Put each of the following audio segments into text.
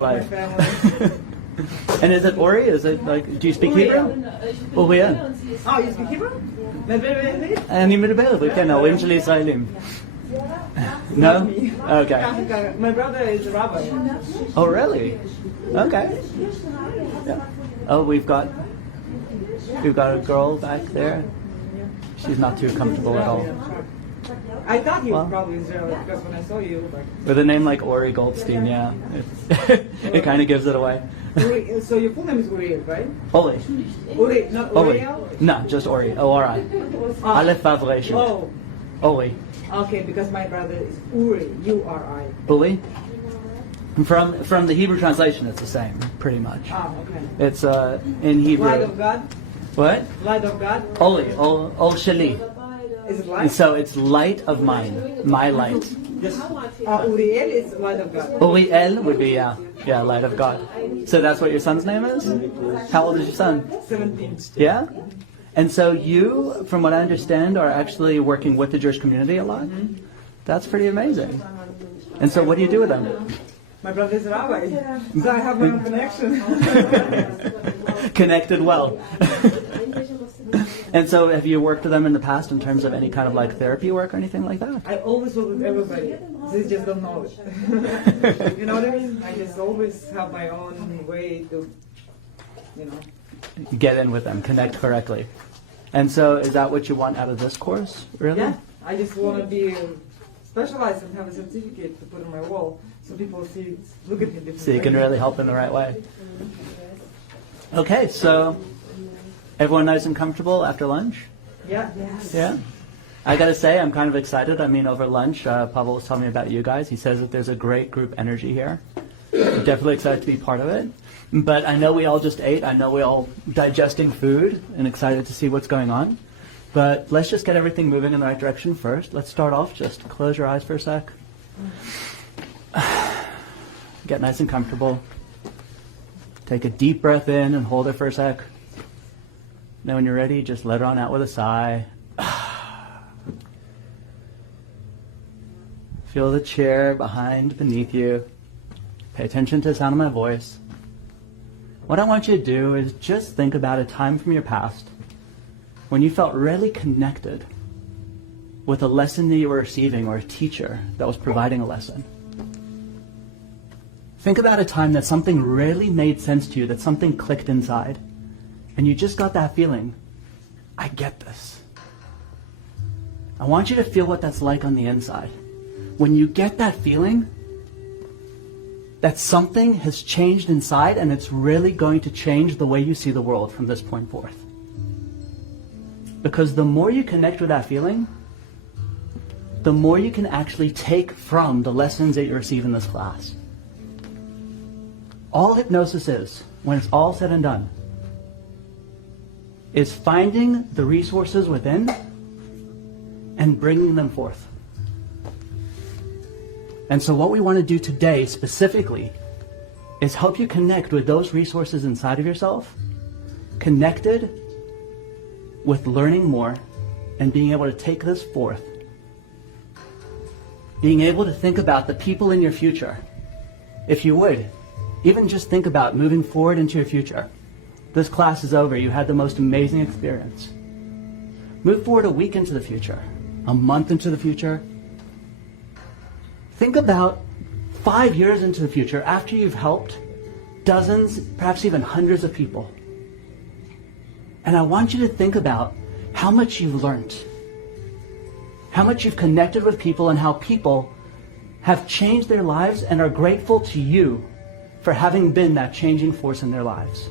My life. family. And is it Ori? Is it like, do you speak Hebrew? Uriel. Oh, you speak Hebrew? אני מדבר, כן, ההורים שלי ישראלים. No? Okay. My brother is a rabbi. Oh, really? Okay. Yeah. Oh, we've got a girl back there. She's not too comfortable at all. I thought you Well. were probably Israeli because when I saw you, like, With a name like Ori Goldstein, yeah. It kind of gives it away. so your full name is Uriel, right? Ori. Uri, not Ori. Uriel? No, just Ori. O-R-I. Aleph Vav Resh. Oh, Ori. okay, because my brother is Uri, U-R-I. Uri. From the Hebrew translation, it's the same, pretty much. Ah, okay. It's in Hebrew. Light of God? What? Light of God? Oli, Ol Shali. Is it And light? so it's light of mine, my light. Uriel is light of God. Uriel would be, yeah, light of God. So that's what your son's name is? How old is your son? 17. Yeah? And so you, from what I understand, are actually working with the Jewish community a lot? That's pretty amazing. And so what do you do with them? My brother is a rabbi, so I have my own connection. Connected well. And so have you worked with them in the past in terms of any kind of like therapy work or anything like that? I always work with everybody. They just don't know it. You know what I mean? I just always have my own way to, you know. Get in with them, connect correctly. And so is that what you want out of this course, really? Yeah, I just want to be specialized and have a certificate to put on my wall so people see, look at me differently. So you can really help in the right way. Okay, so everyone nice and comfortable after lunch? Yeah. Yes. Yeah? I gotta say, I'm kind of excited. I mean, over lunch, Pavel was telling me about you guys. He says that there's a great group energy here. I'm definitely excited to be part of it. But I know we all just ate. I know we all digesting food and excited to see what's going on. But let's just get everything moving in the right direction first. Let's start off. Just close your eyes for a sec. Get nice and comfortable. Take a deep breath in and hold it for a sec. Then when you're ready, just let it on out with a sigh. Feel the chair beneath you. Pay attention to the sound of my voice. What I want you to do is just think about a time from your past when you felt really connected with a lesson that you were receiving or a teacher that was providing a lesson. Think about a time that something really made sense to you, that something clicked inside, and you just got that feeling, I get this. I want you to feel what that's like on the inside. When you get that feeling, that something has changed inside and it's really going to change the way you see the world from this point forth. Because the more you connect with that feeling, the more you can actually take from the lessons that you receive in this class. All hypnosis is, when it's all said and done, is finding the resources within and bringing them forth. And so what we want to do today specifically is help you connect with those resources inside of yourself, connected with learning more and being able to take this forth. Being able to think about the people in your future. If you would, even just think about moving forward into your future. This class is over. You had the most amazing experience. Move forward a week into the future, a month into the future. Think about 5 years into the future after you've helped dozens, perhaps even hundreds of people. And I want you to think about how much you've learned, how much you've connected with people, and how people have changed their lives and are grateful to you for having been that changing force in their lives.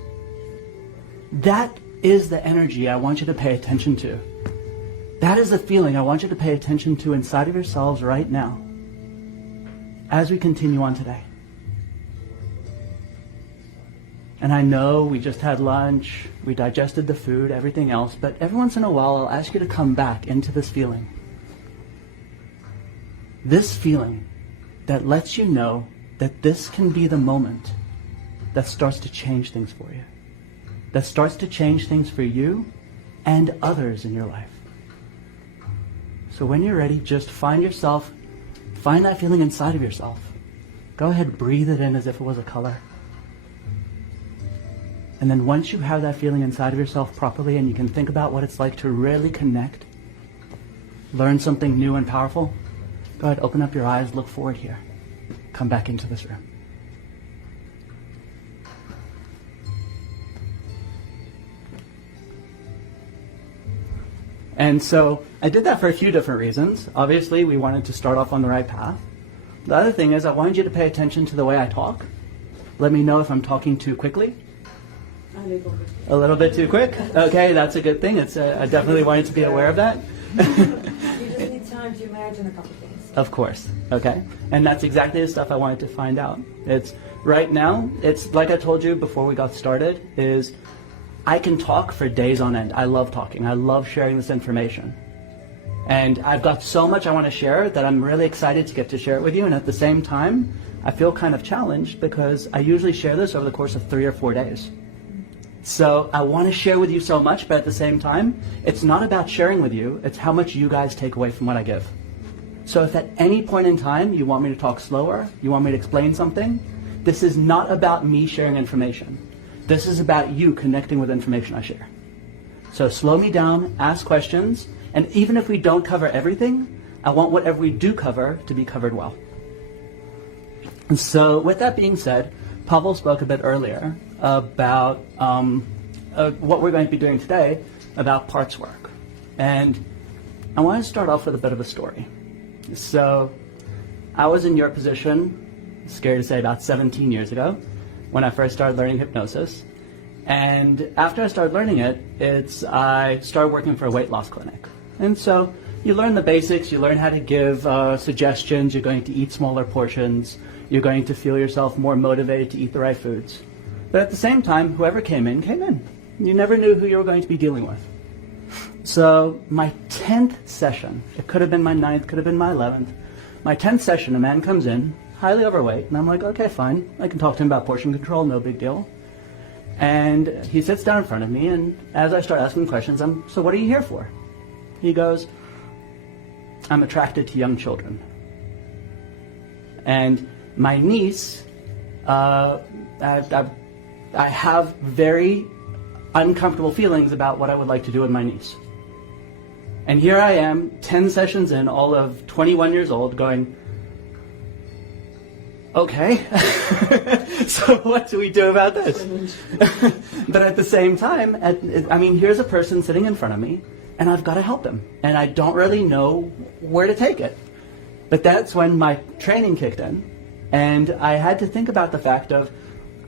That is the energy I want you to pay attention to. That is the feeling I want you to pay attention to inside of yourselves right now as we continue on today. And I know we just had lunch, we digested the food, everything else, but every once in a while I'll ask you to come back into this feeling. This feeling that lets you know that this can be the moment that starts to change things for you. That starts to change things for you and others in your life. So when you're ready, just find that feeling inside of yourself. Go ahead, breathe it in as if it was a color. And then once you have that feeling inside of yourself properly and you can think about what it's like to really connect, learn something new and powerful, go ahead, open up your eyes, look forward here. Come back into this room. And so I did that for a few different reasons. Obviously, we wanted to start off on the right path. The other thing is I wanted you to pay attention to the way I talk. Let me know if I'm talking too quickly. A little bit too quick? Okay, that's a good thing. I definitely wanted to be aware of that. You just need time to imagine a couple things. Of course, okay. And that's exactly the stuff I wanted to find out. It's right now, it's like I told you before we got started, is I can talk for days on end. I love talking. I love sharing this information. And I've got so much I want to share that I'm really excited to get to share it with you. And at the same time, I feel kind of challenged because I usually share this over the course of 3 or 4 days. So I want to share with you so much, but at the same time, it's not about sharing with you, it's how much you guys take away from what I give. So if at any point in time you want me to talk slower, you want me to explain something, this is not about me sharing information. This is about you connecting with information I share. So slow me down, ask questions, and even if we don't cover everything, I want whatever we do cover to be covered well. And so with that being said, Pavel spoke a bit earlier about what we're going to be doing today about parts work. And I want to start off with a bit of a story. So I was in your position, scary to say, about 17 years ago when I first started learning hypnosis. And after I started learning it, I started working for a weight loss clinic. And so you learn the basics, you learn how to give suggestions, you're going to eat smaller portions, you're going to feel yourself more motivated to eat the right foods. But at the same time, whoever came in, came in. You never knew who you were going to be dealing with. So my 10th session, it could have been my 9th, could have been my 11th. My 10th session, a man comes in, highly overweight, and I'm like, okay, fine. I can talk to him about portion control, no big deal. And he sits down in front of me, and as I start asking questions, so what are you here for? He goes, I'm attracted to young children. And my niece, I have very uncomfortable feelings about what I would like to do with my niece. And here I am, 10 sessions in, all of 21 years old, going, okay, so what do we do about this? But at the same time, here's a person sitting in front of me, and I've got to help him. And I don't really know where to take it. But that's when my training kicked in, and I had to think about the fact of,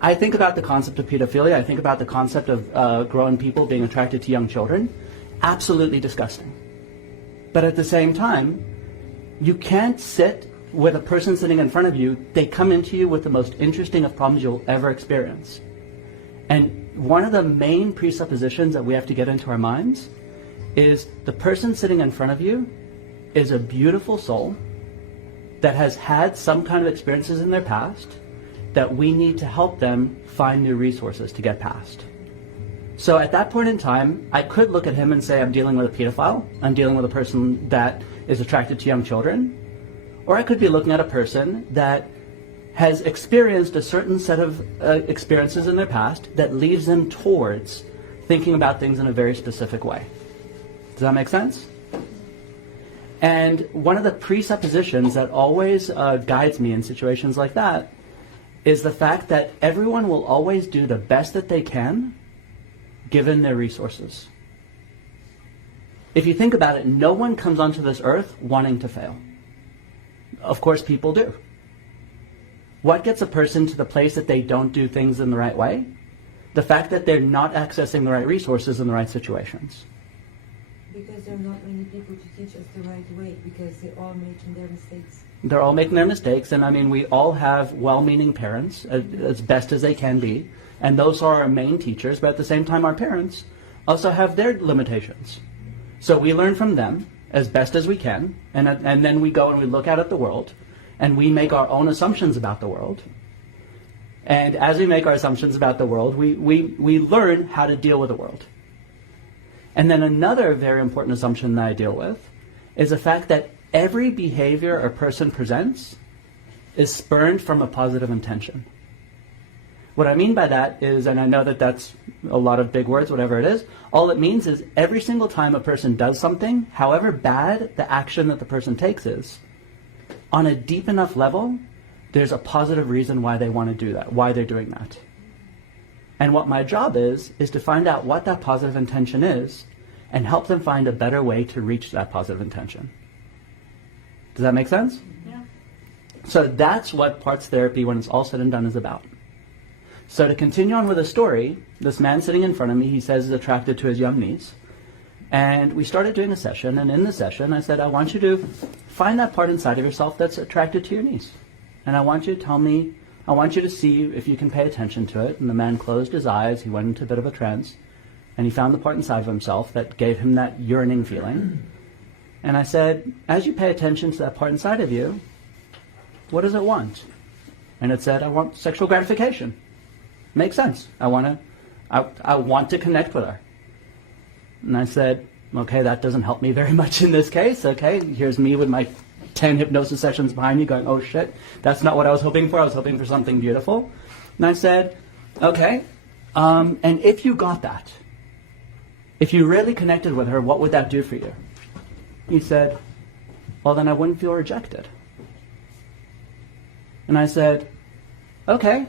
I think about the concept of pedophilia, I think about the concept of grown people being attracted to young children. Absolutely disgusting. But at the same time, you can't sit with a person sitting in front of you, they come into you with the most interesting of problems you'll ever experience. And one of the main presuppositions that we have to get into our minds is the person sitting in front of you is a beautiful soul that has had some kind of experiences in their past that we need to help them find new resources to get past. So at that point in time, I could look at him and say, I'm dealing with a pedophile, I'm dealing with a person that is attracted to young children, or I could be looking at a person that has experienced a certain set of experiences in their past that leads them towards thinking about things in a very specific way. Does that make sense? And one of the presuppositions that always guides me in situations like that is the fact that everyone will always do the best that they can given their resources. If you think about it, no one comes onto this earth wanting to fail. Of course, people do. What gets a person to the place that they don't do things in the right way? The fact that they're not accessing the right resources in the right situations. Because there are not many people to teach us the right way, because they're all making their mistakes. They're all making their mistakes, and we all have well-meaning parents, as best as they can be, and those are our main teachers, but at the same time our parents also have their limitations. So we learn from them as best as we can, and then we go and we look out at the world, and we make our own assumptions about the world. And as we make our assumptions about the world, we learn how to deal with the world. And then another very important assumption that I deal with is the fact that every behavior a person presents is spurned from a positive intention. What I mean by that is, and I know that that's a lot of big words, whatever it is, all it means is every single time a person does something, however bad the action that the person takes is, on a deep enough level, there's a positive reason why they want to do that, why they're doing that. And what my job is to find out what that positive intention is and help them find a better way to reach that positive intention. Does that make sense? Yeah. So that's what parts therapy, when it's all said and done, is about. So to continue on with the story, this man sitting in front of me, he says he's attracted to his young niece. And we started doing a session, and in the session I said, I want you to find that part inside of yourself that's attracted to your niece. And I want you to tell me, I want you to see if you can pay attention to it. And the man closed his eyes, he went into a bit of a trance, and he found the part inside of himself that gave him that yearning feeling. And I said, as you pay attention to that part inside of you, what does it want? And it said, I want sexual gratification. Makes sense. I want to connect with her. And I said, okay, that doesn't help me very much in this case. Okay, here's me with my 10 hypnosis sessions behind me going, oh shit, that's not what I was hoping for. I was hoping for something beautiful. And I said, okay, and if you got that, if you really connected with her, what would that do for you? He said, well, then I wouldn't feel rejected. And I said, okay,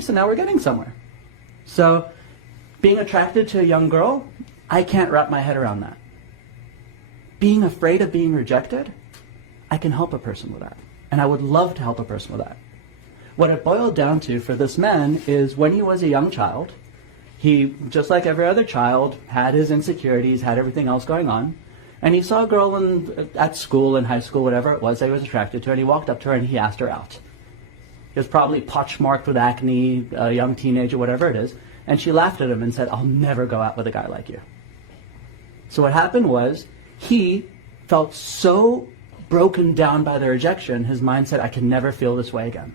so now we're getting somewhere. So being attracted to a young girl, I can't wrap my head around that. Being afraid of being rejected, I can help a person with that. And I would love to help a person with that. What it boiled down to for this man is when he was a young child, he, just like every other child, had his insecurities, had everything else going on. And he saw a girl at school, in high school, whatever it was that he was attracted to, and he walked up to her and he asked her out. He was probably pochmarked with acne, a young teenager, whatever it is. And she laughed at him and said, I'll never go out with a guy like you. So what happened was, he felt so broken down by the rejection, his mind said, I can never feel this way again.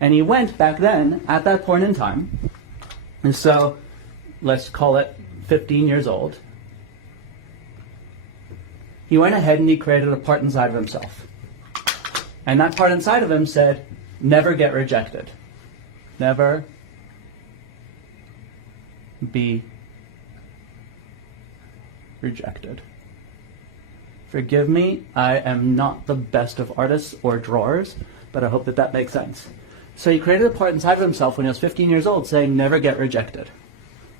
And he went back then, at that point in time, and so let's call it 15 years old, he went ahead and he created a part inside of himself. And that part inside of him said, never get rejected. Never be rejected. Forgive me, I am not the best of artists or drawers, but I hope that that makes sense. So he created a part inside of himself when he was 15 years old saying, never get rejected.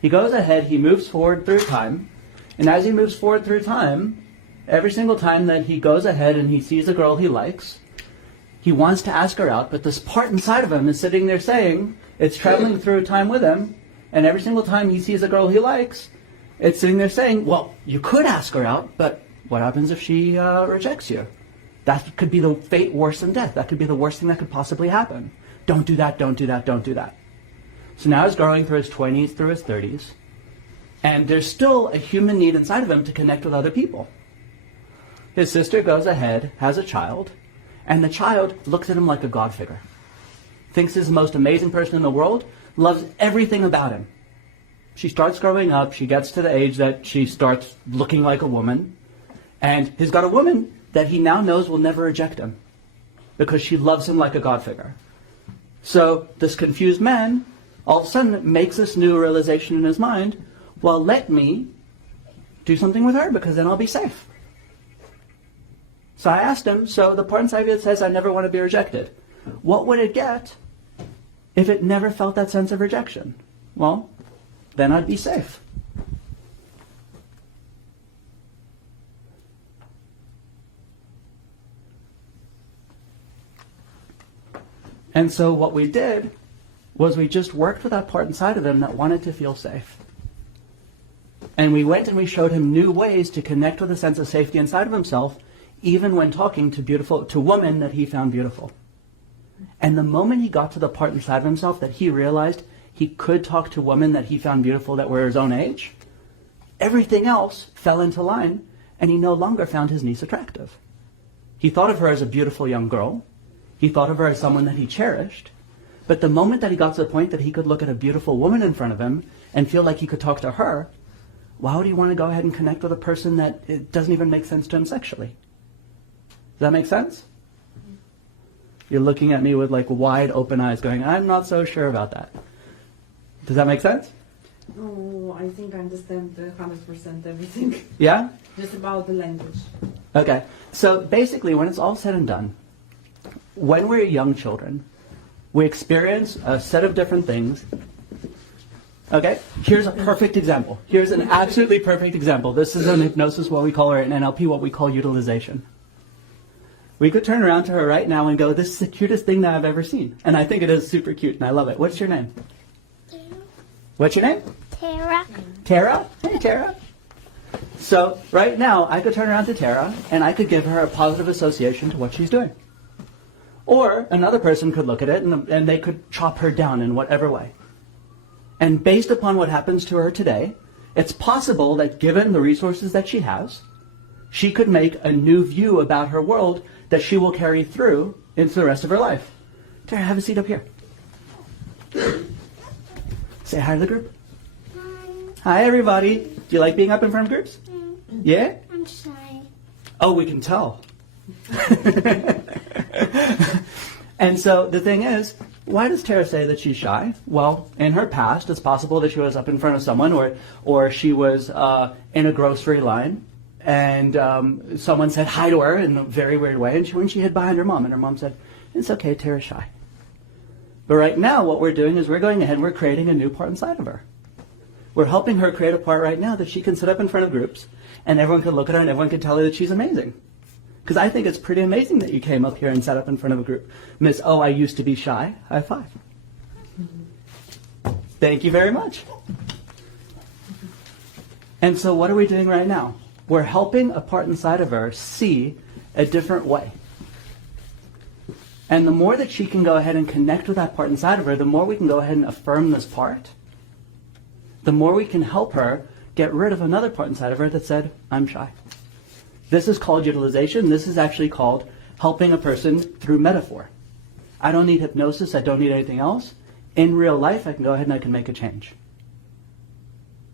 He goes ahead, he moves forward through time, and as he moves forward through time, every single time that he goes ahead and he sees a girl he likes, he wants to ask her out, but this part inside of him is sitting there saying, it's traveling through time with him, and every single time he sees a girl he likes, it's sitting there saying, well, you could ask her out, but what happens if she rejects you? That could be the fate worse than death. That could be the worst thing that could possibly happen. Don't do that, don't do that, don't do that. So now he's growing through his 20s, through his 30s, and there's still a human need inside of him to connect with other people. His sister goes ahead, has a child, and the child looks at him like a god figure. Thinks he's the most amazing person in the world, loves everything about him. She starts growing up, she gets to the age that she starts looking like a woman, and he's got a woman that he now knows will never reject him because she loves him like a god figure. So this confused man all of a sudden makes this new realization in his mind, well, let me do something with her because then I'll be safe. So I asked him, so the part inside of you that says I never want to be rejected, what would it get if it never felt that sense of rejection? Well, then I'd be safe. And so what we did was we just worked with that part inside of him that wanted to feel safe. And we went and we showed him new ways to connect with a sense of safety inside of himself, even when talking to women that he found beautiful. And the moment he got to the part inside of himself that he realized he could talk to women that he found beautiful that were his own age, everything else fell into line, and he no longer found his niece attractive. He thought of her as a beautiful young girl. He thought of her as someone that he cherished. But the moment that he got to the point that he could look at a beautiful woman in front of him and feel like he could talk to her, why would he want to go ahead and connect with a person that it doesn't even make sense to him sexually? Does that make sense? You're looking at me with like wide open eyes going, I'm not so sure about that. Does that make sense? Oh, I think I understand 100% everything. Yeah? Just about the language. Okay. So basically, when it's all said and done, when we're young children, we experience a set of different things. Okay? Here's a perfect example. Here's an absolutely perfect example. This is in hypnosis what we call, or in NLP what we call utilization. We could turn around to her right now and go, this is the cutest thing that I've ever seen. And I think it is super cute, and I love it. What's your name? What's your name? Tara. Tara? Hey, Tara. So right now, I could turn around to Tara, and I could give her a positive association to what she's doing. Or another person could look at it, and they could chop her down in whatever way. And based upon what happens to her today, it's possible that given the resources that she has, she could make a new view about her world that she will carry through into the rest of her life. Tara, have a seat up here. Say hi to the group. Hi, everybody. Do you like being up in front of groups? Yeah? I'm shy. Oh, we can tell. And so the thing is, why does Tara say that she's shy? Well, in her past, it's possible that she was up in front of someone, or she was in a grocery line, and someone said hi to her in a very weird way, and when she hid behind her mom, and her mom said, it's okay, Tara's shy. But right now, what we're doing is we're going ahead and we're creating a new part inside of her. We're helping her create a part right now that she can sit up in front of groups, and everyone can look at her, and everyone can tell her that she's amazing. Because I think it's pretty amazing that you came up here and sat up in front of a group. Miss, oh, I used to be shy. High five. Thank you very much. And so what are we doing right now? We're helping a part inside of her see a different way. And the more that she can go ahead and connect with that part inside of her, the more we can go ahead and affirm this part, the more we can help her get rid of another part inside of her that said, I'm shy. This is called utilization. This is actually called helping a person through metaphor. I don't need hypnosis. I don't need anything else. In real life, I can go ahead and I can make a change.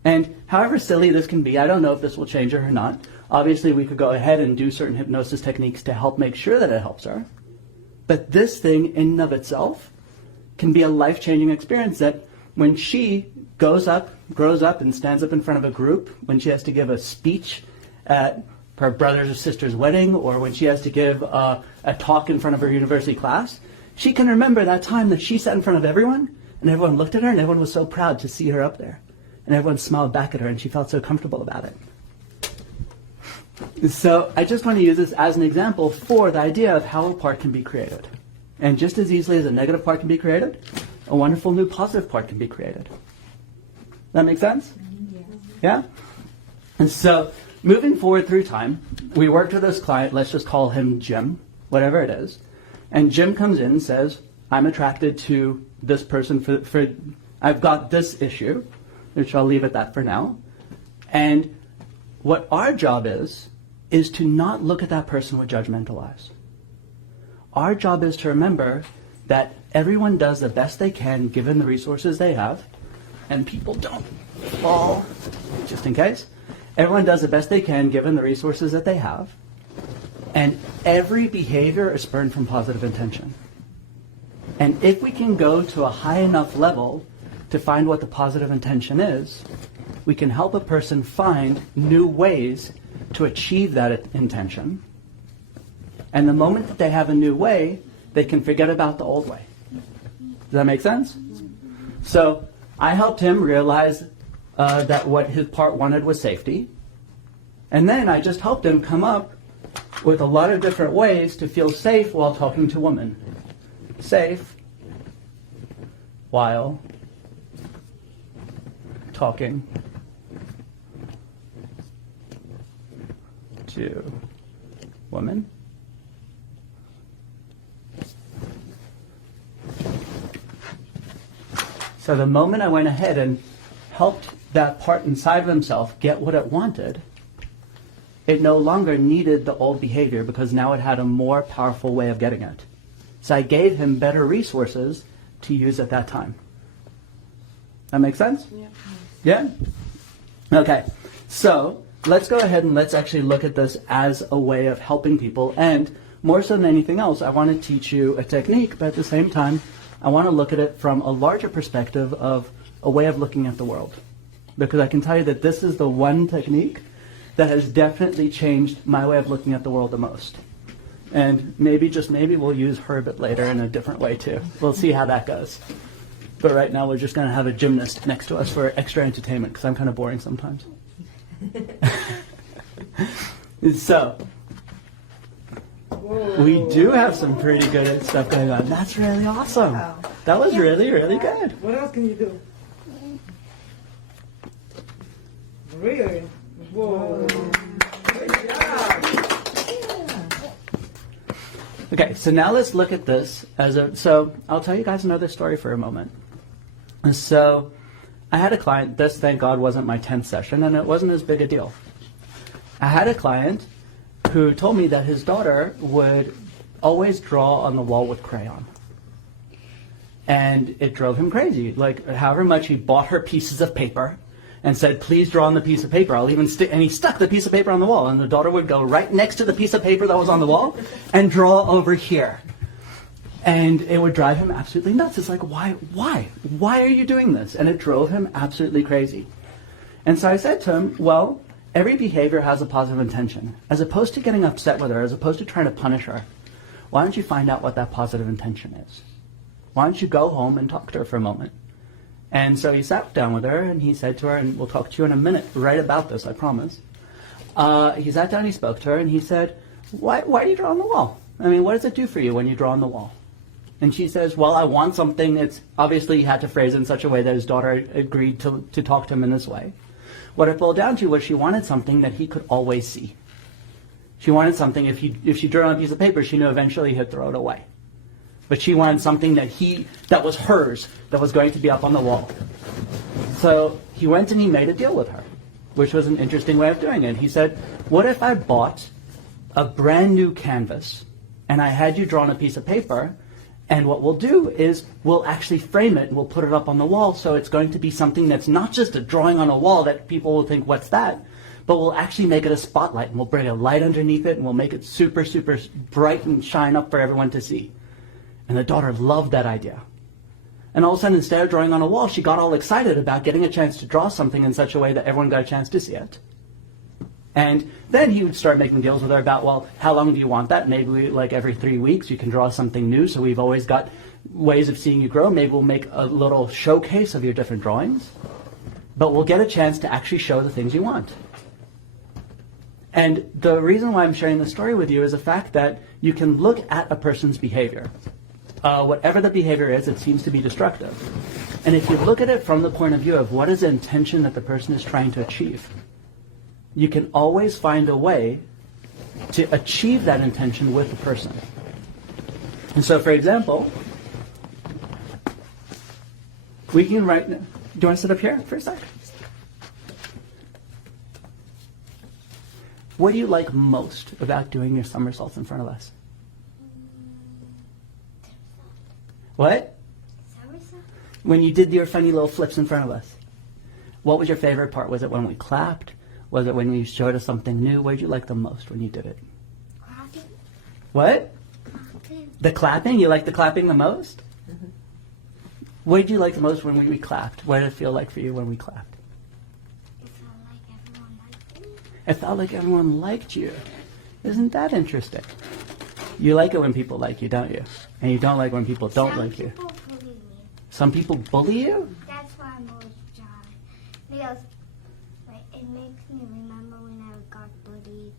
And however silly this can be, I don't know if this will change her or not. Obviously, we could go ahead and do certain hypnosis techniques to help make sure that it helps her. But this thing in and of itself can be a life-changing experience that when she grows up and stands up in front of a group, when she has to give a speech at her brother's or sister's wedding, or when she has to give a talk in front of her university class, she can remember that time that she sat in front of everyone, and everyone looked at her, and everyone was so proud to see her up there. And everyone smiled back at her, and she felt so comfortable about it. So I just want to use this as an example for the idea of how a part can be created. And just as easily as a negative part can be created, a wonderful new positive part can be created. That make sense? Yeah? And so, moving forward through time, we worked with this client, let's just call him Jim, whatever it is. And Jim comes in and says, I'm attracted to this person for I've got this issue, which I'll leave at that for now. And what our job is to not look at that person with judgmental eyes. Our job is to remember that everyone does the best they can given the resources they have, and people don't fall, just in case. Everyone does the best they can given the resources that they have, and every behavior is spurned from positive intention. And if we can go to a high enough level to find what the positive intention is, we can help a person find new ways to achieve that intention. And the moment that they have a new way, they can forget about the old way. Does that make sense? So I helped him realize that what his part wanted was safety. And then I just helped him come up with a lot of different ways to feel safe while talking to women. Safe while talking to women. So the moment I went ahead and helped that part inside of himself get what it wanted, it no longer needed the old behavior because now it had a more powerful way of getting it. So I gave him better resources to use at that time. That make sense? Yeah? Okay. So let's go ahead and let's actually look at this as a way of helping people. And more so than anything else, I want to teach you a technique, but at the same time, I want to look at it from a larger perspective of a way of looking at the world. Because I can tell you that this is the one technique that has definitely changed my way of looking at the world the most. And maybe, just maybe, we'll use her a bit later in a different way too. We'll see how that goes. But right now we're just going to have a gymnast next to us for extra entertainment, because I'm kind of boring sometimes. So, we do have some pretty good stuff going on. That's really awesome. That was really, really good. What else can you do? Really? Whoa. Good job. Okay, so now let's look at this as a, so I'll tell you guys another story for a moment. So I had a client, this thank God wasn't my 10th session, and it wasn't as big a deal. I had a client who told me that his daughter would always draw on the wall with crayon. And it drove him crazy. Like, however much he bought her pieces of paper and said, please draw on the piece of paper. I'll even and he stuck the piece of paper on the wall, and the daughter would go right next to the piece of paper that was on the wall and draw over here. And it would drive him absolutely nuts. It's like, why are you doing this? And it drove him absolutely crazy. And so I said to him, well, every behavior has a positive intention. As opposed to getting upset with her, as opposed to trying to punish her, why don't you find out what that positive intention is? Why don't you go home and talk to her for a moment? And so he sat down with her and he said to her, and we'll talk to you in a minute right about this, I promise. He sat down, he spoke to her, and he said, why do you draw on the wall? I mean, what does it do for you when you draw on the wall? And she says, well, I want something. It's obviously he had to phrase it in such a way that his daughter agreed to talk to him in this way. What it boiled down to was she wanted something that he could always see. She wanted something, if she drew on a piece of paper, she knew eventually he'd throw it away. But she wanted something that was hers, that was going to be up on the wall. So he went and he made a deal with her, which was an interesting way of doing it. He said, what if I bought a brand new canvas and I had you draw on a piece of paper, and what we'll do is we'll actually frame it and we'll put it up on the wall, so it's going to be something that's not just a drawing on a wall that people will think, what's that? But we'll actually make it a spotlight, and we'll bring a light underneath it, and we'll make it super, super bright and shine up for everyone to see. And the daughter loved that idea. And all of a sudden, instead of drawing on a wall, she got all excited about getting a chance to draw something in such a way that everyone got a chance to see it. And then he would start making deals with her about, well, how long do you want that? Maybe like every 3 weeks you can draw something new, so we've always got ways of seeing you grow. Maybe we'll make a little showcase of your different drawings, but we'll get a chance to actually show the things you want. And the reason why I'm sharing this story with you is the fact that you can look at a person's behavior. Whatever the behavior is, it seems to be destructive. And if you look at it from the point of view of what is the intention that the person is trying to achieve, you can always find a way to achieve that intention with the person. And so, for example, we can write... Do you want to sit up here for a sec? What do you like most about doing your somersaults in front of us? What? Somersault? When you did your funny little flips in front of us. What was your favorite part? Was it when we clapped? Was it when you showed us something new? What did you like the most when you did it? Clapping. What? Clapping. The clapping? You like the clapping the most? Mm-hmm. What did you like the most when we clapped? What did it feel like for you when we clapped? It felt like everyone liked me. It felt like everyone liked you. Isn't that interesting? You like it when people like you, don't you? And you don't like when people don't like you. Some people bully me. Some people bully you? That's why I'm always shy. Because it makes me remember when I got bullied.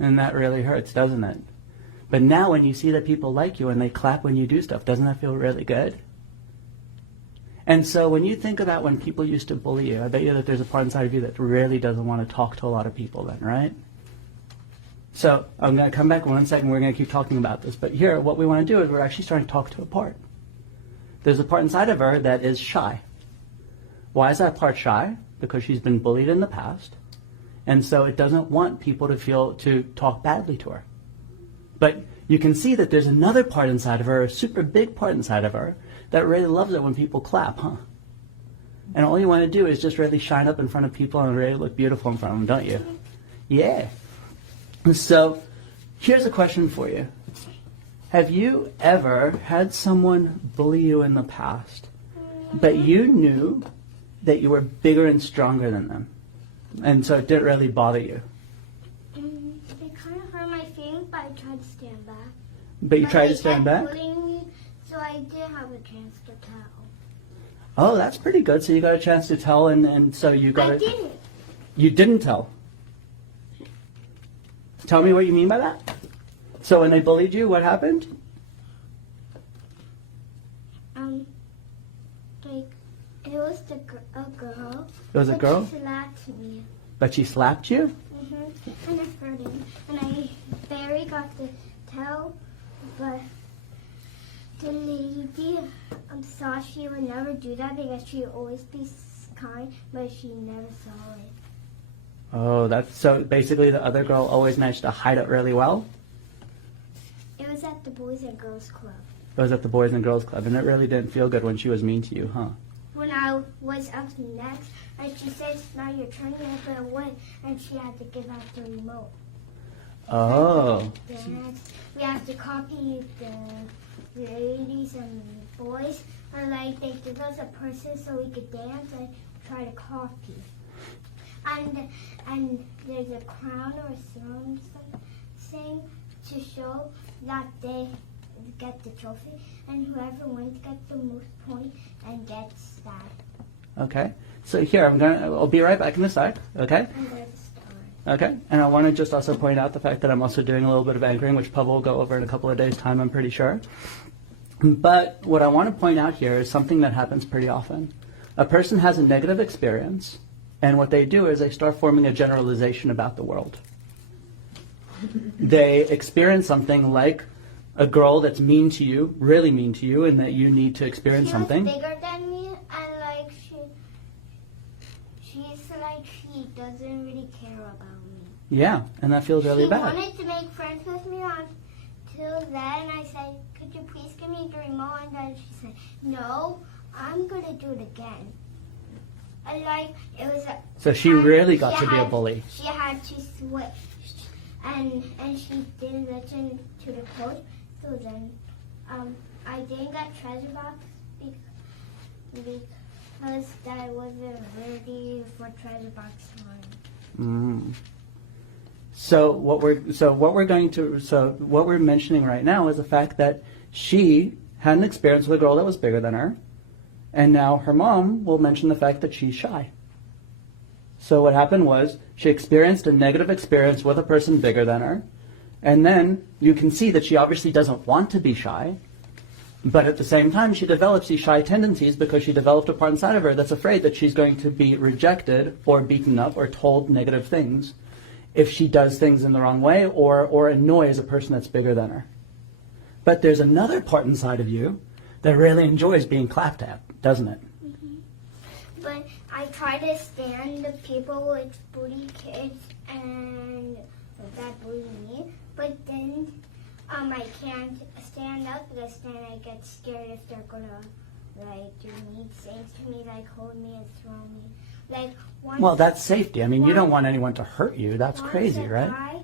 And that really hurts, doesn't it? But now when you see that people like you and they clap when you do stuff, doesn't that feel really good? And so when you think about when people used to bully you, I bet you that there's a part inside of you that really doesn't want to talk to a lot of people then, right? So I'm going to come back 1 second. We're going to keep talking about this. But here, what we want to do is we're actually starting to talk to a part. There's a part inside of her that is shy. Why is that part shy? Because she's been bullied in the past. And so it doesn't want people to talk badly to her. But you can see that there's another part inside of her, a super big part inside of her, that really loves it when people clap, huh? And all you want to do is just really shine up in front of people and really look beautiful in front of them, don't you? Yeah. So here's a question for you. Have you ever had someone bully you in the past, but you knew that you were bigger and stronger than them, and so it didn't really bother you? They kind of hurt my feelings, but I tried to stand back. But you tried to stand They back? kept bullying me, so I did have a chance to tell. Oh, that's pretty good. So you got a chance to tell, and so you got I didn't. You didn't tell. Tell me what you mean by that. So when they bullied you, what happened? Like, it was a girl. It was a girl? She slapped me. But she slapped you? And it hurt him. And I barely got to tell, but the lady saw she would never do that because she would always be kind, but she never saw it. Oh, that's so basically the other girl always managed to hide it really well? It was at the Boys and Girls Club. It was at the Boys and Girls Club, and it really didn't feel good when she was mean to you, huh? When I was up next, and she says, now you're turning over a win, and she had to give out the remote. Oh. Dance. We have to copy the ladies and boys, and like they give us a person so we could dance and try to copy. And there's a crown or something to show that they get the trophy, and whoever wins gets the most points and gets that. Okay. So here, I'll be right back in a sec, okay? And there's a star. Okay. And I want to just also point out the fact that I'm also doing a little bit of anchoring, which Pavel will go over in a couple of days' time, I'm pretty sure. But what I want to point out here is something that happens pretty often. A person has a negative experience, and what they do is they start forming a generalization about the world. They experience something like a girl that's mean to you, really mean to you, and that you need to experience something. She was bigger than me, and like she's like she doesn't really care about me. Yeah, and that feels really bad. She wanted to make friends with me until then. I said, could you please give me the remote? And then she said, no, I'm gonna do it again. And like it was. So she really got to be a bully. She had to switch, and she didn't listen to the coach. So then, I didn't get treasure box because I wasn't ready for treasure box time. So what we're mentioning right now is the fact that she had an experience with a girl that was bigger than her, and now her mom will mention the fact that she's shy. So what happened was she experienced a negative experience with a person bigger than her, and then you can see that she obviously doesn't want to be shy, but at the same time she develops these shy tendencies because she developed a part inside of her that's afraid that she's going to be rejected or beaten up or told negative things if she does things in the wrong way or annoys a person that's bigger than her. But there's another part inside of you that really enjoys being clapped at, doesn't it? But I try to stand the people with bully kids and that bully me. But then I can't stand up because then I get scared if they're gonna like do mean things to me, like hold me and throw me. Like once, Well, that's safety. I mean, you don't want anyone to hurt you. That's crazy, right? Guy,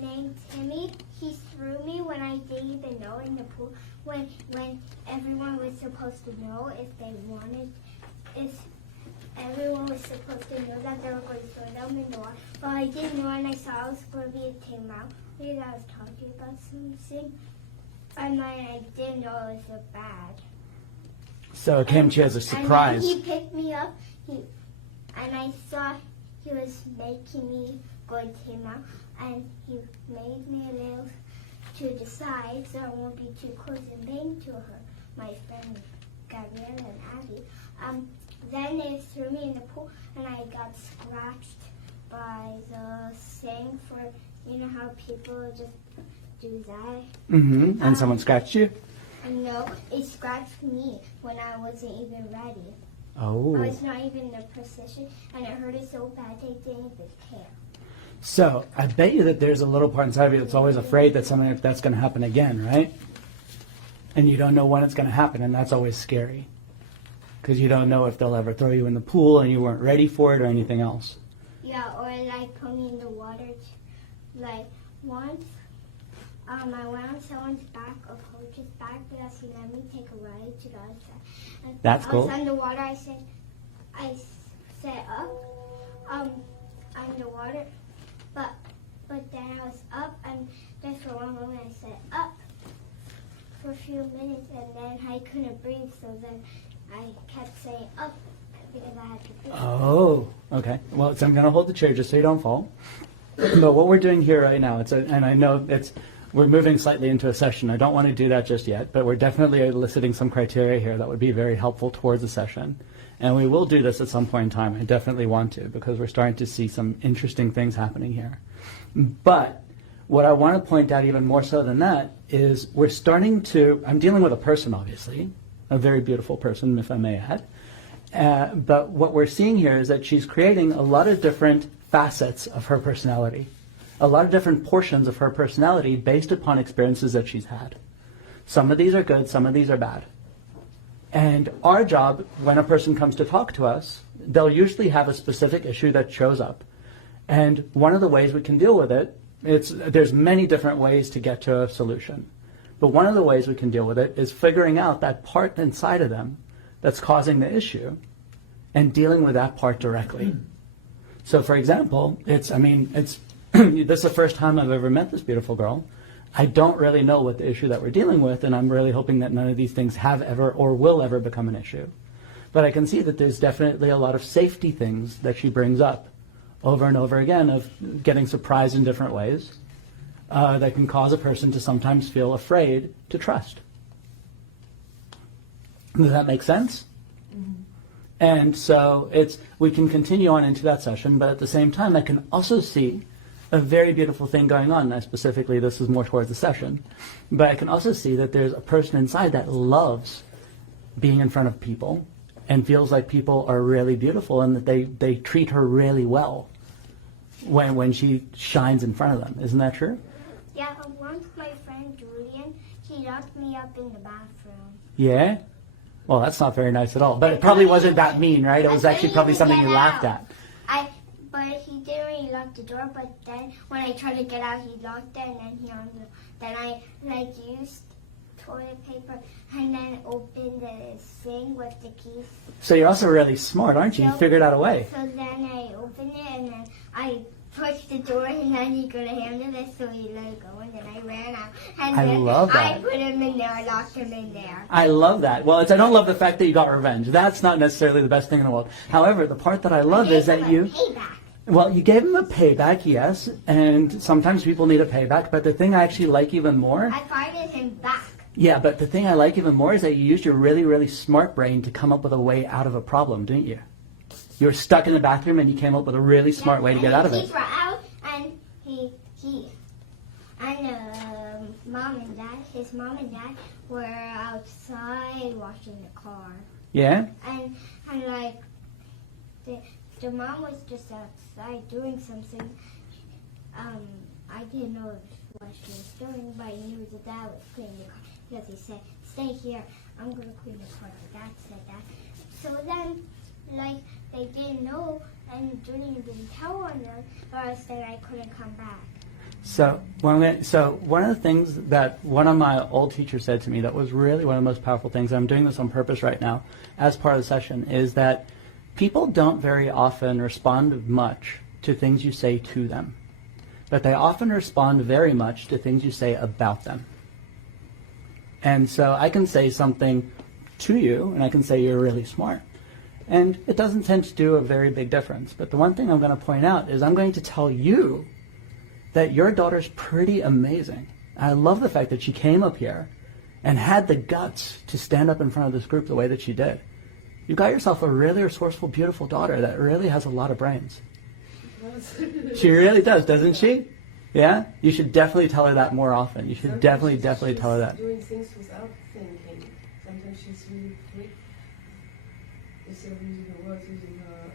named Timmy, he threw me when I didn't even know in the pool. When everyone was supposed to know if they wanted, if everyone was supposed to know that they were going to throw them in the water. But I didn't know, and I saw I was going to be came out. Maybe I was talking about something, and I didn't know it was so bad. So it came to you as a surprise. And then he picked me up, and I saw he was making me go to him out, and he made me a little to the side so I won't be too close and bang to her, my friend Gabrielle and Abby. Then they threw me in the pool, and I got scratched by the thing for, you know how people just do that? Mm-hmm. And someone scratched you? No, it scratched me when I wasn't even ready. Oh. I was not even in a position, and it hurted so bad they didn't even care. So I bet you that there's a little part inside of you that's always afraid that something like that's going to happen again, right? And you don't know when it's going to happen, and that's always scary. Because you don't know if they'll ever throw you in the pool and you weren't ready for it or anything else. Yeah, or like put me in the water like once I went on someone's back, a coach's back, because he let me take a ride to the other side. And That's cool. I was underwater. I set up underwater, but then I was up, and just for one moment I set up for a few minutes, and then I couldn't breathe, so then I kept saying up because I had to breathe. Oh, okay. Well, so I'm going to hold the chair just so you don't fall. But what we're doing here right now, and I know we're moving slightly into a session. I don't want to do that just yet, but we're definitely eliciting some criteria here that would be very helpful towards the session. And we will do this at some point in time. I definitely want to, because we're starting to see some interesting things happening here. But what I want to point out even more so than that is we're starting to, I'm dealing with a person, obviously, a very beautiful person, if I may add. But what we're seeing here is that she's creating a lot of different facets of her personality, a lot of different portions of her personality based upon experiences that she's had. Some of these are good, some of these are bad. And our job, when a person comes to talk to us, they'll usually have a specific issue that shows up. And one of the ways we can deal with it, there's many different ways to get to a solution. But one of the ways we can deal with it is figuring out that part inside of them that's causing the issue and dealing with that part directly. So for example, this is the first time I've ever met this beautiful girl. I don't really know what the issue that we're dealing with, and I'm really hoping that none of these things have ever or will ever become an issue. But I can see that there's definitely a lot of safety things that she brings up over and over again of getting surprised in different ways that can cause a person to sometimes feel afraid to trust. Does that make sense? Mm-hmm. And so we can continue on into that session, but at the same time I can also see a very beautiful thing going on. Now, specifically, this is more towards the session. But I can also see that there's a person inside that loves being in front of people and feels like people are really beautiful and that they treat her really well when she shines in front of them. Isn't that true? Yeah, once my friend Julian, he locked me up in the bathroom. Yeah? Well, that's not very nice at all. But it probably wasn't that mean, right? It was actually probably something you laughed at. But he didn't really lock the door. But then when I tried to get out, he locked it, and then I used toilet paper and then opened the thing with the keys. So you're also really smart, aren't you? You figured out a way. So then I opened it, and then I pushed the door, and then he couldn't handle it, so he let it go, and then I ran out. And I love that. I put him in there, I locked him in there. I love that. Well, I don't love the fact that you got revenge. That's not necessarily the best thing in the world. However, the part that I love is that you... Payback. Well, you gave him a payback, yes, and sometimes people need a payback, but the thing I actually like even more... I fighted him back. Yeah, but the thing I like even more is that you used your really, really smart brain to come up with a way out of a problem, didn't you? You were stuck in the bathroom and you came up with a really smart way to get out of it. Keys were out, and his mom and dad were outside washing the car. Yeah? And like, the mom was just outside doing something. I didn't know what she was doing, but I knew the dad was cleaning the car because he said, "Stay here, I'm going to clean the car." The dad said that. So then, like, they didn't know, and Julian didn't tell on them, or else then I couldn't come back. So one of the things that one of my old teachers said to me that was really one of the most powerful things, I'm doing this on purpose right now as part of the session, is that people don't very often respond much to things you say to them, but they often respond very much to things you say about them. And so I can say something to you, and I can say you're really smart. And it doesn't tend to do a very big difference. But the one thing I'm going to point out is I'm going to tell you that your daughter's pretty amazing. I love the fact that she came up here and had the guts to stand up in front of this group the way that she did. You got yourself a really resourceful, beautiful daughter that really has a lot of brains. She really does, doesn't she? Yeah? You should definitely tell her that more often. You should definitely tell her that. Doing things without thinking. Sometimes she's really quick. Instead of using her words, using her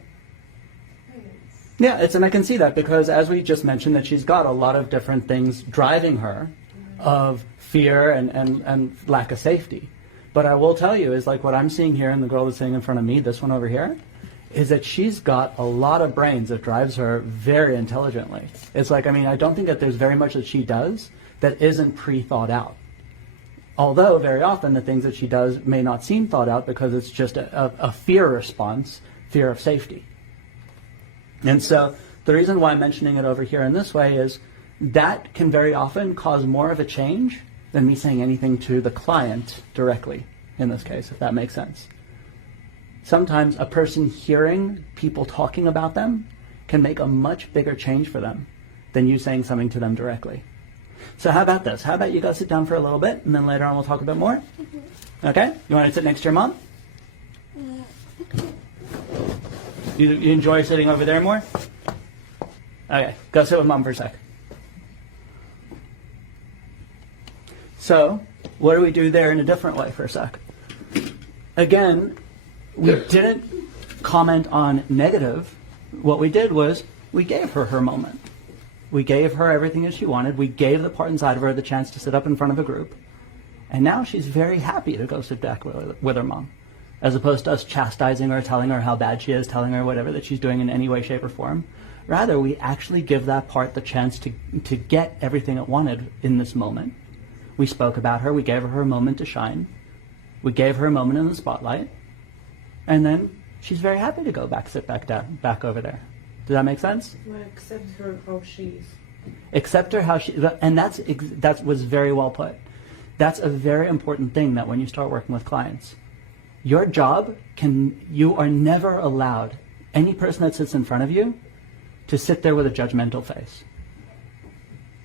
hands. Yeah, and I can see that because as we just mentioned that she's got a lot of different things driving her of fear and lack of safety. But I will tell you is like what I'm seeing here in the girl that's sitting in front of me, this one over here, is that she's got a lot of brains that drives her very intelligently. It's like, I mean, I don't think that there's very much that she does that isn't pre-thought out. Although very often the things that she does may not seem thought out because it's just a fear response, fear of safety. And so the reason why I'm mentioning it over here in this way is that can very often cause more of a change than me saying anything to the client directly, in this case, if that makes sense. Sometimes a person hearing people talking about them can make a much bigger change for them than you saying something to them directly. So how about this? How about you go sit down for a little bit, and then later on we'll talk a bit more? Okay? You want to sit next to your mom? You enjoy sitting over there more? Okay, go sit with mom for a sec. So, what do we do there in a different way for a sec? Again, we didn't comment on negative. What we did was we gave her her moment. We gave her everything that she wanted. We gave the part inside of her the chance to sit up in front of a group. And now she's very happy to go sit back with her mom, as opposed to us chastising her, telling her how bad she is, telling her whatever that she's doing in any way, shape, or form. Rather, we actually give that part the chance to get everything it wanted in this moment. We spoke about her. We gave her a moment to shine. We gave her a moment in the spotlight. And then she's very happy to go sit back over there. Does that make sense? Well, accept her how she is. Accept her how she, and that was very well put. That's a very important thing that when you start working with clients, your job you are never allowed, any person that sits in front of you, to sit there with a judgmental face.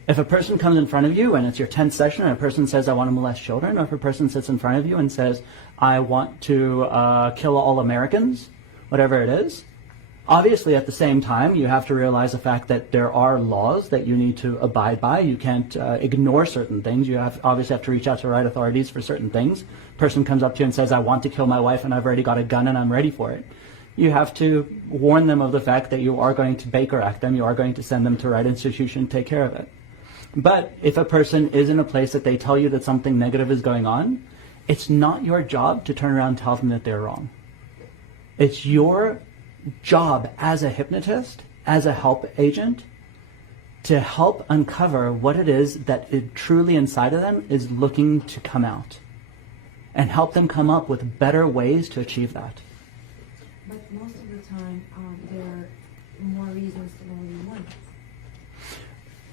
If a person comes in front of you and it's your 10th session and a person says, I want to molest children, or if a person sits in front of you and says, I want to kill all Americans, whatever it is, obviously at the same time you have to realize the fact that there are laws that you need to abide by. You can't ignore certain things. You obviously have to reach out to right authorities for certain things. Person comes up to you and says, I want to kill my wife and I've already got a gun and I'm ready for it. You have to warn them of the fact that you are going to Baker Act them, you are going to send them to right institution to take care of it. But if a person is in a place that they tell you that something negative is going on, it's not your job to turn around and tell them that they're wrong. It's your job as a hypnotist, as a help agent, to help uncover what it is that truly inside of them is looking to come out, and help them come up with better ways to achieve that. But most of the time, there are more reasons than only one.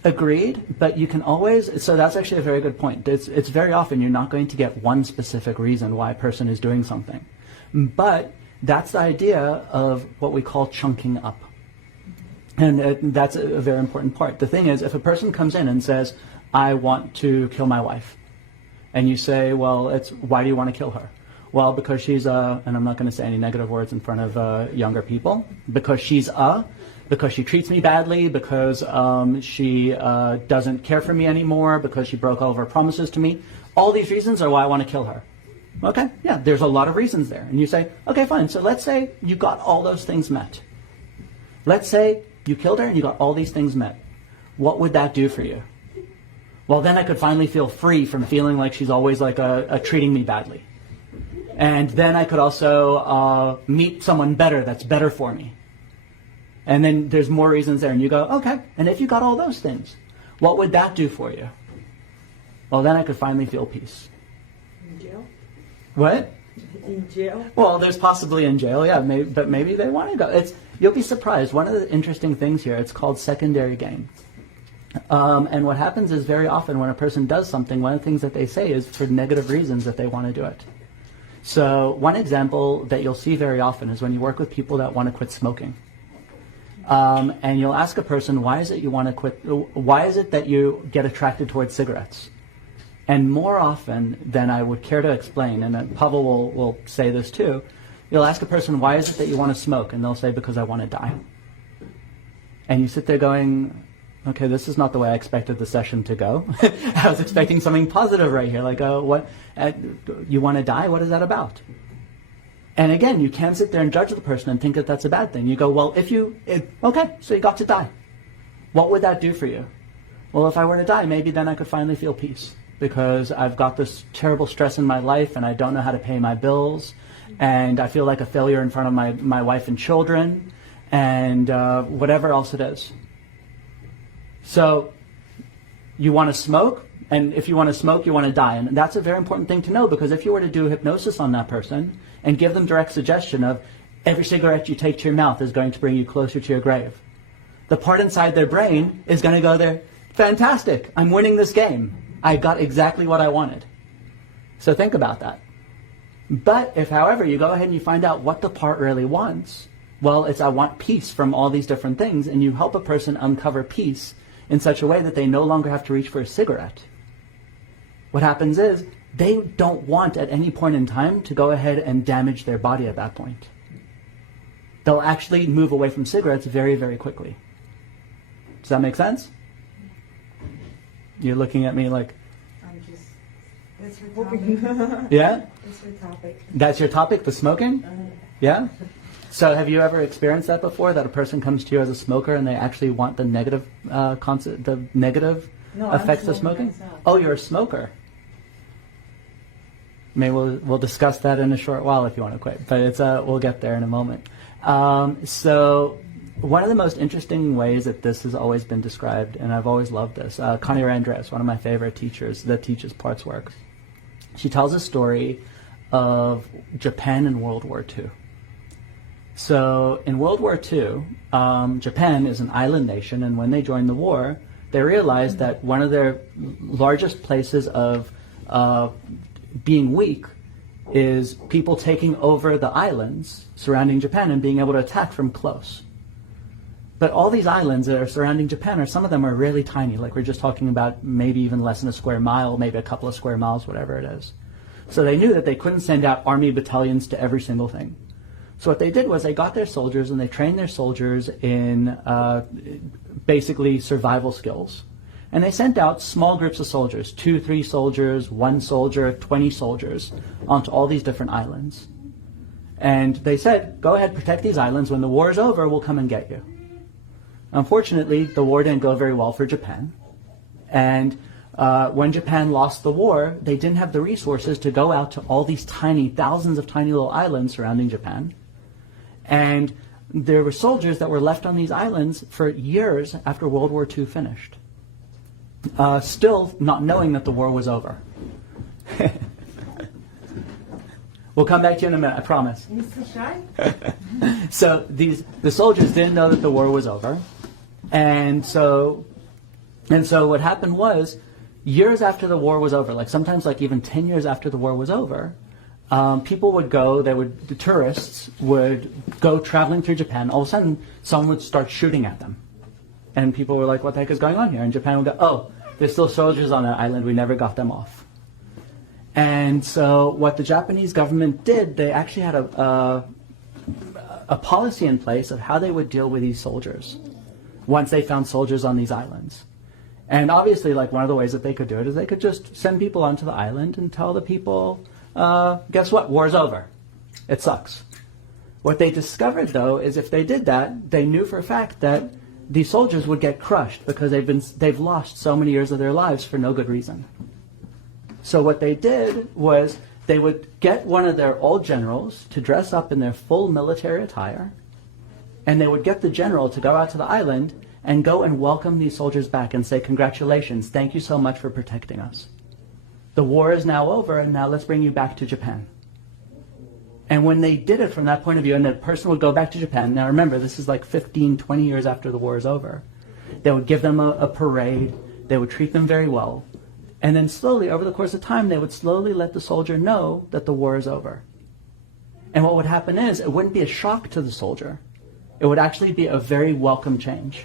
Agreed, but you can always, so that's actually a very good point. It's very often you're not going to get one specific reason why a person is doing something. But that's the idea of what we call chunking up. And that's a very important part. The thing is, if a person comes in and says, I want to kill my wife, and you say, well, why do you want to kill her? Well, because she's and I'm not going to say any negative words in front of younger people, because she treats me badly, because she doesn't care for me anymore, because she broke all of her promises to me. All these reasons are why I want to kill her. Okay, yeah, there's a lot of reasons there. And you say, okay, fine, so let's say you got all those things met. Let's say you killed her and you got all these things met. What would that do for you? Well, then I could finally feel free from feeling like she's always like treating me badly. And then I could also meet someone better that's better for me. And then there's more reasons there. And you go, okay, and if you got all those things, what would that do for you? Well, then I could finally feel peace. In jail? What? In jail? Well, there's possibly in jail, yeah, but maybe they want to go. You'll be surprised. One of the interesting things here, it's called secondary gain. And what happens is very often when a person does something, one of the things that they say is for negative reasons that they want to do it. So one example that you'll see very often is when you work with people that want to quit smoking. And you'll ask a person, why is it you want to quit? Why is it that you get attracted towards cigarettes? And more often than I would care to explain, and Pavel will say this too, you'll ask a person, why is it that you want to smoke? And they'll say, because I want to die. And you sit there going, okay, this is not the way I expected the session to go. I was expecting something positive right here. Like, what? You want to die? What is that about? And again, you can't sit there and judge the person and think that that's a bad thing. You go, well, okay, so you got to die. What would that do for you? Well, if I were to die, maybe then I could finally feel peace, because I've got this terrible stress in my life and I don't know how to pay my bills and I feel like a failure in front of my wife and children, and whatever else it is. So you want to smoke, and if you want to smoke, you want to die. And that's a very important thing to know, because if you were to do hypnosis on that person and give them direct suggestion of every cigarette you take to your mouth is going to bring you closer to your grave, the part inside their brain is going to go there, fantastic, I'm winning this game. I got exactly what I wanted. So think about that. But if, however, you go ahead and you find out what the part really wants, well, it's I want peace from all these different things, and you help a person uncover peace in such a way that they no longer have to reach for a cigarette. What happens is they don't want at any point in time to go ahead and damage their body at that point. They'll actually move away from cigarettes very, very quickly. Does that make sense? You're looking at me like... I'm just... That's your topic. Yeah? That's your topic. That's your topic, the smoking? Yeah? So have you ever experienced that before, that a person comes to you as a smoker and they actually want the negative effects of smoking? Myself. Oh, you're a smoker. Maybe we'll discuss that in a short while if you want to quit, but it's we'll get there in a moment. So one of the most interesting ways that this has always been described, and I've always loved this, Connie Andres, one of my favorite teachers that teaches parts work, she tells a story of Japan in World War II. So in World War II, Japan is an island nation, and when they joined the war, they realized that one of their largest places of being weak is people taking over the islands surrounding Japan and being able to attack from close. But all these islands that are surrounding Japan, or some of them are really tiny, like we're just talking about maybe even less than a square mile, maybe a couple of square miles, whatever it is. So they knew that they couldn't send out army battalions to every single thing. So what they did was they got their soldiers and they trained their soldiers in basically survival skills. And they sent out small groups of soldiers, 2, 3 soldiers, 1 soldier, 20 soldiers, onto all these different islands. And they said, go ahead, protect these islands. When the war is over, we'll come and get you. Unfortunately, the war didn't go very well for Japan. And when Japan lost the war, they didn't have the resources to go out to all these tiny, thousands of tiny little islands surrounding Japan. And there were soldiers that were left on these islands for years after World War II finished. Still not knowing that the war was over. We'll come back to you in a minute, I promise. Mr. Shy? So the soldiers didn't know that the war was over. And so what happened was, years after the war was over, like sometimes like even 10 years after the war was over, people would go, the tourists would go traveling through Japan. All of a sudden, someone would start shooting at them. And people were like, what the heck is going on here? And Japan would go, oh, there's still soldiers on that island. We never got them off. And so what the Japanese government did, they actually had a policy in place of how they would deal with these soldiers once they found soldiers on these islands. And obviously, like one of the ways that they could do it is they could just send people onto the island and tell the people, guess what, war's over. It sucks. What they discovered, though, is if they did that, they knew for a fact that these soldiers would get crushed because they've lost so many years of their lives for no good reason. So what they did was they would get one of their old generals to dress up in their full military attire, and they would get the general to go out to the island and go and welcome these soldiers back and say, congratulations, thank you so much for protecting us. The war is now over, and now let's bring you back to Japan. And when they did it from that point of view, and the person would go back to Japan, now remember, this is like 15, 20 years after the war is over, they would give them a parade, they would treat them very well, and then slowly, over the course of time, they would slowly let the soldier know that the war is over. And what would happen is, it wouldn't be a shock to the soldier. It would actually be a very welcome change.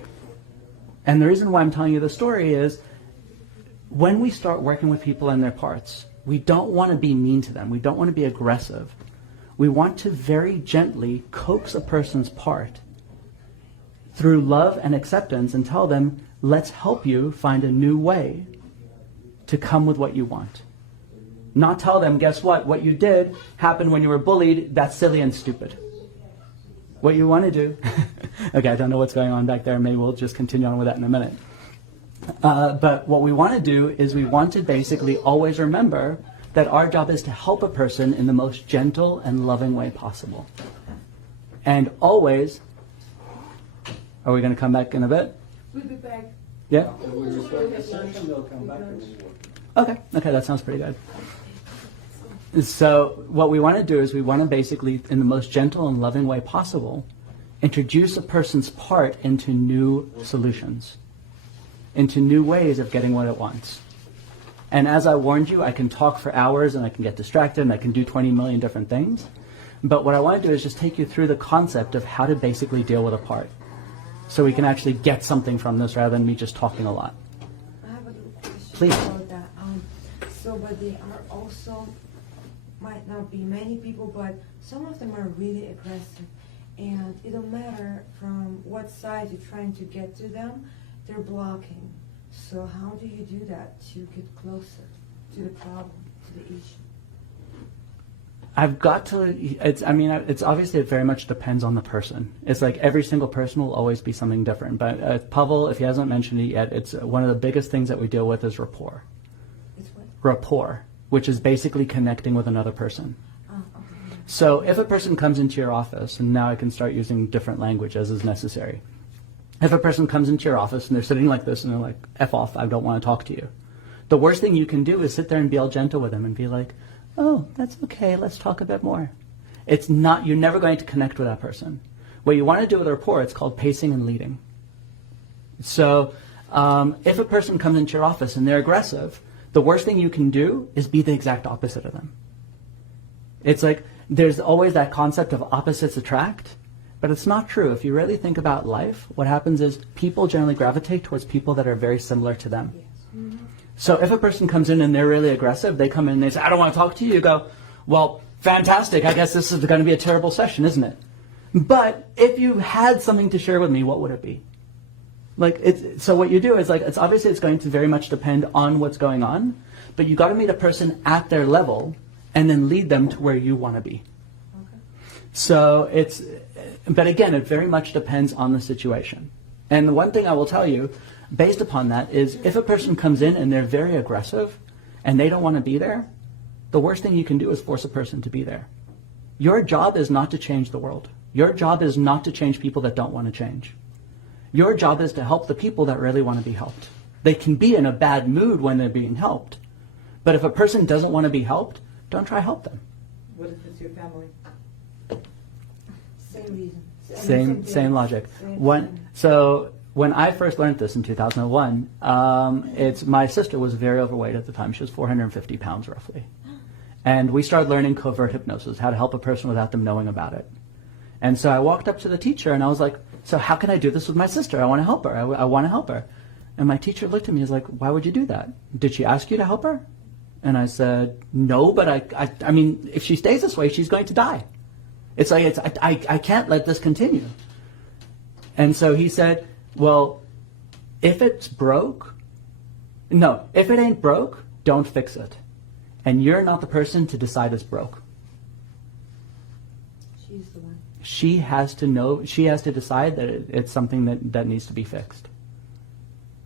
And the reason why I'm telling you the story is, when we start working with people and their parts, we don't want to be mean to them. We don't want to be aggressive. We want to very gently coax a person's part through love and acceptance and tell them, let's help you find a new way to come with what you want. Not tell them, guess what you did happened when you were bullied, that's silly and stupid. What you want to do, okay, I don't know what's going on back there, maybe we'll just continue on with that in a minute. But what we want to do is we want to basically always remember that our job is to help a person in the most gentle and loving way possible. And always, are we going to come back in a bit? We'll be back. Yeah? Okay. Okay, that sounds pretty good. So what we want to do is we want to basically, in the most gentle and loving way possible, introduce a person's part into new solutions, into new ways of getting what it wants. And as I warned you, I can talk for hours and I can get distracted and I can do 20 million different things. But what I want to do is just take you through the concept of how to basically deal with a part, so we can actually get something from this rather than me just talking a lot. I have a little question Please. about that. But they are also, might not be many people, but some of them are really aggressive. And it don't matter from what side you're trying to get to them, they're blocking. So how do you do that to get closer to the problem, to the issue? I've got to, it's obviously it very much depends on the person. It's like every single person will always be something different. But Pavel, if he hasn't mentioned it yet, it's one of the biggest things that we deal with is rapport. It's what? Rapport, which is basically connecting with another person. Oh, okay. So if a person comes into your office, and now I can start using different language as is necessary. If a person comes into your office and they're sitting like this and they're like, F off, I don't want to talk to you. The worst thing you can do is sit there and be all gentle with them and be like, oh, that's okay, let's talk a bit more. It's not, you're never going to connect with that person. What you want to do with rapport, it's called pacing and leading. So if a person comes into your office and they're aggressive, the worst thing you can do is be the exact opposite of them. It's like, there's always that concept of opposites attract, but it's not true. If you really think about life, what happens is people generally gravitate towards people that are very similar to them. Yes. Mm-hmm. So if a person comes in and they're really aggressive, they come in and they say, I don't want to talk to you. You go, well, fantastic. I guess this is going to be a terrible session, isn't it? But if you had something to share with me, what would it be? So what you do is it's obviously it's going to very much depend on what's going on, but you got to meet a person at their level and then lead them to where you want to be. Okay. So but again, it very much depends on the situation. And the one thing I will tell you, based upon that, is if a person comes in and they're very aggressive and they don't want to be there, the worst thing you can do is force a person to be there. Your job is not to change the world. Your job is not to change people that don't want to change. Your job is to help the people that really want to be helped. They can be in a bad mood when they're being helped. But if a person doesn't want to be helped, don't try to help them. What if it's your family? Same reason. Same logic. Same. So when I first learned this in 2001, my sister was very overweight at the time. She was 450 pounds roughly. And we started learning covert hypnosis, how to help a person without them knowing about it. And so I walked up to the teacher and I was like, so how can I do this with my sister? I want to help her. I want to help her. And my teacher looked at me and was like, why would you do that? Did she ask you to help her? And I said, no, but I mean, if she stays this way, she's going to die. It's like, I can't let this continue. And so he said, well, if it ain't broke, don't fix it. And you're not the person to decide it's broke. She's the one. She has to decide that it's something that needs to be fixed.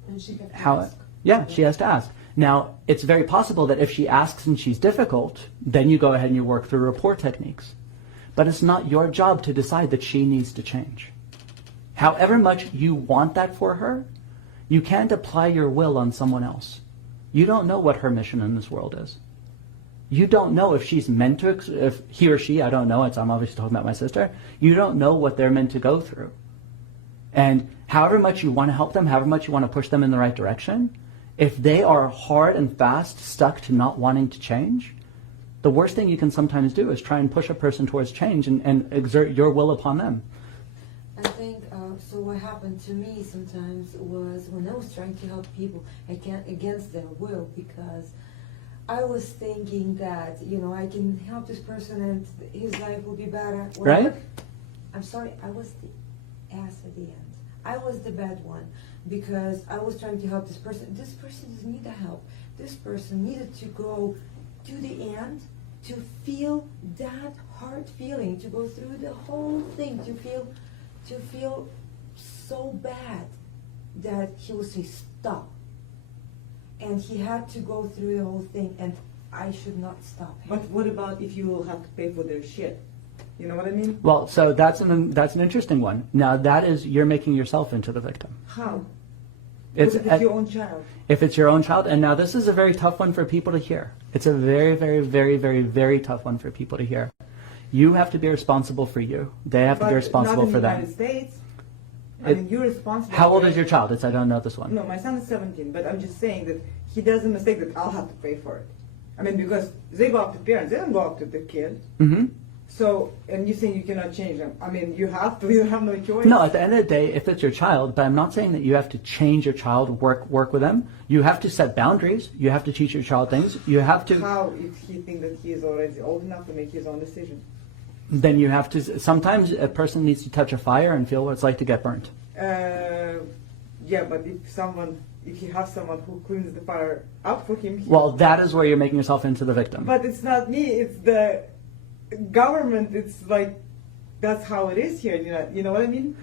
And she can ask. Yeah, she has to ask. Now, it's very possible that if she asks and she's difficult, then you go ahead and you work through rapport techniques. But it's not your job to decide that she needs to change. However much you want that for her, you can't apply your will on someone else. You don't know what her mission in this world is. You don't know if she's meant to, if he or she, I don't know, I'm obviously talking about my sister, you don't know what they're meant to go through. And however much you want to help them, however much you want to push them in the right direction, if they are hard and fast stuck to not wanting to change, the worst thing you can sometimes do is try and push a person towards change and exert your will upon them. I think, so what happened to me sometimes was when I was trying to help people against their will, because I was thinking that, I can help this person and his life will be better. Whatever. Right? I'm sorry, I was the ass at the end. I was the bad one because I was trying to help this person. This person doesn't need the help. This person needed to go to the end to feel that hard feeling, to go through the whole thing, to feel so bad that he would say stop. And he had to go through the whole thing, and I should not stop him. But what about if you will have to pay for their shit? You know what I mean? Well, so that's an interesting one. Now that is, you're making yourself into the victim. How? It's If it's your own child. If it's your own child, and now this is a very tough one for people to hear. It's a very, very, very, very, very tough one for people to hear. You have to be responsible for you. They have to be responsible for them. them. Not in the United States. I mean, you're responsible. How old is your child? I don't know this one. No, my son is 17, but I'm just saying that he does a mistake that I'll have to pay for it. I mean, because they go up to parents, they don't go up to the kid. Mm-hmm. So, and you saying you cannot change them. I mean, you have to, you have no choice. No, at the end of the day, if it's your child, but I'm not saying that you have to change your child, work with them. You have to set boundaries. You have to teach your child things. You have to... How if he thinks that he is already old enough to make his own decision? Then you have to... Sometimes a person needs to touch a fire and feel what it's like to get burnt. Yeah, but if you have someone who cleans the fire up for him... Well, that is where you're making yourself into the victim. But it's not me, it's the government. It's like, that's how it is here, you know what I mean?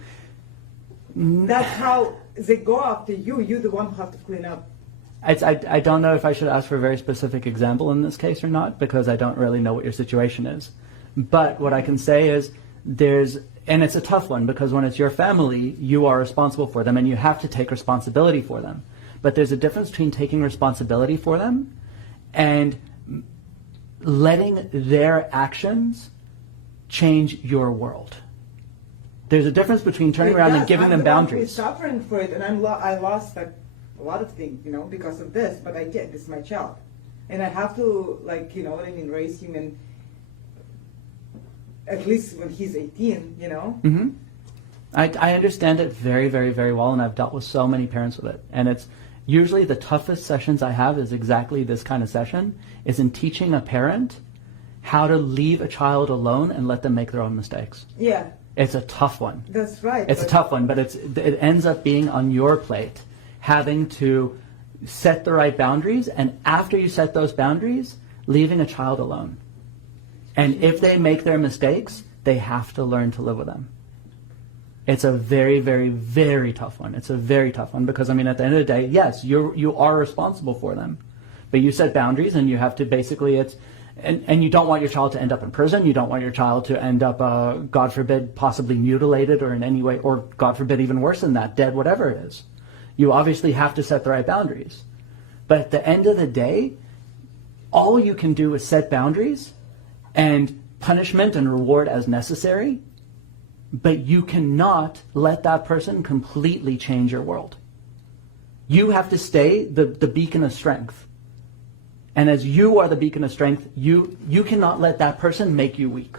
That's how they go after you. You're the one who have to clean up. I don't know if I should ask for a very specific example in this case or not, because I don't really know what your situation is. But what I can say is and it's a tough one, because when it's your family, you are responsible for them and you have to take responsibility for them. But there's a difference between taking responsibility for them and letting their actions change your world. There's a difference between turning around and giving them boundaries. I'm suffering for it, and I lost like a lot of things, because of this. But I did. This is my child, and I have to, like, what I mean, raise him, and at least when he's 18, Mm-hmm. I understand it very, very, very well, and I've dealt with so many parents with it. And it's usually the toughest sessions I have is exactly this kind of session, is in teaching a parent how to leave a child alone and let them make their own mistakes. Yeah. It's a tough one. That's right. It's a tough one, but it ends up being on your plate, having to set the right boundaries, and after you set those boundaries, leaving a child alone. And if they make their mistakes, they have to learn to live with them. It's a very, very, very tough one. It's a very tough one because, at the end of the day, yes, you are responsible for them. But you set boundaries, and you have to basically, and you don't want your child to end up in prison. You don't want your child to end up, God forbid, possibly mutilated or in any way, or God forbid, even worse than that, dead, whatever it is. You obviously have to set the right boundaries. But at the end of the day, all you can do is set boundaries and punishment and reward as necessary, but you cannot let that person completely change your world. You have to stay the beacon of strength. And as you are the beacon of strength, you cannot let that person make you weak.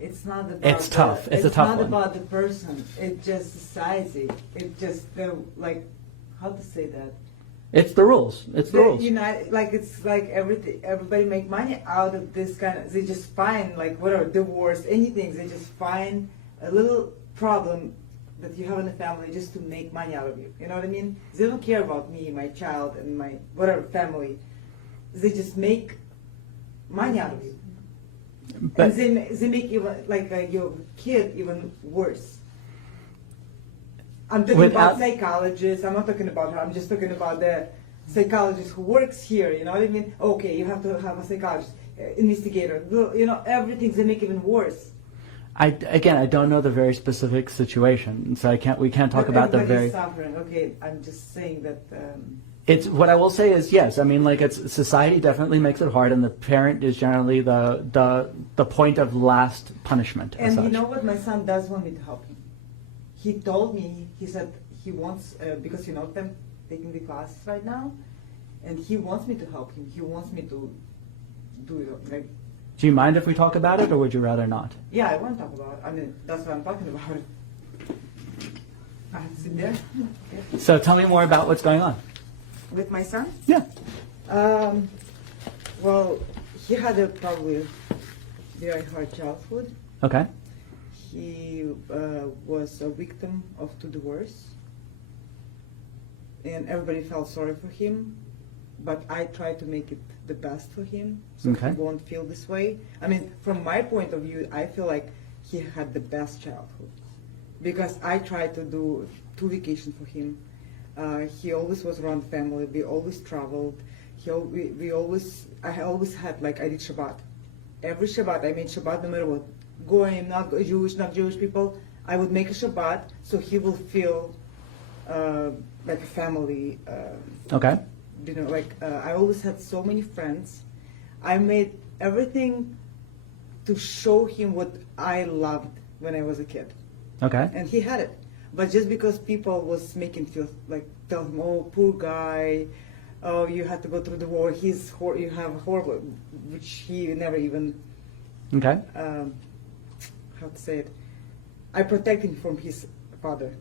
It's not about it's tough. It's a tough one. It's not about the person. It's just society. It's just how to say that? It's the rules. It's the rules. It's like everybody make money out of this kind of. They just find whatever, divorce, anything. They just find a little problem that you have in the family just to make money out of you. You know what I mean? They don't care about me, my child, and my whatever family. They just make money out of you. But and they make even your kid even worse. I'm talking about psychologists. I'm not talking about her. I'm just talking about the psychologist who works here. You know what I mean? Okay, you have to have a psychologist, investigator. Everything they make even worse. I don't know the very specific situation, so we can't talk about the very. Suffering. Okay, I'm just saying that. It's what I will say is yes. It's society definitely makes it hard, and the parent is generally the point of last punishment. And you know what? My son does want me to help him. He told me, he said he wants, because them taking the classes right now, and he wants me to help him. He wants me to do it. Do you mind if we talk about it, or would you rather not? Yeah, I want to talk about it. That's what I'm talking about. I have to sit there. Okay. So tell me more about what's going on. With my son? Yeah. Well, he had a probably very hard childhood. Okay. He was a victim of 2 divorces, and everybody felt sorry for him, but I tried to make it the best for him, so he won't feel this way. From my point of view, I feel like he had the best childhood, because I tried to do 2 vacations for him. He always was around family, we always traveled. I always had, like, I did Shabbat. Every Shabbat, I made Shabbat no matter what. Goyim, not Jewish, not Jewish people, I would make a Shabbat so he will feel like a family. Okay. You know, like, I always had so many friends. I made everything to show him what I loved when I was a kid. Okay. And he had it. But just because people was making feel like, tell him, oh, poor guy, oh, you had to go through the war, you have horrible, which he never even, Okay. how to say it, I protected him from his father.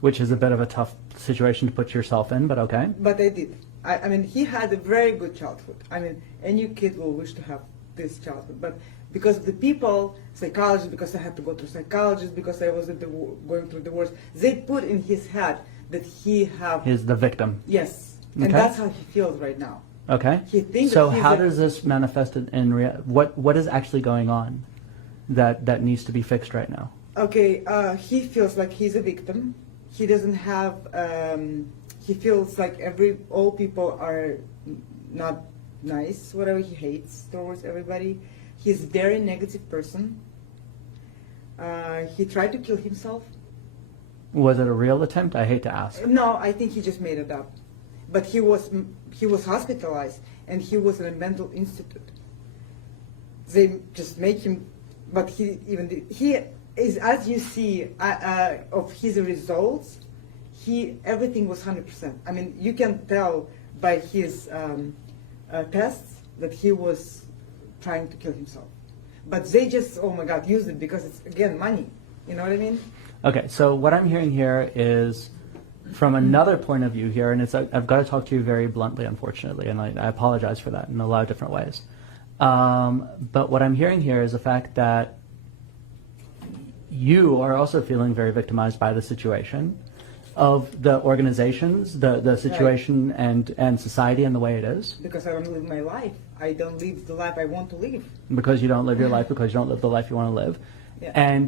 Which is a bit of a tough situation to put yourself in, but okay. But I did. I mean, he had a very good childhood. I mean, any kid will wish to have this childhood. But because of the people, psychologists, because I had to go through psychologists, because I was going through divorce, they put in his head that He's the victim. Yes. And Okay. that's how he feels right now. Okay. He thinks So that he's how a- does this manifest in what is actually going on that needs to be fixed right now? Okay, he feels like he's a victim. He doesn't have, he feels like all people are not nice, whatever. He hates towards everybody. He's a very negative person. He tried to kill himself. Was it a real attempt? I hate to ask. No, I think he just made it up. But he was hospitalized, and he was in a mental institute. They just make him, but he is, as you see, of his results, everything was 100%. I mean, you can tell by his tests that he was trying to kill himself. But they just, oh my God, use it because it's, again, money. You know what I mean? Okay, so what I'm hearing here is from another point of view here, and I've got to talk to you very bluntly, unfortunately, and I apologize for that in a lot of different ways. But what I'm hearing here is the fact that you are also feeling very victimized by the situation of the organizations, the situation and society and the way it is. Because I don't live my life. I don't live the life I want to live. Because you don't live your life, because you don't live the life you want to live. Yeah.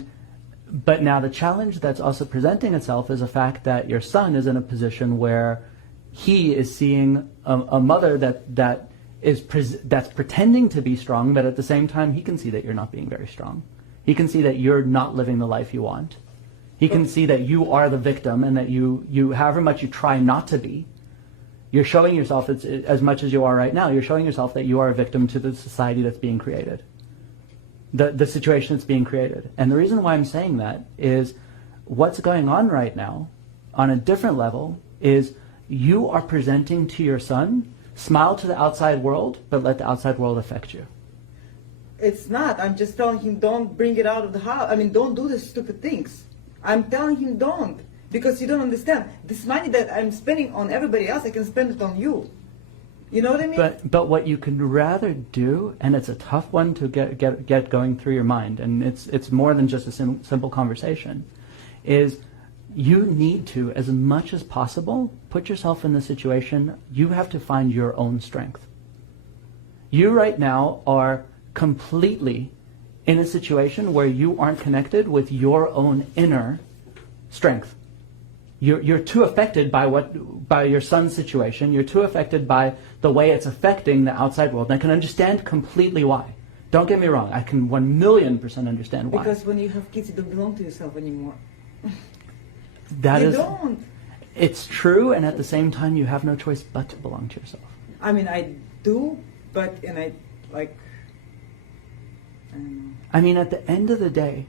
But now the challenge that's also presenting itself is the fact that your son is in a position where he is seeing a mother that's pretending to be strong, but at the same time he can see that you're not being very strong. He can see that you're not living the life you want. He can see that you are the victim and that you however much you try not to be, you're showing yourself, as much as you are right now, you're showing yourself that you are a victim to the society that's being created. The situation that's being created. And the reason why I'm saying that is what's going on right now on a different level is you are presenting to your son, smile to the outside world, but let the outside world affect you. It's not. I'm just telling him don't bring it out of the house. I mean, don't do the stupid things. I'm telling him don't. Because you don't understand. This money that I'm spending on everybody else, I can spend it on you. You know what I mean? But what you can rather do, and it's a tough one to get going through your mind, and it's more than just a simple conversation, is you need to, as much as possible, put yourself in the situation. You have to find your own strength. You right now are completely in a situation where you aren't connected with your own inner strength. You're too affected by your son's situation. You're too affected by the way it's affecting the outside world. And I can understand completely why. Don't get me wrong. I can 1,000,000% understand why. Because when you have kids, you don't belong to yourself anymore. You don't. It's true, and at the same time, you have no choice but to belong to yourself. I mean, I do, but I don't know. I mean, at the end of the day,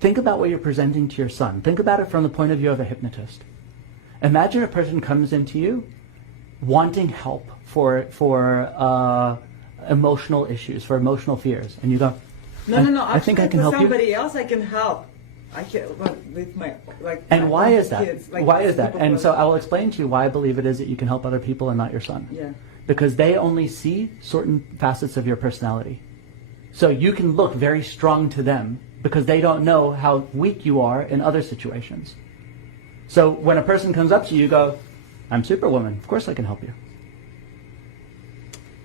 think about what you're presenting to your son. Think about it from the point of view of a hypnotist. Imagine a person comes into you wanting help for emotional issues, for emotional fears, and you go, No. I think I can help you. Somebody else I can help. I can with my And my why own is that? kids, Why is that? people And who- so I will explain to you why I believe it is that you can help other people and not your son. Yeah. Because they only see certain facets of your personality. So you can look very strong to them because they don't know how weak you are in other situations. So when a person comes up to you, you go, I'm Superwoman. Of course I can help you.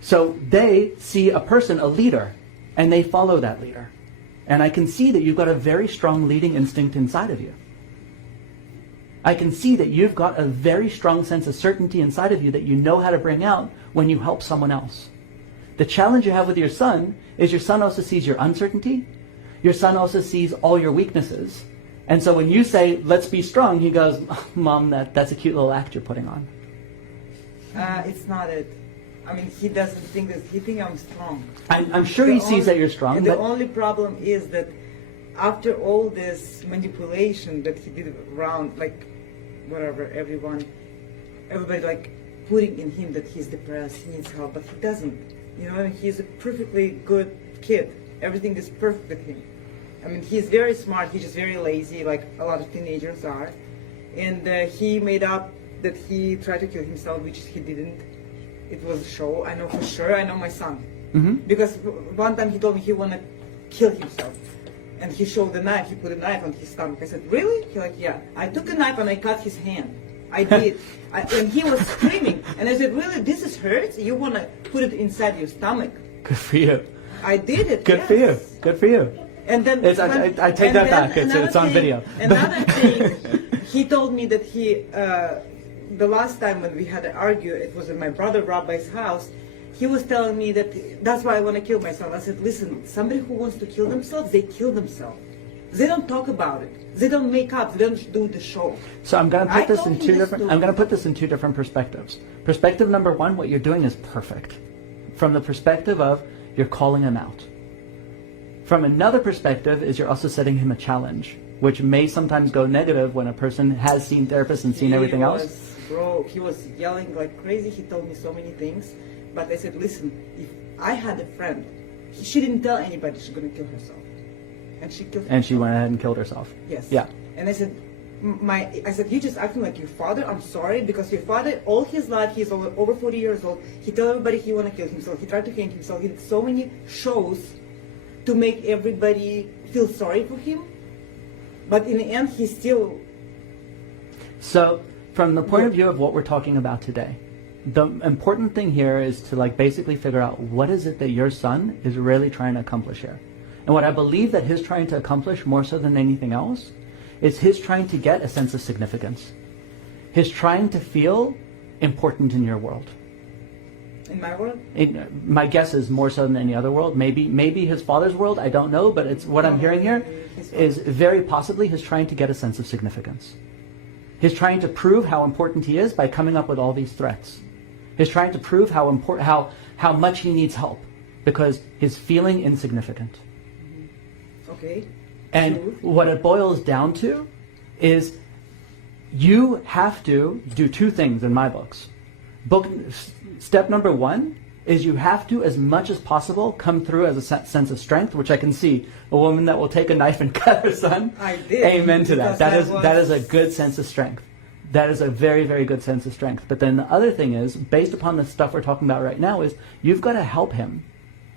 So they see a person, a leader, and they follow that leader. And I can see that you've got a very strong leading instinct inside of you. I can see that you've got a very strong sense of certainty inside of you that you know how to bring out when you help someone else. The challenge you have with your son is your son also sees your uncertainty. Your son also sees all your weaknesses. And so when you say, let's be strong, he goes, oh, Mom, that's a cute little act you're putting on. It's not it. I mean, he doesn't think that. He thinks I'm strong. I'm sure he sees that you're strong. And the only problem is that after all this manipulation that he did around, like, whatever, everybody like putting in him that he's depressed, he needs help, but he doesn't. You know, he's a perfectly good kid. Everything is perfect with him. I mean, he's very smart. He's just very lazy, like a lot of teenagers are. And he made up that he tried to kill himself, which he didn't. It was a show. I know for sure. I know my son. Because one time he told me he wanted to kill himself. And he showed the knife. He put a knife on his stomach. I said, really? He's like, yeah. I took a knife and I cut his hand. I did. And he was screaming. And I said, really? This hurts? You want to put it inside your stomach? Good for you. I did it. Good for you. Good for you. And then I take that back. It's on video. Another thing, he told me that the last time when we had to argue, it was at my brother Rabbi's house. He was telling me that that's why I want to kill myself. I said, listen, somebody who wants to kill themselves, they kill themselves. They don't talk about it. They don't make up. They don't do the show. So I'm going to put this in two different. I'm going to put this in two different perspectives. Perspective number one: what you're doing is perfect, from the perspective of you're calling him out. From another perspective is you're also setting him a challenge, which may sometimes go negative when a person has seen therapists and seen everything else. He was yelling like crazy. He told me so many things. But I said, listen, if I had a friend, she didn't tell anybody she's going to kill herself. And she killed herself. And she went ahead and killed herself. Yes. Yeah. And I said, you're just acting like your father. I'm sorry, because your father, all his life, he's over 40 years old. He told everybody he want to kill himself. He tried to hang himself. He did so many shows to make everybody feel sorry for him. But in the end, he still... So, from the point of view of what we're talking about today, the important thing here is to basically figure out what is it that your son is really trying to accomplish here. And what I believe that he's trying to accomplish more so than anything else is his trying to get a sense of significance. His trying to feel important in your world. In my world? My guess is more so than any other world. Maybe his father's world, I don't know, but it's what I'm hearing here is very possibly he's trying to get a sense of significance. He's trying to prove how important he is by coming up with all these threats. He's trying to prove how much he needs help because he's feeling insignificant. Okay. And what it boils down to is you have to do two things in my books. Step number one is you have to, as much as possible, come through as a sense of strength, which I can see a woman that will take a knife and cut her son. I did. Amen to that. That is a good sense of strength. That is a very, very good sense of strength. But then the other thing is, based upon the stuff we're talking about right now, is you've got to help him.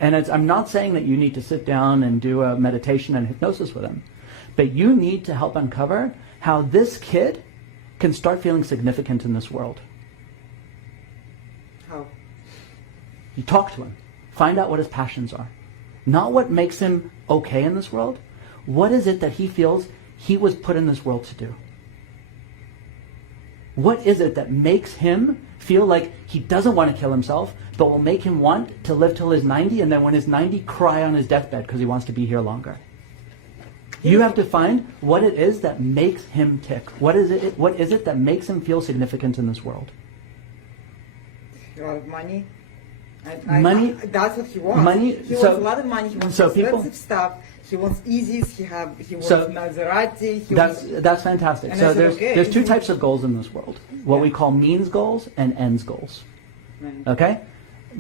And I'm not saying that you need to sit down and do a meditation and hypnosis with him. But you need to help uncover how this kid can start feeling significant in this world. How? You talk to him. Find out what his passions are. Not what makes him okay in this world. What is it that he feels he was put in this world to do? What is it that makes him feel like he doesn't want to kill himself, but will make him want to live till he's 90, and then when he's 90, cry on his deathbed because he wants to be here longer? You have to find what it is that makes him tick. What is it that makes him feel significant in this world? A lot of money. Money. That's what he wants. Money. He wants a lot of money. He wants expensive stuff. He wants Yeezys. He wants Maserati. That's fantastic. So there's two types of goals in this world. What we call means goals and ends goals. Right. Okay?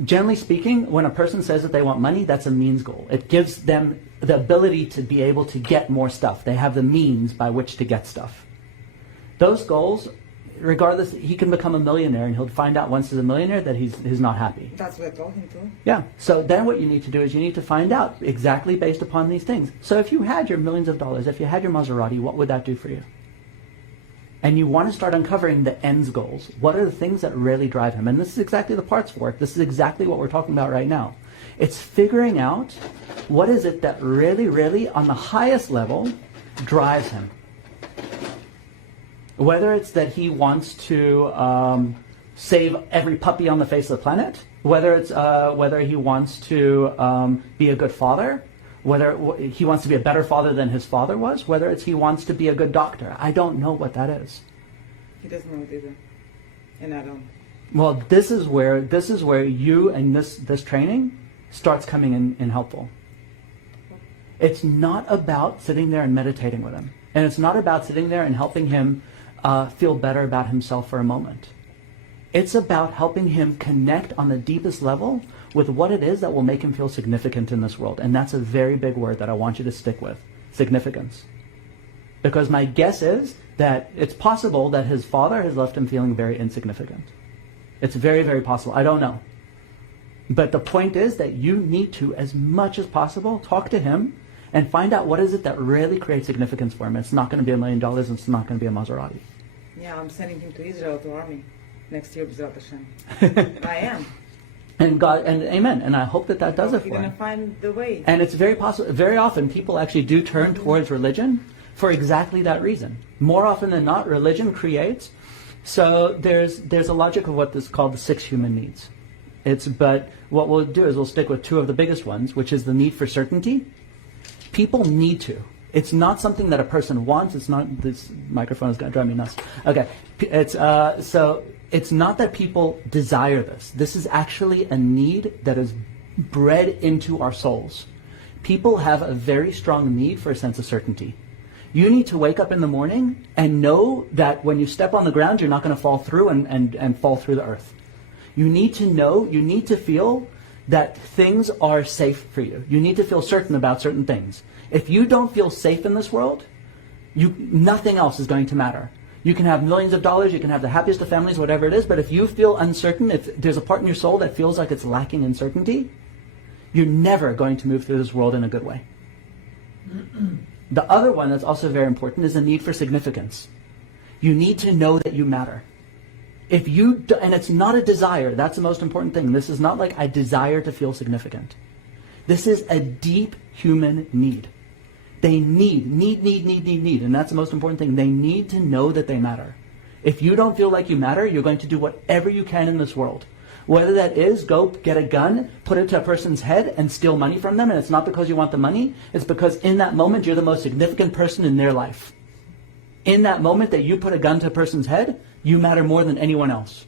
Generally speaking, when a person says that they want money, that's a means goal. It gives them the ability to be able to get more stuff. They have the means by which to get stuff. Those goals, regardless, he can become a millionaire and he'll find out once he's a millionaire that he's not happy. That's what I told him too. Yeah. So then what you need to do is you need to find out exactly based upon these things. So if you had your millions of dollars, if you had your Maserati, what would that do for you? And you want to start uncovering the ends goals. What are the things that really drive him? And this is exactly the parts for it. This is exactly what we're talking about right now. It's figuring out what is it that really, really, on the highest level, drives him. whether it's that he wants to save every puppy on the face of the planet, whether it's whether he wants to be a good father, whether he wants to be a better father than his father was, whether it's he wants to be a good doctor. I don't know what that is. He doesn't know it either, and I don't. Well, this is where you and this training starts coming in helpful. It's not about sitting there and meditating with him, and it's not about sitting there and helping him feel better about himself for a moment. It's about helping him connect on the deepest level with what it is that will make him feel significant in this world. And that's a very big word that I want you to stick with, significance. Because my guess is that it's possible that his father has left him feeling very insignificant. It's very, very possible. I don't know. But the point is that you need to, as much as possible, talk to him and find out what is it that really creates significance for him. It's not going to be $1 million, and it's not going to be a Maserati. Yeah, I'm sending him to Israel, to army, next year, B'ezrat Hashem. I am. And God, and amen. And I hope that does it for him. You're going to find the way. And it's very possible. Very often, people actually do turn towards religion for exactly that reason. More often than not, religion creates. So there's a logic of what is called the 6 human needs. But what we'll do is we'll stick with 2 of the biggest ones, which is the need for certainty. People need to. It's not something that a person wants. It's not. This microphone is going to drive me nuts. Okay. So it's not that people desire this. This is actually a need that is bred into our souls. People have a very strong need for a sense of certainty. You need to wake up in the morning and know that when you step on the ground, you're not going to fall through and fall through the earth. You need to know, you need to feel that things are safe for you. You need to feel certain about certain things. If you don't feel safe in this world, nothing else is going to matter. You can have millions of dollars, you can have the happiest of families, whatever it is, but if you feel uncertain, if there's a part in your soul that feels like it's lacking in certainty, you're never going to move through this world in a good way. The other one that's also very important is the need for significance. You need to know that you matter. And it's not a desire, that's the most important thing. This is not like I desire to feel significant. This is a deep human need. They need, and that's the most important thing. They need to know that they matter. If you don't feel like you matter, you're going to do whatever you can in this world. Whether that is go get a gun, put it to a person's head and steal money from them, and it's not because you want the money, it's because in that moment you're the most significant person in their life. In that moment that you put a gun to a person's head, you matter more than anyone else.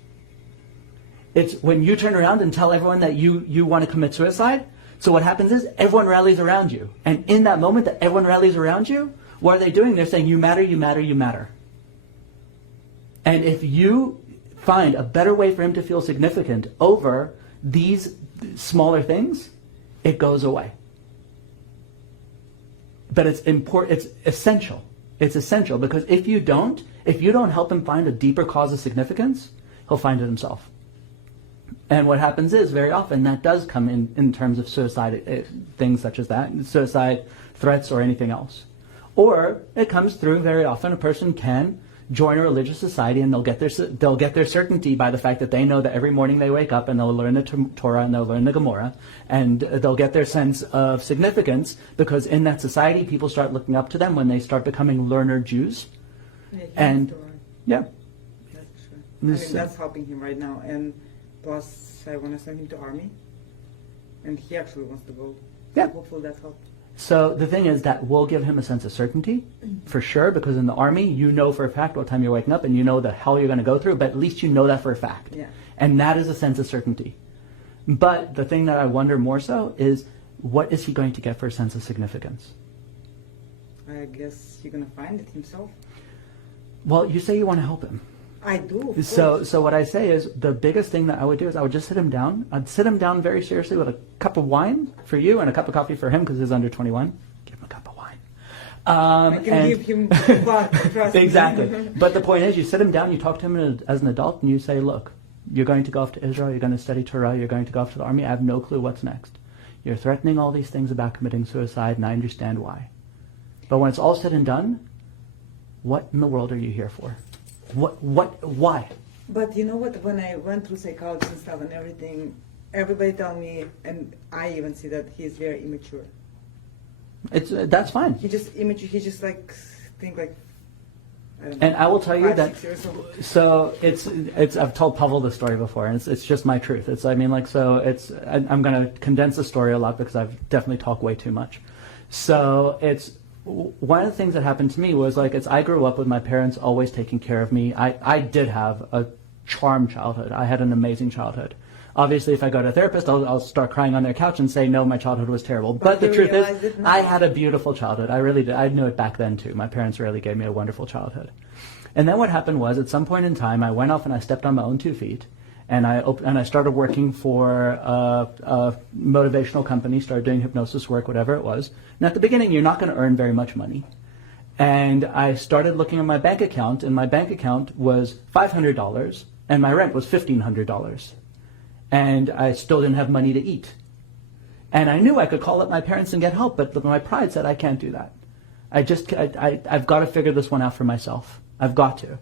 It's when you turn around and tell everyone that you want to commit suicide, so what happens is everyone rallies around you. And in that moment that everyone rallies around you, what are they doing? They're saying, you matter, you matter, you matter. And if you find a better way for him to feel significant over these smaller things, it goes away. But it's important, it's essential. It's essential because if you don't help him find a deeper cause of significance, he'll find it himself. And what happens is, very often, that does come in terms of suicide, things such as that, suicide threats or anything else. Or it comes through, very often, a person can join a religious society and they'll get their certainty by the fact that they know that every morning they wake up and they'll learn the Torah and they'll learn the Gemara, and they'll get their sense of significance because in that society, people start looking up to them when they start becoming learner Jews. And, yeah. That's for sure. I mean, that's helping him right now. And plus, I want to send him to army, and he actually wants to go. Yeah. So hopefully that helps. So the thing is that will give him a sense of certainty, for sure, because in the army, you know for a fact what time you're waking up, and you know the hell you're going to go through, but at least you know that for a fact. Yeah. And that is a sense of certainty. But the thing that I wonder more so is, what is he going to get for a sense of significance? I guess you're going to find it himself. Well, you say you want to help him. I do. Of So course. what I say is, the biggest thing that I would do is I would just sit him down. I'd sit him down very seriously with a cup of wine for you and a cup of coffee for him because he's under 21. Give him a cup of wine. I can give him trust. Exactly. But the point is, you sit him down, you talk to him as an adult, and you say, look, you're going to go off to Israel, you're going to study Torah, you're going to go off to the army, I have no clue what's next. You're threatening all these things about committing suicide, and I understand why. But when it's all said and done, what in the world are you here for? Why? But you know what, when I went through psychology and stuff and everything, everybody tell me, and I even see that he's very immature. That's fine. He just immature, he just like think like don't know, And I will tell you 5, that, 6 years old. so it's, I've told Pavel this story before, and it's just my truth. I'm going to condense the story a lot because I've definitely talked way too much. So one of the things that happened to me was I grew up with my parents always taking care of me. I did have a charmed childhood. I had an amazing childhood. Obviously, if I go to a therapist, I'll start crying on their couch and say, no, my childhood was terrible. But the truth is, I had a beautiful childhood. I really did. I knew it back then, too. My parents really gave me a wonderful childhood. And then what happened was, at some point in time, I went off and I stepped on my own 2 feet. And I started working for a motivational company, started doing hypnosis work, whatever it was. And at the beginning, you're not going to earn very much money. And I started looking at my bank account, and my bank account was $500, and my rent was $1,500. And I still didn't have money to eat. And I knew I could call up my parents and get help, but my pride said I can't do that. I've got to figure this one out for myself. I've got to.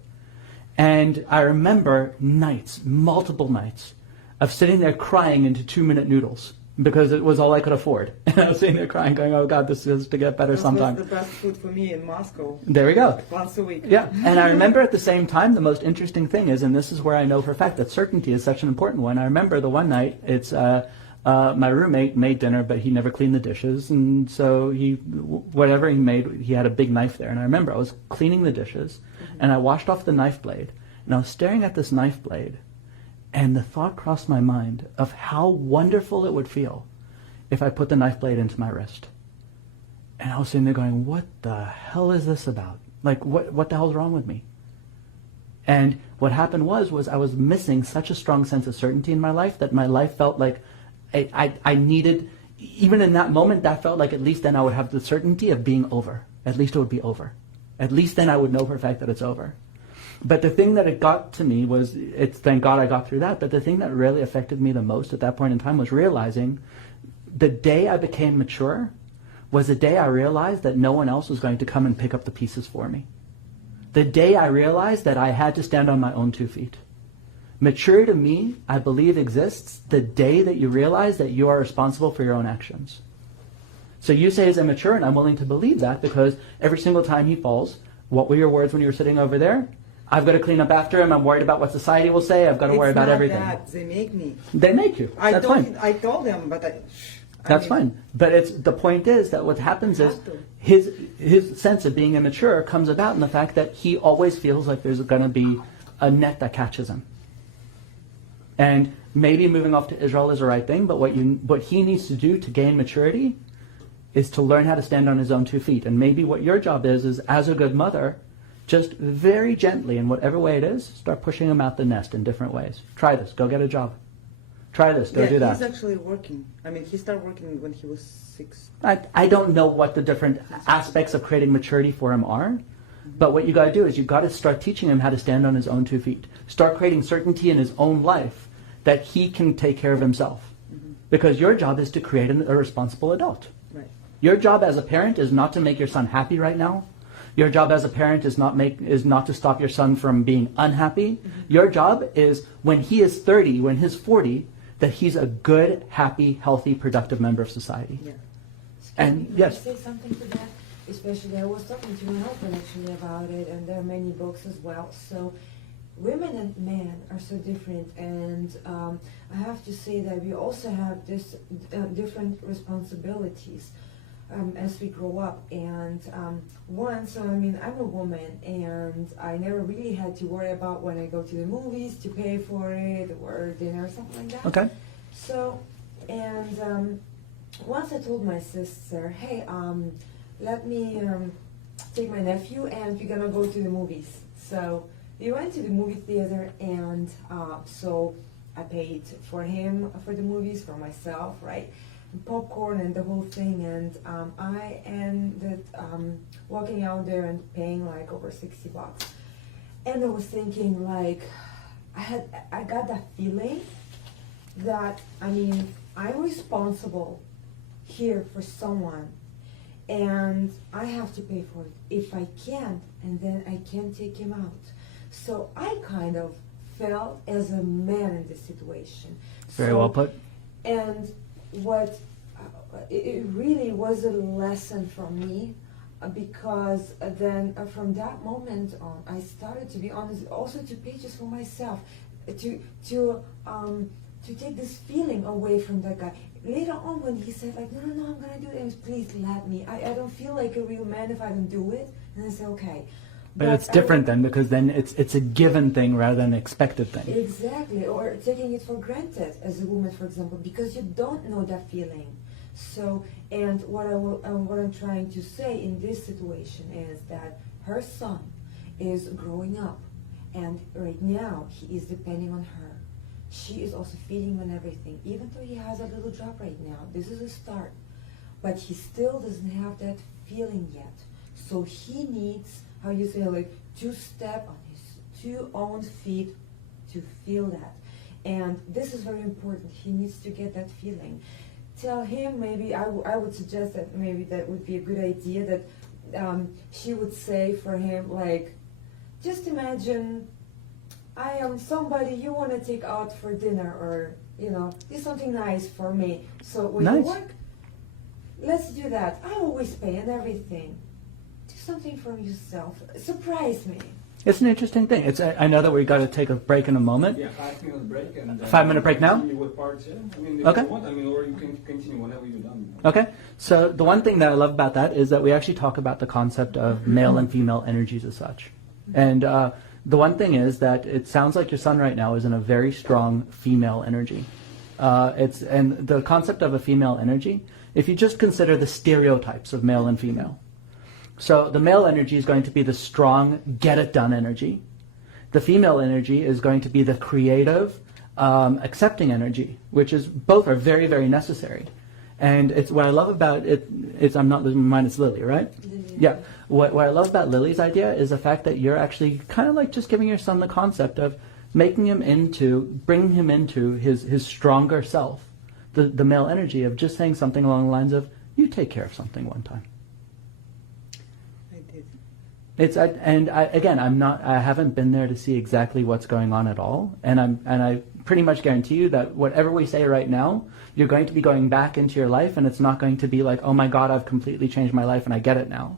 And I remember nights, multiple nights, of sitting there crying into 2-minute noodles because it was all I could afford. And I was sitting there crying, going, oh God, this is to get better sometime. This was the best food for me in Moscow. There we go. Once a week. Yeah, and I remember at the same time, the most interesting thing is, and this is where I know for a fact that certainty is such an important one. I remember the one night, my roommate made dinner, but he never cleaned the dishes, and so whatever he made, he had a big knife there. And I remember I was cleaning the dishes, and I washed off the knife blade, and I was staring at this knife blade, and the thought crossed my mind of how wonderful it would feel if I put the knife blade into my wrist. And I was sitting there going, what the hell is this about? What the hell's wrong with me? And what happened was I was missing such a strong sense of certainty in my life that my life felt like I needed, even in that moment, that felt like at least then I would have the certainty of being over. At least it would be over. At least then I would know for a fact that it's over. But the thing that it got to me was, thank God I got through that, but the thing that really affected me the most at that point in time was realizing the day I became mature was the day I realized that no one else was going to come and pick up the pieces for me. The day I realized that I had to stand on my own 2 feet. Maturity to me, I believe, exists the day that you realize that you are responsible for your own actions. So you say he's immature, and I'm willing to believe that because every single time he falls, what were your words when you were sitting over there? I've got to clean up after him. I'm worried about what society will say. I've got to worry about everything. That. They make me. They make you. That's fine. I told them, but that's fine. But the point is that what happens is his sense of being immature comes about in the fact that he always feels like there's going to be a net that catches him. And maybe moving off to Israel is the right thing, but what he needs to do to gain maturity is to learn how to stand on his own 2 feet. And maybe what your job is as a good mother, just very gently, in whatever way it is, start pushing him out the nest in different ways. Try this. Go get a job. Try this. Go do that. He's actually working. I mean, he started working when he was 6. I don't know what the different aspects of creating maturity for him are, but what you got to do is you got to start teaching him how to stand on his own 2 feet. Start creating certainty in his own life that he can take care of himself. Because your job is to create a responsible adult. Right. Your job as a parent is not to make your son happy right now. Your job as a parent is not to stop your son from being unhappy. Your job is when he is 30, when he's 40, that he's a good, happy, healthy, productive member of society. Yeah. And Can yes. I say something to that? Especially, I was talking to my husband actually about it, and there are many books as well. So, women and men are so different, and I have to say that we also have this different responsibilities as we grow up. And so I mean, I'm a woman, and I never really had to worry about when I go to the movies to pay for it or dinner or something like that. Okay. So, and once I told my sister, hey, let me take my nephew and we're gonna go to the movies. So we went to the movie theater, and so I paid for him for the movies, for myself, right? And popcorn and the whole thing, and I ended walking out there and paying like over $60. And I was thinking, like, I got that feeling that, I mean, I'm responsible here for someone, and I have to pay for it if I can't, and then I can't take him out. So I kind of felt as a man in this situation. Very well put. And what it really was a lesson for me because then from that moment on, I started to be honest, also to pay just for myself, to take this feeling away from that guy. Later on, when he said like, no, I'm gonna do it, please let me. I don't feel like a real man if I don't do it. And I say, okay. But it's different then, because then it's a given thing rather than an expected thing. Exactly, or taking it for granted as a woman, for example, because you don't know that feeling. So, and what I'm trying to say in this situation is that her son is growing up, and right now he is depending on her. She is also feeding him and everything, even though he has a little job right now. This is a start, but he still doesn't have that feeling yet. So he needs, how you say, like, to step on his 2 own feet to feel that. And this is very important. He needs to get that feeling. Tell him, maybe, I would suggest that maybe that would be a good idea, that she would say for him, like, just imagine I am somebody you want to take out for dinner, or, you know, do something nice for me. So when you work, let's do that. I always pay and everything. Do something for yourself. Surprise me. It's an interesting thing. I know that we got to take a break in a moment. Yeah, 5-minute break. And 5-minute break now? With part 2. I mean, if Okay. you want, or you can continue whenever you're done. Okay, so the one thing that I love about that is that we actually talk about the concept of male and female energies as such. And the one thing is that it sounds like your son right now is in a very strong female energy. And the concept of a female energy, if you just consider the stereotypes of male and female. So the male energy is going to be the strong, get-it-done energy. The female energy is going to be the creative, accepting energy, which is both are very, very necessary. And it's what I love about it. I'm not losing my mind. It's Lily, right? Lily. Yeah. What I love about Lily's idea is the fact that you're actually kind of like just giving your son the concept of bringing him into his stronger self, the male energy of just saying something along the lines of, "You take care of something one time." I haven't been there to see exactly what's going on at all, and I pretty much guarantee you that whatever we say right now, you're going to be going back into your life, and it's not going to be like, oh my God, I've completely changed my life and I get it now.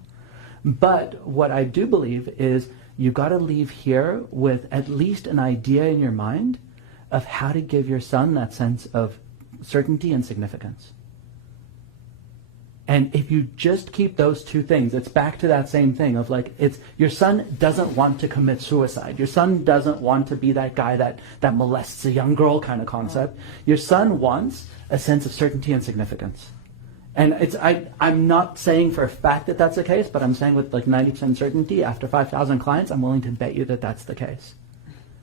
But what I do believe is you got to leave here with at least an idea in your mind of how to give your son that sense of certainty and significance. And if you just keep those two things, it's back to that same thing of like, your son doesn't want to commit suicide. Your son doesn't want to be that guy that molests a young girl kind of concept. Your son wants a sense of certainty and significance. And I'm not saying for a fact that that's the case, but I'm saying with like 90% certainty, after 5,000 clients, I'm willing to bet you that that's the case.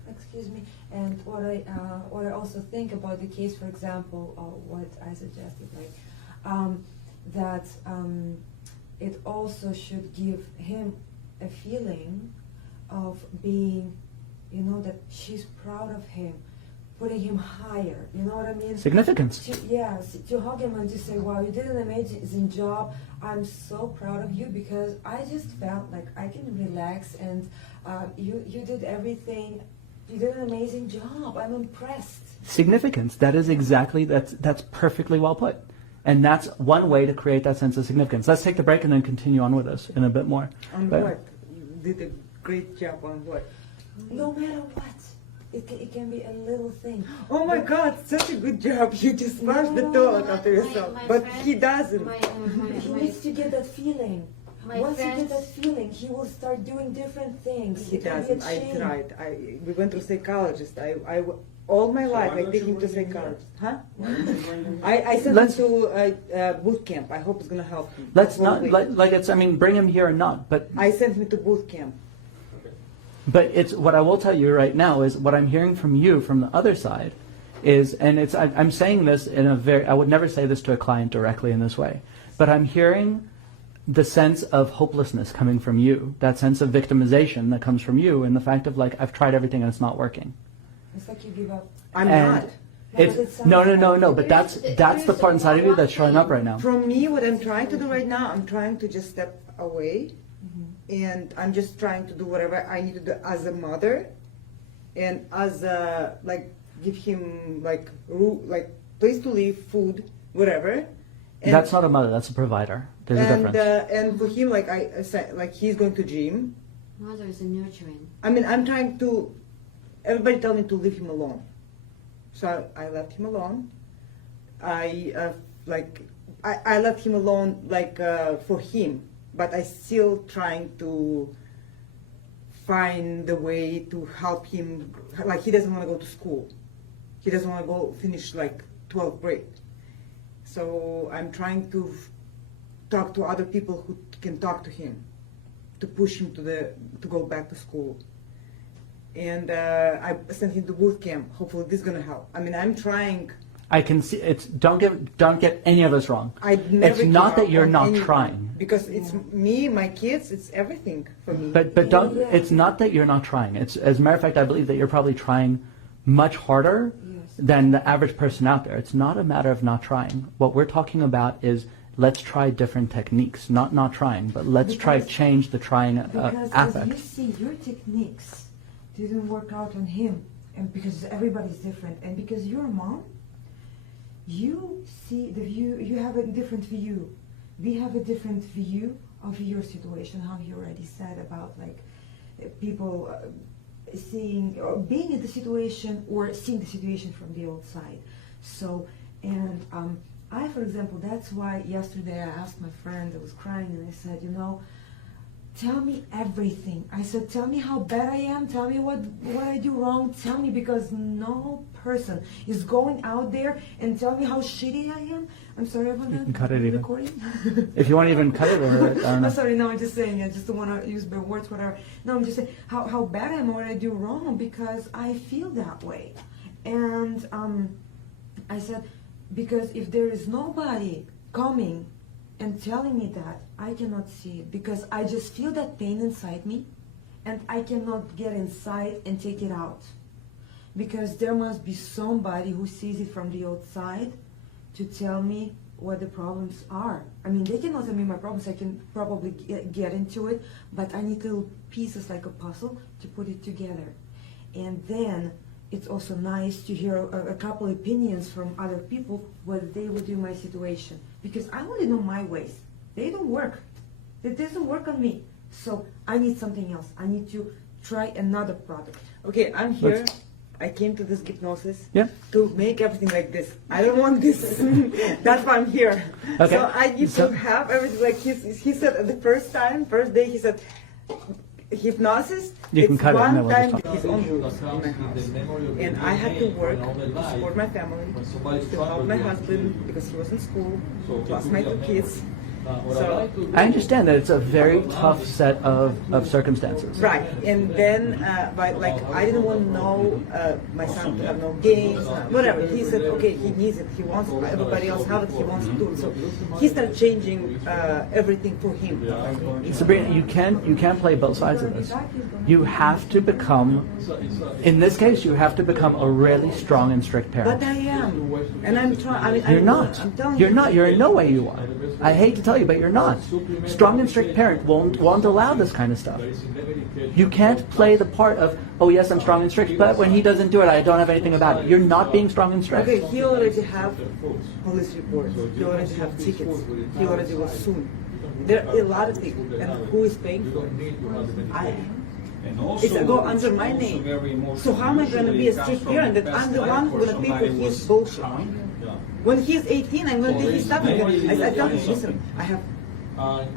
Excuse me. And what I also think about the case, for example, what I suggested, like, that it also should give him a feeling of being, that she's proud of him, putting him higher, you know what I mean? Significance. To hug him and to say, wow, you did an amazing job, I'm so proud of you, because I just felt like I can relax, and you did everything, you did an amazing job, I'm impressed. Significance, that's perfectly well put. And that's one way to create that sense of significance. Let's take the break and then continue on with this in a bit more. On what? You did a great job on what? No matter what. It can be a little thing. Oh my God, such a good job. You just flushed the toilet after yourself. But he doesn't. He needs to get that feeling. Once he friends- gets that feeling, he will start doing different things. He It will be a doesn't. I change. tried. We went to psychologist. All my life I why take don't him you to bring him psychologist. Huh? Why don't you bring him? I sent Let's- him to boot camp. I hope it's gonna help him. Let's The not, whole week. bring him here or not, but I sent him to boot camp. it's what I will tell you right now is what I'm hearing from you from the other side is, and I'm saying this in I would never say this to a client directly in this way, but I'm hearing the sense of hopelessness coming from you, that sense of victimization that comes from you, and the fact of like, I've tried everything and it's not working. It's like you give up. I'm And not. It's no, but that's the part inside of you that's showing up right now. From me, what I'm trying to do right now, I'm trying to just step away, and I'm just trying to do whatever I need to do as a mother, and as give him place to live, food, whatever, And, That's not a mother, that's a provider. There's a difference. And for him, like I said, like he's going to gym. Mother is nurturing. I mean, I'm trying to. Everybody tell me to leave him alone, so I left him alone. I left him alone for him, but I still trying to find the way to help him. Like he doesn't want to go to school. He doesn't want to go finish like 12th grade. So I'm trying to talk to other people who can talk to him, to push him to go back to school. And I sent him to boot camp. Hopefully this is gonna help. I mean, I'm trying. I can see it's. Don't get any of this wrong. It's not that you're not trying. Because it's me, my kids, it's everything for me. But don't. It's not that you're not trying. It's, as a matter of fact, I believe that you're probably trying much harder than the average person out there. It's not a matter of not trying. What we're talking about is let's try different techniques. Not trying, but let's try change the trying aspect. Because you see, your techniques didn't work out on him, and because everybody's different, and because you're a mom, you see the view. You have a different view. We have a different view of your situation. How you already said about like people. Seeing or being in the situation or seeing the situation from the outside. So, and I, for example, that's why yesterday I asked my friend that was crying and I said, you know, tell me everything. I said, tell me how bad I am, tell me what I do wrong, tell me, because no person is going out there and tell me how shitty I am. I'm sorry about that. You can cut it even. Recording? If you want to even cut it, or I don't know. I'm sorry, no, I'm just saying, I just don't want to use bad words, whatever. No, I'm just saying how bad I am, what I do wrong, because I feel that way. And I said, because if there is nobody coming and telling me that, I cannot see it, because I just feel that pain inside me, and I cannot get inside and take it out. Because there must be somebody who sees it from the outside to tell me what the problems are. I mean, they cannot tell me my problems, I can probably get into it, but I need little pieces like a puzzle to put it together. And then it's also nice to hear a couple opinions from other people, what they would do in my situation. Because I only know my ways. They don't work. It doesn't work on me. So I need something else. I need to try another product. Okay, I'm here. I came to this hypnosis Yeah. to make everything like this. I don't want this. That's why I'm here. Okay. So I need to have everything like he said at the first day, he said, hypnosis, You can it's cut it, one no, we'll time just his own rules in my house. And I had to work to support my family, to help my husband because he was in school, plus my 2 kids. So, I understand that it's a very tough set of circumstances. right, and then, like, I didn't want to know my son to have no games, whatever. He said, okay, he needs it, he wants it, everybody else have it, he wants to do it. So he started changing everything for him. Sabrina, you can't play both sides of this. You have to become, in this case, you have to become a really strong and strict parent. But I am, and I'm trying. I mean, You're not. I'm telling You're you. not. You're in no way you are. I hate to tell you, but you're not. Strong and strict parent won't allow this kind of stuff. You can't play the part of, oh yes, I'm strong and strict, but when he doesn't do it, I don't have anything about it. You're not being strong and strict. Okay, he already have police reports. He already have tickets. He already will soon. There are a lot of things, and who is paying for it? I am. It's go under my name. So how am I going to be a strict parent that I'm the one who's going to pay for his bullshit? When he's 18, I'm going to take his stuff. I tell him, listen,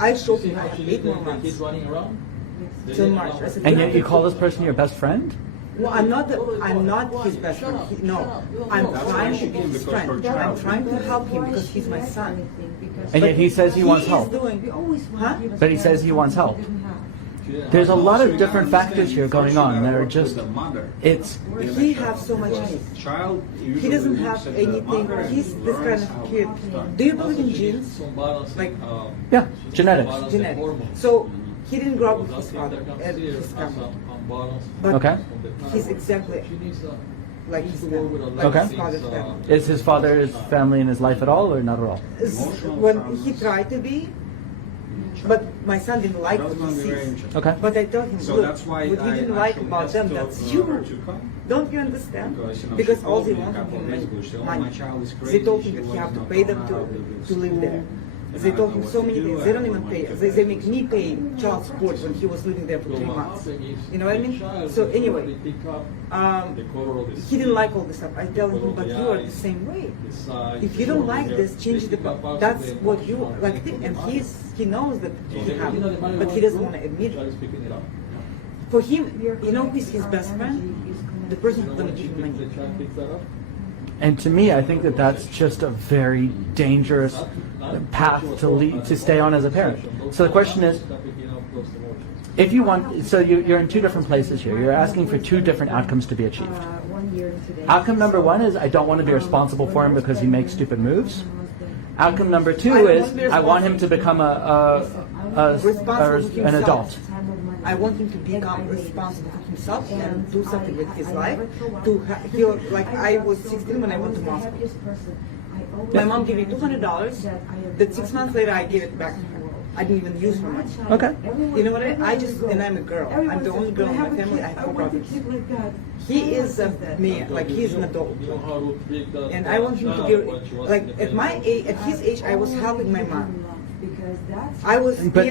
I showed him I have 8 more months till March. I said, And yet you call this person your best friend? well, I'm not his best friend. No, I'm trying to be his friend. I'm trying to help him because he's my son. And yet he says he wants help. But he says he wants help. There's a lot of different factors here going on that are just, He has so much hate. He doesn't have anything. He's this kind of kid. Do you believe in genes? Like, yeah, genetics. genetic. So he didn't grow up with his father and his family. But Okay. he's exactly like his family, like Okay. his father's family. Is his father's family in his life at all, or not at all? When he tried to be, But my son didn't like That was what he not very sees. interesting. Okay. But I told him, So look, that's why what you I didn't like actually about them, asked that's her you. to come. Don't you understand? Because, you know, Because she all told they me a want couple from of days him ago, she said, is "Oh, my money. child is They crazy. told She him that was he have to not pay them coming out of to the live there. school, They and I told don't him know so what many to do. things. They don't I even want pay. to They get make back me to pay school. child support when he was living there for 3 months. You know what I mean? So anyway, he didn't like all this stuff. I tell him, but you are the same way. If you don't like this, change the. That's what you like, and he knows that he have it, but he doesn't want to admit it. For him, you know, who's his best friend? The person who's going to give him money. And to me, I think that that's just a very dangerous path to stay on as a parent. So the question is, if you want, so you're in two different places here. You're asking for two different outcomes to be achieved. Outcome number one is I don't want to be responsible for him because he makes stupid moves. Outcome number two is I want him to become an adult. I want him to become responsible for himself and do something with his life. To feel like I was 16 when I went to Moscow. My mom gave me $200. That 6 months later, I gave it back to her. I didn't even use her money. Okay. You know what? And I'm a girl. I'm the only girl in my family. I have 4 brothers. He is a man, like he's an adult. And I want him to be like at my age, at his age, I was helping my mom. I was. But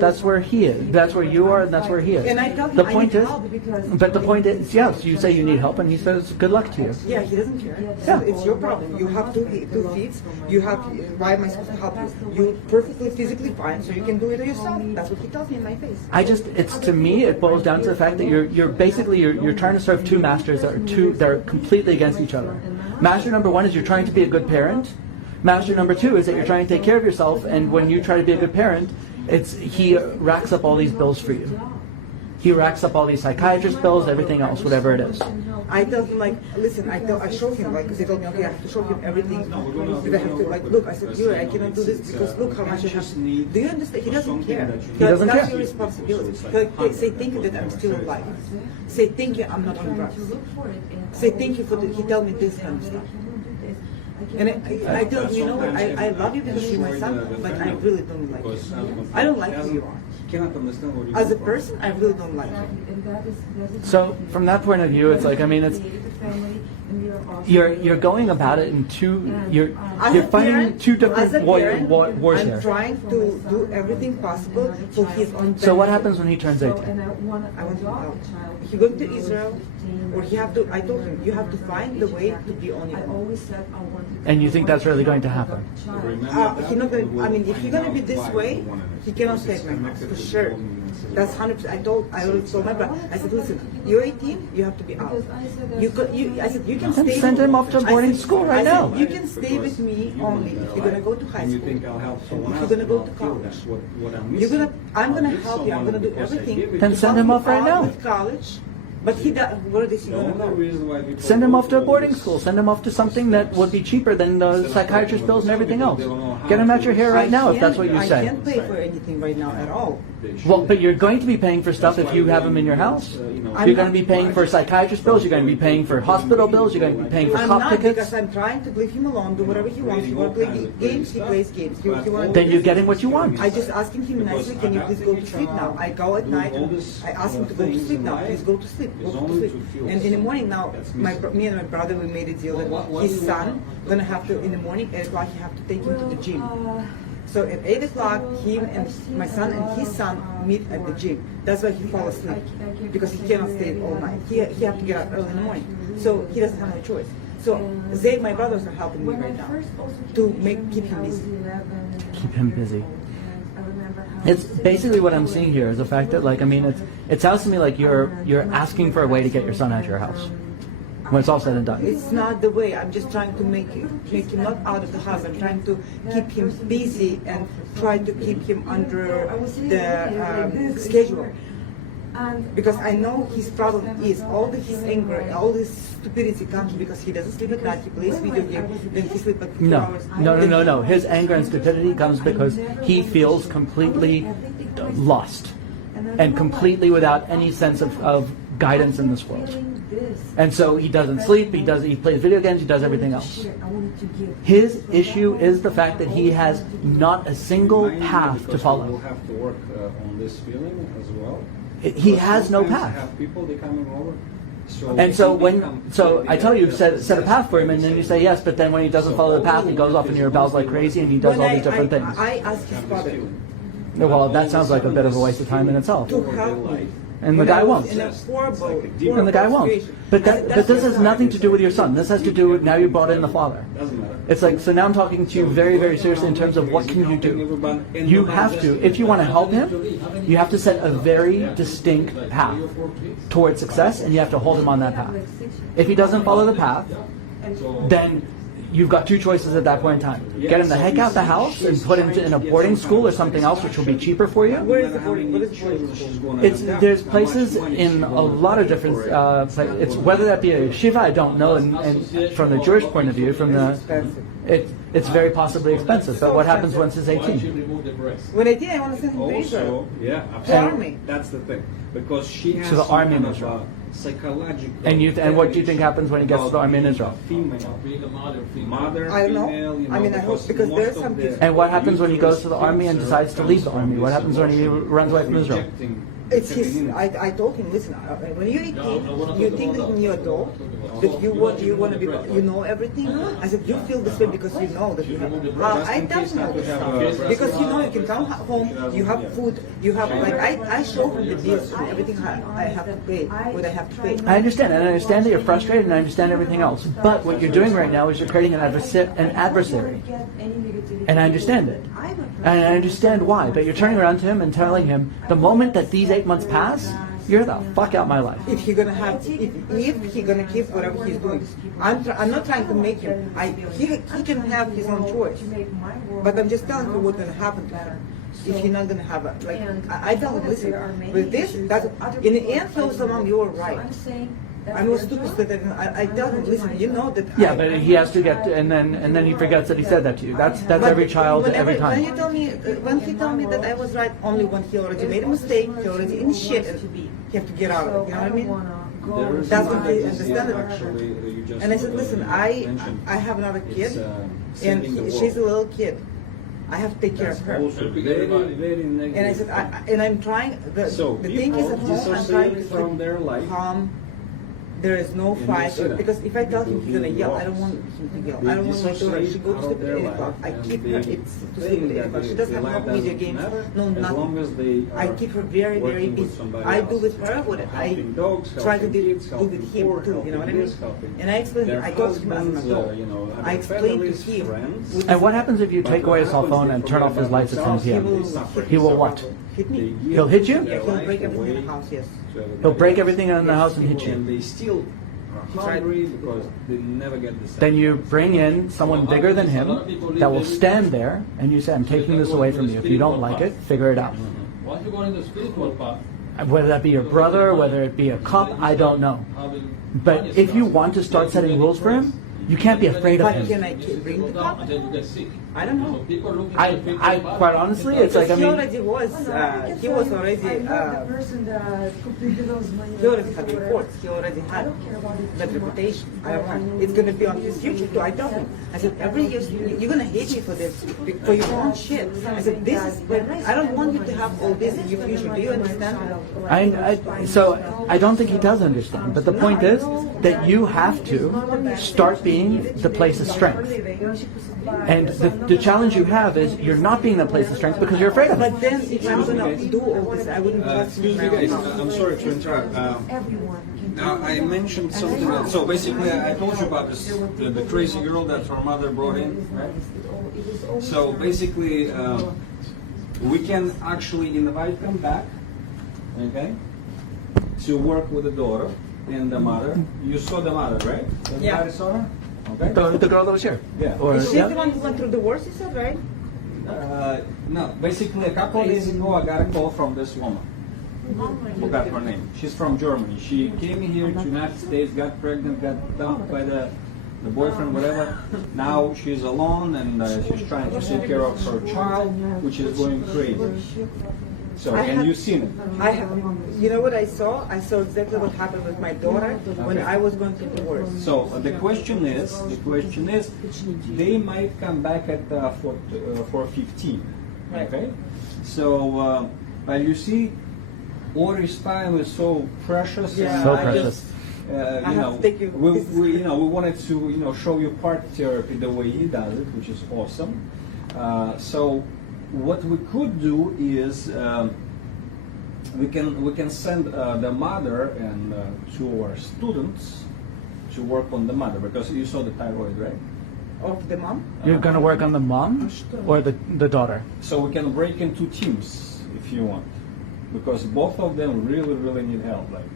that's where he is. That's where you are, and that's where he is. And I tell him the I point need is, help because but the point is, yes, you say you need help, and he says, "Good luck to you." Yeah, he doesn't care. Yeah. It's your problem. You have two feet. You have. Why am I supposed to help you? You're perfectly physically fine, so you can do it yourself. That's what he tells me in my face. It's to me, it boils down to the fact that you're basically trying to serve two masters that are completely against each other. Master number one is you're trying to be a good parent. Master number two is that you're trying to take care of yourself, and when you try to be a good parent, he racks up all these bills for you. He racks up all these psychiatrist bills, everything else, whatever it is. I tell him like, listen, I show him like, because they told me, okay, I have to show him everything. That I have to like, look, I said, Yuri, I cannot do this because look how much I have to. Do you understand? He doesn't care. He doesn't That's care. your responsibility. Like, say thank you that I'm still alive. Say thank you, I'm not on drugs. Say thank you for he tell me this kind of stuff. And I tell him, you know what, I love you because you're my son, but I really don't like you. I don't like who you are. As a person, I really don't like you. So from that point of view, it's like, I mean, you're going about it in you're fighting two different wars I'm here. trying to do everything possible for his own benefit. So what happens when he turns 18? I want him out. He going to Israel, or he have to. I told him you have to find the way to be on your own. And you think that's really going to happen? He not gonna. I mean, if you're gonna be this way, he cannot stay at my house for sure. That's 100%. I already told my brother. I said, listen, you're 18. You have to be out. I said you can Then stay. send him off to boarding school right now. You can stay with me only if you're gonna go to high school. If you're gonna go to college. I'm gonna help you. I'm gonna do everything. Then send him off right now. With college. But where is he going to go? Send him off to a boarding school. Send him off to something that would be cheaper than the psychiatrist bills and everying else. Get him out your hair right now if that's what you I say. can't pay for anything right now at all. Well, but you're going to be paying for stuff if you have them in your house. You're going to be paying for psychiatrist bills. You're going to be paying for hospital bills. You're going to be paying for I'm cop not, tickets. because I'm trying to leave him alone, do whatever he wants. He wants to play games, he plays games. Then you're getting what you want. I just asking him nicely, can you please go to sleep now? I go at night and I ask him to go to sleep now. Please go to sleep. Go to sleep. And in the morning now, me and my brother, we made a deal that his son gonna have to, in the morning, 8 o'clock, he have to take him to the gym. So at 8 o'clock, him and my son and his son meet at the gym. That's why he fall asleep, because he cannot stay all night. He have to get up early in the morning. So he doesn't have no choice. So they, my brothers, are helping me right now to keep him busy. Keep him busy. It's basically what I'm seeing here is the fact that, like, I mean, it sounds to me like you're asking for a way to get your son out of your house when it's all said and done. It's not the way. I'm just trying to make him not out of the house. I'm trying to keep him busy and try to keep him under the schedule. Because I know his problem is all his anger, all this stupidity comes because he doesn't sleep at night, he plays video games, then he sleeps at 2 hours. No. His anger and stupidity comes because he feels completely lost and completely without any sense of guidance in this world. And so he doesn't sleep, he plays video games, he does everything else. His issue is the fact that he has not a single path to follow. We'll have to work on this feeling as well. He has no Sometimes path. I have people, they coming over. And so I tell you, set a path for him, and then you say yes, but then when he doesn't follow the path, he goes off and he rebels like crazy, and he does all these different things. I asked his father Well, that sounds like a bit of a waste of time in itself. to help me. And the When guy I was won't. in a horrible And the guy won't. situation. But this has nothing to do with your son. This has to do with now you brought in the father. Doesn't matter. It's like, so now I'm talking to you very, very seriously in terms of what can you do. You have to, if you want to help him, you have to set a very distinct path towards success, and you have to hold him on that path. If he doesn't follow the path, then you've got two choices at that point in time. Get him the heck out the house and put him in a boarding school or something else, which will be cheaper for you. Where is the boarding? What is the boarding school? There's places in a lot of different places. It's whether that be a yeshiva, I don't know, and from the Jewish point of view, it's very possibly expensive. But what happens once he's 18? When 18, I want to send him to Israel. Also, yeah, The absolutely. army. That's the thing. Because she has So the army some in kind of Israel. psychological. And what do you think happens when he gets to the army in Israel? Mother, I don't know. female, you I mean, I hope, because most there's of some the kids. And what happens when he goes to the army and decides to leave the army? What happens when he runs away from Israel? rejecting It's his. I told him, listen. When you're 18, you think that when you're adult, that you want to be, you know everything. I said, you feel this way because you know that you have. I don't know this stuff because you know you can come home, you have food, you have like I show him the bills and everything I have to pay, what I have to pay. I understand, and I understand that you're frustrated, and I understand everything else. But what you're doing right now is you're creating an adversary. And I understand it. And I understand why. But you're turning around to him and telling him, the moment that these 8 months pass, you're the fuck out my life. If he's gonna have, if he's gonna keep whatever he's doing, I'm not trying to make him. He can have his own choice, but I'm just telling you what's gonna happen to him. If he's not gonna have a like, I tell him, listen, with this, that's in the end, so someone you're right. I'm not stupid, that I tell him, listen, you know that. Yeah, but he has to get, and then he forgets that he said that to you. That's every child every time. When he told me that I was right, only when he already made a mistake, he already in shit, and he have to get out of it. You know what I mean? That's when they understand it. And I said, listen, I have another kid, and she's a little kid. I have to take care of her. And I said, and I'm trying. The thing is at home, I'm trying to from their life. calm. There is no fight, because if I tell him he's gonna yell, I don't want him to yell. I don't want my daughter, she goes to sleep at 8 o'clock. I keep her, it's to sleep at 8 o'clock. She doesn't have no video games, no nothing. I keep her very, very busy. I do with her what I try to do with him too, you know what I mean? And I explain him, I told him as an adult. I explained to him. And what happens if you take away his cell phone and turn off his lights at 10 p.m.? He will what? Hit me. He'll hit you? Yeah, he'll break everything in the house, yes. He'll break everything in the house and hit And you. they still are hungry because they never get the Then you bring in someone bigger than him that will stand there, and you say, I'm taking this away from you. If you don't like it, figure it out. Whether that be your brother, whether it be a cop, I don't know. But if you want to start setting rules for him, you can't be afraid of But can him. I bring the cop? I don't know. I quite honestly, it's like, I He mean, already was, he was already, he already had reports, he already had that reputation. I don't know. It's going to be on his future too. I told him, I said, every year, you're going to hate me for this, for your own shit. I said, this is, but I don't want you to have all this in your future. Do you understand? so I don't think he does understand. But the point is that you have to start being the place of strength. And the challenge you have is you're not being the place of strength because you're afraid of it. But then if I'm going to do all this, I wouldn't trust you guys, now. I'm sorry to interrupt. I mentioned something else. So basically, I told you about this, the crazy girl that her mother brought in, right? So basically, we can actually invite them back, okay, to work with the daughter and the mother. You saw the mother, right? Yeah. Everybody saw her? Okay. The girl that was here. Yeah. Or, She's the one who went through the worst, you said, right? No, basically a couple of days ago I got a call from this woman. Forgot her name. She's from Germany. She came here to United States, got pregnant, got dumped by the the boyfriend, whatever. Now she's alone and she's trying to take care of her child, which is going crazy. So, and you've seen it. I have, you know what I saw? I saw exactly what happened with my daughter when I was going through divorce. So the question is, they might come back at for 15, Right. okay? So, but you see, Ori's time is so precious. Yeah, and So I precious. just, I you have know, to take you- we wanted to show you part therapy the way he does it, which is awesome. So what we could do is we can send the mother and two our students to work on the mother, because you saw the thyroid, right? Of the mom? You're going to work on the mom or the daughter? So we can break into teams if you want, because both of them really need help, like,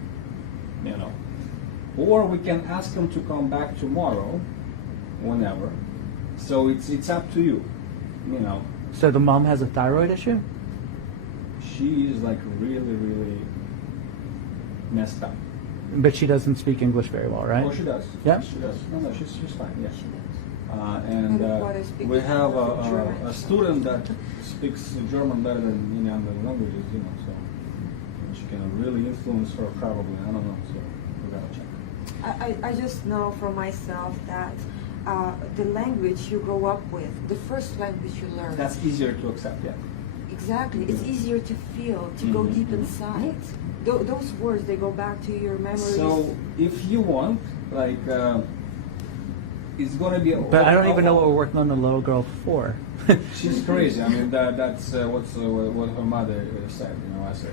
you know. Or we can ask them to come back tomorrow, whenever. So it's up to you, you know. So the mom has a thyroid issue? She is like really messed up. But she doesn't speak English very well, right? Oh, she does. Yeah? She does. No, she's fine. Yeah. And what I speak We have a German. student that speaks German better than any other languages, you know. So and she can really influence her, probably. I don't know. So we gotta check. I just know for myself that the language you grow up with, the first language you learn. That's easier to accept. Yeah. Exactly. It's easier to feel, to go deep inside. Those words, they go back to your memories. So if you want, like, it's gonna be. But I don't even know what we're working on the little girl for. She's crazy. I mean, that's what her mother said. You know, I said.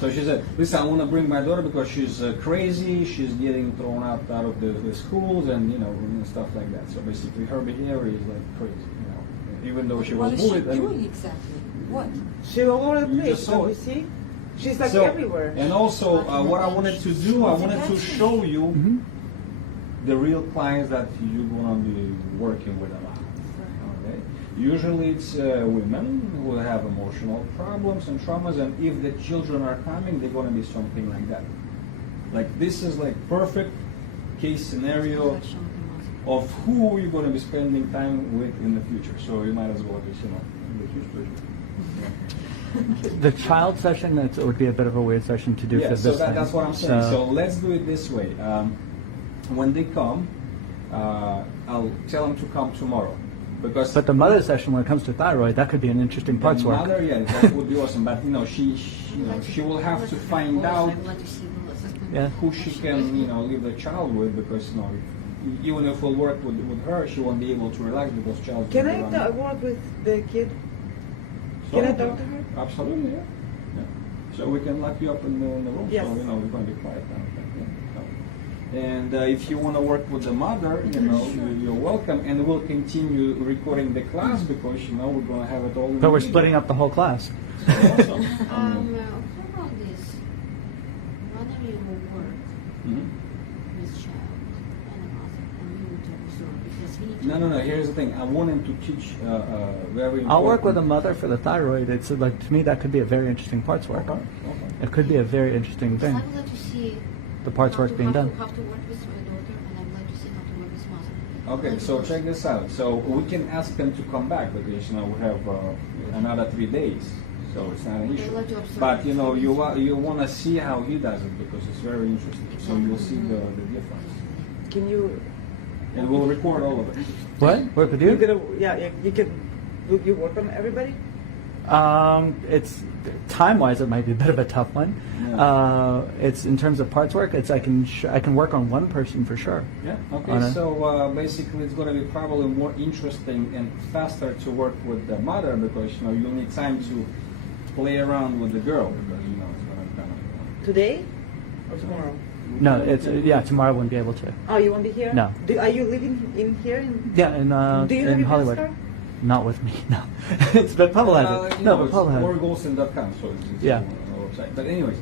So she said, "Listen, I want to bring my daughter because she's crazy. She's getting thrown out of the schools and and stuff like that. So basically, her behavior is like crazy. You know, even though she was What is she bullied. I mean, doing exactly? What? She's all over the You place, just saw don't you it. see? She's like so, everywhere. And also, what I wanted to do, I wanted to show you the real clients that you're gonna be working with a lot. Okay? Usually it's women who have emotional problems and traumas, and if the children are coming, they're gonna be something like that. Like this is like perfect case scenario of who you're gonna be spending time with in the future. So you might as well just in the future. The child session, that would be a bit of a weird session to do Yeah, for so this thing. that's what I'm saying. So let's do it this way. When they come, I'll tell them to come tomorrow, because. But the mother session, when it comes to thyroid, that could be an interesting parts work. Mother, yeah, that would be awesome. But she will have to find out who she can leave the child with, because even if we'll work with her, she won't be able to relax because child. Can I work with the kid? Can I talk to her? Absolutely, yeah. So we can lock you up in the room. Yes. So we're going to be quiet now. And if you want to work with the mother, you're welcome, and we'll continue recording the class because we're going to have it all. But we're splitting up the whole class. Awesome. How about this? Whether you will work with child and a mother, and you will talk with her, because we need to. No. Here's the thing. I want him to teach very. I'll work with a important- mother for the thyroid. It's like, to me, that could be a very interesting parts work. Okay. It could be a very interesting Because I thing. would like to see The parts how work to- being how done. to- How to work with my daughter, and I would like to see how to work with mother. Okay, so check this out. So we can ask them to come back because we have another 3 days, so it's not an Okay, issue. let you observe. But you want to see how he does it because it's very interesting. So you'll see the difference, Can you? and we'll record all of it. What? Work with You're you? gonna, you can. Will you work on everybody? It's time-wise, it might be a bit of a tough one. Yeah. It's in terms of parts work. It's I can work on one person for sure. Yeah. Okay. On a- So basically, it's going to be probably more interesting and faster to work with the mother because you'll need time to play around with the girl because it's going to kind of. Today or tomorrow? No, it's tomorrow I wouldn't be able to. Oh, you won't be here? No. Are you living in here? Yeah, in Do you have in your Hollywood. business Not with me, no. It's but Pavel has it. No, but Pavel has it. Morgolson.com, so it's Yeah. on our website. But anyways,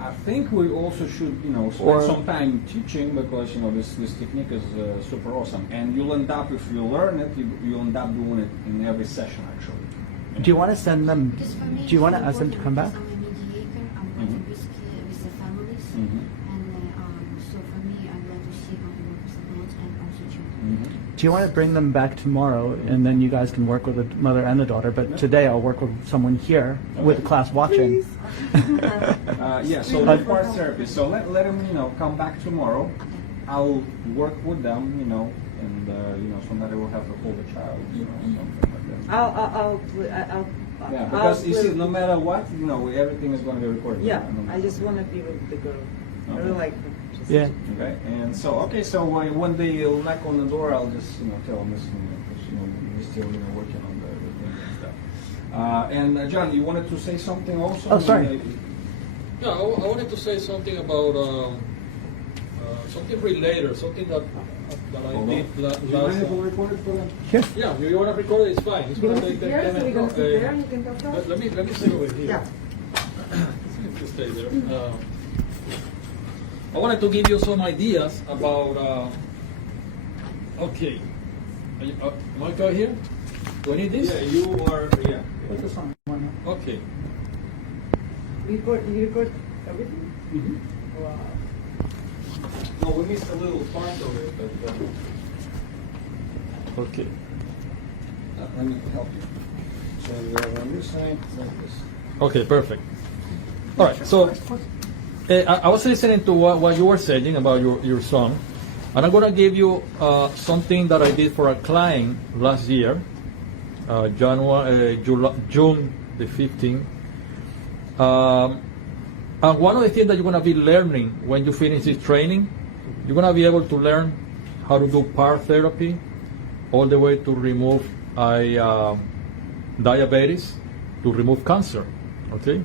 I think we also should, spend Or- some time teaching because this technique is super awesome, and you'll end up if you learn it, you'll end up doing it in every session actually. Do you want to send them? Because for me, Do you want to it's ask them to come back? important because I'm a mediator. I'm working with the families, Mhm. and so for me, I'd like to see how to work with Do you want to bring them back tomorrow, and then you guys can work with the mother and the daughter? But today I'll work with someone here with the class watching. Yeah, so the part therapy. So let them, come back tomorrow. I'll work with them, and so that they will have to hold the child, something like that. I'll Yeah, because you see, no matter what, everything is going to be recorded. Yeah, I just want to be with the girl. I really like her. She's Yeah. Okay, and so when they knock on the door, I'll just tell them this, because we're still working on the things and stuff. And John, you wanted to say something also? Oh, sorry. Yeah, I wanted to say something about something related, something that I did last. Sure. Yeah, you want to record it? It's fine. It's going to take Here, 10 so we're going to sit there and you can talk to us? Let me sit over here. Yeah. To stay there. I wanted to give you some ideas about. Okay, Michael here. Do I need this? Yeah, you are. Yeah. Put this on. Okay. You record everything? Mm-hmm. Wow. No, we missed a little part of it, but. Okay. Let me help you. So you're on this side, like this. Okay, perfect. All right, so I was listening to what you were saying about your song, and I'm going to give you something that I did for a client last year, June the 15th. And one of the things that you're going to be learning when you finish this training, you're going to be able to learn how to do part therapy, all the way to remove diabetes, to remove cancer, okay?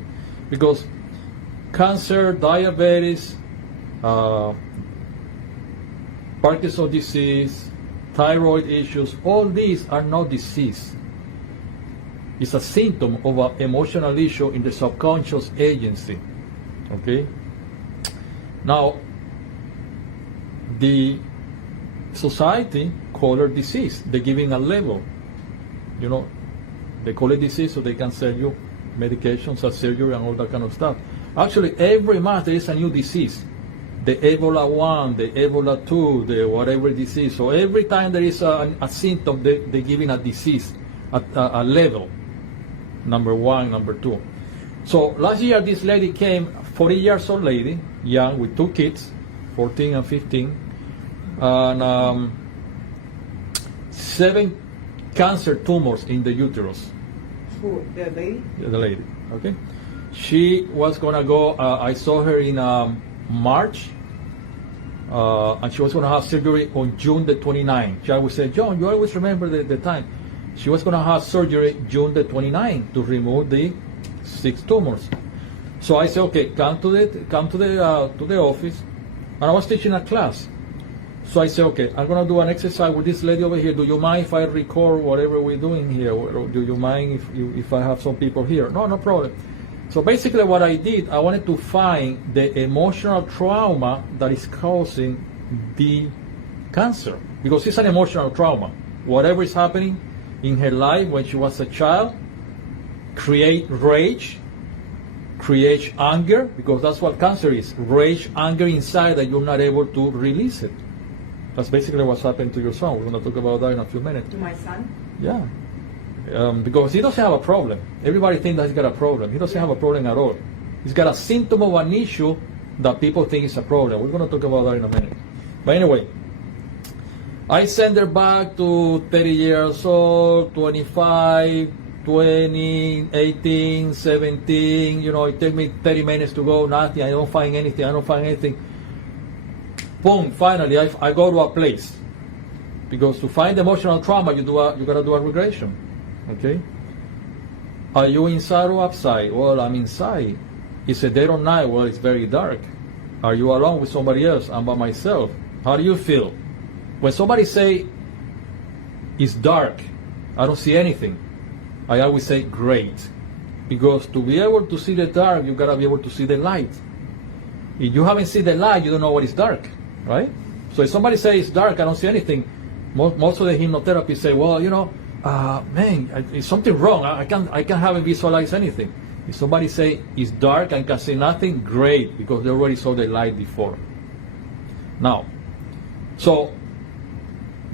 Because cancer, diabetes, Parkinson's disease, thyroid issues, all these are not disease. It's a symptom of an emotional issue in the subconscious agency, okay? Now, the society call it disease. They give it a label. They call it disease so they can sell you medications, surgery, and all that kind of stuff. Actually, every month there is a new disease. The Ebola 1, the Ebola 2, the whatever disease. So every time there is a symptom, they give it a disease, a level. Number 1, number 2. So last year this lady came, 40 years old lady, young, with 2 kids, 14 and 15, and 7 cancer tumors in the uterus. Who? The lady? The lady, okay? She was gonna go, I saw her in March, and she was gonna have surgery on June the 29th. I would say, John, you always remember the time. She was gonna have surgery June the 29th to remove the 6 tumors. So I said, okay, come to the office, and I was teaching a class. So I said, okay, I'm going to do an exercise with this lady over here. Do you mind if I record whatever we're doing here? Or do you mind if I have some people here? No problem. So basically what I did, I wanted to find the emotional trauma that is causing the cancer. Because it's an emotional trauma. Whatever is happening in her life when she was a child, create rage, create anger, because that's what cancer is. Rage, anger inside that you're not able to release it. That's basically what's happened to your son. We're going to talk about that in a few minutes. To my son? Yeah. Because he doesn't have a problem. Everybody thinks that he's got a problem. He doesn't have a problem at all. He's got a symptom of an issue that people think is a problem. We're going to talk about that in a minute. But anyway, I send her back to 30 years old, 25, 20, 18, 17. It takes me 30 minutes to go, nothing. I don't find anything. Boom, finally, I go to a place. Because to find emotional trauma, you got to do a regression. Okay? Are you inside or outside? Well, I'm inside. It's a day or night. Well, it's very dark. Are you alone with somebody else? I'm by myself. How do you feel? When somebody say, it's dark, I don't see anything, I always say, great. Because to be able to see the dark, you got to be able to see the light. If you haven't seen the light, you don't know what is dark. Right? So if somebody says it's dark, I don't see anything, most of the hypnotherapists say, well, man, it's something wrong. I can't haven't visualized anything. If somebody say it's dark and can see nothing, great, because they already saw the light before. Now, so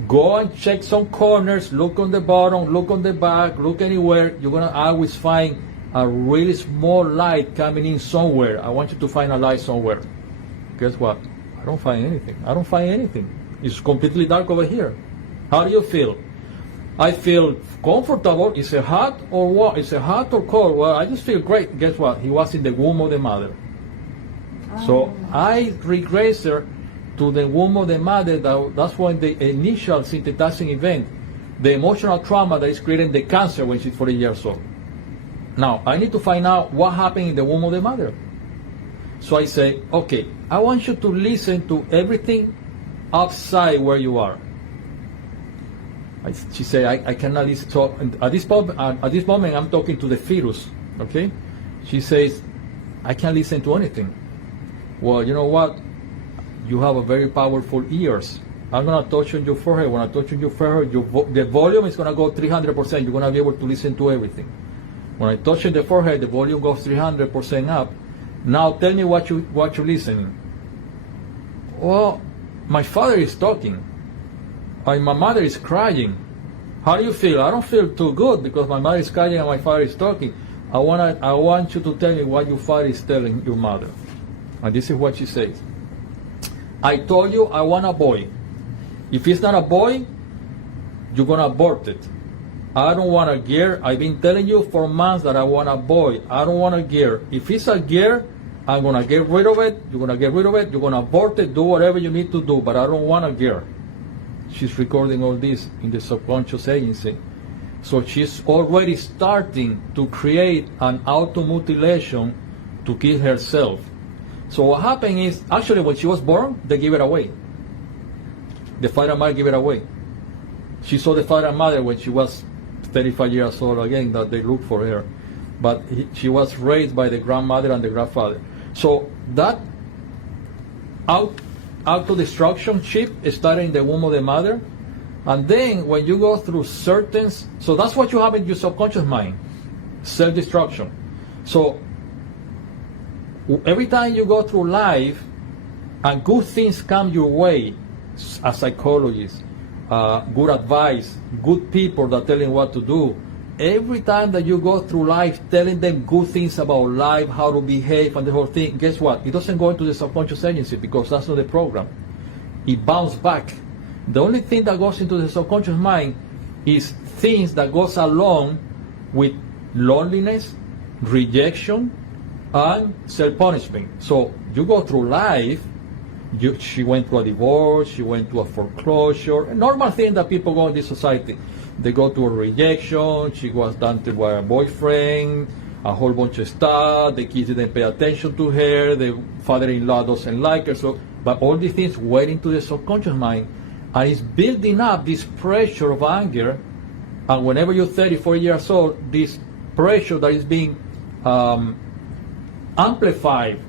Go and check some corners, look on the bottom, look on the back, look anywhere. You're going to always find a really small light coming in somewhere. I want you to find a light somewhere. Guess what? I don't find anything. I don't find anything. It's completely dark over here. How do you feel? I feel comfortable. Is it hot or what? Is it hot or cold? Well, I just feel great. Guess what? He was in the womb of the mother. So I regress her to the womb of the mother. That's when the initial synthesizing event, the emotional trauma that is creating the cancer when she's 40 years old. Now, I need to find out what happened in the womb of the mother. So I say, okay, I want you to listen to everything outside where you are. She said, I cannot listen. So at this moment, I'm talking to the fetus, okay? She says, I can't listen to anything. Well, you know what? You have a very powerful ears. I'm going to touch on your forehead. When I touch on your forehead, the volume is going to go 300%. You're going to be able to listen to everything. When I touch on the forehead, the volume goes 300% up. Now tell me what you're listening. Well, my father is talking. My mother is crying. How do you feel? I don't feel too good because my mother is crying and my father is talking. I want you to tell me what your father is telling your mother. And this is what she says. I told you I want a boy. If it's not a boy, you're going to abort it. I don't want a girl. I've been telling you for months that I want a boy. I don't want a girl. If it's a girl, I'm going to get rid of it. You're going to get rid of it. You're going to abort it. Do whatever you need to do. But I don't want a girl. She's recording all this in the subconscious agency. So she's already starting to create an automutilation to kill herself. So what happened is, actually when she was born, they gave it away. The father and mother gave it away. She saw the father and mother when she was 35 years old again, that they looked for her. But she was raised by the grandmother and the grandfather. So that auto-destruction chip started in the womb of the mother. And then when you go through certain, so that's what you have in your subconscious mind, self-destruction. So every time you go through life and good things come your way, a psychologist, good advice, good people that tell you what to do, every time that you go through life telling them good things about life, how to behave and the whole thing, guess what? It doesn't go into the subconscious agency because that's not the program. It bounces back. The only thing that goes into the subconscious mind is things that goes along with loneliness, rejection, and self-punishment. So you go through life, she went through a divorce, she went to a foreclosure, a normal thing that people go in this society. They go to a rejection, she was dumped by a boyfriend, a whole bunch of stuff, the kids didn't pay attention to her, the father-in-law doesn't like her, so, but all these things went into the subconscious mind, and it's building up this pressure of anger, and whenever you're 34 years old, this pressure that is being amplified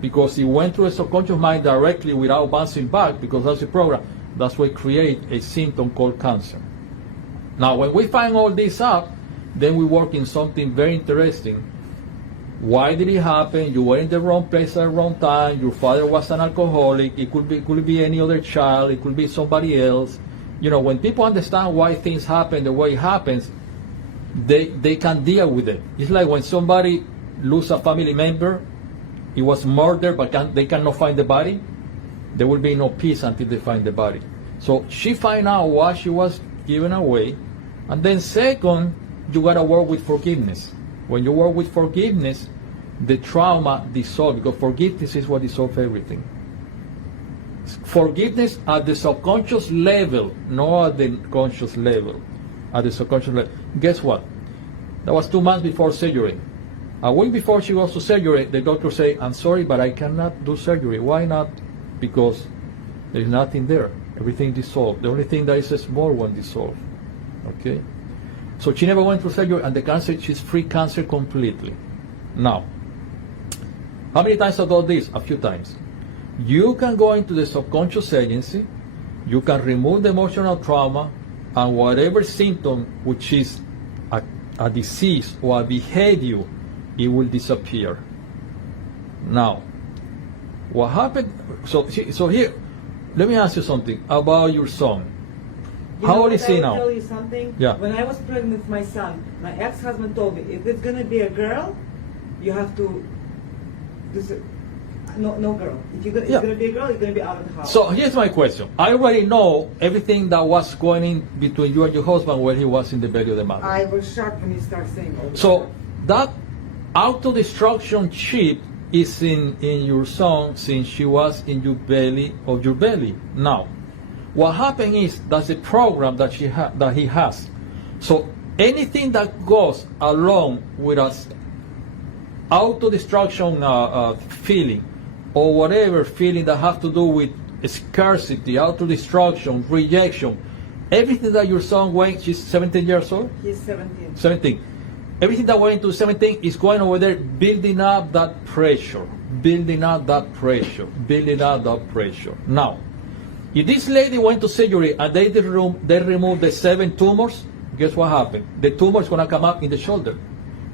because it went through the subconscious mind directly without bouncing back, because that's the program. That's what creates a symptom called cancer. Now, when we find all this out, then we work in something very interesting. Why did it happen? You were in the wrong place at the wrong time. Your father was an alcoholic. It could be any other child. It could be somebody else. You know, when people understand why things happen the way it happens, they can deal with it. It's like when somebody loses a family member, it was murder, but they cannot find the body. There will be no peace until they find the body. So she find out why she was given away. And then second, you got to work with forgiveness. When you work with forgiveness, the trauma dissolves, because forgiveness is what dissolves everything. Forgiveness at the subconscious level, not at the conscious level. At the subconscious level. Guess what? That was 2 months before surgery. A week before she goes to surgery, the doctor say, I'm sorry, but I cannot do surgery. Why not? Because there's nothing there. Everything dissolved. The only thing that is a small one dissolved. Okay? So she never went through surgery, and the cancer, she's free cancer completely. Now, how many times I've done this? A few times. You can go into the subconscious agency, you can remove the emotional trauma, and whatever symptom, which is a disease or a behavior, it will disappear. Now, what happened? So here, let me ask you something about your son. How old is he I now? will tell you something. Yeah. When I was pregnant with my son, my ex-husband told me, if it's gonna be a girl, you have to no girl. If it's gonna be a girl, you're gonna be out of the house. So here's my question. I already know everything that was going in between you and your husband when he was in the belly of the mother. I was shocked when you start saying all So that auto-destruction chip is in your son since she was in your belly of your belly. Now, what happened is that's a program that he has. So anything that goes along with us auto-destruction feeling or whatever feeling that have to do with scarcity, auto-destruction, rejection, everything that your son went, she's 17 years old? He's 17. 17. Everything that went into 17 is going over there building up that pressure, building up that pressure, building up that pressure. Now, if this lady went to surgery and they removed the 7 tumors, guess what happened? The tumor is going to come up in the shoulder.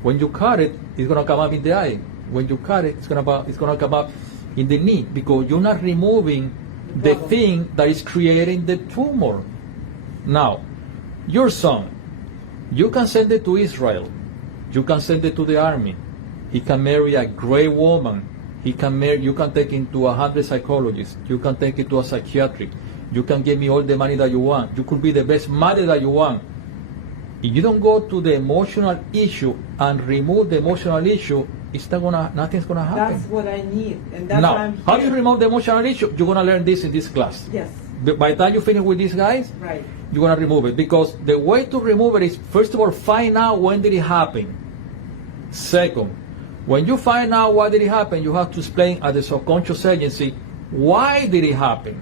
When you cut it, it's going to come up in the eye. When you cut it, it's going to come up in the knee because you're not removing the thing that is creating the tumor. Now, your son, you can send it to Israel. You can send it to the army. He can marry a great woman. You can take him to 100 psychologists. You can take it to a psychiatric. You can give me all the money that you want. You could be the best mother that you want. If you don't go to the emotional issue and remove the emotional issue, nothing's gonna happen. That's what I need, and that's now, why I'm here. how do you remove the emotional issue? You're gonna learn this in this class. Yes. By the time you finish with these guys, Right. you're gonna remove it because the way to remove it is first of all find out when did it happen. Second, when you find out why did it happen, you have to explain at the subconscious agency why did it happen.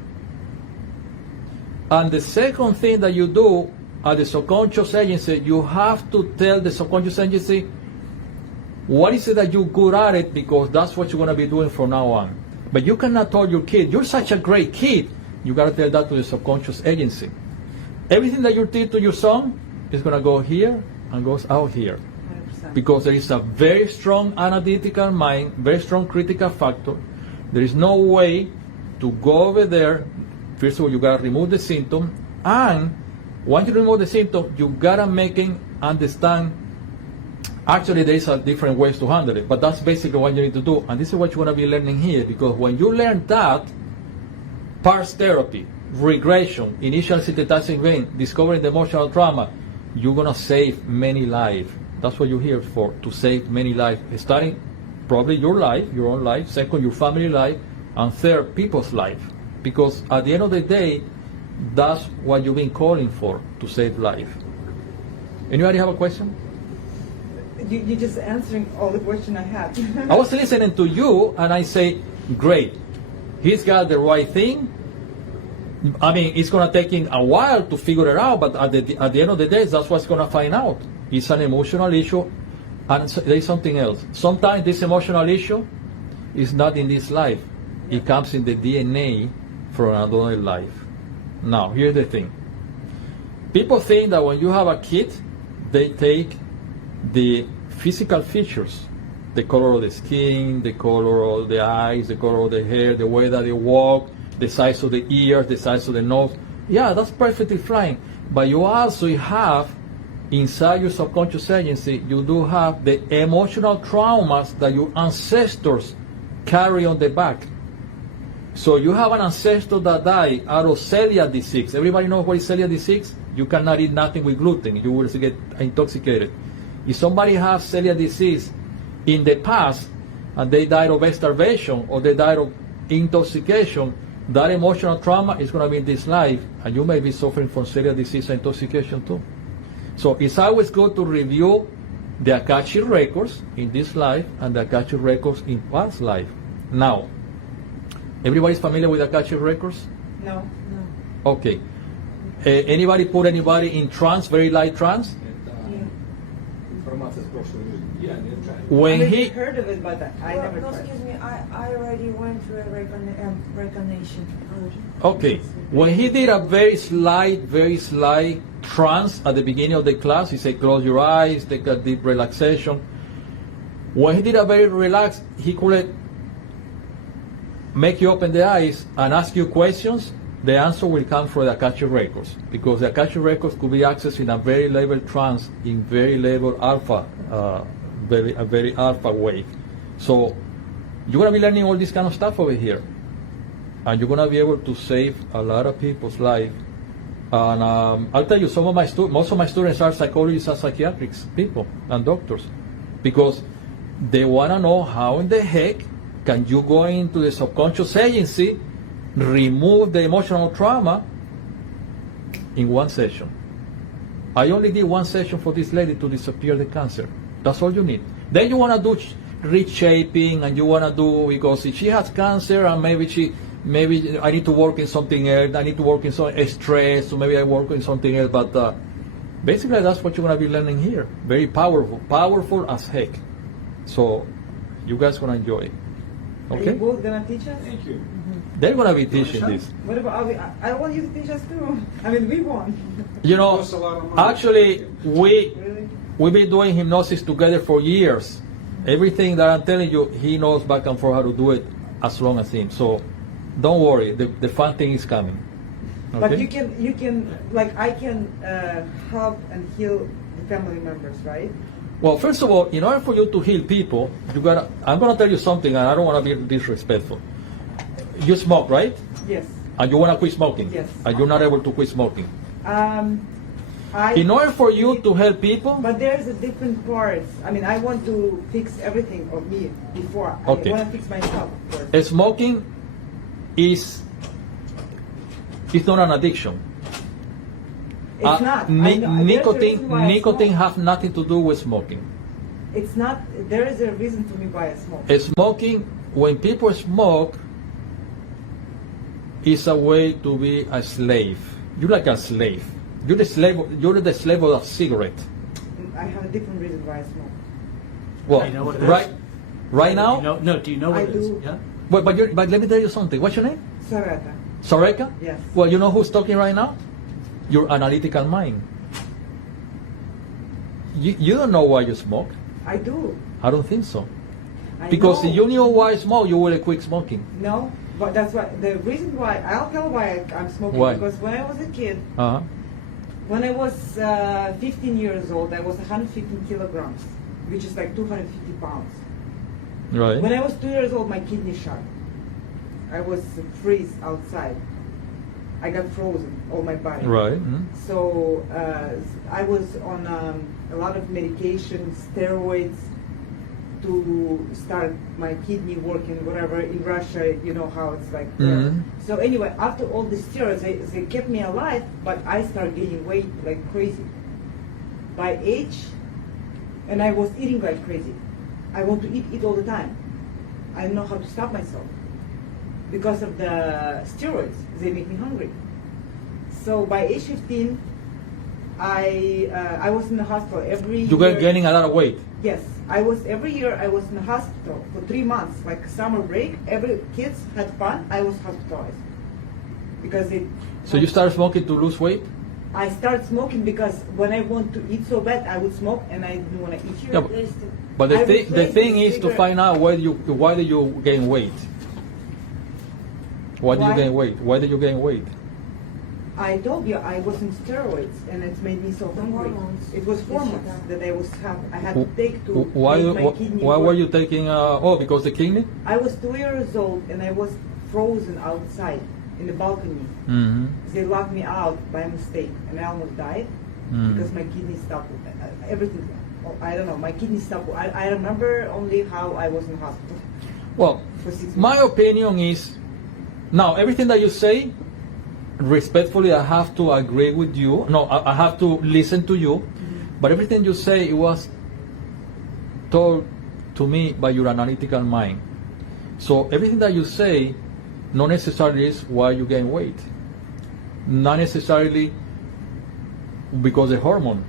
And the second thing that you do at the subconscious agency, you have to tell the subconscious agency what is it that you're good at it because that's what you're going to be doing from now on. But you cannot tell your kid, you're such a great kid. You got to tell that to the subconscious agency. Everything that you teach to your son is going to go here and goes out here. 100%. Because there is a very strong analytical mind, very strong critical factor. There is no way to go over there. First of all, you got to remove the symptom. And once you remove the symptom, you got to make him understand. Actually, there is different ways to handle it. But that's basically what you need to do. And this is what you're going to be learning here. Because when you learn that, parts therapy, regression, initial synthesizing vein, discovering the emotional trauma, you're going to save many lives. That's what you're here for, to save many lives. Starting probably your life, your own life. Second, your family life. And third, people's life. Because at the end of the day, that's what you've been calling for, to save life. Anybody have a question? You're just answering all the questions I had. I was listening to you and I say, great, he's got the right thing. I mean, it's going to take him a while to figure it out, but at the end of the day, that's what's going to find out. It's an emotional issue, and there is something else. Sometimes this emotional issue is not in this life. It comes in the DNA from another life. Now, here's the thing. People think that when you have a kid, they take the physical features, the color of the skin, the color of the eyes, the color of the hair, the way that they walk, the size of the ears, the size of the nose. Yeah, that's perfectly fine. But you also have, inside your subconscious agency, you do have the emotional traumas that your ancestors carry on the back. So you have an ancestor that died out of celiac disease. Everybody knows what is celiac disease? You cannot eat nothing with gluten. You will get intoxicated. If somebody has celiac disease in the past and they died of starvation or they died of intoxication, that emotional trauma is going to be in this life, and you may be suffering from celiac disease and intoxication too. So it's always good to review the Akashic records in this life and the Akashic records in past life. Now, everybody's familiar with Akashic records? No. Okay. Anybody put anybody in trance, very light trance? When I heard of it, but I never No, tried. excuse me, I already went through a recognition. Okay. When he did a very slight trance at the beginning of the class, he said, close your eyes, take a deep relaxation. When he did a very relaxed, he could make you open the eyes and ask you questions the answer will come from the Akashic records, because the Akashic records could be accessed in a very level trance, in very level alpha, a very alpha wave. So you're going to be learning all this kind of stuff over here, and you're going to be able to save a lot of people's life. And I'll tell you, most of my students are psychologists and psychiatrics people and doctors, because they want to know how in the heck can you go into the subconscious agency, remove the emotional trauma in one session. I only did one session for this lady to disappear the cancer. That's all you need. Then you want to do reshaping, and you want to do, because if she has cancer and maybe I need to work in something else, I need to work in some stress, so maybe I work in something else, but basically that's what you're going to be learning here. Very powerful as heck. So you guys going to enjoy it. Okay? Are you both going to teach us? Thank you. They're going to be teaching this. What about, I want you to teach us too. I mean, we want. You know, Costs a lot of money. actually, Really? we've been doing hypnosis together for years. Everything that I'm telling you, he knows back and forth how to do it as long as him. So don't worry, the fun thing is coming. Okay? But you can, like, I can help and heal the family members, right? Well, first of all, in order for you to heal people, I'm going to tell you something, and I don't want to be disrespectful. You smoke, right? Yes. And you want to quit smoking? Yes. And you're not able to quit smoking. In order for you to help people... But there's a different parts. I mean, I want to fix everything of me before. Okay. I want to fix myself first. Smoking is not an addiction. It's not. I know. There's a reason why I Nicotine smoke. have nothing to do with smoking. It's not. There is a reason for me why I smoke. Smoking, when people smoke, is a way to be a slave. You're like a slave. You're the slave of a cigarette. I have a different reason why I smoke. Well, You know what it is? right now. Do you know what I it is? do. Yeah. But let me tell you something. What's your name? Sarata. Soreka? Yes. Well, you know who's talking right now? Your analytical mind. You don't know why you smoke. I do. I don't think so. I Because know. if you knew why I smoke, you would quit smoking. No, but that's why the reason why I'll tell why I'm smoking. Why? Because when I was a kid, Uh-huh. when I was 15 years old, I was 115 kilograms, which is like 250 pounds. Right. When I was 2 years old, my kidney shot. I was freeze outside. I got frozen, all my body. Right. Mhm. So I was on a lot of medication, steroids, to start my kidney working, whatever. In Russia, you know how it's like. Mhm. So anyway, after all the steroids, they kept me alive, but I started gaining weight like crazy. By age, and I was eating like crazy. I want to eat all the time. I don't know how to stop myself. Because of the steroids, they make me hungry. So by age 15, I was in the hospital every year. You were gaining a lot of weight. Yes, every year I was in the hospital for 3 months, like summer break. Every kids had fun. I was hospitalized because it. So you started smoking to lose weight? I started smoking because when I want to eat so bad, I would smoke and I didn't want to eat. Yeah, but I the replaced thing the is to cigarette- find out why did you gain weight? Why did you Why? gain weight? Why did you gain weight? I told you I was on steroids and it made me so hungry. hormones. It was hormones that I had to take to Why make my kidney why were work. you taking? Because the kidney. I was 2 years old and I was frozen outside in the balcony. Mm-hmm. They locked me out by mistake and I almost died because my kidney stopped. Everything. I don't know. My kidney stopped. I remember only how I was in the hospital. Well, For 6 my months. opinion is, now everything that you say, respectfully, I have to agree with you. No, I have to listen to you. But everything you say, it was told to me by your analytical mind. So everything that you say, not necessarily is why you gain weight. Not necessarily because of hormone.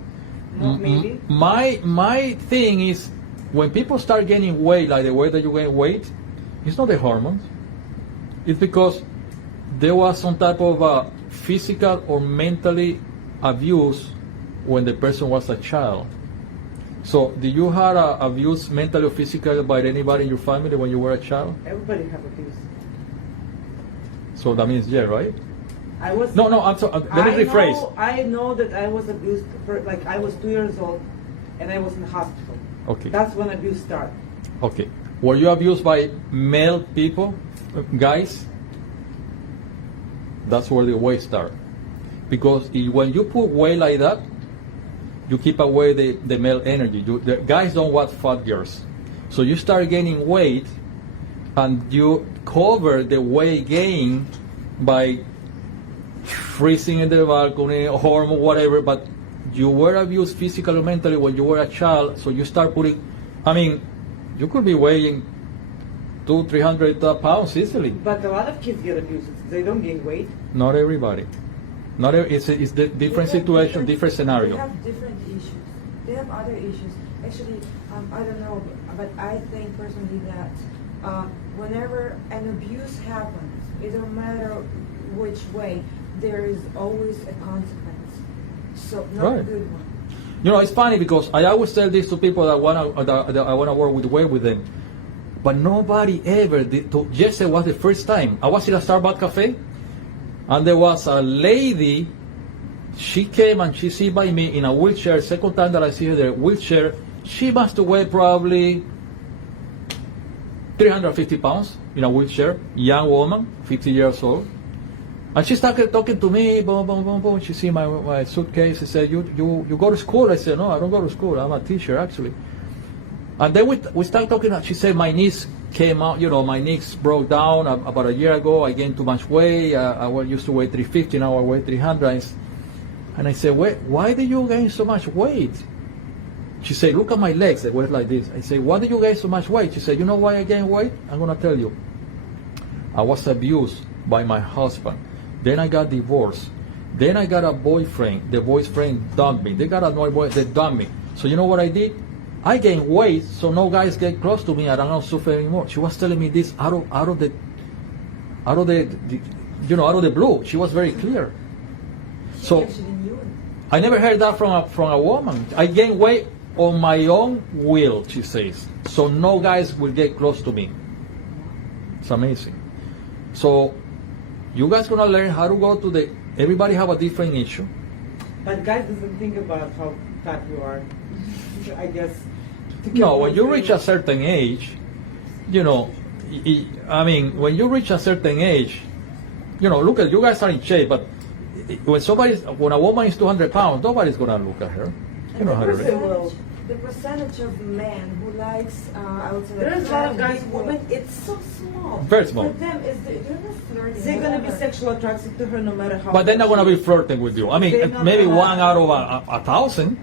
Maybe. My thing is, when people start gaining weight like the way that you gain weight, it's not the hormones. It's because there was some type of physical or mentally abuse when the person was a child. So, did you have abuse mentally or physically by anybody in your family when you were a child? Everybody have abuse. So that means yeah, right? I was. No, I'm sorry. Let me rephrase. I know that I was abused. Like I was 2 years old, and I was in the hospital. Okay. That's when abuse started. Okay. Were you abused by male people, guys? That's where the weight starts. Because when you put weight like that, you keep away the male energy. The guys don't want fat girls. So you start gaining weight, and you cover the weight gain by freezing in the balcony, hormone, whatever, but you were abused physically or mentally when you were a child, so you start putting, I mean, you could be weighing 200-300 pounds easily. But a lot of kids get abused. They don't gain weight. Not everybody. It's the different situation, different scenario. They have different issues. They have other issues. Actually, I don't know, but I think personally that whenever an abuse happens, it don't matter which way, there is always a consequence. So not Right. a good one. You know, it's funny because I always tell this to people that I wanna work with them, but nobody ever did. Yesterday was the first time I was in a Starbucks cafe, and there was a lady. She came and she sit by me in a wheelchair. Second time that I see her there, wheelchair. She must weigh probably 350 pounds in a wheelchair. Young woman, 50 years old. And she started talking to me, boom, boom, boom, boom. She see my suitcase. She said, you go to school? I said, no, I don't go to school. I'm a teacher, actually. And then we started talking. She said, my knees came out, my knees broke down about a year ago. I gained too much weight. I used to weigh 350, now I weigh 300. And I said, why did you gain so much weight? She said, look at my legs. They were like this. I said, why did you gain so much weight? She said, you know why I gained weight? I'm going to tell you. I was abused by my husband. Then I got divorced. Then I got a boyfriend. The boyfriend dumped me. They got another boy. They dumped me. So you know what I did? I gained weight, so no guys get close to me. I don't suffer anymore. She was telling me this out of the blue. She was very clear. So I never heard that from a woman. I gained weight on my own will, she says. So no guys will get close to me. It's amazing. So you guys gonna learn how to go to everybody have a different issue. But guys doesn't think about how fat you are. I guess. No, when you reach a certain age, when you reach a certain age, look at you guys are in shape, but when a woman is 200 pounds, nobody's gonna look at her. You know how to reach. The percentage of men who likes, I would say, there's a lot of guys, women, it's so small. Very small. For them, they're not flirting. They're gonna be sexually attracted to her no matter how. But they're not gonna be flirting with you. I mean, maybe one out of 1,000.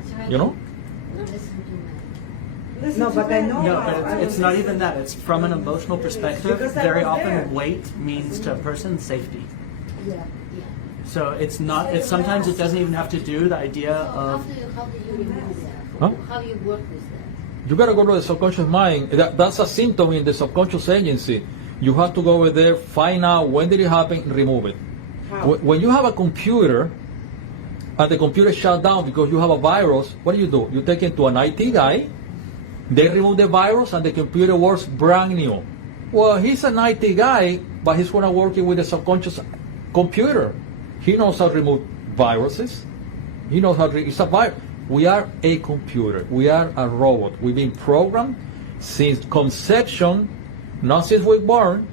No, but I know. No, but it's not even that. It's from an emotional perspective. Very often, weight means to a person safety. Yeah. So it's not. It's sometimes it doesn't even have to do the idea How of. do you remove that? Huh? How do you work with that? You gotta go to the subconscious mind. That's a symptom in the subconscious agency. You have to go over there, find out when did it happen, remove it. How? When you have a computer, and the computer shut down because you have a virus, what do? You take it to an IT guy. They remove the virus and the computer works brand new. Well, he's an IT guy, but he's gonna work with the subconscious computer. He knows how to remove viruses. He knows how to. It's a virus. We are a computer. We are a robot. We've been programmed since conception, not since we're born.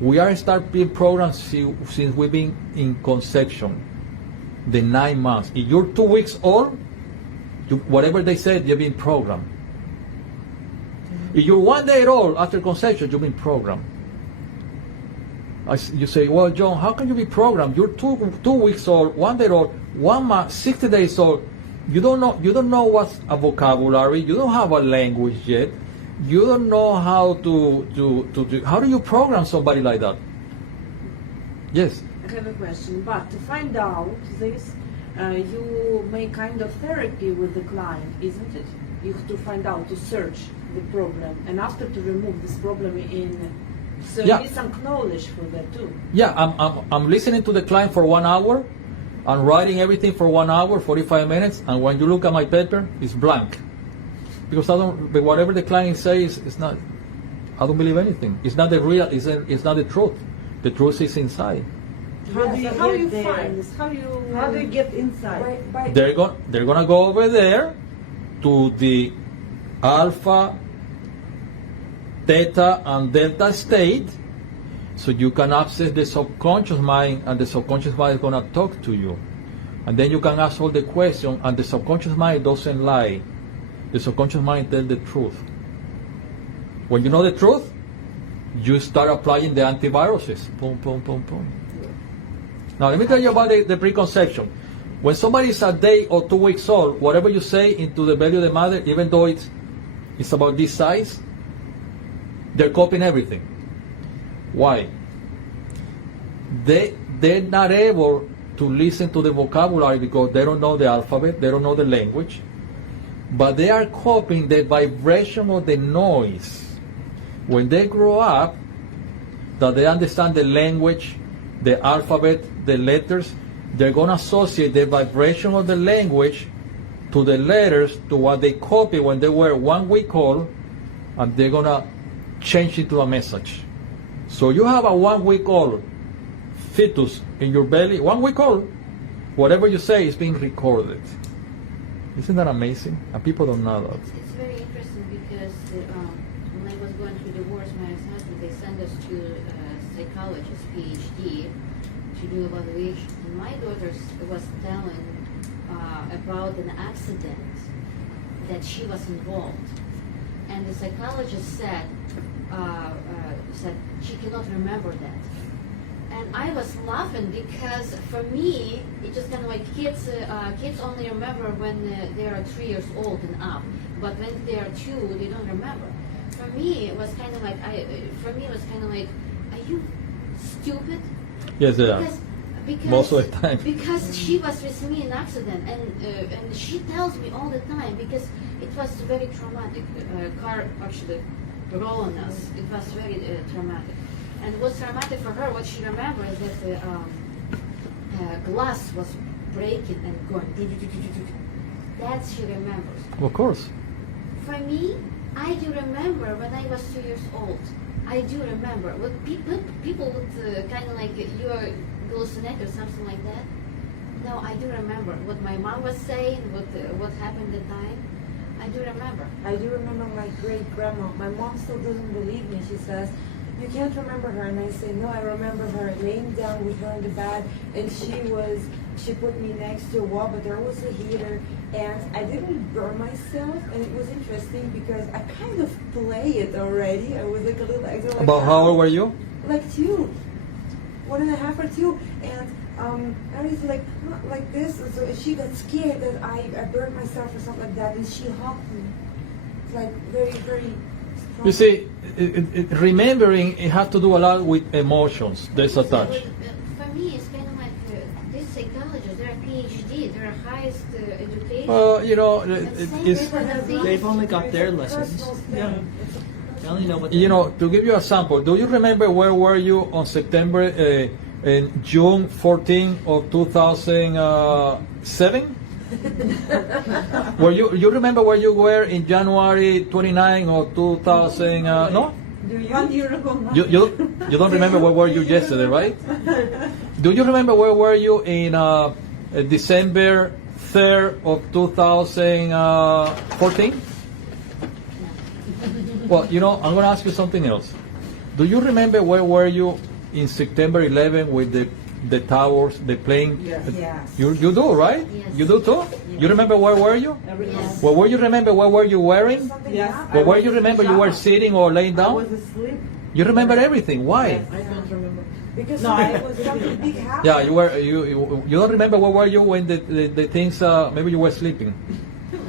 We are start being programmed since we've been in conception. The 9 months. If you're 2 weeks old, whatever they said, you've been programmed. If you're 1 day old after conception, you've been programmed. You say, well, John, how can you be programmed? You're 2 weeks old, 1 day old, 1 month, 60 days old. You don't know what's a vocabulary. You don't have a language yet. You don't know how to how do you program somebody like that? Yes. I have a question, but to find out this, you make kind of therapy with the client, isn't it? You have to find out, to search the problem, and after to remove this problem so Yeah. you need some knowledge for that too. Yeah, I'm listening to the client for 1 hour. I'm writing everything for 1 hour, 45 minutes, and when you look at my paper, it's blank. Because whatever the client says, it's not, I don't believe anything. It's not the real, it's not the truth. The truth is inside. How do you How get you there? find this? How How do you get inside? They're gonna go over there to the alpha, theta, and delta state, so you can access the subconscious mind, and the subconscious mind is gonna talk to you, and then you can ask all the questions, and the subconscious mind doesn't lie. The subconscious mind tells the truth. When you know the truth, you start applying the antiviruses. Boom, boom, boom, boom. Now let me tell you about the preconception. When somebody is a day or 2 weeks old, whatever you say into the belly of the mother, even though it's about this size, they're copying everything. Why? They're not able to listen to the vocabulary because they don't know the alphabet, they don't know the language, but they are copying the vibration of the noise. When they grow up, that they understand the language, the alphabet, the letters, they're going to associate the vibration of the language to the letters, to what they copy when they were 1 week old, and they're going to change it to a message. So you have a 1 week old fetus in your belly, 1 week old, whatever you say is being recorded. Isn't that amazing? And people don't know that. It's very interesting because when I was going through divorce, my husband, they sent us to a psychologist, PhD, to do evaluation. And my daughter was telling about an accident that she was involved. And the psychologist said she cannot remember that. And I was laughing because for me, it's just kind of like kids only remember when they are 3 years old and up. But when they are 2, they don't remember. For me, it was kind of like, are you stupid? Yes, they are. Because most of the time. Because she was with me in accident, and she tells me all the time because it was very traumatic. Car actually rolled on us. It was very traumatic. And what's traumatic for her, what she remembers is that the glass was breaking and going. That she remembers. Of course. For me, I do remember when I was 2 years old. I do remember. What people would kind of like, you're hallucinate or something like that. No, I do remember what my mom was saying, what happened at the time. I do remember. I do remember my great grandma. My mom still doesn't believe me. She says, "You can't remember her," and I say, "No, I remember her laying down with her in the bed, and she put me next to a wall, but there was a heater, and I didn't burn myself, and it was interesting because I kind of play it already. I was like a little actor like About how old were you? Like 2, 1.5 or 2, and I was like this, and so she got scared that I burned myself or something like that, and she hugged me, like very, very strong. You see, remembering, it has to do a lot with emotions. There's attached. For me, it's kind of like these psychologists, they're PhD, they're highest education. You know, They've only got their lessons. Yeah. They only know what. You know, to give you a sample, do you remember where were you on in June 14 of 2007? You remember where you were in January 29 of 2000? No? Do you? 1 year ago. You don't remember where were you yesterday, right? Do you remember where were you in December 3rd of 2014? Well, you know, I'm going to ask you something else. Do you remember where were you in September 11 with the towers, the plane? Yes. You do, right? Yes. You do too? You remember where were you? Yes. Well, where you remember what were you wearing? Yes. Well, where you remember you were sitting or laying I down? was asleep. You remember everything. Why? I don't remember. Because No, I was something big happened. Yeah, you don't remember where were you when the things maybe you were sleeping.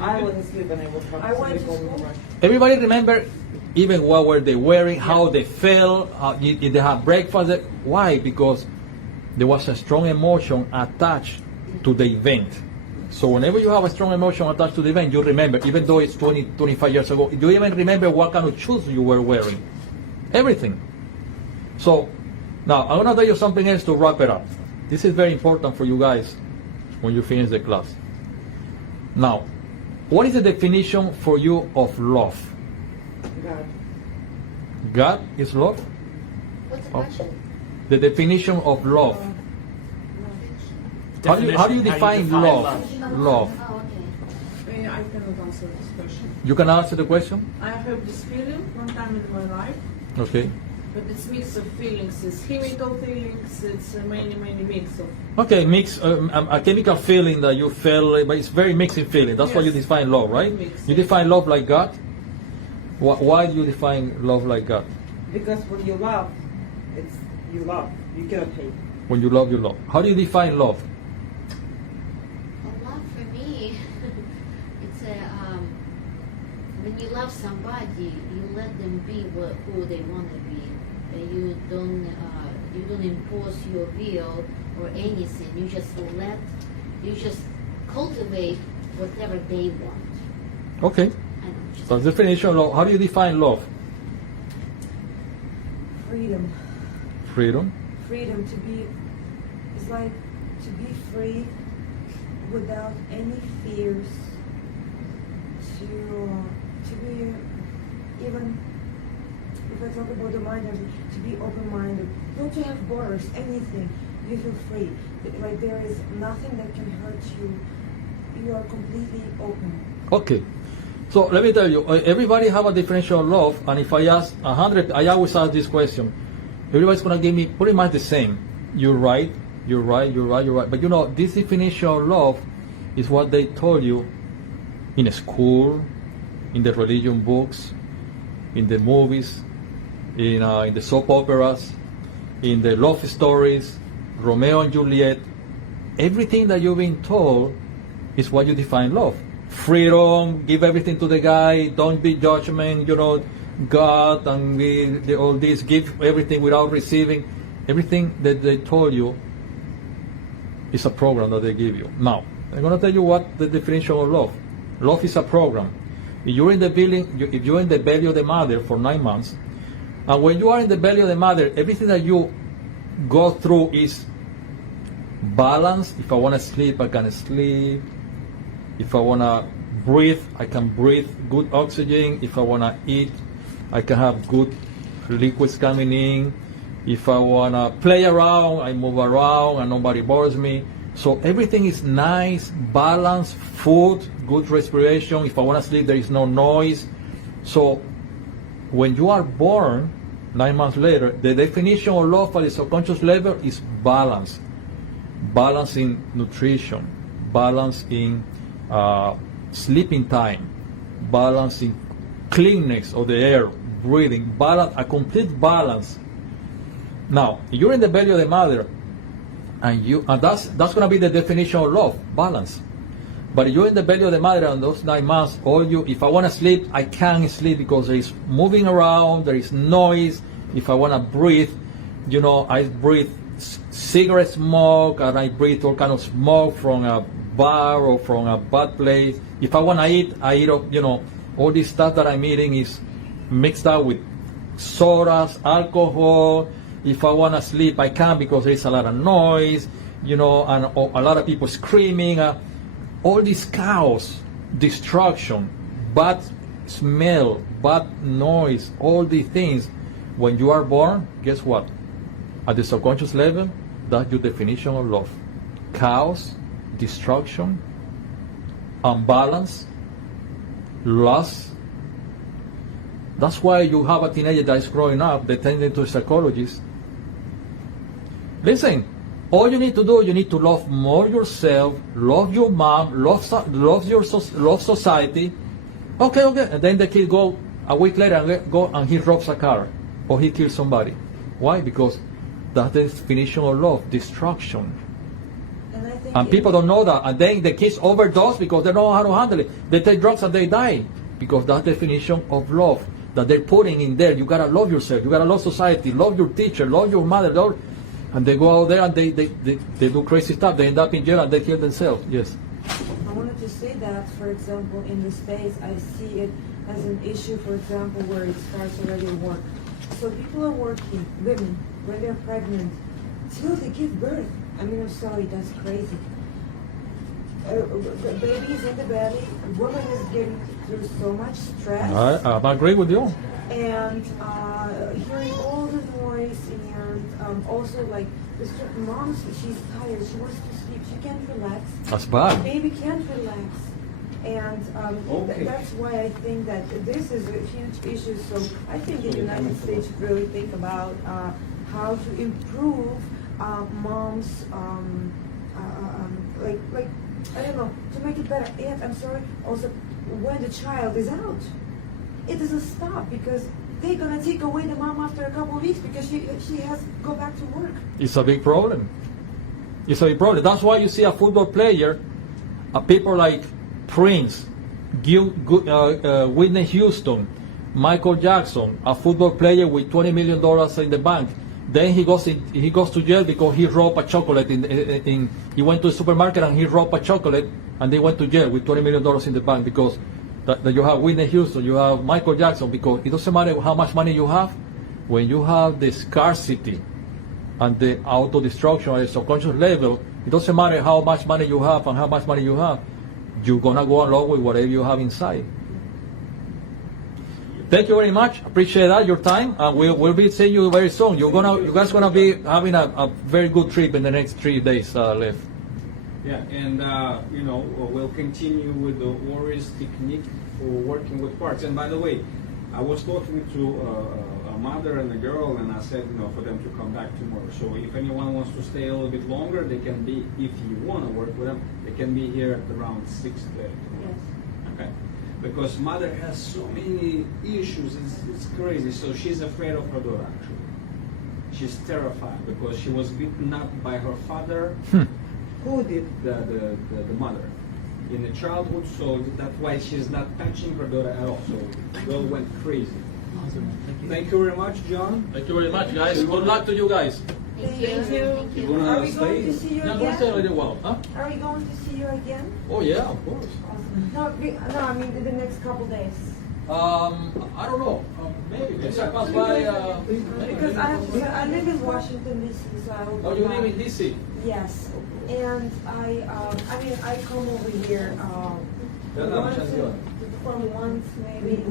I was asleep and I woke up. I went to Somebody called me school. to rush. Everybody remember even what were they wearing, how they felt, if they had breakfast. Why? Because there was a strong emotion attached to the event. So whenever you have a strong emotion attached to the event, you remember, even though it's 20, 25 years ago, you even remember what kind of shoes you were wearing. Everything. So now I'm going to tell you something else to wrap it up. This is very important for you guys when you finish the class. Now, what is the definition for you of love? God. God is love? What's the question? The definition of love. How do you define love? Love. Oh, okay. I cannot answer this question. You can answer the question? I have this feeling one time in my life, Okay. but it's mix of feelings. It's chemical feelings. It's many mix of. Okay, mix a chemical feeling that you feel, but it's very mixing feeling. That's why you Yes. define love, right? Mix. You define love like God. Why do you define love like God? Because when you love, it's you love. You cannot hate. When you love, you love. How do you define love? Well, love for me, it's a when you love somebody, you let them be who they want to be. You don't impose your will or anything. You just cultivate whatever they want. Okay. I don't know, just So definition of love. How do you define love? Freedom. Freedom. Freedom to be, it's like to be free without any fears, to be, even if I talk about the mind, to be open-minded, not to have borders, anything, you feel free. Like there is nothing that can hurt you. You are completely open. Okay. So let me tell you, everybody have a definition of love, and if I ask 100, I always ask this question. Everybody's gonna give me pretty much the same. You're right, you're right, you're right, you're right. But you know, this definition of love is what they told you in school, in the religion books, in the movies, in the soap operas, in the love stories, Romeo and Juliet. Everything that you've been told is what you define love. Freedom, give everything to the guy, don't be judgment, you know, God and all this, give everything without receiving. Everything that they told you is a program that they give you. Now, I'm going to tell you what the definition of love. Love is a program. If you're in the belly of the mother for 9 months, and when you are in the belly of the mother, everything that you go through is balanced. If I want to sleep, I can sleep. If I want to breathe, I can breathe good oxygen. If I want to eat, I can have good liquids coming in. If I want to play around, I move around and nobody bothers me. So everything is nice, balanced, food, good respiration. If I want to sleep, there is no noise. So when you are born, 9 months later, the definition of love at the subconscious level is balance. Balance in nutrition, balance in sleeping time, balance in cleanness of the air, breathing, balance, a complete balance. Now, you're in the belly of the mother, and that's going to be the definition of love, balance. But you're in the belly of the mother, and those 9 months, if I want to sleep, I can't sleep because there is moving around, there is noise. If I want to breathe, you know, I breathe cigarette smoke, and I breathe all kind of smoke from a bar or from a bad place. If I want to eat, I eat, you know, all this stuff that I'm eating is mixed up with sodas, alcohol. If I want to sleep, I can't because there's a lot of noise, you know, and a lot of people screaming. All this chaos, destruction, bad smell, bad noise, all these things. When you are born, guess what? At the subconscious level, that's your definition of love. Chaos, destruction, unbalance, loss. That's why you have a teenager that is growing up, they turn into a psychologist. Listen, all you need to do, you need to love more yourself, love your mom, love society. Okay, and then the kid go a week later and he robs a car or he kills somebody. Why? Because that's the definition of love, destruction. And people don't know that. And then the kids overdose because they don't know how to handle it. They take drugs and they die because that's the definition of love that they're putting in there. You gotta love yourself. You gotta love society. Love your teacher. Love your mother. And they go out there and they do crazy stuff. They end up in jail and they kill themselves. Yes. I wanted to say that, for example, in the States, I see it as an issue, for example, where it starts already at work. So people are working, women, when they're pregnant, till they give birth. I mean, I'm sorry, that's crazy. The baby is in the belly, woman is getting through so much stress. I agree with you. And hearing all the noise and also like Mom, she's tired. She wants to sleep. She can't relax. That's bad. Baby can't relax. And that's why I think that this is a huge issue. So I think the United States should really think about how to improve moms, like I don't know, to make it better. And I'm sorry, also when the child is out, it doesn't stop because they're gonna take away the mom after a couple of weeks because she has to go back to work. It's a big problem. It's a big problem. That's why you see a football player, people like Prince, Whitney Houston, Michael Jackson, a football player with $20 million in the bank. Then he goes to jail because he robbed a chocolate. He went to the supermarket and he robbed a chocolate, and they went to jail with $20 million in the bank because that you have Whitney Houston, you have Michael Jackson. Because it doesn't matter how much money you have, when you have the scarcity and the auto-destruction at a subconscious level, it doesn't matter how much money you have and how much money you have, you're gonna go along with whatever you have inside. Thank you very much. Appreciate that, your time, and we'll be seeing you very soon. You guys gonna be having a very good trip in the next 3 days left. Yeah, and we'll continue with the Warriors technique for working with parts. And by the way, I was talking to a mother and a girl, and I said, for them to come back tomorrow. So if anyone wants to stay a little bit longer, they can be. If you want to work with them, they can be here at around 6:30. Yes. Okay. Because mother has so many issues, it's crazy. So she's afraid of her daughter, actually. She's terrified because she was beaten up by her father. Who did? The mother. In the childhood, so that's why she's not touching her daughter at all. So the girl went crazy. Awesome. Thank you very much, John. Thank you very much, guys. Good luck to you guys. Thank you. Thank You you. wanna Are we going to stay? see you Yeah, we'll stay a again? little while, huh? Are we going to see you again? Oh yeah, of course. No, I mean in the next couple days. I don't know. Maybe I pass by. Because I live in Washington D.C., so I will. Oh, you live in DC? Yes, and I come over here once maybe.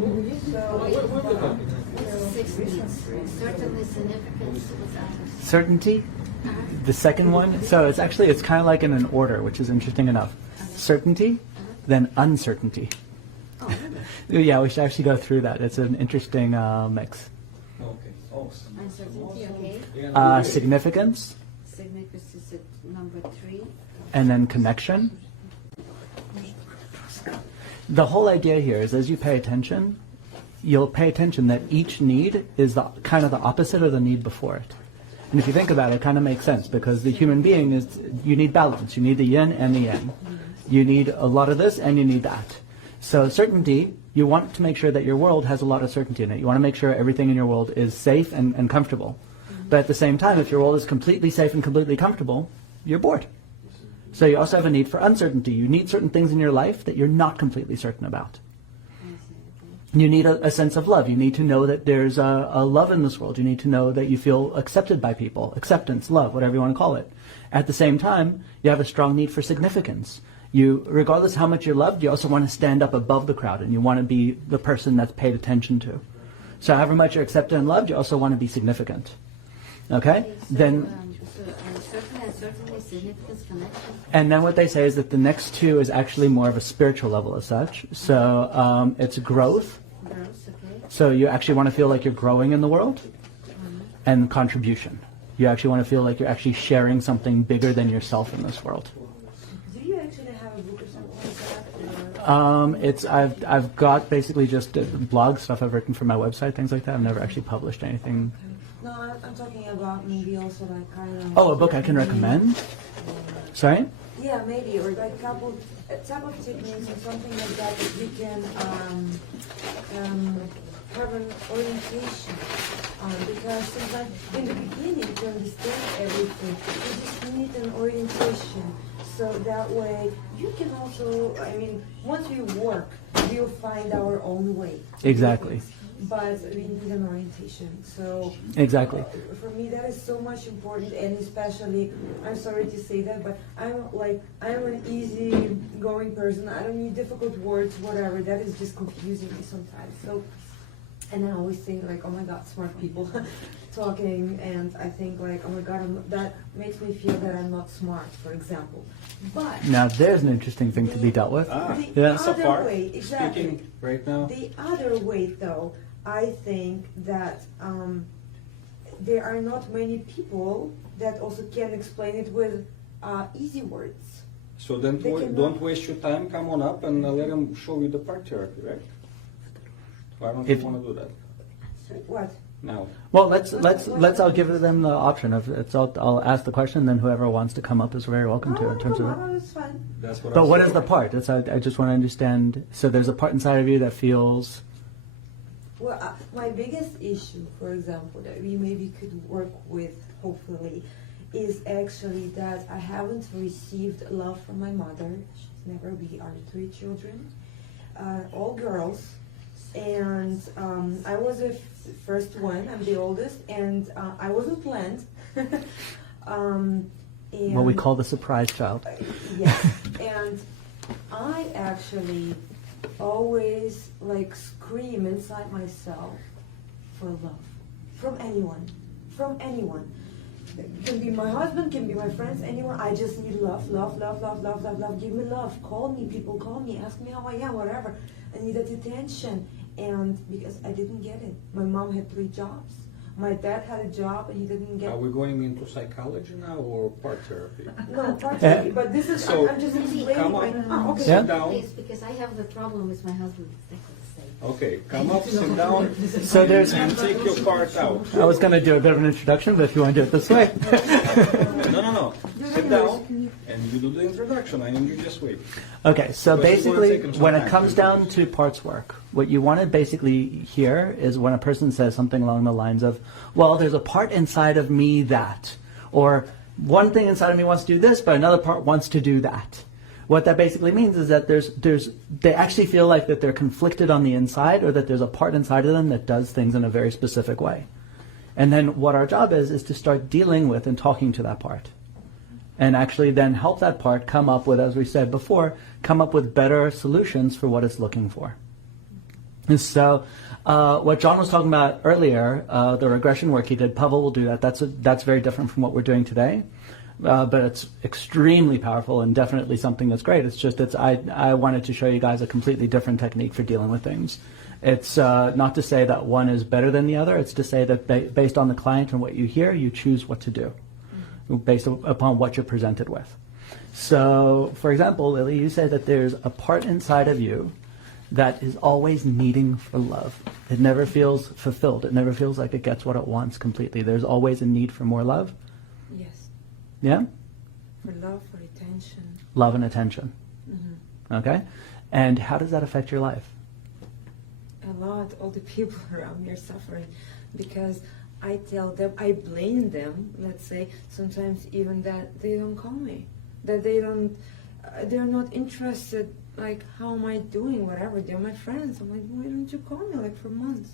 So. Six needs. Certainly significance. Certainty, the second one. So it's kind of like in an order, which is interesting enough. Certainty, then uncertainty. Yeah, we should actually go through that. It's an interesting mix. Okay, awesome. Uncertainty, okay. Significance, Significance is at number 3. and then connection. The whole idea here is as you pay attention, you'll pay attention that each need is the kind of the opposite of the need before it. And if you think about it, it kind of makes sense because the human being you need balance. You need the yin and the yang. You need a lot of this and you need that. So certainty, you want to make sure that your world has a lot of certainty in it. You want to make sure everything in your world is safe and comfortable. But at the same time, if your world is completely safe and completely comfortable, you're bored. So you also have a need for uncertainty. You need certain things in your life that you're not completely certain about. You need a sense of love. You need to know that there's a love in this world. You need to know that you feel accepted by people. Acceptance, love, whatever you want to call it. At the same time, you have a strong need for significance. Regardless how much you're loved, you also want to stand up above the crowd and you want to be the person that's paid attention to. So however much you're accepted and loved, you also want to be significant. Okay? Certainly significance, connection. And then what they say is that the next two is actually more of a spiritual level as such. So it's growth. Gross, okay. So you actually want to feel like you're growing in the world. And contribution. You actually want to feel like you're actually sharing something bigger than yourself in this world. Do you actually have a book or something like that? I've got basically just blog stuff I've written for my website, things like that. I've never actually published anything. No, I'm talking about maybe also like kind of. Oh, a book I can recommend? Sorry? Yeah, maybe, or like a type of techniques or something like that that you can have an orientation on. Because sometimes in the beginning to understand everything, you just need an orientation. So that way you can also, once we work, we'll find our own way. Exactly. But we need an orientation. So Exactly. For me, that is so much important, and especially, I'm sorry to say that, but I'm an easy-going person. I don't need difficult words, whatever. That is just confusing me sometimes. So And I always think like, oh my God, smart people talking, and I think like, oh my God, that makes me feel that I'm not smart, for example. But Now there's an interesting thing to be dealt with. the Yeah. So other far, way, exactly. speaking right now. The other way, though, I think that there are not many people that also can explain it with easy words. So then They cannot- don't waste your time. Come on up and let him show you the part therapy, right? Why don't If- you want to do that What? now? Well, I'll give them the option of I'll ask the question, then whoever wants to come up is very welcome to. In terms come of. on, it's fine. That's what. But I'm what saying. is the part? I just want to understand. So there's a part inside of you that feels. Well, my biggest issue, for example, that we maybe could work with, hopefully, is actually that I haven't received love from my mother. She's never. We are 3 children, all girls, and I was the first one. I'm the oldest, and I wasn't planned. And What we call the surprise child. yes, and I actually always like scream inside myself for love from anyone, It can be my husband, can be my friends, anyone. I just need love. Give me love. Call me, people call me, ask me how I am, whatever. I need that attention, and because I didn't get it. My mom had 3 jobs. My dad had a job and he didn't get Are we going into psychology now or part therapy? no partially, but this is So, I'm just explaining come right on. now. Okay. Yeah. Sit down. Please, because I have the problem with my husband. Exactly the same. Okay, come up, sit down, So there's. and take your part out. I was going to do a bit of an introduction, but if you want to do it this way. No. Sit down, and you do the introduction, and you just wait. Okay, so But it's gonna basically, take 'em some when it time comes to down to parts work, what you want to basically hear is when a person says something along the lines of, well, there's a part inside of me that, or one thing inside of me wants to do this, but another part wants to do that. What that basically means is that they actually feel like that they're conflicted on the inside, or that there's a part inside of them that does things in a very specific way. And then what our job is to start dealing with and talking to that part. And actually then help that part come up with, as we said before, come up with better solutions for what it's looking for. And so what John was talking about earlier, the regression work he did, Pavel will do that. That's very different from what we're doing today. But it's extremely powerful and definitely something that's great. It's just I wanted to show you guys a completely different technique for dealing with things. It's not to say that one is better than the other. It's to say that based on the client and what you hear, you choose what to do based upon what you're presented with. So, for example, Lily, you said that there's a part inside of you that is always needing for love. It never feels fulfilled. It never feels like it gets what it wants completely. There's always a need for more love. Yes. Yeah? For love, for attention. Love and attention. Mm-hmm. Okay? And how does that affect your life? A lot. All the people around me are suffering because I tell them, I blame them, let's say, sometimes even that they don't call me, that they're not interested, like, how am I doing, whatever, they're my friends. I'm like, why don't you call me, like, for months?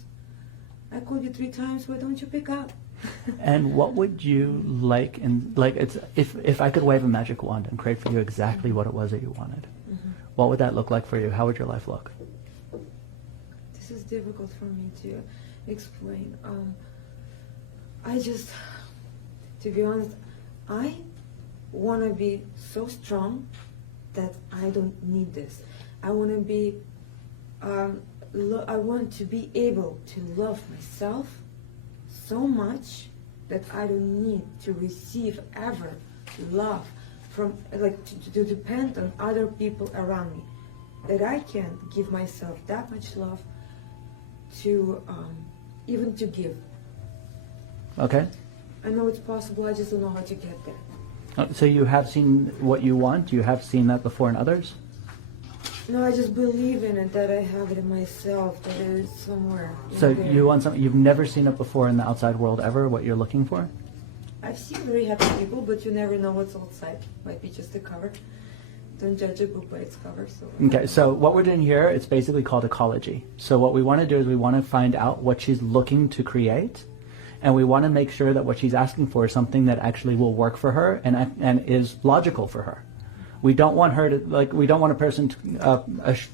I called you 3 times, why don't you pick up? And what would you like, it's if I could wave a magic wand and create for you exactly what it was that you wanted, what would that look like for you? How would your life look? This is difficult for me to explain. I just, to be honest, I want to be so strong that I don't need this. I want to be, I want to be able to love myself so much that I don't need to receive ever love from, like, to depend on other people around me. That I can give myself that much love to, even to give. Okay. I know it's possible, I just don't know how to get there. So you have seen what you want? You have seen that before in others? No, I just believe in it, that I have it in myself, that it is somewhere. So there. you want something, you've never seen it before in the outside world ever, what you're looking for? I've seen very happy people, but you never know what's outside. Might be just a cover. Don't judge a book by its cover. So. Okay, so what we're doing here, it's basically called ecology. So what we want to do is we want to find out what she's looking to create, and we want to make sure that what she's asking for is something that actually will work for her and is logical for her. We don't want her to, like, we don't want a person,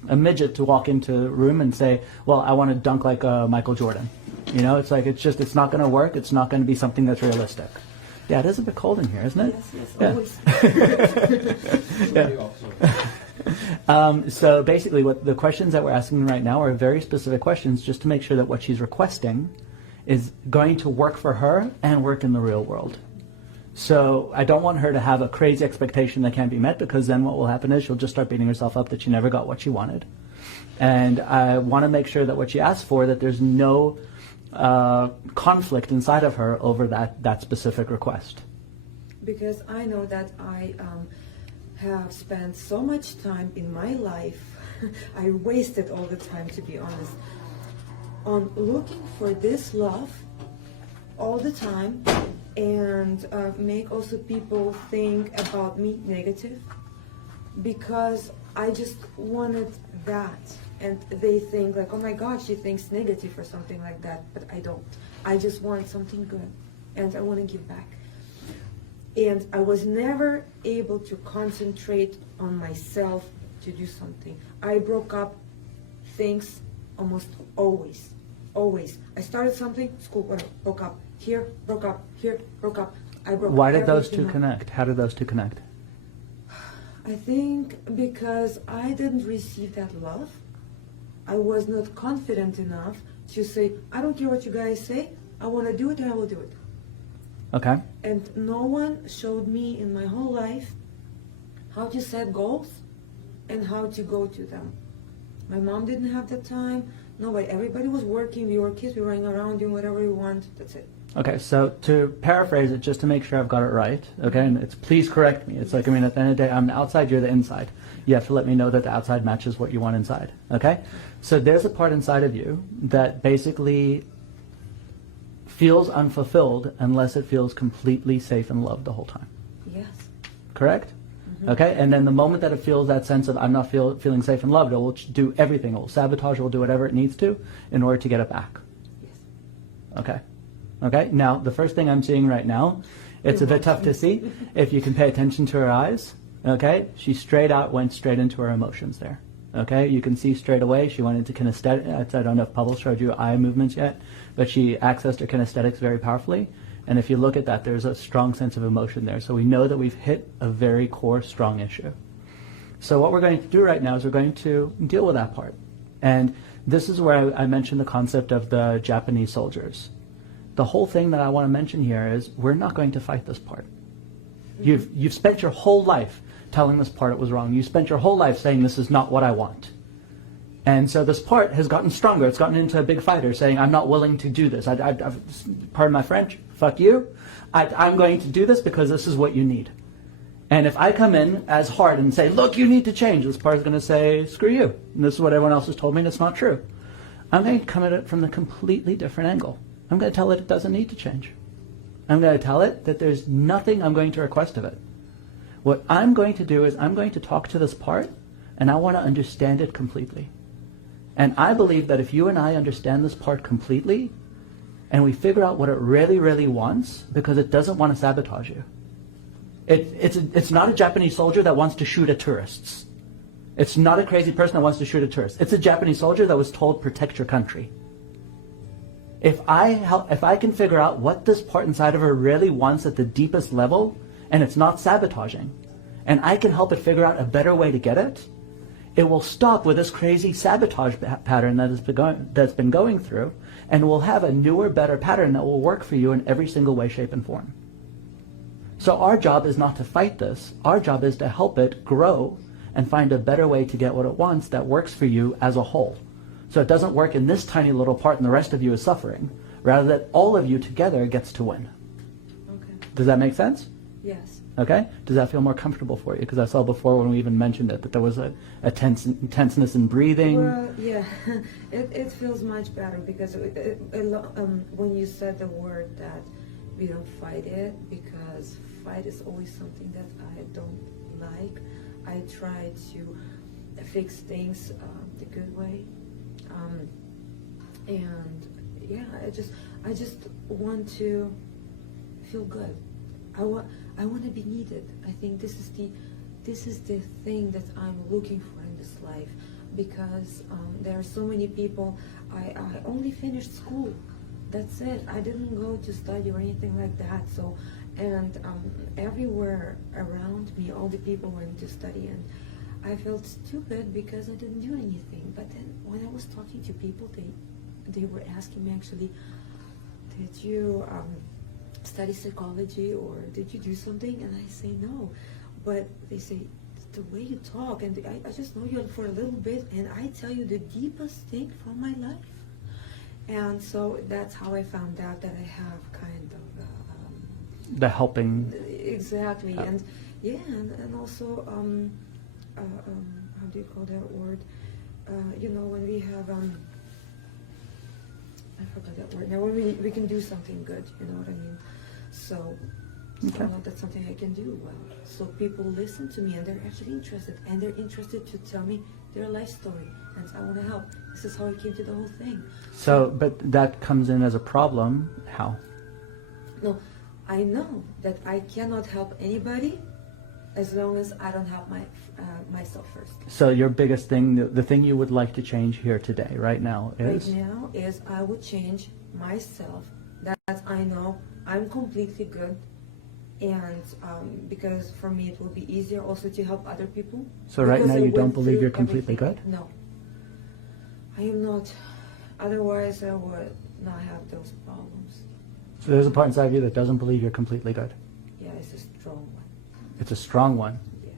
a midget to walk into a room and say, well, I want to dunk like Michael Jordan. You know, it's like, it's not going to work. It's not going to be something that's realistic. Yeah, it is a bit cold in here, isn't it? Yes, Yeah. always. So basically what the questions that we're asking right now are very specific questions just to make sure that what she's requesting is going to work for her and work in the real world. So I don't want her to have a crazy expectation that can't be met, because then what will happen is she'll just start beating herself up that she never got what she wanted. And I want to make sure that what she asked for, that there's no conflict inside of her over that specific request. Because I know that I have spent so much time in my life, I wasted all the time, to be honest, on looking for this love all the time, and make also people think about me negative, because I just wanted that. And they think like, oh my God, she thinks negative or something like that, but I don't. I just want something good, and I want to give back. And I was never able to concentrate on myself to do something. I broke up things almost always. Always. I started something, school, whatever, broke up. Here, broke up. Here, broke up. I broke up. Why did those two everything up. connect? How did those two connect? I think because I didn't receive that love. I was not confident enough to say, I don't care what you guys say, I want to do it and I will do it. Okay. And no one showed me in my whole life how to set goals and how to go to them. My mom didn't have the time. Nobody. Everybody was working. We were kids. We were running around doing whatever we want. That's it. Okay, so to paraphrase it, just to make sure I've got it right, okay, and it's please correct me. It's like, I mean, at the end of the day, I'm the outside, you're the inside. You have to let me know that the outside matches what you want inside, okay? So there's a part inside of you that basically feels unfulfilled unless it feels completely safe and loved the whole time. Yes. Correct? Mm-hmm. Okay, and then the moment that it feels that sense of I'm not feeling safe and loved, it will do everything. It will sabotage, it will do whatever it needs to in order to get it back. Yes. Okay. Okay, now the first thing I'm seeing right now, it's a bit tough to see. If you can pay attention to her eyes, okay, she went straight into her emotions there. Okay, you can see straight away she went into kinesthetic. I don't know if Pavel showed you eye movements yet, but she accessed her kinesthetics very powerfully. And if you look at that, there's a strong sense of emotion there. So we know that we've hit a very core, strong issue. So what we're going to do right now is we're going to deal with that part. And this is where I mentioned the concept of the Japanese soldiers. The whole thing that I want to mention here is we're not going to fight this part. You've spent your whole life telling this part it was wrong. You spent your whole life saying this is not what I want. And so this part has gotten stronger. It's gotten into a big fighter saying, I'm not willing to do this. Pardon my French, fuck you. I'm going to do this because this is what you need. And if I come in as hard and say, look, you need to change, this part is going to say, screw you. And this is what everyone else has told me and it's not true. I'm going to come at it from the completely different angle. I'm going to tell it doesn't need to change. I'm going to tell it that there's nothing I'm going to request of it. What I'm going to do is I'm going to talk to this part and I want to understand it completely. And I believe that if you and I understand this part completely and we figure out what it really, really wants, because it doesn't want to sabotage you. It's not a Japanese soldier that wants to shoot at tourists. It's not a crazy person that wants to shoot at tourists. It's a Japanese soldier that was told, protect your country. If I can figure out what this part inside of her really wants at the deepest level, and it's not sabotaging, and I can help it figure out a better way to get it, it will stop with this crazy sabotage pattern that's been going through, and we'll have a newer, better pattern that will work for you in every single way, shape, and form. So our job is not to fight this. Our job is to help it grow and find a better way to get what it wants that works for you as a whole. So it doesn't work in this tiny little part and the rest of you is suffering. Rather that all of you together gets to win. Okay. Does that make sense? Yes. Okay? Does that feel more comfortable for you? Because I saw before when we even mentioned it that there was a tenseness in breathing. Well, yeah, it feels much better because when you said the word that we don't fight it, because fight is always something that I don't like. I try to fix things the good way. And yeah, I just want to feel good. I want to be needed. I think this is this is the thing that I'm looking for in this life, because there are so many people. I only finished school. That's it. I didn't go to study or anything like that. So, and everywhere around me, all the people went to study, and I felt stupid because I didn't do anything. But then when I was talking to people, they were asking me actually, did you study psychology or did you do something? And I say no. But they say, the way you talk, and I just know you for a little bit, and I tell you the deepest thing from my life. And so that's how I found out that I have kind of the helping. Exactly, and yeah, and also how do you call that word? You know, when we have I forgot that word. Now when we can do something good, you know what I mean? So Okay. that's something I can do well. So people listen to me and they're actually interested, and they're interested to tell me their life story, and I want to help. This is how I came to the whole thing. So, but that comes in as a problem. How? No, I know that I cannot help anybody as long as I don't help myself first. So your biggest thing, the thing you would like to change here today, right now, is? Right now is I would change myself, that I know I'm completely good, and because for me it will be easier also to help other people. So right Because now I you don't went believe through you're completely everything. good? No, I am not. Otherwise I would not have those problems. So there's a part inside of you that doesn't believe you're completely good. Yeah, it's a strong one. It's a strong one. Yes.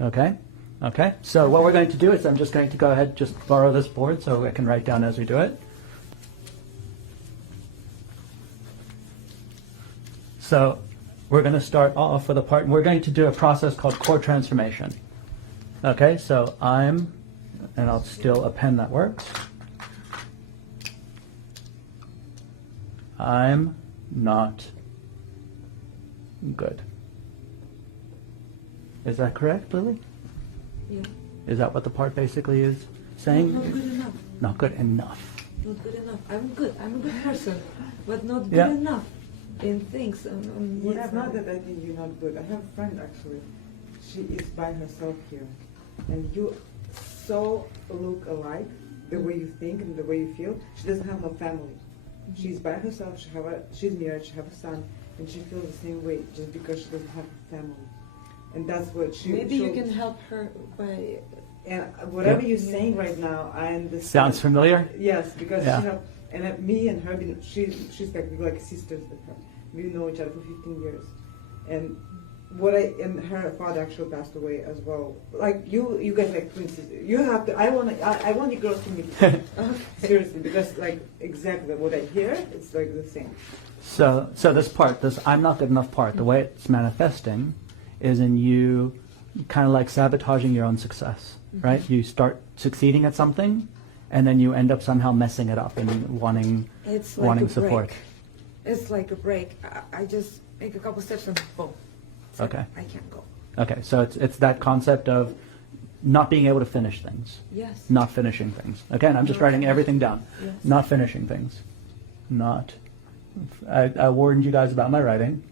Okay? Okay. So what we're going to do is I'm just going to go ahead, just borrow this board so I can write down as we do it. So we're going to start off with a part, and we're going to do a process called core transformation. Okay, so and I'll steal a pen that works. I'm not good. Is that correct, Lily? Yeah. Is that what the part basically is saying? Not good enough. Not good enough. Not good enough. I'm good. I'm a good person, but not good Yeah. enough in things. It's not that I think you're not good. I have a friend actually. She is by herself here, and you so look alike, the way you think and the way you feel. She doesn't have no family. She's by herself. She's married. She have a son, and she feels the same way just because she doesn't have a family. And that's what she. Maybe you can help her by. And whatever Yeah. you're saying right now, I understand. Sounds familiar? Yes, because Yeah. she have, and me and her, she's like sisters with her. We know each other for 15 years, and and her father actually passed away as well. Like you guys like twin sisters. You have to. I want you girls to meet. Seriously, because like exactly what I hear, it's like the same. So this part, this I'm not good enough part, the way it's manifesting is in you kind of like sabotaging your own success, right? You start succeeding at something, and then you end up somehow messing it up and wanting It's like wanting a support. break. It's like a break. I just make a couple steps and boom. It's like, Okay. I can't go. Okay, so it's that concept of not being able to finish things, Yes. not finishing things. Again, I'm just writing everything down. Yes. Not finishing things. I warned you guys about my writing.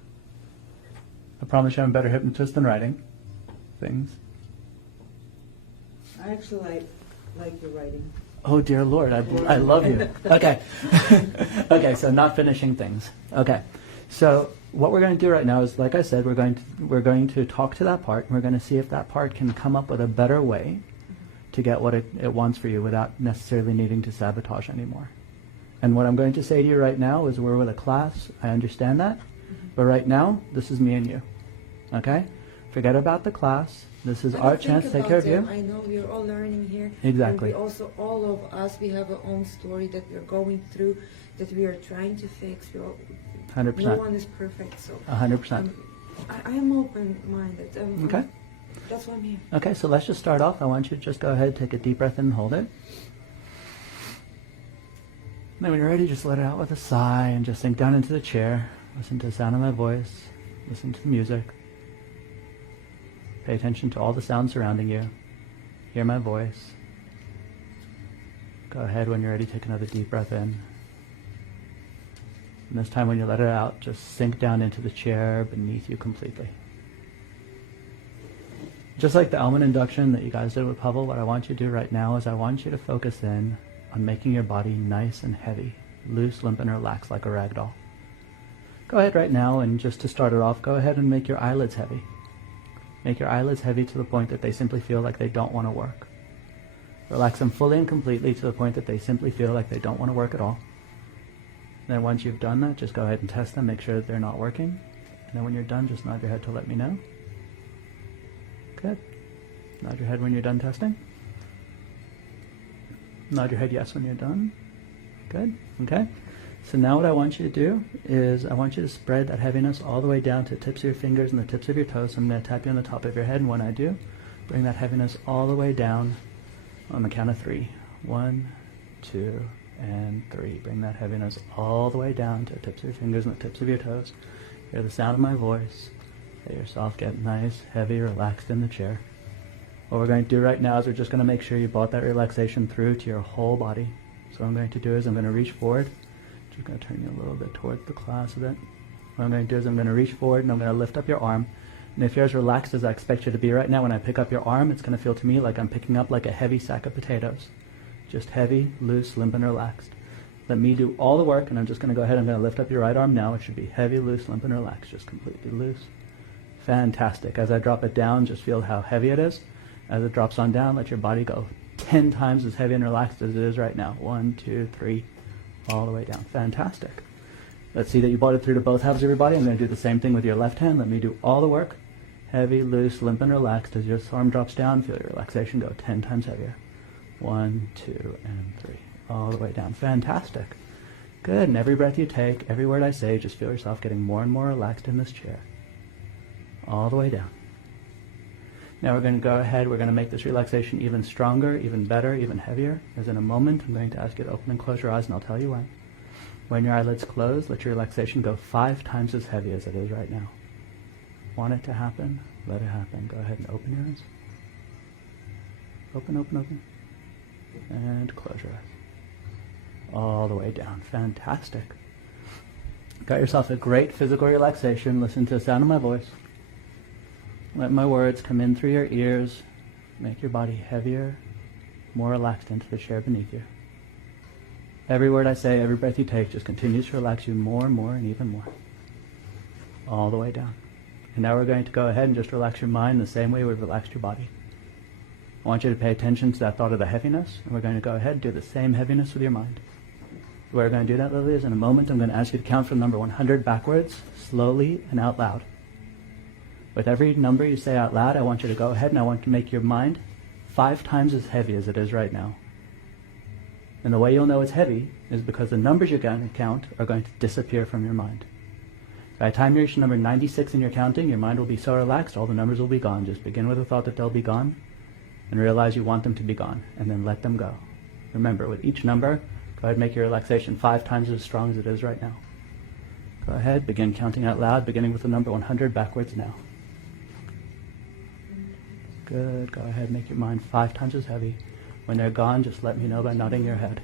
I promise you I'm a better hypnotist than writing things. I actually like your writing. Oh dear Lord, I love you. Okay. Okay, so not finishing things. Okay. So what we're going to do right now is, like I said, we're going to talk to that part, and we're going to see if that part can come up with a better way to get what it wants for you without necessarily needing to sabotage anymore. And what I'm going to say to you right now is we're with a class. I understand that. But right now, this is me and you. Okay? Forget about the class. This is I our don't think chance to take care of about you. them. I know we're all learning here. Exactly. And we also, all of us, we have our own story that we're going through, that we are trying to fix. 100%. No one is perfect, so 100%. I am open-minded. Okay. That's why I'm here. Okay, so let's just start off. I want you to just go ahead, take a deep breath in and hold it. Then when you're ready, just let it out with a sigh and just sink down into the chair. Listen to the sound of my voice. Listen to the music. Pay attention to all the sounds surrounding you. Hear my voice. Go ahead when you're ready, take another deep breath in. And this time when you let it out, just sink down into the chair beneath you completely. Just like the almond induction that you guys did with Pavel, what I want you to do right now is I want you to focus in on making your body nice and heavy, loose, limp, and relaxed like a rag doll. Go ahead right now, and just to start it off, go ahead and make your eyelids heavy. Make your eyelids heavy to the point that they simply feel like they don't want to work. Relax them fully and completely to the point that they simply feel like they don't want to work at all. Then once you've done that, just go ahead and test them, make sure that they're not working. And then when you're done, just nod your head to let me know. Good. Nod your head when you're done testing. Nod your head yes when you're done. Good. Okay. So now what I want you to do is I want you to spread that heaviness all the way down to the tips of your fingers and the tips of your toes. So I'm going to tap you on the top of your head, and when I do, bring that heaviness all the way down on the count of 3. 1, 2, and 3. Bring that heaviness all the way down to the tips of your fingers and the tips of your toes. Hear the sound of my voice. Let yourself get nice, heavy, relaxed in the chair. What we're going to do right now is we're just going to make sure you brought that relaxation through to your whole body. So what I'm going to do is I'm going to reach forward. Just going to turn you a little bit towards the class a bit. What I'm going to do is I'm going to reach forward and I'm going to lift up your arm. And if you're as relaxed as I expect you to be right now, when I pick up your arm, it's going to feel to me like I'm picking up like a heavy sack of potatoes. Just heavy, loose, limp, and relaxed. Let me do all the work, and I'm just going to go ahead. I'm going to lift up your right arm now. It should be heavy, loose, limp, and relaxed. Just completely loose. Fantastic. As I drop it down, just feel how heavy it is. As it drops on down, let your body go 10 times as heavy and relaxed as it is right now. 1, 2, 3, all the way down. Fantastic. Let's see that you brought it through to both halves of your body. I'm going to do the same thing with your left hand. Let me do all the work. Heavy, loose, limp, and relaxed. As your arm drops down, feel your relaxation go 10 times heavier. 1, 2, and 3. All the way down. Fantastic. Good. And every breath you take, every word I say, just feel yourself getting more and more relaxed in this chair. All the way down. Now we're going to go ahead, we're going to make this relaxation even stronger, even better, even heavier. As in a moment, I'm going to ask you to open and close your eyes, and I'll tell you when. When your eyelids close, let your relaxation go 5 times as heavy as it is right now. Want it to happen? Let it happen. Go ahead and open your eyes. Open, open, open. And close your eyes. All the way down. Fantastic. Got yourself a great physical relaxation. Listen to the sound of my voice. Let my words come in through your ears. Make your body heavier, more relaxed into the chair beneath you. Every word I say, every breath you take just continues to relax you more and more and even more. All the way down. And now we're going to go ahead and just relax your mind the same way we've relaxed your body. I want you to pay attention to that thought of the heaviness, and we're going to go ahead and do the same heaviness with your mind. The way we're going to do that, Lily, is in a moment I'm going to ask you to count from number 100 backwards, slowly and out loud. With every number you say out loud, I want you to go ahead and I want you to make your mind 5 times as heavy as it is right now. And the way you'll know it's heavy is because the numbers you're going to count are going to disappear from your mind. By the time you reach number 96 in your counting, your mind will be so relaxed, all the numbers will be gone. Just begin with the thought that they'll be gone and realize you want them to be gone, and then let them go. Remember, with each number, go ahead and make your relaxation 5 times as strong as it is right now. Go ahead, begin counting out loud, beginning with the number 100 backwards now. Good. Go ahead, make your mind 5 times as heavy. When they're gone, just let me know by nodding your head.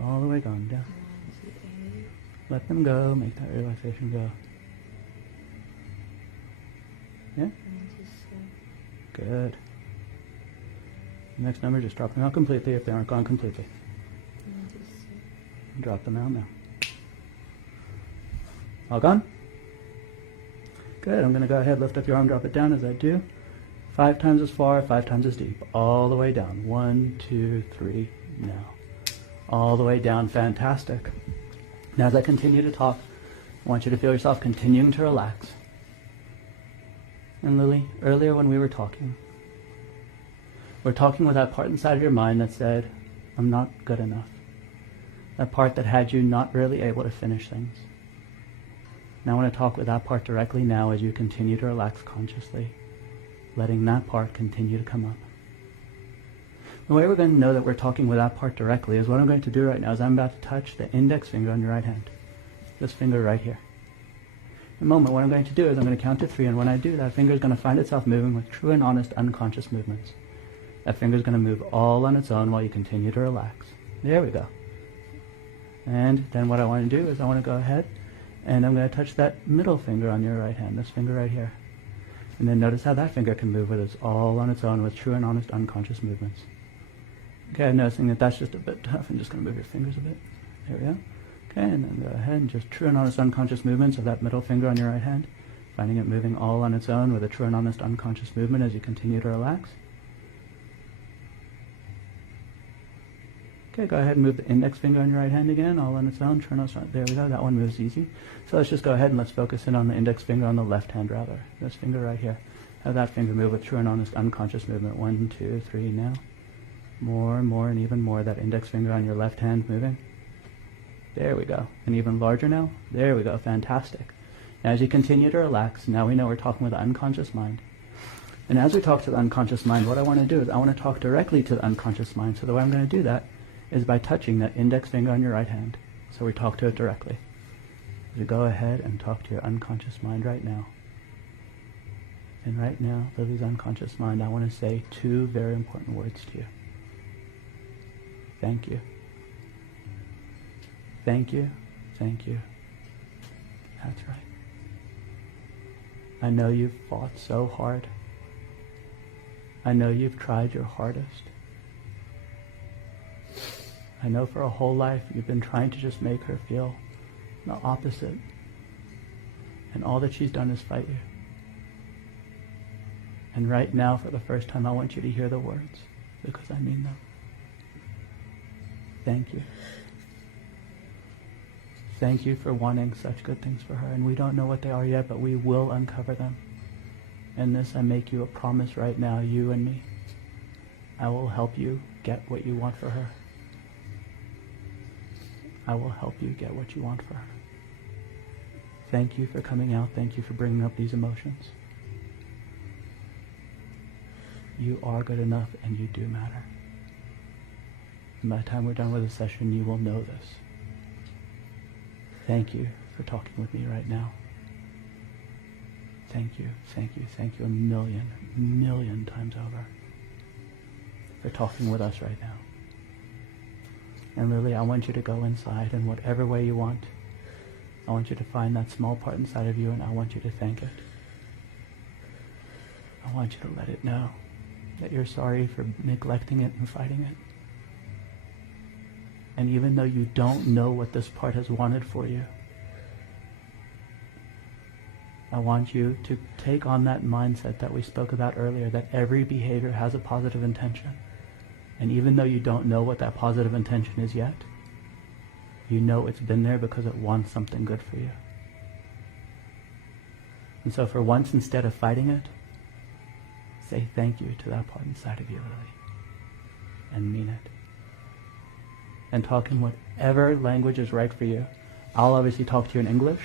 All the way gone, down. Let them go, make that relaxation go. Yeah? Good. Next number, just drop them out completely if they aren't gone completely. Drop them out now. All gone? Good. I'm going to go ahead, lift up your arm, drop it down as I do. 5 times as far, 5 times as deep. All the way down. 1, 2, 3, now. All the way down. Fantastic. Now as I continue to talk, I want you to feel yourself continuing to relax. And Lily, earlier when we were talking with that part inside of your mind that said, I'm not good enough. That part that had you not really able to finish things. Now I want to talk with that part directly now as you continue to relax consciously, letting that part continue to come up. The way we're going to know that we're talking with that part directly is what I'm going to do right now is I'm about to touch the index finger on your right hand. This finger right here. In a moment, what I'm going to do is I'm going to count to 3, and when I do, that finger is going to find itself moving with true and honest unconscious movements. That finger is going to move all on its own while you continue to relax. There we go. And then what I want to do is I want to go ahead And I'm going to touch that middle finger on your right hand, this finger right here. And then notice how that finger can move with us all on its own with true and honest unconscious movements. Okay, noticing that that's just a bit tough. I'm just going to move your fingers a bit. There we go. Okay, and then go ahead and just true and honest unconscious movements of that middle finger on your right hand. Finding it moving all on its own with a true and honest unconscious movement as you continue to relax. Okay, go ahead and move the index finger on your right hand again, all on its own. True and honest. There we go. That one moves easy. So let's just go ahead and let's focus in on the index finger on the left hand rather. This finger right here. Have that finger move with true and honest unconscious movement. 1, 2, 3 now. More and more and even more. That index finger on your left hand moving. There we go. And even larger now. There we go. Fantastic. Now as you continue to relax, now we know we're talking with the unconscious mind. And as we talk to the unconscious mind, what I want to do is I want to talk directly to the unconscious mind. So the way I'm going to do that is by touching that index finger on your right hand. So we talk to it directly. So go ahead and talk to your unconscious mind right now. And right now, Lily's unconscious mind, I want to say 2 very important words to you. Thank you. Thank you. Thank you. That's right. I know you've fought so hard. I know you've tried your hardest. I know for a whole life you've been trying to just make her feel the opposite. And all that she's done is fight you. And right now, for the first time, I want you to hear the words, because I mean them. Thank you. Thank you for wanting such good things for her. And we don't know what they are yet, but we will uncover them. And this, I make you a promise right now, you and me. I will help you get what you want for her. I will help you get what you want for her. Thank you for coming out. Thank you for bringing up these emotions. You are good enough and you do matter. And by the time we're done with the session, you will know this. Thank you for talking with me right now. Thank you, thank you, thank you a million times over for talking with us right now. And Lily, I want you to go inside in whatever way you want. I want you to find that small part inside of you and I want you to thank it. I want you to let it know that you're sorry for neglecting it and fighting it. And even though you don't know what this part has wanted for you, I want you to take on that mindset that we spoke about earlier, that every behavior has a positive intention. And even though you don't know what that positive intention is yet, you know it's been there because it wants something good for you. And so for once, instead of fighting it, say thank you to that part inside of you, Lily. And mean it. And talk in whatever language is right for you. I'll obviously talk to you in English,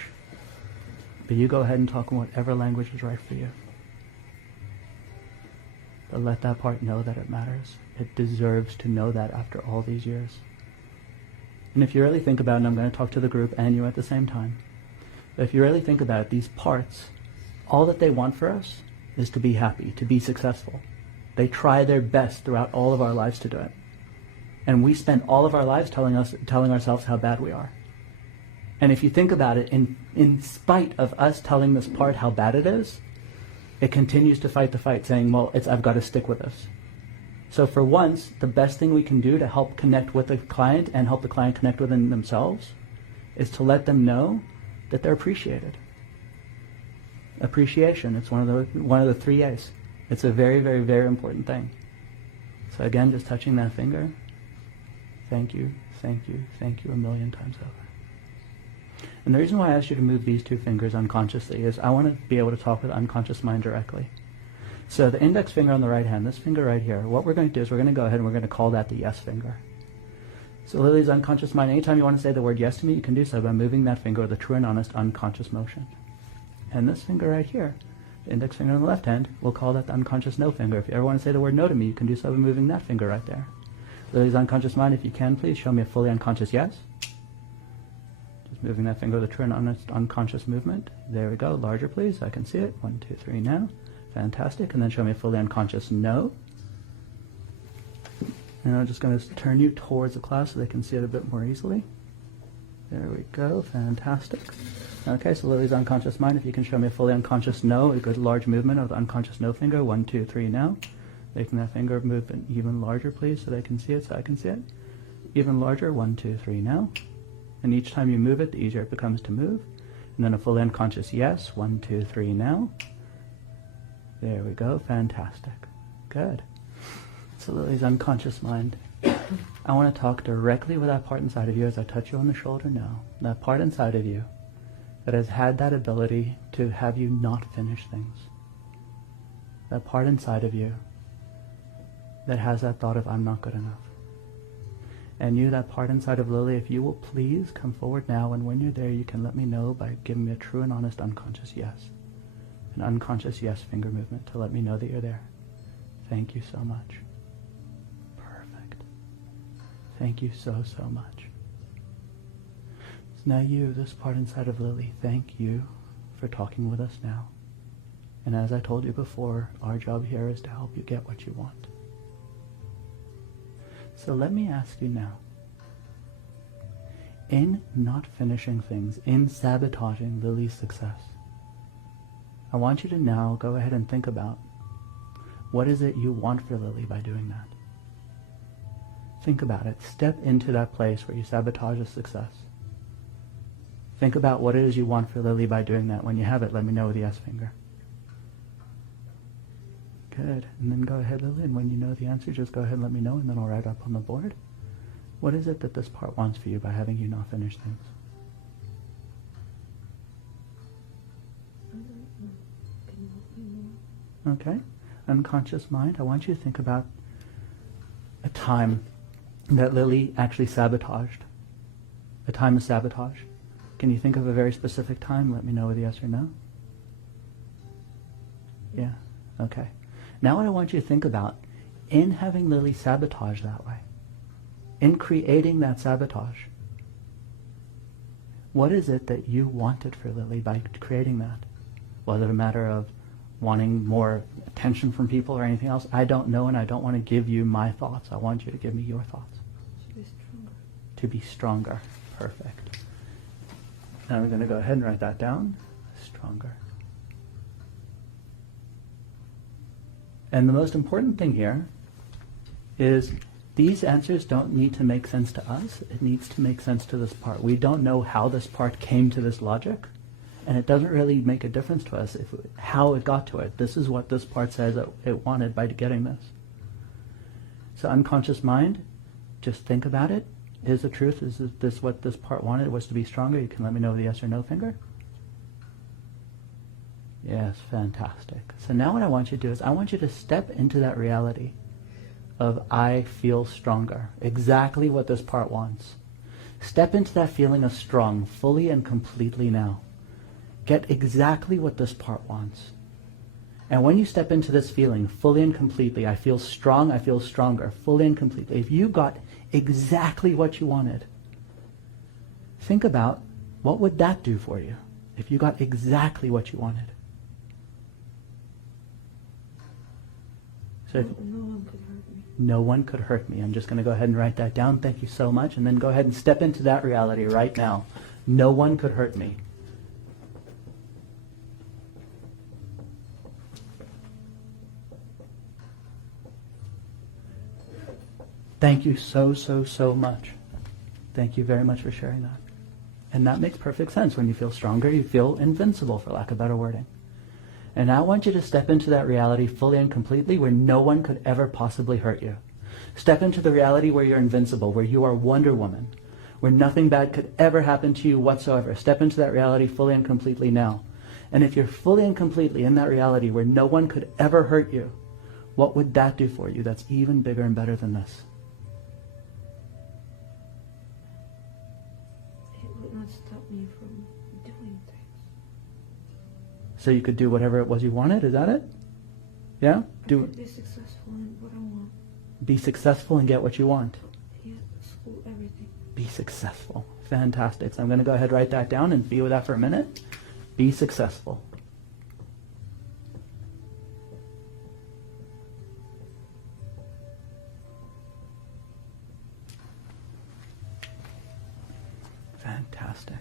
but you go ahead and talk in whatever language is right for you. But let that part know that it matters. It deserves to know that after all these years. And if you really think about it, and I'm going to talk to the group and you at the same time, but if you really think about it, these parts, all that they want for us is to be happy, to be successful. They try their best throughout all of our lives to do it. And we spend all of our lives telling ourselves how bad we are. And if you think about it, in spite of us telling this part how bad it is, it continues to fight the fight, saying, well, I've got to stick with this. So for once, the best thing we can do to help connect with the client and help the client connect within themselves is to let them know that they're appreciated. Appreciation, it's one of the 3 A's. It's a very, very, very important thing. So again, just touching that finger, thank you, thank you, thank you a million times over. And the reason why I asked you to move these 2 fingers unconsciously is I want to be able to talk with the unconscious mind directly. So the index finger on the right hand, this finger right here, what we're going to do is we're going to go ahead and we're going to call that the yes finger. So Lily's unconscious mind, anytime you want to say the word yes to me, you can do so by moving that finger with a true and honest unconscious motion. And this finger right here, the index finger on the left hand, we'll call that the unconscious no finger. If you ever want to say the word no to me, you can do so by moving that finger right there. Lily's unconscious mind, if you can, please show me a fully unconscious yes. Just moving that finger with a true and honest unconscious movement. There we go. Larger, please. I can see it. 1, 2, 3 now. Fantastic. And then show me a fully unconscious no. And I'm just going to turn you towards the class so they can see it a bit more easily. There we go. Fantastic. Okay, so Lily's unconscious mind. If you can show me a fully unconscious no, a good large movement of the unconscious no finger. 1, 2, 3 now. Making that finger move even larger, please, so they can see it, so I can see it. Even larger. 1, 2, 3 now. And each time you move it, the easier it becomes to move. And then a fully unconscious yes. 1, 2, 3 now. There we go. Fantastic. Good. So Lily's unconscious mind. I want to talk directly with that part inside of you as I touch you on the shoulder now. That part inside of you that has had that ability to have you not finish things. That part inside of you that has that thought of I'm not good enough. And you, that part inside of Lily, if you will please come forward now, and when you're there you can let me know by giving me a true and honest unconscious yes. An unconscious yes finger movement to let me know that you're there. Thank you so much. Perfect. Thank you so, so much. So now you, this part inside of Lily, thank you for talking with us now. And as I told you before, our job here is to help you get what you want. So let me ask you now, in not finishing things, in sabotaging Lily's success, I want you to now go ahead and think about what is it you want for Lily by doing that. Think about it. Step into that place where you sabotage a success. Think about what it is you want for Lily by doing that. When you have it, let me know with the yes finger. Good. And then go ahead, Lily, and when you know the answer, just go ahead and let me know, and then I'll write up on the board. What is it that this part wants for you by having you not finish things? Okay. Unconscious mind, I want you to think about a time that Lily actually sabotaged. A time of sabotage. Can you think of a very specific time? Let me know with yes or no. Yeah. Okay. Now what I want you to think about, in having Lily sabotage that way, in creating that sabotage, what is it that you wanted for Lily by creating that? Was it a matter of wanting more attention from people or anything else? I don't know, and I don't want to give you my thoughts. I want you to give me your thoughts. To be stronger. To be stronger. Perfect. Now we're going to go ahead and write that down. Stronger. And the most important thing here is these answers don't need to make sense to us. It needs to make sense to this part. We don't know how this part came to this logic, and it doesn't really make a difference to us how it got to it. This is what this part says that it wanted by getting this. So unconscious mind, just think about it. Is the truth, is this what this part wanted, was to be stronger? You can let me know with the yes or no finger. Yes, fantastic. So now what I want you to do is I want you to step into that reality of I feel stronger. Exactly what this part wants. Step into that feeling of strong fully and completely now. Get exactly what this part wants. And when you step into this feeling fully and completely, I feel strong, I feel stronger, fully and completely. If you got exactly what you wanted, think about what would that do for you if you got exactly what you wanted. So No one could hurt me. No one could hurt me. I'm just going to go ahead and write that down. Thank you so much. And then go ahead and step into that reality right now. No one could hurt me. Thank you so, so, so much. Thank you very much for sharing that. And that makes perfect sense. When you feel stronger, you feel invincible, for lack of better wording. And now I want you to step into that reality fully and completely where no one could ever possibly hurt you. Step into the reality where you're invincible, where you are Wonder Woman, where nothing bad could ever happen to you whatsoever. Step into that reality fully and completely now. And if you're fully and completely in that reality where no one could ever hurt you, what would that do for you that's even bigger and better than this? It would not stop me from doing things. So you could do whatever it was you wanted, is that it? Yeah? I could be successful in what I want. Be successful and get what you want. Yeah, school, everything. Be successful. Fantastic. So I'm going to go ahead and write that down and be with that for a minute. Be successful. Fantastic.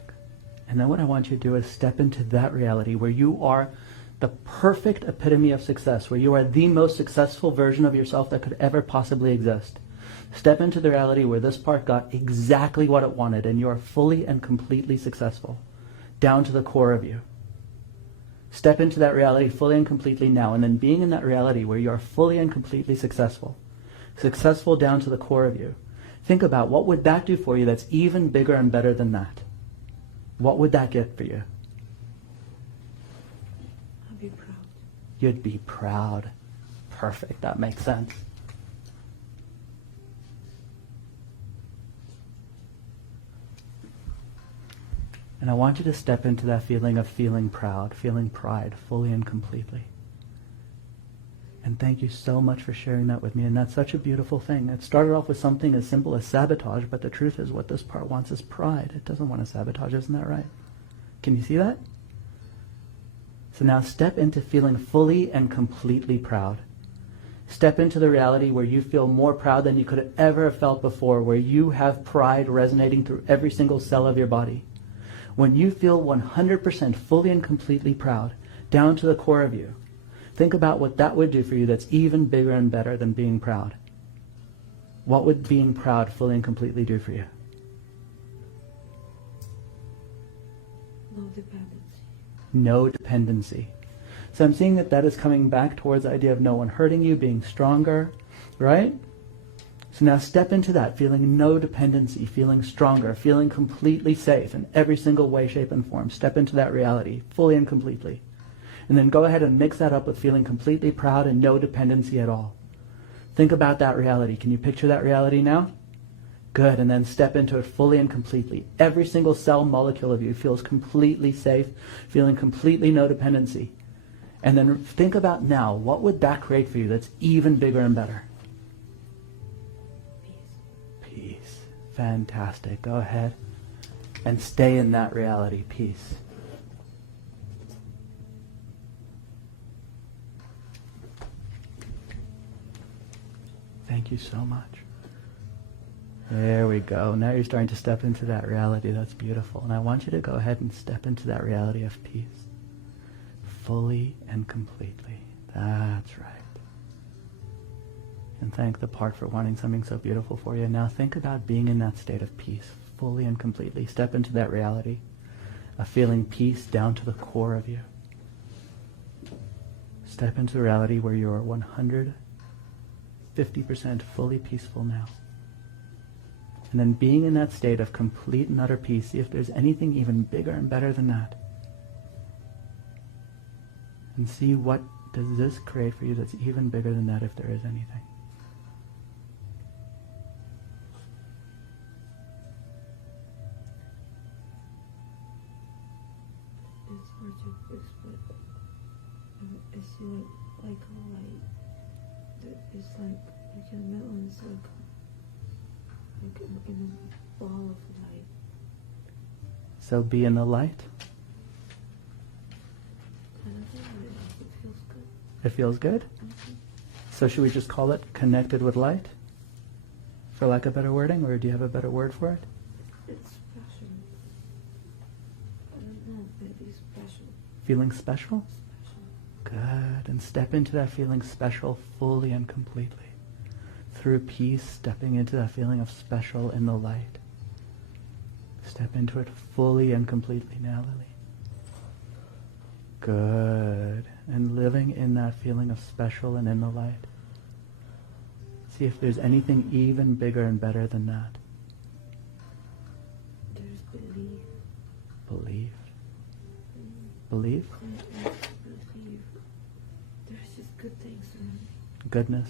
And then what I want you to do is step into that reality where you are the perfect epitome of success, where you are the most successful version of yourself that could ever possibly exist. Step into the reality where this part got exactly what it wanted and you are fully and completely successful, down to the core of you. Step into that reality fully and completely now, and then being in that reality where you are fully and completely successful down to the core of you. Think about what would that do for you that's even bigger and better than that. What would that get for you? I'd be proud. You'd be proud. Perfect, that makes sense. And I want you to step into that feeling of feeling proud, feeling pride, fully and completely. And thank you so much for sharing that with me. And that's such a beautiful thing. It started off with something as simple as sabotage, but the truth is what this part wants is pride. It doesn't want to sabotage, isn't that right? Can you see that? So now step into feeling fully and completely proud. Step into the reality where you feel more proud than you could ever have felt before, where you have pride resonating through every single cell of your body. When you feel 100% fully and completely proud, down to the core of you, think about what that would do for you that's even bigger and better than being proud. What would being proud fully and completely do for you? No dependency. No dependency. So I'm seeing that is coming back towards the idea of no one hurting you, being stronger, right? So now step into that, feeling no dependency, feeling stronger, feeling completely safe in every single way, shape, and form. Step into that reality, fully and completely. And then go ahead and mix that up with feeling completely proud and no dependency at all. Think about that reality. Can you picture that reality now? Good, and then step into it fully and completely. Every single cell molecule of you feels completely safe, feeling completely no dependency. And then think about now, what would that create for you that's even bigger and better? Peace. Fantastic. Go ahead and stay in that reality. Peace. Thank you so much. There we go. Now you're starting to step into that reality. That's beautiful. And I want you to go ahead and step into that reality of peace. Fully and completely. That's right. And thank the part for wanting something so beautiful for you. Now think about being in that state of peace, fully and completely. Step into that reality of feeling peace down to the core of you. Step into a reality where you are 150% fully peaceful now. And then being in that state of complete and utter peace, see if there's anything even bigger and better than that. And see what does this create for you that's even bigger than that, if there is anything. It's hard to explain. It's like a light. It's like a melon circle. Like in a ball of light. So be in the light. I don't think it feels good. It feels good? Mm-hmm. So should we just call it connected with light? For lack of better wording, or do you have a better word for it? It's special. I don't know, maybe special. Feeling special? Special. Good. And step into that feeling special fully and completely. Through peace, stepping into that feeling of special in the light. Step into it fully and completely now, Lily. Good. And living in that feeling of special and in the light. See if there's anything even bigger and better than that. There's belief. Belief. Belief? Belief. There's just good things around. Goodness.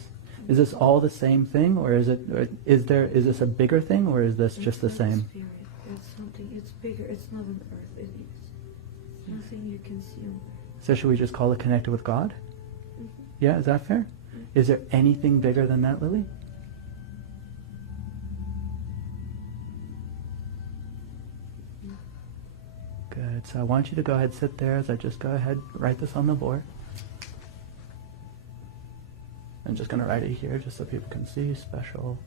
Is this all the same thing, or is this a bigger thing, or is this just the same? Spirit. It's something. It's bigger. It's not on earth. It is nothing you can see on earth. So should we just call it connected with God? Mm-hmm. Yeah, is that fair? Mm-hmm. Is there anything bigger than that, Lily? Mm-hmm. Good. So I want you to go ahead, sit there as I just go ahead, write this on the board. I'm just going to write it here just so people can see special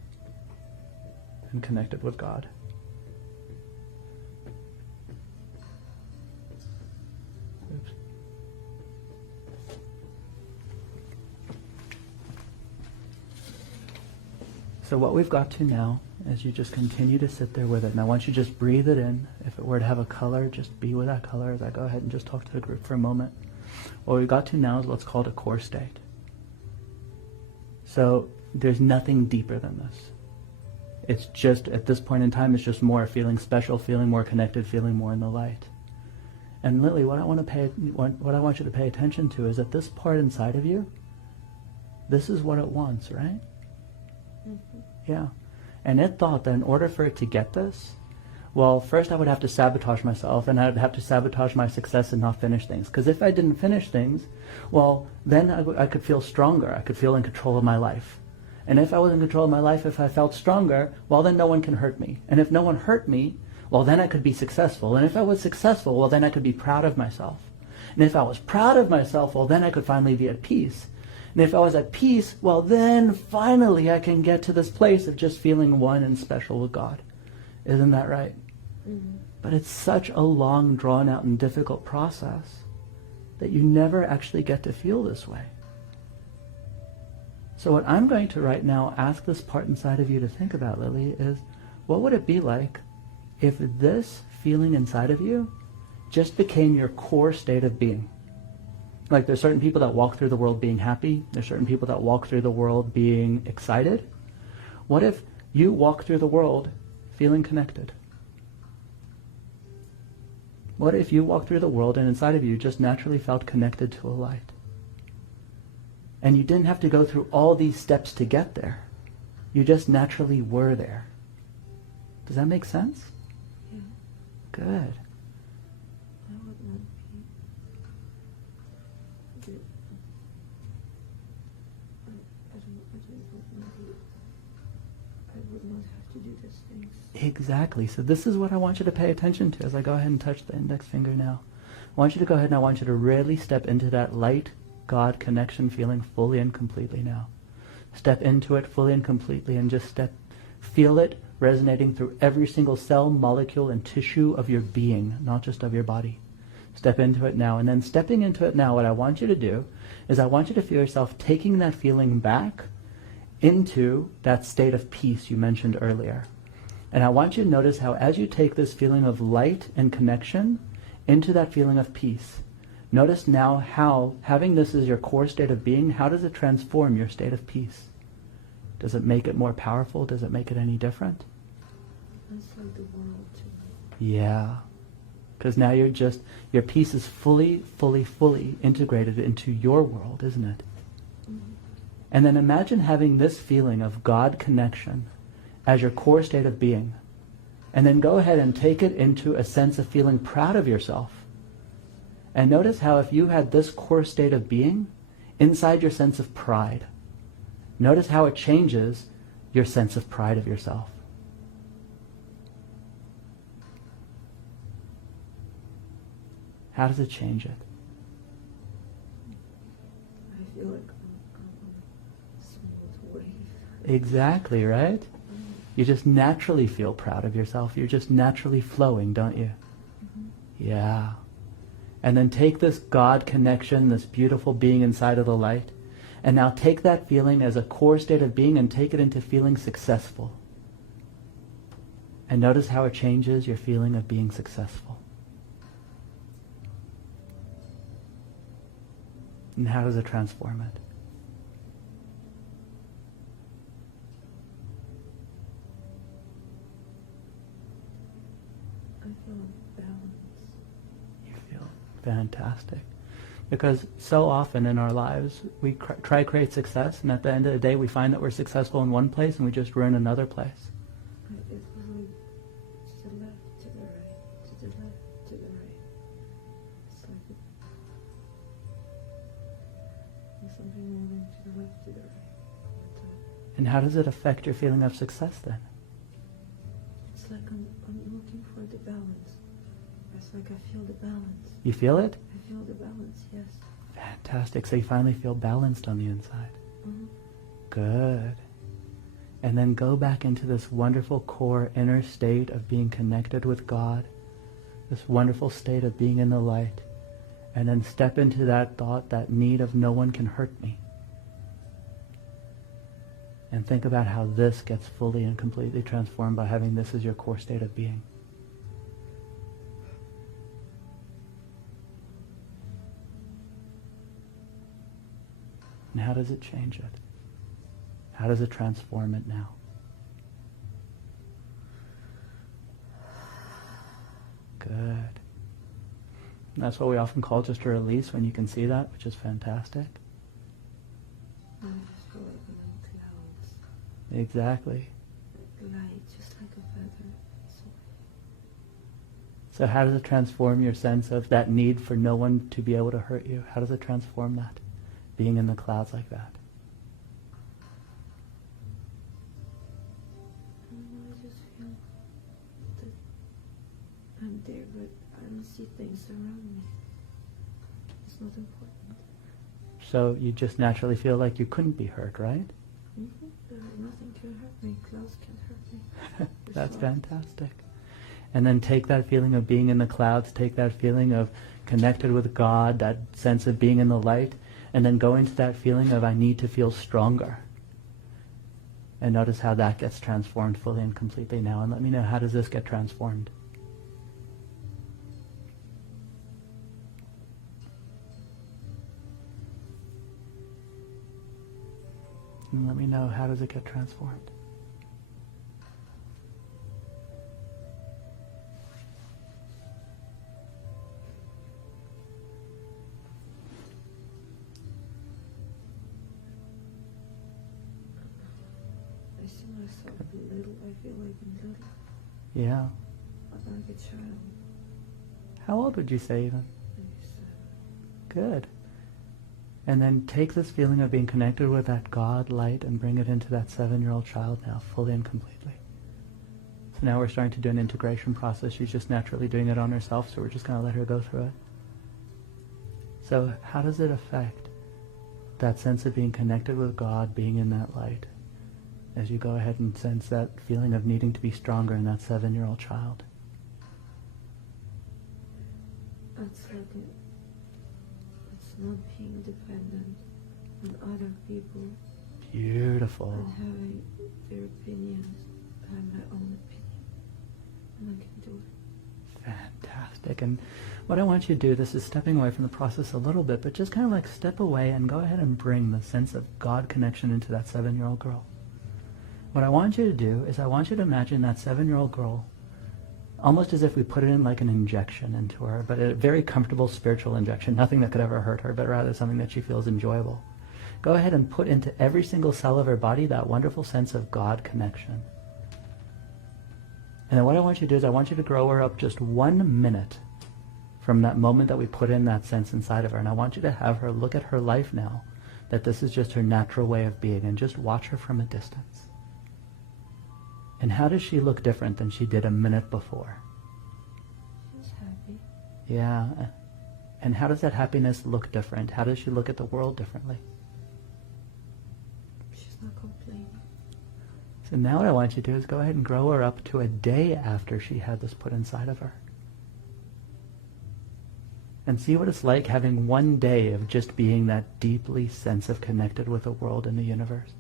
and connected with God. So what we've got to now is you just continue to sit there with it. And I want you to just breathe it in. If it were to have a color, just be with that color as I go ahead and just talk to the group for a moment. What we've got to now is what's called a core state. So there's nothing deeper than this. It's just, at this point in time, it's just more feeling special, feeling more connected, feeling more in the light. And Lily, what I want you to pay attention to is that this part inside of you, this is what it wants, right? Mm-hmm. Yeah. And it thought that in order for it to get this, well, first I would have to sabotage myself, and I'd have to sabotage my success and not finish things. Because if I didn't finish things, well, then I could feel stronger. I could feel in control of my life. And if I was in control of my life, if I felt stronger, well, then no one can hurt me. And if no one hurt me, well, then I could be successful. And if I was successful, well, then I could be proud of myself. And if I was proud of myself, well, then I could finally be at peace. And if I was at peace, well, then finally I can get to this place of just feeling one and special with God. Isn't that right? Mm-hmm. But it's such a long, drawn-out, and difficult process that you never actually get to feel this way. So what I'm going to right now ask this part inside of you to think about, Lily, is what would it be like if this feeling inside of you just became your core state of being? Like there's certain people that walk through the world being happy. There's certain people that walk through the world being excited. What if you walk through the world feeling connected? What if you walk through the world and inside of you just naturally felt connected to a light? And you didn't have to go through all these steps to get there. You just naturally were there. Does that make sense? Yeah. Good. I would not be. I would not have to do these things. Exactly. So this is what I want you to pay attention to as I go ahead and touch the index finger now. I want you to go ahead and I want you to really step into that light God connection feeling fully and completely now. Step into it fully and completely and just feel it resonating through every single cell, molecule, and tissue of your being, not just of your body. Step into it now. And then stepping into it now, what I want you to do is I want you to feel yourself taking that feeling back into that state of peace you mentioned earlier. And I want you to notice how as you take this feeling of light and connection into that feeling of peace, notice now how, having this as your core state of being, how does it transform your state of peace? Does it make it more powerful? Does it make it any different? It's like the world to me. Yeah. Because now your peace is fully integrated into your world, isn't it? Mm-hmm. And then imagine having this feeling of God connection as your core state of being. And then go ahead and take it into a sense of feeling proud of yourself. And notice how if you had this core state of being inside your sense of pride, notice how it changes your sense of pride of yourself. How does it change it? I feel like I'm a smooth wave. Exactly, right? You just naturally feel proud of yourself. You're just naturally flowing, don't you? Mm-hmm. Yeah. And then take this God connection, this beautiful being inside of the light, and now take that feeling as a core state of being and take it into feeling successful. And notice how it changes your feeling of being successful. And how does it transform it? I feel balance. You feel fantastic. Because so often in our lives, we try to create success, and at the end of the day, we find that we're successful in one place and we just ruin another place. It was like to the left, to the right, to the left, to the right. It's like something moving to the left, to the right. And how does it affect your feeling of success then? It's like I'm looking for the balance. It's like I feel the balance. You feel it? I feel the balance, yes. Fantastic. So you finally feel balanced on the inside. Mm-hmm. Good. And then go back into this wonderful core inner state of being connected with God, this wonderful state of being in the light, and then step into that thought, that need of no one can hurt me. And think about how this gets fully and completely transformed by having this as your core state of being. And how does it change it? How does it transform it now? Good. And that's what we often call just a release when you can see that, which is fantastic. I just feel like I'm in clouds. Exactly. Light, just like a feather. So how does it transform your sense of that need for no one to be able to hurt you? How does it transform that, being in the clouds like that? I just feel that I'm there, but I don't see things around me. It's not important. So you just naturally feel like you couldn't be hurt, right? Nothing can hurt me. Clouds can't hurt me. That's fantastic. And then take that feeling of being in the clouds, take that feeling of connected with God, that sense of being in the light, and then go into that feeling of I need to feel stronger. And notice how that gets transformed fully and completely now. And let me know, how does this get transformed? And let me know, how does it get transformed? I see myself little. I feel like I'm little. Yeah. Like a child. How old would you say even? Maybe 7. Good. And then take this feeling of being connected with that God light and bring it into that 7-year-old child now, fully and completely. So now we're starting to do an integration process. She's just naturally doing it on herself, so we're just going to let her go through it. So how does it affect that sense of being connected with God, being in that light, as you go ahead and sense that feeling of needing to be stronger in that 7-year-old child? It's like it's not being dependent on other people. Beautiful. And having their opinions. I have my own opinion. And I can do it. Fantastic. And what I want you to do, this is stepping away from the process a little bit, but just kind of like step away and go ahead and bring the sense of God connection into that 7-year-old girl. What I want you to do is I want you to imagine that 7-year-old girl almost as if we put it in like an injection into her, but a very comfortable spiritual injection, nothing that could ever hurt her, but rather something that she feels enjoyable. Go ahead and put into every single cell of her body that wonderful sense of God connection. And then what I want you to do is I want you to grow her up just 1 minute from that moment that we put in that sense inside of her. And I want you to have her look at her life now, that this is just her natural way of being, and just watch her from a distance. And how does she look different than she did a minute before? She's happy. Yeah. And how does that happiness look different? How does she look at the world differently? She's not complaining. So now what I want you to do is go ahead and grow her up to a day after she had this put inside of her. And see what it's like having 1 day of just being that deeply sense of connected with the world and the universe.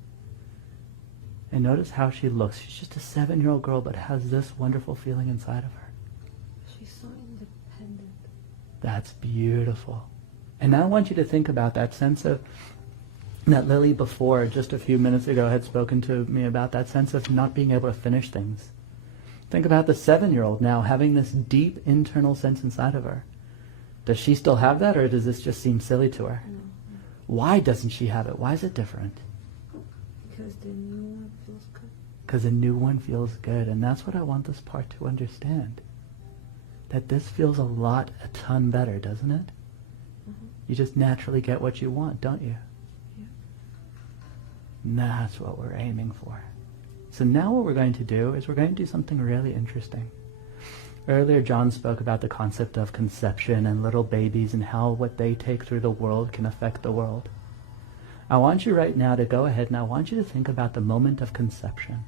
And notice how she looks. She's just a 7-year-old girl, but has this wonderful feeling inside of her. She's so independent. That's beautiful. And now I want you to think about that sense of, that Lily before, just a few minutes ago, had spoken to me about that sense of not being able to finish things. Think about the 7-year-old now having this deep internal sense inside of her. Does she still have that, or does this just seem silly to her? No. Why doesn't she have it? Why is it different? Because the new one feels good. Because the new one feels good. And that's what I want this part to understand. That this feels a ton better, doesn't it? Mm-hmm. You just naturally get what you want, don't you? Yeah. And that's what we're aiming for. So now what we're going to do is we're going to do something really interesting. Earlier John spoke about the concept of conception and little babies and how what they take through the world can affect the world. I want you right now to go ahead and I want you to think about the moment of conception,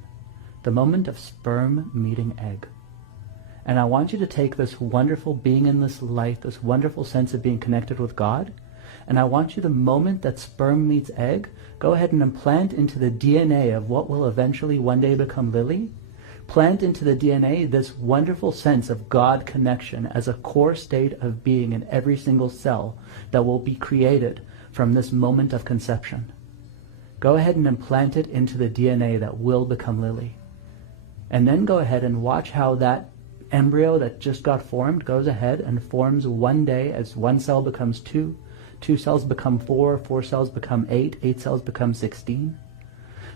the moment of sperm meeting egg. And I want you to take this wonderful being in this light, this wonderful sense of being connected with God, And I want you, the moment that sperm meets egg, go ahead and implant into the DNA of what will eventually one day become Lily, plant into the DNA this wonderful sense of God connection as a core state of being in every single cell that will be created from this moment of conception. Go ahead and implant it into the DNA that will become Lily. And then go ahead and watch how that embryo that just got formed goes ahead and forms one day as one cell becomes 2, 2 cells become 4, 4 cells become 8, 8 cells become 16.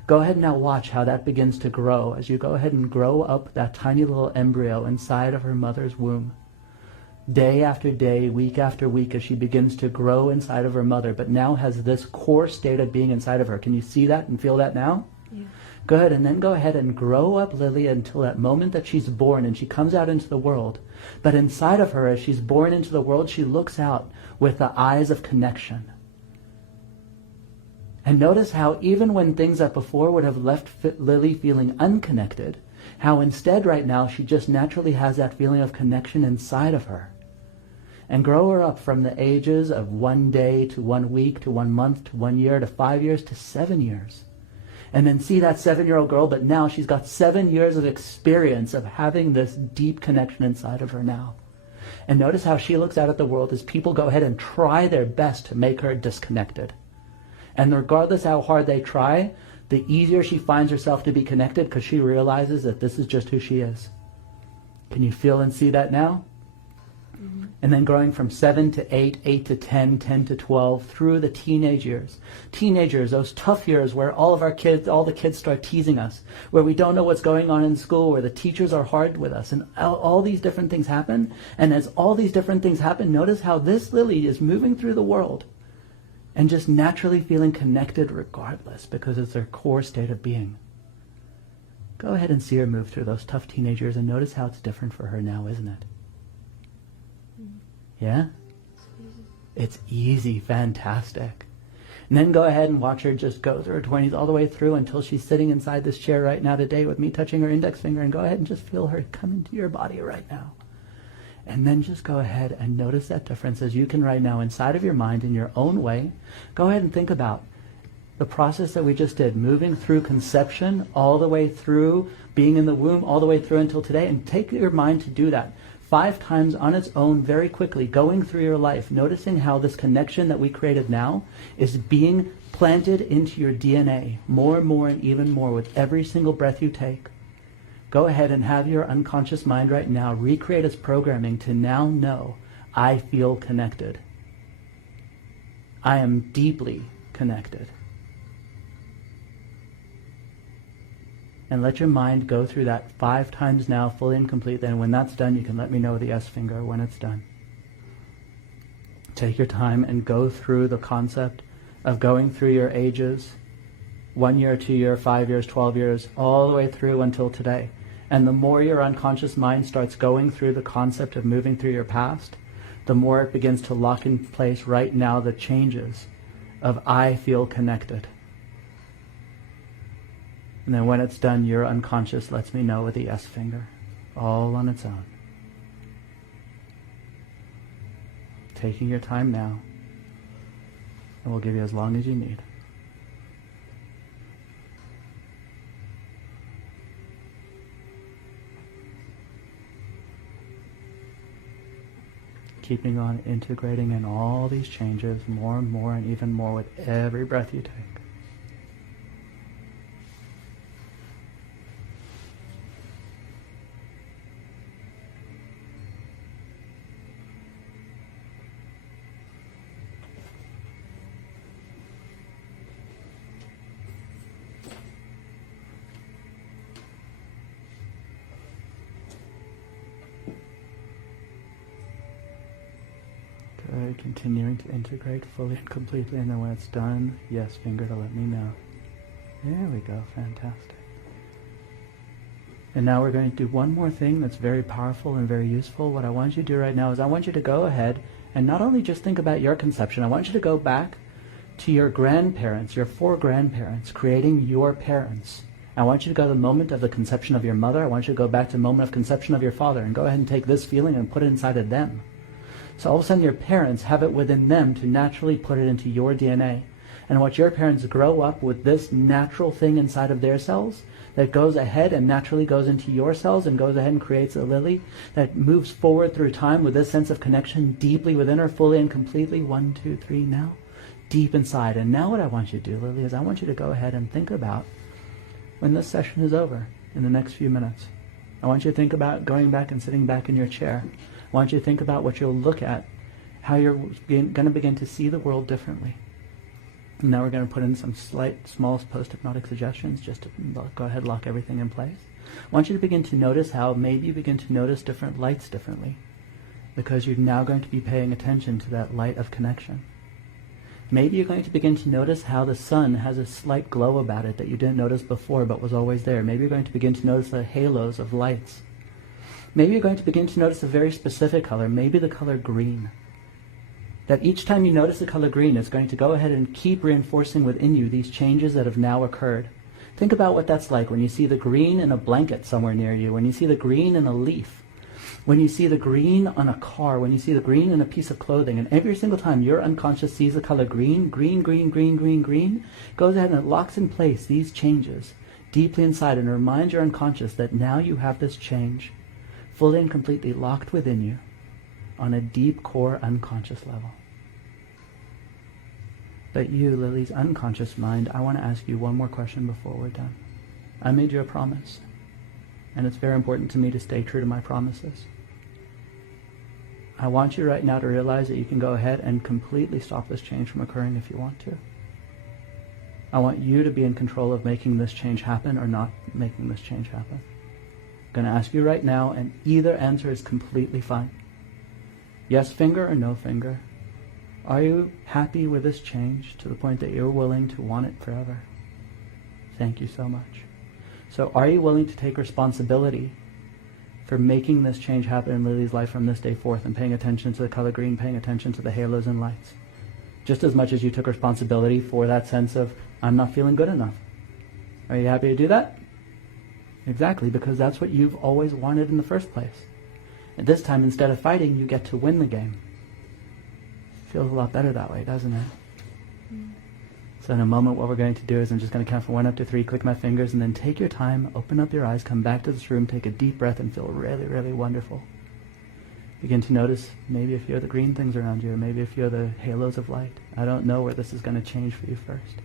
Go ahead and now watch how that begins to grow as you go ahead and grow up that tiny little embryo inside of her mother's womb. Day after day, week after week, as she begins to grow inside of her mother, but now has this core state of being inside of her. Can you see that and feel that now? Yeah. Good, and then go ahead and grow up Lily until that moment that she's born and she comes out into the world. But inside of her, as she's born into the world, she looks out with the eyes of connection. And notice how even when things that before would have left Lily feeling unconnected, how instead right now she just naturally has that feeling of connection inside of her. And grow her up from the ages of 1 day to 1 week to 1 month to 1 year to 5 years to 7 years. And then see that 7-year-old girl, but now she's got 7 years of experience of having this deep connection inside of her now. And notice how she looks out at the world as people go ahead and try their best to make her disconnected. And regardless how hard they try, the easier she finds herself to be connected because she realizes that this is just who she is. Can you feel and see that now? Mm-hmm. And then growing from 7 to 8, 8 to 10, 10 to 12, through the teenage years. Teenagers, those tough years where all the kids start teasing us, where we don't know what's going on in school, where the teachers are hard with us, and all these different things happen. And as all these different things happen, notice how this Lily is moving through the world and just naturally feeling connected regardless, because it's their core state of being. Go ahead and see her move through those tough teenage years and notice how it's different for her now, isn't it? Yeah? It's easy, fantastic. And then go ahead and watch her just go through her 20s all the way through until she's sitting inside this chair right now today with me touching her index finger, and go ahead and just feel her come into your body right now. And then just go ahead and notice that difference as you can right now inside of your mind in your own way. Go ahead and think about the process that we just did, moving through conception all the way through being in the womb all the way through until today, and take your mind to do that 5 times on its own very quickly, going through your life, noticing how this connection that we created now is being planted into your DNA more and more and even more with every single breath you take. Go ahead and have your unconscious mind right now recreate its programming to now know, I feel connected. I am deeply connected. And let your mind go through that 5 times now, fully and complete. Then when that's done, you can let me know with the S finger when it's done. Take your time and go through the concept of going through your ages, 1 year, 2 year, 5 years, 12 years, all the way through until today. And the more your unconscious mind starts going through the concept of moving through your past, the more it begins to lock in place right now the changes of I feel connected. And then when it's done, your unconscious lets me know with the S finger, all on its own. Taking your time now, and we'll give you as long as you need. Keeping on integrating in all these changes more and more and even more with every breath you take. Continuing to integrate fully and completely, and then when it's done, yes finger to let me know. There we go, fantastic. And now we're going to do one more thing that's very powerful and very useful. What I want you to do right now is I want you to go ahead and not only just think about your conception, I want you to go back to your grandparents, your 4 grandparents, creating your parents. I want you to go to the moment of the conception of your mother. I want you to go back to the moment of conception of your father, and go ahead and take this feeling and put it inside of them. So all of a sudden your parents have it within them to naturally put it into your DNA. And watch your parents grow up with this natural thing inside of their cells that goes ahead and naturally goes into your cells and goes ahead and creates a lily that moves forward through time with this sense of connection deeply within her, fully and completely. 1, 2, 3 now. Deep inside. And now what I want you to do, Lily, is I want you to go ahead and think about when this session is over in the next few minutes. I want you to think about going back and sitting back in your chair. I want you to think about what you'll look at, how you're going to begin to see the world differently. And now we're going to put in some small post-hypnotic suggestions just to go ahead and lock everything in place. I want you to begin to notice how maybe you begin to notice different lights differently, because you're now going to be paying attention to that light of connection. Maybe you're going to begin to notice how the sun has a slight glow about it that you didn't notice before but was always there. Maybe you're going to begin to notice the halos of lights. Maybe you're going to begin to notice a very specific color, maybe the color green. That each time you notice the color green, it's going to go ahead and keep reinforcing within you these changes that have now occurred. Think about what that's like when you see the green in a blanket somewhere near you, when you see the green in a leaf, when you see the green on a car, when you see the green in a piece of clothing, and every single time your unconscious sees the color green, green, green, green, green, green, goes ahead and it locks in place these changes deeply inside and reminds your unconscious that now you have this change fully and completely locked within you on a deep core unconscious level. But you, Lily's unconscious mind, I want to ask you one more question before we're done. I made you a promise, and it's very important to me to stay true to my promises. I want you right now to realize that you can go ahead and completely stop this change from occurring if you want to. I want you to be in control of making this change happen or not making this change happen. I'm going to ask you right now, and either answer is completely fine. Yes finger or no finger. Are you happy with this change to the point that you're willing to want it forever? Thank you so much. So are you willing to take responsibility for making this change happen in Lily's life from this day forth and paying attention to the color green, paying attention to the halos and lights? Just as much as you took responsibility for that sense of, I'm not feeling good enough. Are you happy to do that? Exactly, because that's what you've always wanted in the first place. And this time, instead of fighting, you get to win the game. Feels a lot better that way, doesn't it? So in a moment, what we're going to do is I'm just going to count from 1 up to 3, click my fingers, and then take your time, open up your eyes, come back to this room, take a deep breath, and feel really, really wonderful. Begin to notice maybe a few of the green things around you, or maybe a few of the halos of light. I don't know where this is going to change for you first.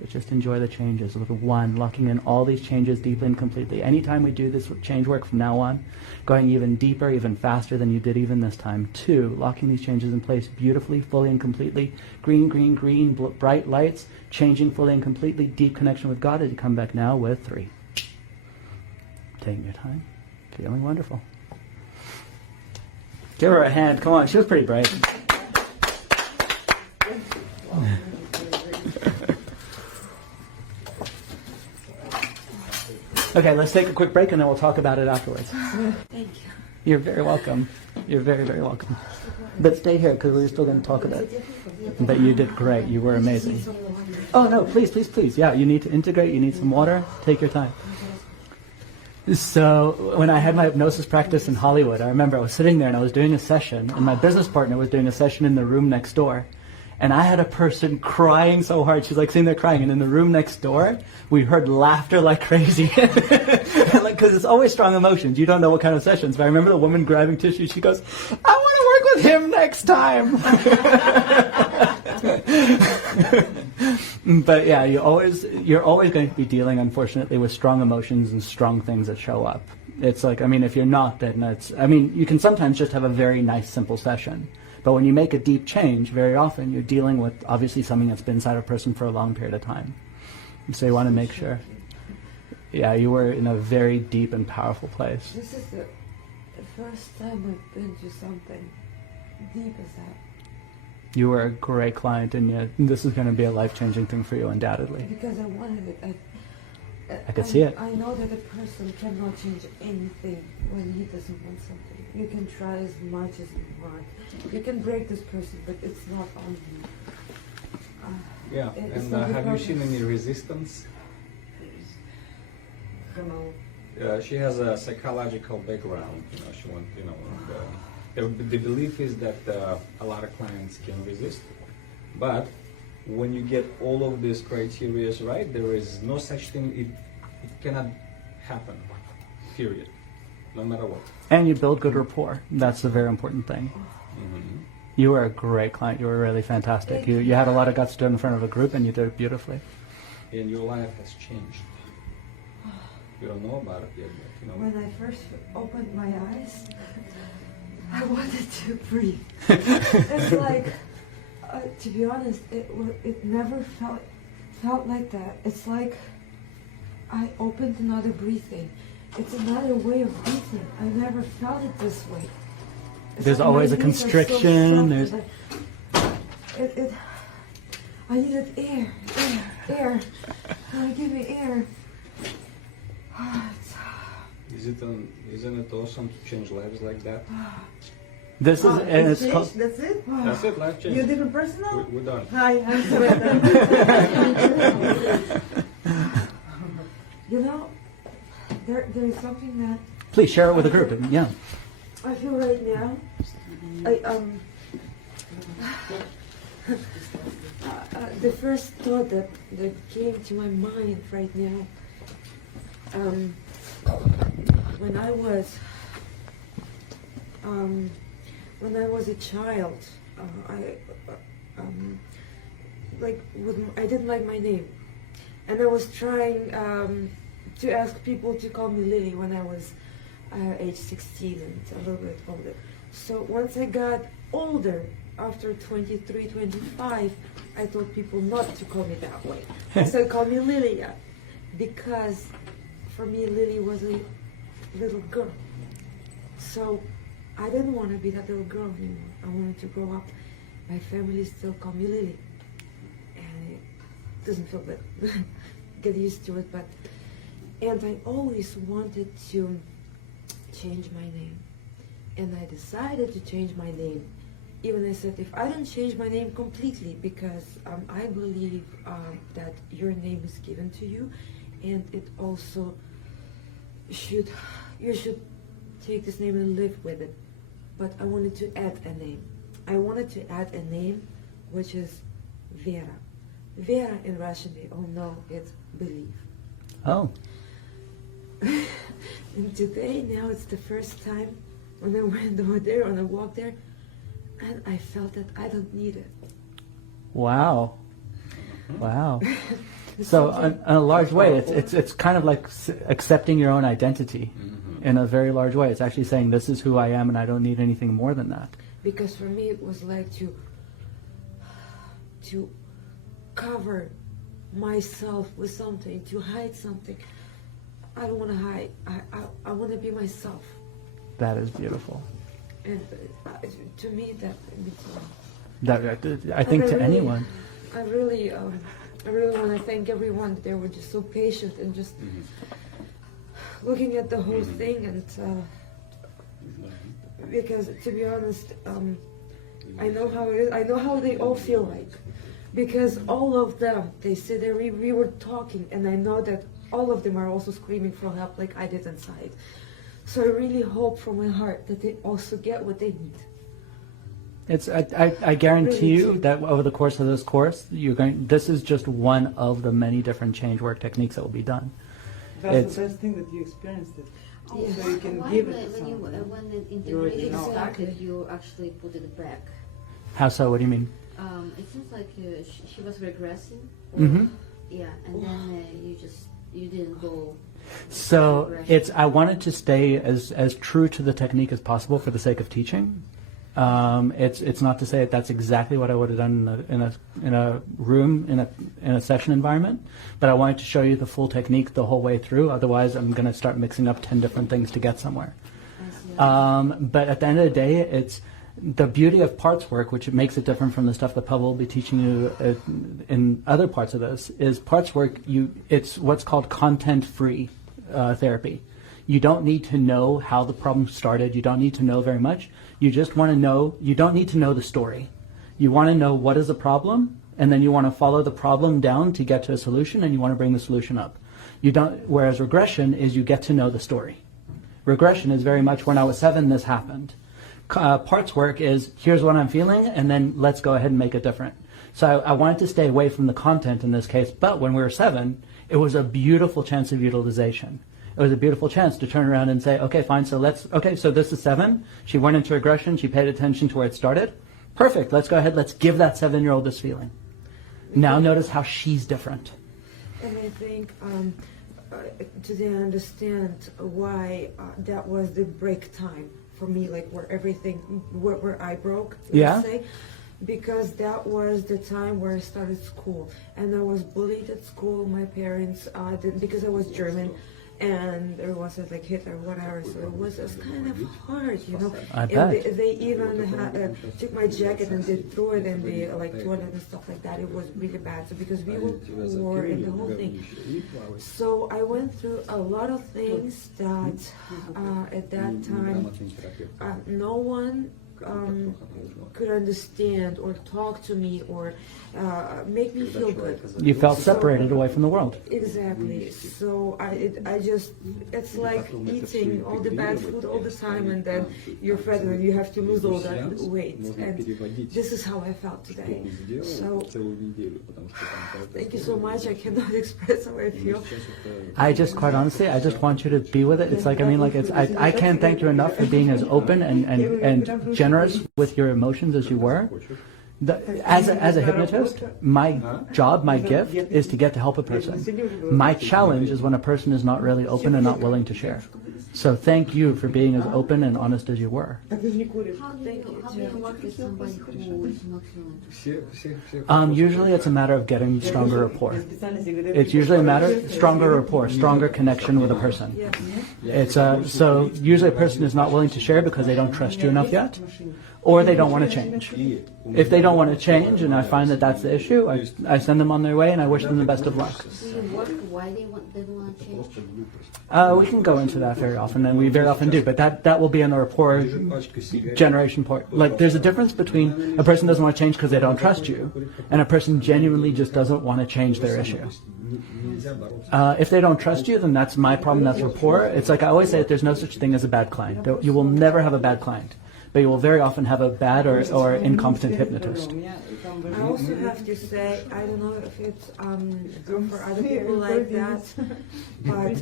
But just enjoy the changes. With 1, locking in all these changes deeply and completely. Anytime we do this change work from now on, going even deeper, even faster than you did even this time. 2, locking these changes in place beautifully, fully and completely. Green, green, green, bright lights, changing fully and completely, deep connection with God as you come back now with 3. Taking your time, feeling wonderful. Give her a hand, come on, she was pretty brave. Okay, let's take a quick break and then we'll talk about it afterwards. Thank you. You're very welcome. You're very, very welcome. But stay here because we're still going to talk about it. But you did great. You were amazing. Oh, no, please, please, please. Yeah, you need to integrate. You need some water. Take your time. So when I had my hypnosis practice in Hollywood, I remember I was sitting there and I was doing a session, and my business partner was doing a session in the room next door. And I had a person crying so hard. She's like sitting there crying. And in the room next door, we heard laughter like crazy. Because it's always strong emotions. You don't know what kind of sessions. But I remember the woman grabbing tissue. She goes, I want to work with him next time. But yeah, you're always going to be dealing, unfortunately, with strong emotions and strong things that show up. It's like, I mean, if you're not, then it's, I mean, you can sometimes just have a very nice, simple session. But when you make a deep change, very often you're dealing with obviously something that's been inside a person for a long period of time. So you want to make sure. Yeah, you were in a very deep and powerful place. This is the first time I've been to something deep as that. You were a great client, and yet this is going to be a life-changing thing for you, undoubtedly. Because I wanted it. I could see it. I know that a person cannot change anything when he doesn't want something. You can try as much as you want. You can break this person, but it's not on you. Yeah, and have you seen any resistance? She has a psychological background. She went, the belief is that a lot of clients can resist, but when you get all of these criteria right, there is no such thing. It cannot happen. Period. No matter what. And you build good rapport. That's a very important thing. Mm-hmm. You were a great client. You were really fantastic. You had a lot of guts to do it in front of a group, and you did it beautifully. And your life has changed. You don't know about it yet, but you know. When I first opened my eyes, I wanted to breathe. It's like, to be honest, it never felt like that. It's like I opened another breathing. It's another way of breathing. I never felt it this way. It's There's like always my a knees are so constriction. soft. There's I needed air. Give me air. Isn't it awesome to change lives like that? this is and it's changed, called, that's it? That's it, life change. You're a different person now? We're done. Hi, I'm Samantha. You know, there is something that please share it with the group. Yeah. I feel right now. The first thought that came to my mind right now, when I was a child, I didn't like my name, and I was trying to ask people to call me Lily when I was age 16 and a little bit older. So once I got older, after 23, 25, I told people not to call me that way. So call me Lilia, because for me Lily was a little girl. So I didn't want to be that little girl anymore. I wanted to grow up. My family still call me Lily, and it doesn't feel good. Get used to it, and I always wanted to change my name, and I decided to change my name. Even I said, if I don't change my name completely, because I believe that your name is given to you, and it also you should take this name and live with it. But I wanted to add a name. I wanted to add a name which is Vera. Vera in Russian, they all know it's believe. Oh. And today, now it's the first time when I went over there, when I walked there, and I felt that I don't need it. Wow. Wow. So in a large way, it's kind of like accepting your own identity in a very large way. It's actually saying, this is who I am and I don't need anything more than that. Because for me it was like to cover myself with something, to hide something. I don't want to hide. I want to be myself. That is beautiful. And to me that means a lot. That I think to anyone. I really want to thank everyone. They were just so patient and just looking at the whole thing, and because to be honest, I know how it is. I know how they all feel like, because all of them, they said that we were talking, and I know that all of them are also screaming for help like I did inside. So I really hope from my heart that they also get what they need. I guarantee you that over the course of this course, this is just one of the many different change work techniques that will be done. That's the best thing that you experienced it. Yeah. So you can Why give it to when the already integration know. started, you actually put it back. How so? What do you mean? It seems like she was regressing. Or, yeah, and then you didn't go. So I wanted to stay as true to the technique as possible for the sake of teaching. It's not to say that that's exactly what I would have done in a room in a session environment, but I wanted to show you the full technique the whole way through. Otherwise, I'm going to start mixing up 10 different things to get somewhere. But at the end of the day, it's the beauty of parts work, which makes it different from the stuff that Pavel will be teaching you in other parts of this, is parts work. It's what's called content-free therapy. You don't need to know how the problem started. You don't need to know very much. You just want to know, you don't need to know the story. You want to know what is the problem, and then you want to follow the problem down to get to a solution, and you want to bring the solution up. Whereas regression is you get to know the story. Regression is very much, when I was 7, this happened. parts work is here's what I'm feeling, and then let's go ahead and make it different. So I wanted to stay away from the content in this case, but when we were 7, it was a beautiful chance of utilization. It was a beautiful chance to turn around and say, okay, fine, so so this is 7. She went into aggression, she paid attention to where it started. Perfect, let's go ahead, let's give that 7-year-old this feeling. Now notice how she's different. And I think today I understand why that was the break time for me, like where I broke, let's say. Because that was the time where I started school, and I was bullied at school. My parents didn't, because I was German, and everyone said like Hitler, whatever. So it was kind of hard, you know. I and bet. they even took my jacket and they threw it in the toilet and stuff like that. It was really bad. So because we were poor and the whole thing. So I went through a lot of things that at that time no one could understand or talk to me or make me feel good. You felt separated away from the world. Exactly. So I just, it's like eating all the bad food all the time, and then you're fat and you have to lose all that weight. And this is how I felt today. So thank you so much. I cannot express how I feel. I just, quite honestly, I just want you to be with it. It's like, I can't thank you enough for being as open and generous with your emotions as you were. As a hypnotist, my job, my gift is to get to help a person. My challenge is when a person is not really open and not willing to share. So thank you for being as open and honest as you were. How do you work with somebody who is not feeling? Usually it's a matter of getting stronger rapport. It's usually a matter of stronger rapport, stronger connection with a person. It's so usually a person is not willing to share because they don't trust you enough yet, or they don't want to change. If they don't want to change, and I find that that's the issue, I send them on their way and I wish them the best of luck. Do you work why they don't want to change? We can go into that very often, and we very often do, but that will be in the rapport generation part. Like, there's a difference between a person doesn't want to change because they don't trust you, and a person genuinely just doesn't want to change their issue. If they don't trust you, then that's my problem, that's rapport. It's like I always say, that there's no such thing as a bad client. You will never have a bad client, but you will very often have a bad or incompetent hypnotist. I also have to say, I don't know if it's for other people like that, but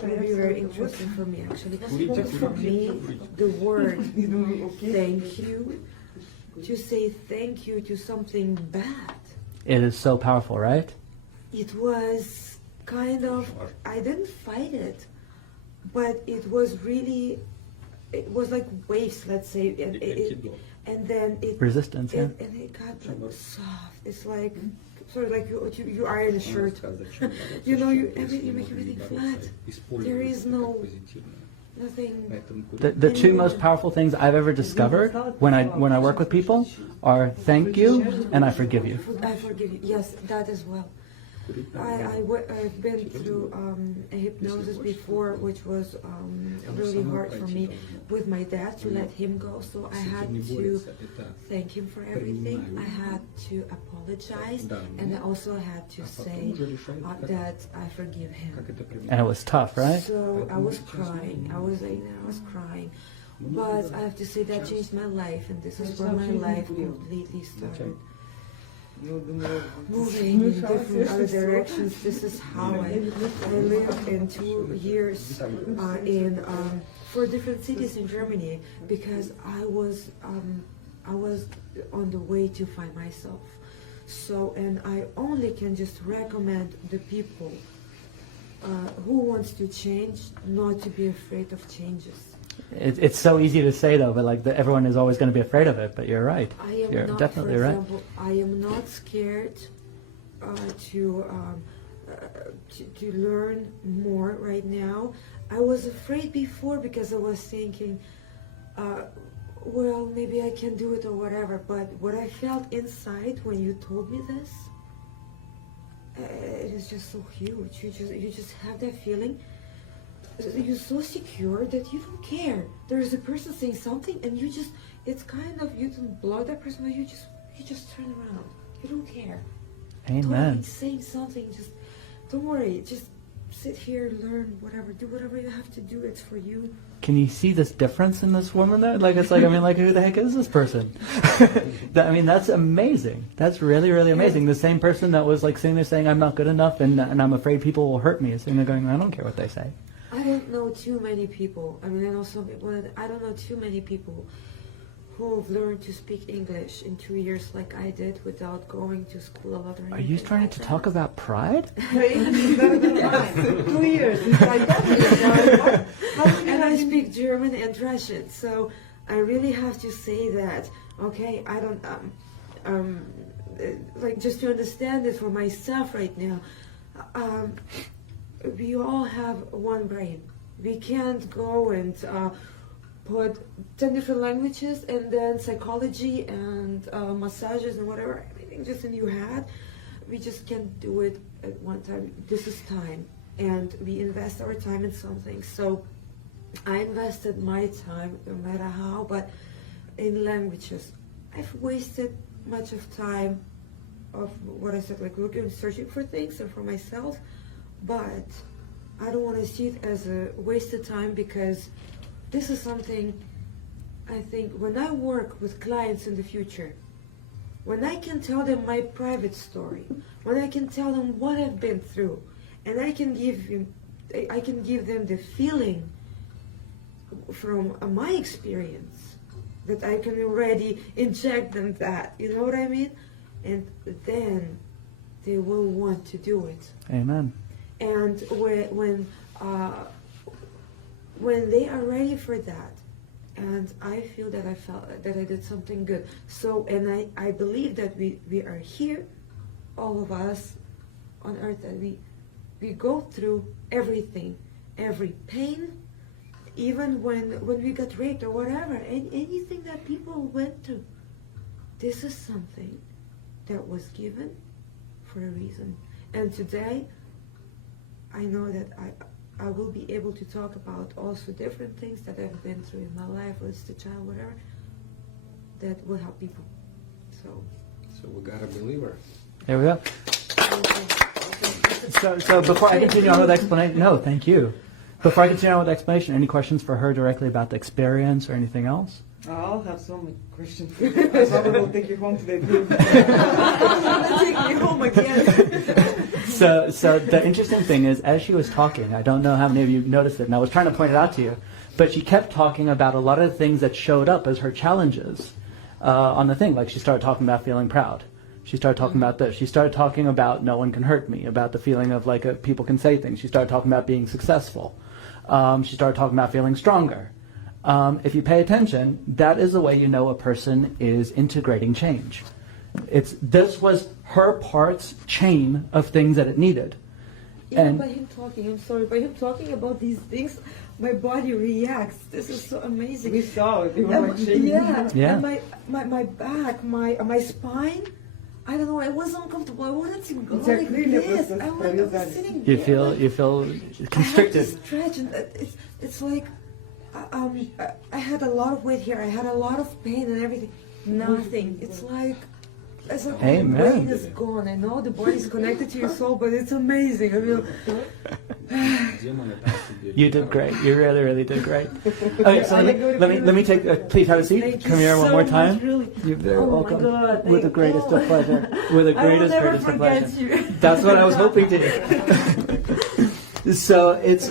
very, very interesting for me actually. For me, the word thank you, to say thank you to something bad. It is so powerful, right? It was kind of, I didn't fight it, but it was really, it was like waves, let's say, and then it resistance, and it got like soft. It's like sort of like you iron a shirt. You know, you make everything flat. There is nothing. The two most powerful things I've ever discovered when I work with people are thank you and I forgive you. I forgive you. Yes, that as well. I've been through a hypnosis before, which was really hard for me with my dad to let him go. So I had to thank him for everything. I had to apologize, and I also had to say that I forgive him. And it was tough, right? So I was crying. I was crying. But I have to say that changed my life, and this is where my life completely started moving in different other directions. This is how I lived in 2 years in 4 different cities in Germany, because I was on the way to find myself. So, and I only can just recommend the people who wants to change not to be afraid of changes. It's so easy to say though, but like everyone is always going to be afraid of it. But you're right. You're definitely for right. example, I am not scared to learn more right now. I was afraid before because I was thinking, well, maybe I can do it or whatever. But what I felt inside when you told me this, it is just so huge. You just have that feeling. You're so secure that you don't care. There is a person saying something, and you just, it's kind of, you don't block that person, but you just turn around. You don't care. Amen. Totally saying something, just don't worry. Just sit here, learn whatever, do whatever you have to do. It's for you. Can you see this difference in this woman though? Like, it's like, I mean, like, who the heck is this person? I mean, that's amazing. That's really, really amazing. The same person that was like sitting there saying, I'm not good enough and I'm afraid people will hurt me, is sitting there going, I don't care what they say. I don't know too many people. I mean, I know some people. I don't know too many people who have learned to speak English in 2 years like I did without going to school a lot. Are you trying to talk about pride? 2 years. And I speak German and Russian, so I really have to say that. Okay, I don't like, just to understand it for myself right now. We all have one brain. We can't go and put 10 different languages and then psychology and massages and whatever, everything just in your head. We just can't do it at one time. This is time, and we invest our time in something. So I invested my time, no matter how, but in languages. I've wasted much of time of what I said, like looking, searching for things and for myself, but I don't want to see it as a wasted time, because this is something I think when I work with clients in the future, when I can tell them my private story, when I can tell them what I've been through, and I can give them the feeling from my experience, that I can already inject them that, you know what I mean? And then they will want to do it. Amen. And when they are ready for that, and I feel that I did something good. So, and I believe that we are here, all of us on earth, that we go through everything, every pain, even when we got raped or whatever, and anything that people went through. This is something that was given for a reason. And today, I know that I will be able to talk about also different things that I've been through in my life, whether it's the child, whatever, that will help people. So we got a believer. There we go. So before I continue on with the explanation, no, thank you. Before I continue on with the explanation, any questions for her directly about the experience or anything else? I'll have so many questions. I probably will take you home today too. take me home again. So the interesting thing is, as she was talking, I don't know how many of you noticed it, and I was trying to point it out to you, but she kept talking about a lot of the things that showed up as her challenges on the thing. Like, she started talking about feeling proud. She started talking about this. She started talking about no one can hurt me, about the feeling of like people can say things. She started talking about being successful. She started talking about feeling stronger. If you pay attention, that is the way you know a person is integrating change. This was her part's chain of things that it needed. Even by him talking, by him talking about these things, my body reacts. This is so amazing. We saw it. You were like shaking. Yeah. And my back, my spine, I don't know, I was uncomfortable. I wanted to go like this. I was sitting there. You feel constricted. I had to stretch, and it's like I had a lot of weight here. I had a lot of pain and everything. Nothing. It's like the brain is gone. I know the body is connected to your soul, but it's amazing. I mean, you did great. You really, really did great. Okay, so let me take. Please have a seat. Thank Come you here one more so time. much, really. You're very welcome. My God, With the greatest of pleasure. With the greatest of pleasure. You. That's what I was hoping to do. So it's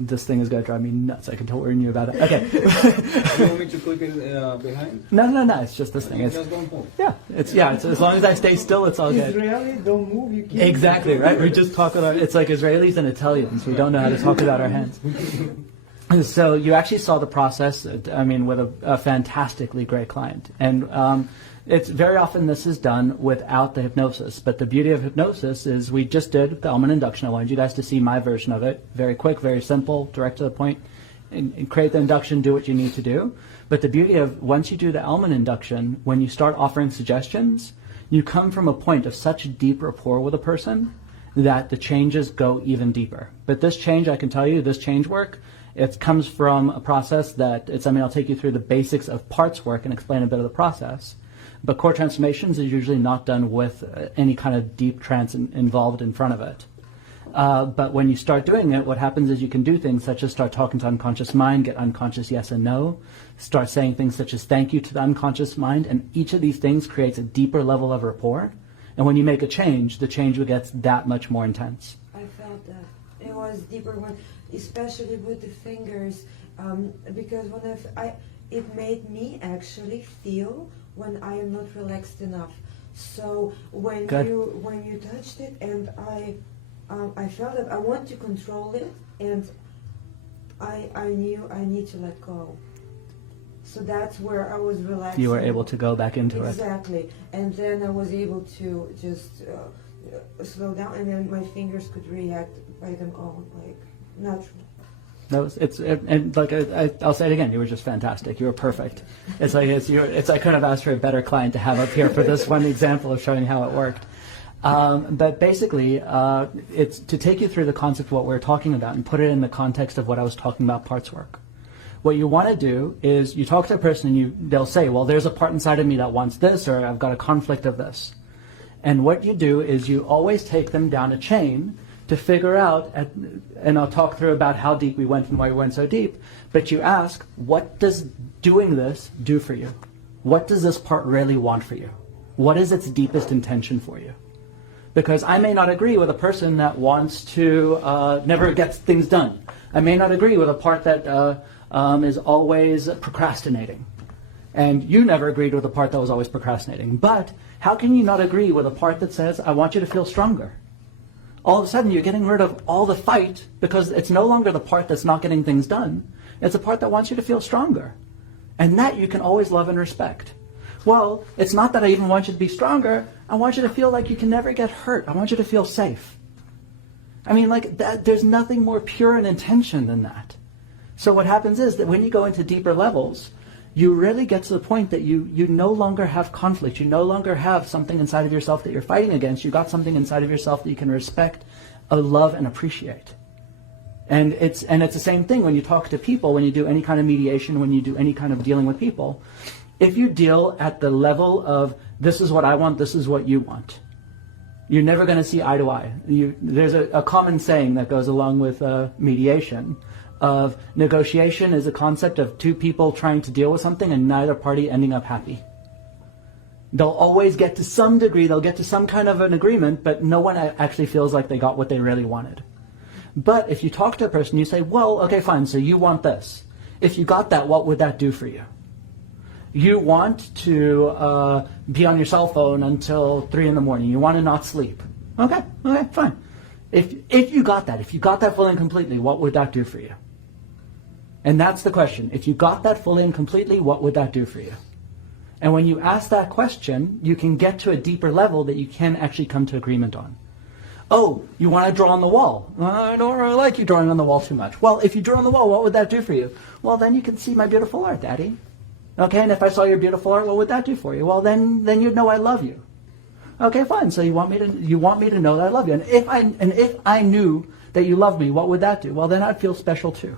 this thing is going to drive me nuts. I can tell warn you about it. Okay. You want me to click it behind? No. It's just this thing. Just don't move. It's as long as I stay still, it's all good. Israelis don't move. You can't. Exactly right. We just talk about it's like Israelis and Italians. We don't know how to talk without our hands. So you actually saw the process. I mean, with a fantastically great client, and it's very often this is done without the hypnosis. But the beauty of hypnosis is we just did the element induction. I wanted you guys to see my version of it. Very quick, very simple, direct to the point. And create the induction, do what you need to do. But the beauty of once you do the element induction, when you start offering suggestions, you come from a point of such deep rapport with a person that the changes go even deeper. But this change, I can tell you, this change work, it comes from a process that I'll take you through the basics of parts work and explain a bit of the process. But core transformations is usually not done with any kind of deep trance involved in front of it. But when you start doing it, what happens is you can do things such as start talking to unconscious mind, get unconscious yes and no, start saying things such as thank you to the unconscious mind, and each of these things creates a deeper level of rapport. And when you make a change, the change gets that much more intense. I felt that. It was deeper one, especially with the fingers, because when it made me actually feel when I am not relaxed enough. So when you touched it, and I felt that I want to control it, and I knew I need to let go. So that's where I was relaxed. You were able to go back into it. Exactly. And then I was able to just slow down, and then my fingers could react by them own, like natural. I'll say it again. You were just fantastic. You were perfect. It's like I couldn't have asked for a better client to have up here for this one example of showing how it worked. But basically, it's to take you through the concept of what we're talking about and put it in the context of what I was talking about parts work. What you want to do is you talk to a person and they'll say, well, there's a part inside of me that wants this, or I've got a conflict of this. And what you do is you always take them down a chain to figure out, and I'll talk through about how deep we went and why we went so deep, but you ask, what does doing this do for you? What does this part really want for you? What is its deepest intention for you? Because I may not agree with a person that wants to never get things done. I may not agree with a part that is always procrastinating. And you never agreed with the part that was always procrastinating. But how can you not agree with a part that says, I want you to feel stronger? All of a sudden, you're getting rid of all the fight because it's no longer the part that's not getting things done. It's a part that wants you to feel stronger. And that you can always love and respect. Well, it's not that I even want you to be stronger. I want you to feel like you can never get hurt. I want you to feel safe. I mean, like, there's nothing more pure in intention than that. So what happens is that when you go into deeper levels, you really get to the point that you no longer have conflict. You no longer have something inside of yourself that you're fighting against. You got something inside of yourself that you can respect, love, and appreciate. And it's the same thing when you talk to people, when you do any kind of mediation, when you do any kind of dealing with people. If you deal at the level of, this is what I want, this is what you want, you're never going to see eye to eye. There's a common saying that goes along with mediation, of negotiation is a concept of two people trying to deal with something and neither party ending up happy. They'll always get to some degree, they'll get to some kind of an agreement, but no one actually feels like they got what they really wanted. But if you talk to a person, you say, well, okay, fine, so you want this. If you got that, what would that do for you? You want to be on your cell phone until 3 in the morning. You want to not sleep. Okay, fine. If you got that fully and completely, what would that do for you? And that's the question. If you got that fully and completely, what would that do for you? And when you ask that question, you can get to a deeper level that you can actually come to agreement on. Oh, you want to draw on the wall. I don't really like you drawing on the wall too much. Well, if you drew on the wall, what would that do for you? Well, then you can see my beautiful art, Daddy. Okay, and if I saw your beautiful art, what would that do for you? Well, then you'd know I love you. Okay, fine. So you want me to know that I love you. And if I knew that you love me, what would that do? Well, then I'd feel special too.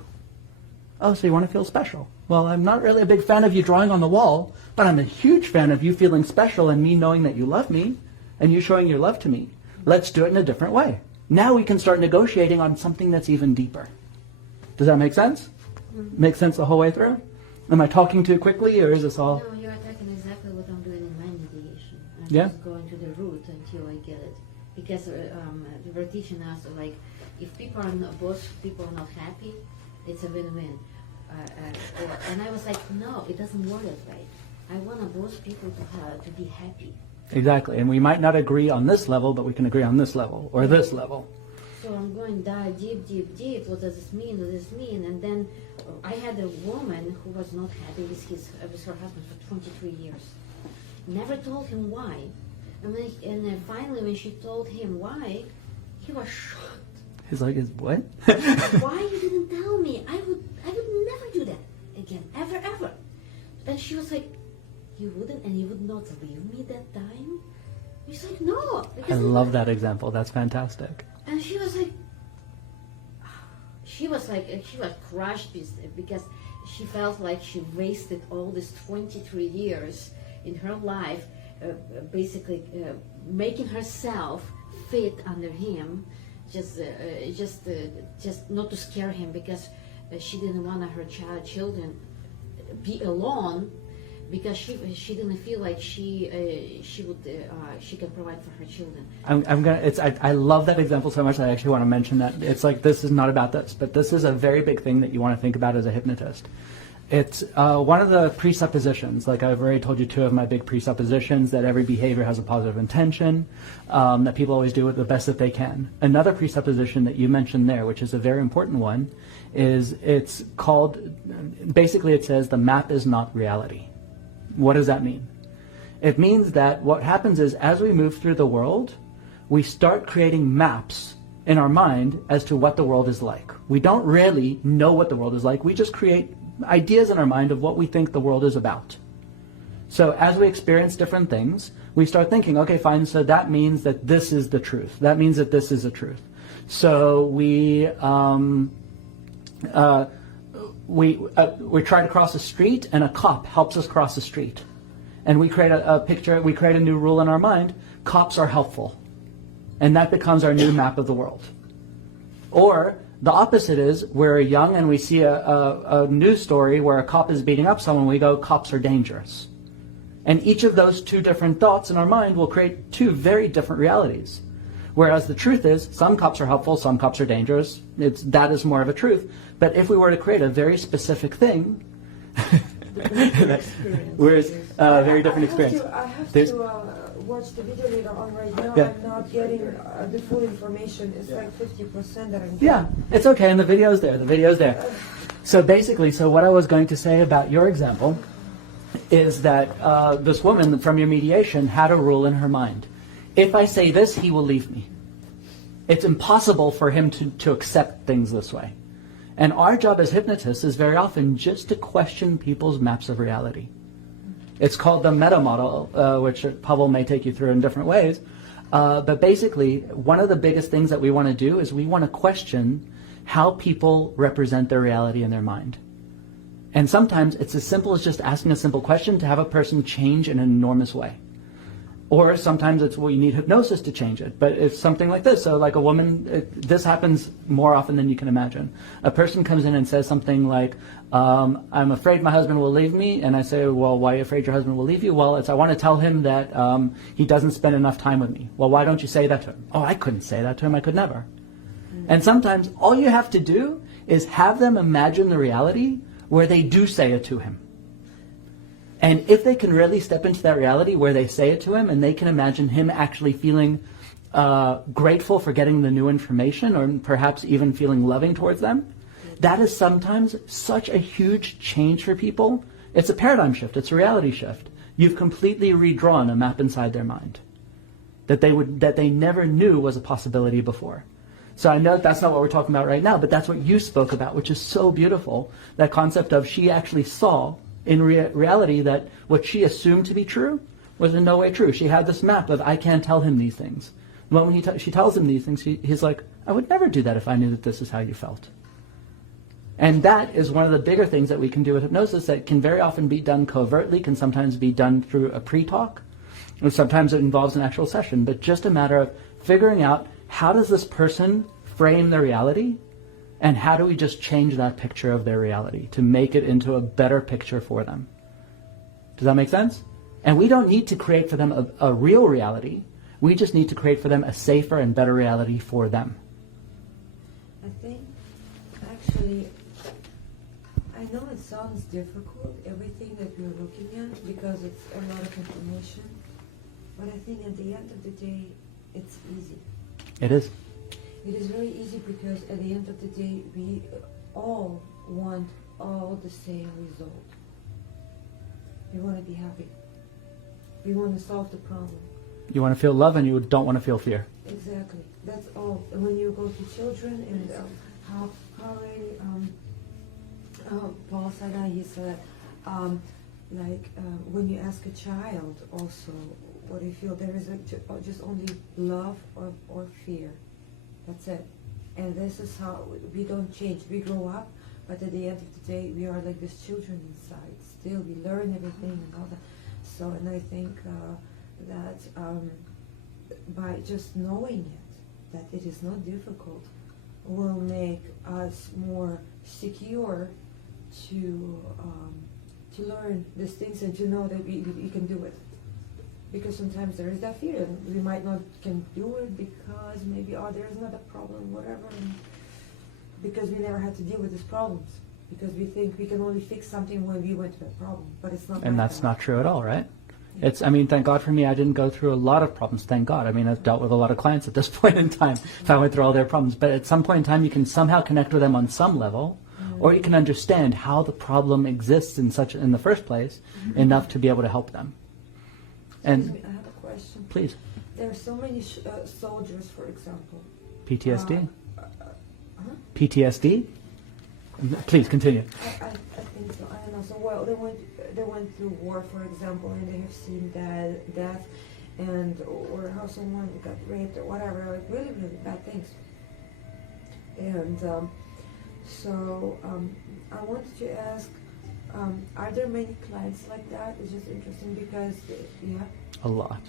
Oh, so you want to feel special? Well, I'm not really a big fan of you drawing on the wall, but I'm a huge fan of you feeling special and me knowing that you love me and you showing your love to me. Let's do it in a different way. Now we can start negotiating on something that's even deeper. Does that make sense? Mm-hmm. Make sense the whole way through? Am I talking too quickly, or is this all? No, you're attacking exactly what I'm doing in my mediation. I'm just going to the root until I get it. Because we're teaching us, like, if both people are not happy, it's a win-win. And I was like, no, it doesn't work that way. I want both people to be happy. Exactly, and we might not agree on this level, but we can agree on this level, or this level. So I'm going dive deep. What does this mean? What does this mean? And then I had a woman who was not happy with her husband for 23 years. Never told him why. And then finally, when she told him why, he was shocked. He's like, what? Why you didn't tell me? I would never do that again, ever. And she was like, you wouldn't, and you would not leave me that time? He's like, no. I love that example. That's fantastic. And she was crushed because she felt like she wasted all these 23 years in her life, basically making herself fit under him just not to scare him, because she didn't want her children be alone, because she didn't feel like she can provide for her children. I love that example so much that I actually want to mention that. It's like, this is not about this, but this is a very big thing that you want to think about as a hypnotist. It's one of the presuppositions, like I've already told you 2 of my big presuppositions, that every behavior has a positive intention, that people always do the best that they can. Another presupposition that you mentioned there, which is a very important one, is it's called, basically it says the map is not reality. What does that mean? It means that what happens is, as we move through the world, we start creating maps in our mind as to what the world is like. We don't really know what the world is like, we just create ideas in our mind of what we think the world is about. So as we experience different things, we start thinking, okay, fine, so that means that this is the truth. That means that this is the truth. So we try to cross a street, and a cop helps us cross the street. And we create a picture, we create a new rule in our mind, cops are helpful. And that becomes our new map of the world. Or the opposite is, we're young and we see a news story where a cop is beating up someone, we go, cops are dangerous. And each of those 2 different thoughts in our mind will create 2 very different realities. Whereas the truth is, some cops are helpful, some cops are dangerous. That is more of a truth. But if we were to create a very specific thing, whereas very different experience. I have to watch the video later on. Right now, Yeah. I'm not getting the full information. It's like 50% that I'm getting. Yeah, it's okay, and the video's there. The video's there. So basically, what I was going to say about your example is that this woman from your mediation had a rule in her mind. If I say this, he will leave me. It's impossible for him to accept things this way. And our job as hypnotists is very often just to question people's maps of reality. It's called the meta model, which Pavel may take you through in different ways. But basically, one of the biggest things that we want to do is we want to question how people represent their reality in their mind. And sometimes it's as simple as just asking a simple question to have a person change in an enormous way. Or sometimes it's, well, you need hypnosis to change it. But it's something like this. So like a woman, this happens more often than you can imagine. A person comes in and says something like, I'm afraid my husband will leave me. And I say, well, why are you afraid your husband will leave you? Well, I want to tell him that he doesn't spend enough time with me. Well, why don't you say that to him? Oh, I couldn't say that to him. I could never. And sometimes all you have to do is have them imagine the reality where they do say it to him. And if they can really step into that reality where they say it to him, and they can imagine him actually feeling grateful for getting the new information, or perhaps even feeling loving towards them, that is sometimes such a huge change for people. It's a paradigm shift. It's a reality shift. You've completely redrawn a map inside their mind that they never knew was a possibility before. So I know that's not what we're talking about right now, but that's what you spoke about, which is so beautiful. That concept of she actually saw in reality that what she assumed to be true was in no way true. She had this map of, I can't tell him these things. But when she tells him these things, he's like, I would never do that if I knew that this is how you felt. And that is one of the bigger things that we can do with hypnosis that can very often be done covertly, can sometimes be done through a pre-talk, and sometimes it involves an actual session. But just a matter of figuring out, how does this person frame their reality? And how do we just change that picture of their reality to make it into a better picture for them? Does that make sense? And we don't need to create for them a real reality. We just need to create for them a safer and better reality for them. I think, actually, I know it sounds difficult, everything that we're looking at, because it's a lot of information. But I think at the end of the day, it's easy. It is. It is very easy because at the end of the day, we all want all the same result. We want to be happy. We want to solve the problem. You want to feel love and you don't want to feel fear. Exactly. That's all. And when you go to children and how Paul said that, he said, when you ask a child also what do you feel, there is just only love or fear. That's it. And this is how we don't change. We grow up, but at the end of the day, we are like these children inside. Still, we learn everything and all that. So, and I think that by just knowing it, that it is not difficult will make us more secure to learn these things and to know that we can do it. Because sometimes there is that fear. We might not can do it because maybe, there is not a problem, whatever. And because we never had to deal with these problems. Because we think we can only fix something when we went to a problem. But it's not. And that's not true at all, right? It's, I mean, thank God for me, I didn't go through a lot of problems, thank God. I mean, I've dealt with a lot of clients at this point in time, if I went through all their problems. But at some point in time, you can somehow connect with them on some level, or you can understand how the problem exists in the first place, enough to be able to help them. And Excuse me, I have a question. Please. There are so many soldiers, for example. PTSD? Huh? PTSD? Please, continue. I think so. I don't know. So, well, they went through war, for example, and they have seen death, and or how someone got raped or whatever, like really, really bad things. And so I wanted to ask, are there many clients like that? It's just interesting because, A lot.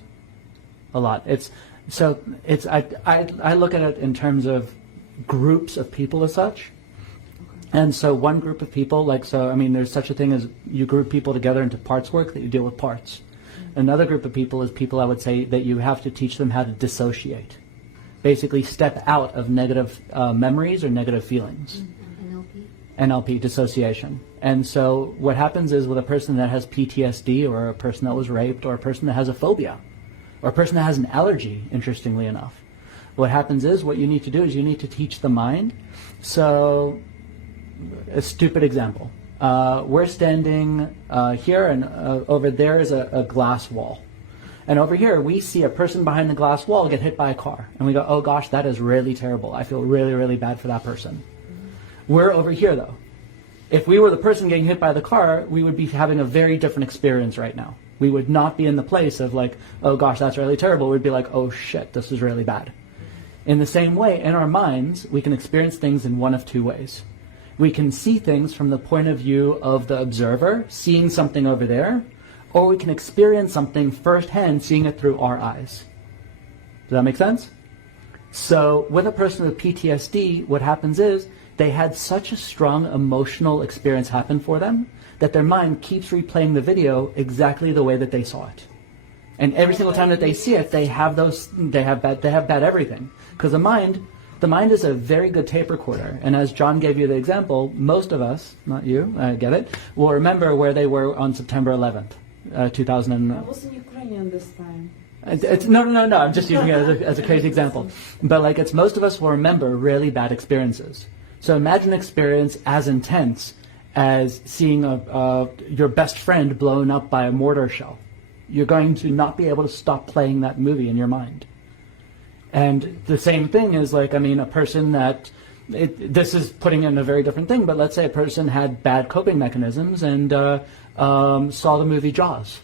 I look at it in terms of groups of people as such. And so one group of people, there's such a thing as you group people together into parts work that you deal with parts. Another group of people is people, I would say, that you have to teach them how to dissociate. Basically step out of negative memories or negative feelings. NLP, dissociation. And so what happens is with a person that has PTSD, or a person that was raped, or a person that has a phobia, or a person that has an allergy, interestingly enough, what happens is what you need to do is you need to teach the mind. So, a stupid example. We're standing here, and over there is a glass wall. And over here, we see a person behind the glass wall get hit by a car. And we go, oh gosh, that is really terrible. I feel really, really bad for that person. We're over here, though. If we were the person getting hit by the car, we would be having a very different experience right now. We would not be in the place of like, oh gosh, that's really terrible. We'd be like, oh shit, this is really bad. In the same way, in our minds, we can experience things in one of two ways. We can see things from the point of view of the observer, seeing something over there, or we can experience something firsthand, seeing it through our eyes. Does that make sense? So with a person with PTSD, what happens is they had such a strong emotional experience happen for them that their mind keeps replaying the video exactly the way that they saw it. And every single time that they see it, they have bad everything. Because the mind is a very good tape recorder. And as John gave you the example, most of us, not you, I get it, will remember where they were on September 11th, 2000. I was in Ukrainian this time. No, I'm just using it as a crazy example. But it's most of us will remember really bad experiences. So imagine an experience as intense as seeing your best friend blown up by a mortar shell. You're going to not be able to stop playing that movie in your mind. And the same thing is a person that, this is putting in a very different thing, but let's say a person had bad coping mechanisms and saw the movie Jaws.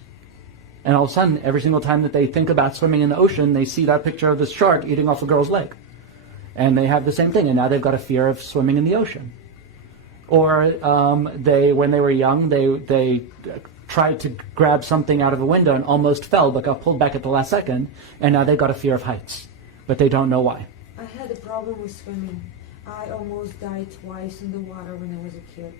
And all of a sudden, every single time that they think about swimming in the ocean, they see that picture of this shark eating off a girl's leg. And they have the same thing, and now they've got a fear of swimming in the ocean. Or when they were young, they tried to grab something out of a window and almost fell, but got pulled back at the last second, and now they've got a fear of heights. But they don't know why. I had a problem with swimming. I almost died twice in the water when I was a kid.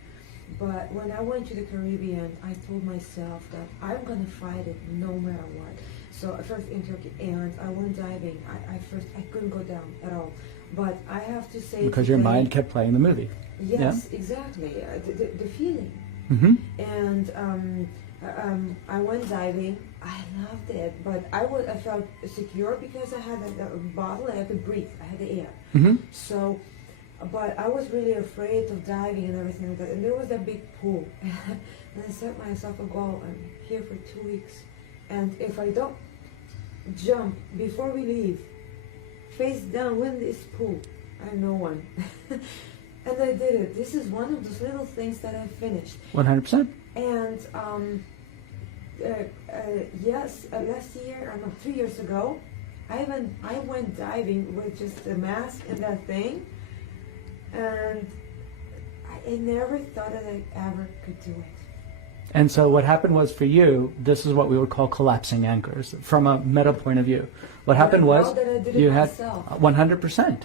But when I went to the Caribbean, I told myself that I'm going to fight it no matter what. So first in Turkey, and I went diving. I couldn't go down at all. But I have to say, because your mind kept playing the movie. Yes, yeah? Exactly. The feeling. Mm-hmm. And I went diving. I loved it, but I felt secure because I had a bottle and I could breathe. I had the air. Mm-hmm. So, but I was really afraid of diving and everything like that. And there was that big pool, and I set myself a goal. I'm here for 2 weeks, and if I don't jump before we leave, face down in this pool, I have no one. And I did it. This is one of those little things that I finished. 100%. And last year, 3 years ago, I went diving with just a mask and that thing, and I never thought that I ever could do it. And so what happened was for you, this is what we would call collapsing anchors from a meta point of view. What happened was you had 100%.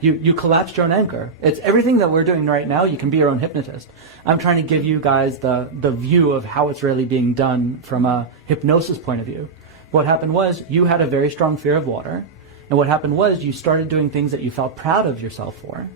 You collapsed your own anchor. It's everything that we're doing right now. You can be your own hypnotist. I'm trying to give you guys the view of how it's really being done from a hypnosis point of view. What happened was you had a very strong fear of water. And what happened was you started doing things that you felt proud of yourself for.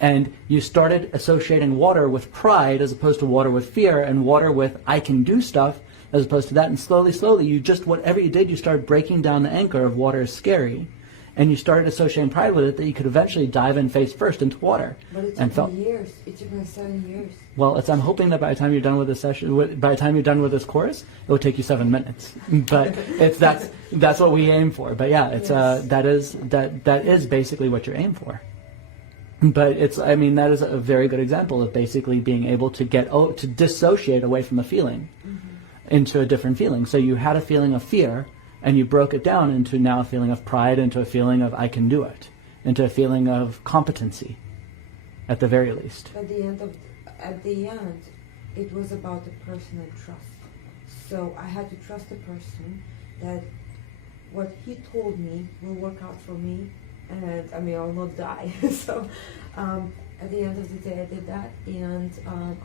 And you started associating water with pride as opposed to water with fear, and water with I can do stuff as opposed to that. And slowly, you just, whatever you did, you started breaking down the anchor of water is scary. And you started associating pride with it that you could eventually dive in face first into water. But it took me years. It took me 7 years. Well, I'm hoping that by the time you're done with this session, by the time you're done with this course, it will take you 7 minutes. But that's what we aim for. But yeah, it's that is basically what you aim for. But that is a very good example of basically being able to to dissociate away from a feeling into a different feeling. So you had a feeling of fear, and you broke it down into now a feeling of pride, into a feeling of I can do it, into a feeling of competency, at the very least. At the end, it was about the person I trust. So I had to trust the person that what he told me will work out for me, and I'll not die. So at the end of the day, I did that, and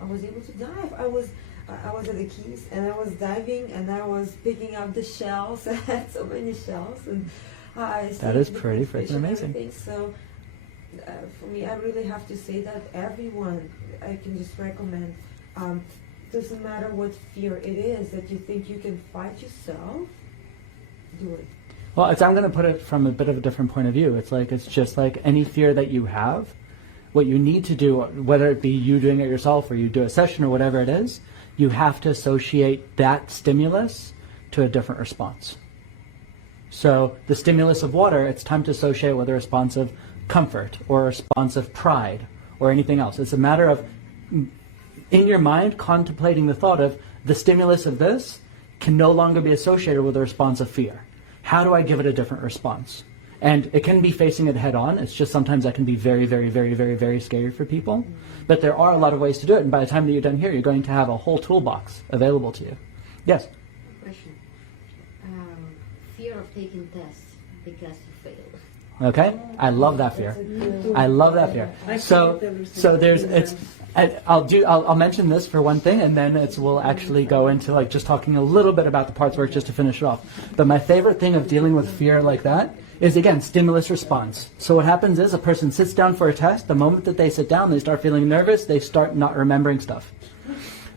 I was able to dive. I was at the Keys, and I was diving, and I was picking up the shells. I had so many shells, and that is pretty freaking amazing. So for me, I really have to say that everyone, I can just recommend, doesn't matter what fear it is that you think you can fight yourself, do it. Well, I'm going to put it from a bit of a different point of view. It's just like any fear that you have, what you need to do, whether it be you doing it yourself or you do a session or whatever it is, you have to associate that stimulus to a different response. So the stimulus of water, it's time to associate with a response of comfort or a response of pride or anything else. It's a matter of, in your mind, contemplating the thought of the stimulus of this can no longer be associated with a response of fear. How do I give it a different response? And it can be facing it head on. It's just sometimes that can be very, very, very, very, very scary for people. But there are a lot of ways to do it. And by the time that you're done here, you're going to have a whole toolbox available to you. Yes? Question. Fear of taking tests because you failed. Okay? I love that fear. I love that fear. So there's, I'll mention this for one thing, and then we'll actually go into just talking a little bit about the parts work just to finish it off. But my favorite thing of dealing with fear like that is, again, stimulus response. So what happens is a person sits down for a test. The moment that they sit down, they start feeling nervous. They start not remembering stuff.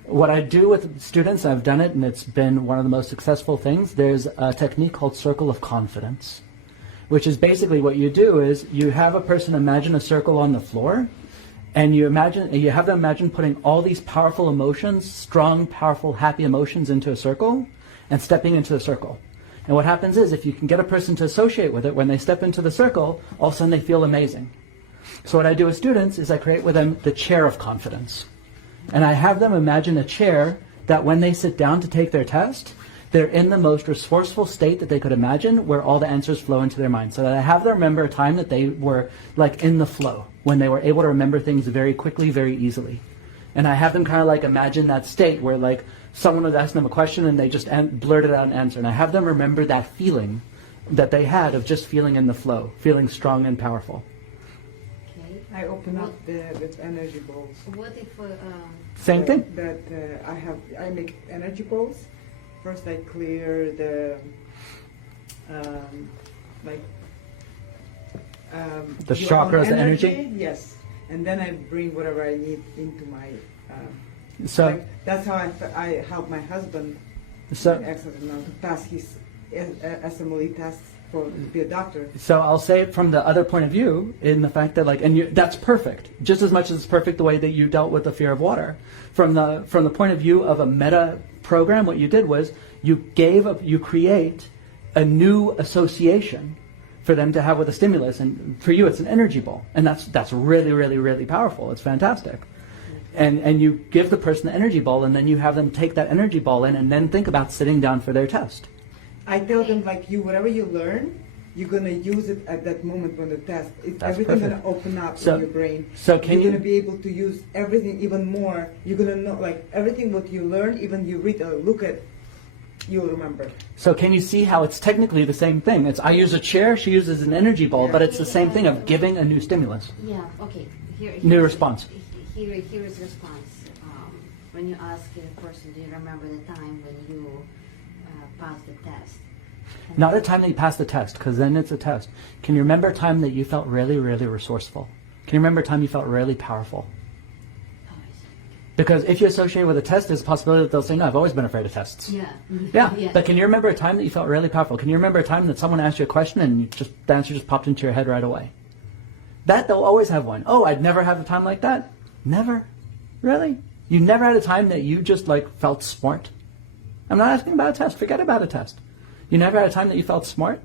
What I do with students, I've done it, and it's been one of the most successful things. There's a technique called circle of confidence, which is basically what you do is you have a person imagine a circle on the floor, and you have them imagine putting all these powerful emotions, strong, powerful, happy emotions into a circle and stepping into the circle. And what happens is if you can get a person to associate with it, when they step into the circle, all of a sudden they feel amazing. So what I do with students is I create with them the chair of confidence. And I have them imagine a chair that when they sit down to take their test, they're in the most resourceful state that they could imagine, where all the answers flow into their mind. So that I have them remember a time that they were in the flow, when they were able to remember things very quickly, very easily. And I have them kind of imagine that state where someone was asking them a question and they just blurted out an answer. And I have them remember that feeling that they had of just feeling in the flow, feeling strong and powerful. Okay. I open up the energy balls. What if... Same thing. I make energy balls. First I clear the chakras, the energy? Yes. And then I bring whatever I need into my... that's how I help my husband to pass his SMLE tests to be a doctor. So I'll say it from the other point of view, in the fact that that's perfect, just as much as it's perfect the way that you dealt with the fear of water. From the point of view of a meta program, what you did was you create a new association for them to have with a stimulus, and for you it's an energy ball, and that's really, really, really powerful. It's fantastic. And you give the person the energy ball, and then you have them take that energy ball in and then think about sitting down for their test. I tell them whatever you learn, you're gonna use it at that moment when the test. It's That's everything perfect. gonna open up So- in your brain. so can you're you- gonna be able to use everything even more. You're gonna know like everything what you learn, even you read or look at, you'll remember. So can you see how it's technically the same thing? It's I use a chair, she uses an energy ball, but it's the same thing of giving a new stimulus. Yeah, okay. New response. Here is response. When you ask a person, do you remember the time when you passed the test? And Not a time that you passed the test, because then it's a test. Can you remember a time that you felt really, really resourceful? Can you remember a time you felt really powerful? Oh, I see. Because if you associate it with a test, there's a possibility that they'll say, no, I've always been afraid of tests. Yeah. Yeah, but can you remember a time that you felt really powerful? Can you remember a time that someone asked you a question and the answer just popped into your head right away? That they'll always have one. Oh, I'd never have a time like that? Never? Really? You never had a time that you just felt smart? I'm not asking about a test. Forget about a test. You never had a time that you felt smart?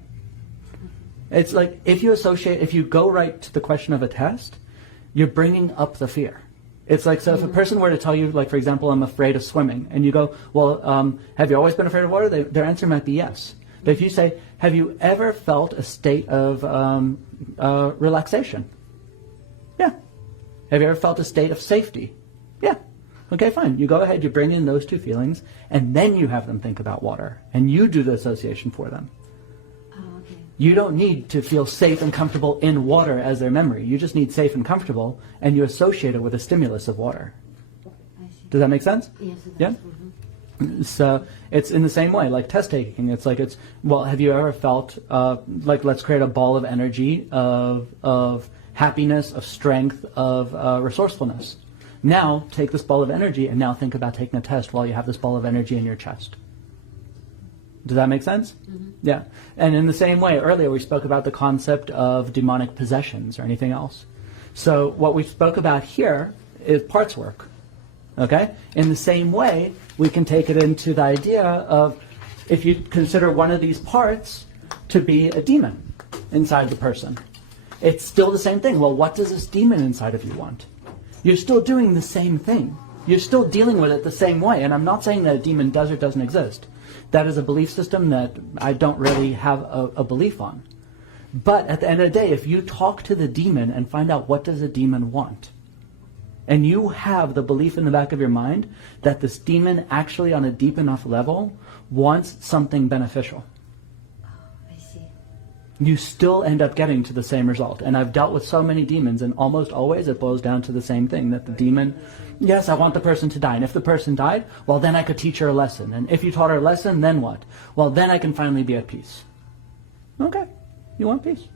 It's like if you go right to the question of a test, you're bringing up the fear. It's like, so if a person were to tell you, like, for example, I'm afraid of swimming, and you go, well, have you always been afraid of water? Their answer might be yes. But if you say, have you ever felt a state of relaxation? Yeah. Have you ever felt a state of safety? Yeah. Okay, fine. You go ahead, you bring in those two feelings, and then you have them think about water, and you do the association for them. Oh, okay. You don't need to feel safe and comfortable in water as their memory. You just need safe and comfortable, and you associate it with a stimulus of water. I see. Does that make sense? Yes, it does. Yeah? So it's in the same way, like test taking. It's like well, have you ever felt, let's create a ball of energy, of happiness, of strength, of resourcefulness. Now, take this ball of energy and now think about taking a test while you have this ball of energy in your chest. Does that make sense? Mm-hmm. Yeah. And in the same way, earlier we spoke about the concept of demonic possessions or anything else. So what we spoke about here is parts work. Okay? In the same way, we can take it into the idea of if you consider one of these parts to be a demon inside the person. It's still the same thing. Well, what does this demon inside of you want? You're still doing the same thing. You're still dealing with it the same way. And I'm not saying that a demon does or doesn't exist. That is a belief system that I don't really have a belief on. But at the end of the day, if you talk to the demon and find out what does the demon want, and you have the belief in the back of your mind that this demon actually on a deep enough level wants something beneficial, I see. you still end up getting to the same result. And I've dealt with so many demons, and almost always it boils down to the same thing, that the demon, yes, I want the person to die. And if the person died, well, then I could teach her a lesson. And if you taught her a lesson, then what? Well, then I can finally be at peace. Okay, you want peace?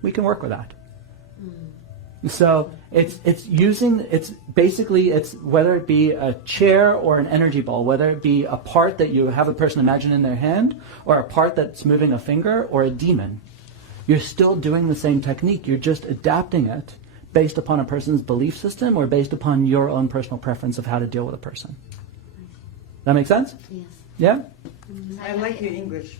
We can work with that. So it's basically whether it be a chair or an energy ball, whether it be a part that you have a person imagine in their hand, or a part that's moving a finger, or a demon. You're still doing the same technique. You're just adapting it based upon a person's belief system or based upon your own personal preference of how to deal with a person. That make sense? Yes. Yeah? I like your English.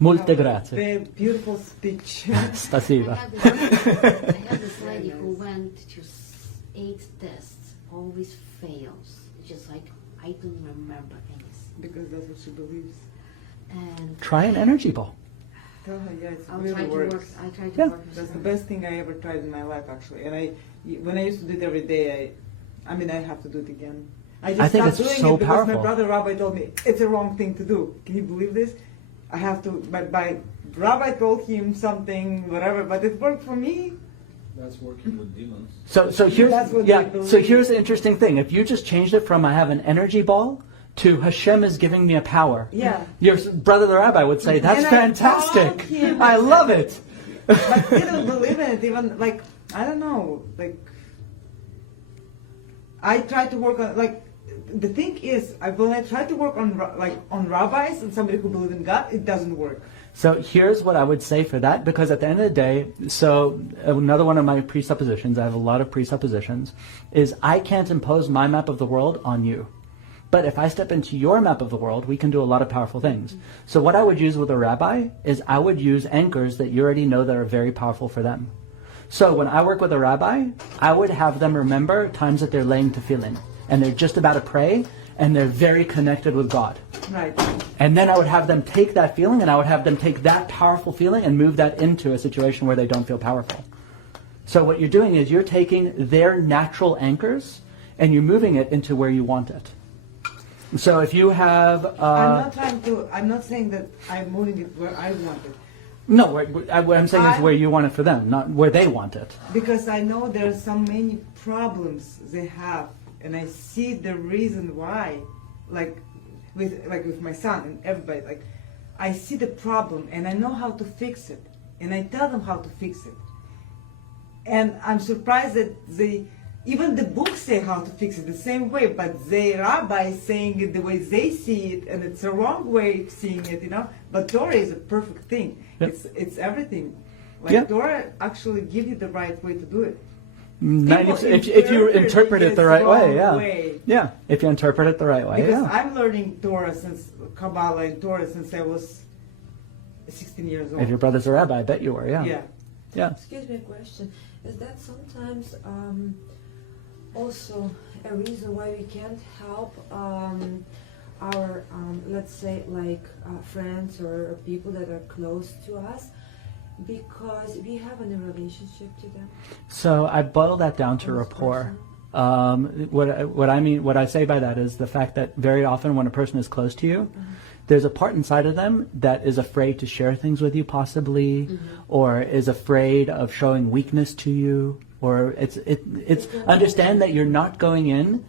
Molte grazie. Very beautiful speech. Spasiba. I had this lady who went to 8 tests, always fails. It's just like, I don't remember anything. Because that's what she believes. And Try an energy ball. Tell her, yeah, it I'll really try to works. work. I try to Yeah. work with That's the her. best thing I ever tried in my life, actually. And when I used to do it every day, I have to do it again. I just I think stopped it's doing so it because powerful. my brother Rabbi told me it's a wrong thing to do. Can you believe this? I have to, but Rabbi told him something, whatever, but it worked for me. That's working with demons. So here's That's what they so believe. here's the interesting thing. If you just changed it from I have an energy ball to Hashem is giving me a power. Yeah. Your brother the rabbi would say, that's And I fantastic. told him, I love it. But he didn't believe in it. Even I don't know. I tried to work on the thing is, when I try to work on rabbis and somebody who believes in God, it doesn't work. So here's what I would say for that, because at the end of the day, so another one of my presuppositions, I have a lot of presuppositions, is I can't impose my map of the world on you. But if I step into your map of the world, we can do a lot of powerful things. So what I would use with a rabbi is I would use anchors that you already know that are very powerful for them. So when I work with a rabbi, I would have them remember times that they're laying tefillin, and they're just about to pray, and they're very connected with God. Right. And then I would have them take that feeling, and I would have them take that powerful feeling and move that into a situation where they don't feel powerful. So what you're doing is you're taking their natural anchors and you're moving it into where you want it. So if you have... I'm not saying that I'm moving it where I want it. No, what I'm saying is where you want it for them, not where they want it. Because I know there are so many problems they have, and I see the reason why, like with my son and everybody, like I see the problem and I know how to fix it, and I tell them how to fix it. And I'm surprised that even the books say how to fix it the same way, but the rabbi is saying it the way they see it, and it's a wrong way of seeing it, you know. But Torah is a perfect thing. Yep. It's everything. Like Yep. Torah actually gives you the right way to do it. 90%, if you interpret it the right way, yeah. Way. Yeah, if you interpret it the right way, Because yeah. I'm learning Torah Kabbalah and Torah since I was 16 years old. If your brother's a rabbi, I bet you were, yeah. Yeah. Yeah. Excuse me, a question. Is that sometimes also a reason why we can't help our, let's say, like friends or people that are close to us, because we have a relationship to them? So I boil that down to rapport. What I say by that is the fact that very often when a person is close to you, there's a part inside of them that is afraid to share things with you, possibly, or is afraid of showing weakness to you, or it's understand that you're not going in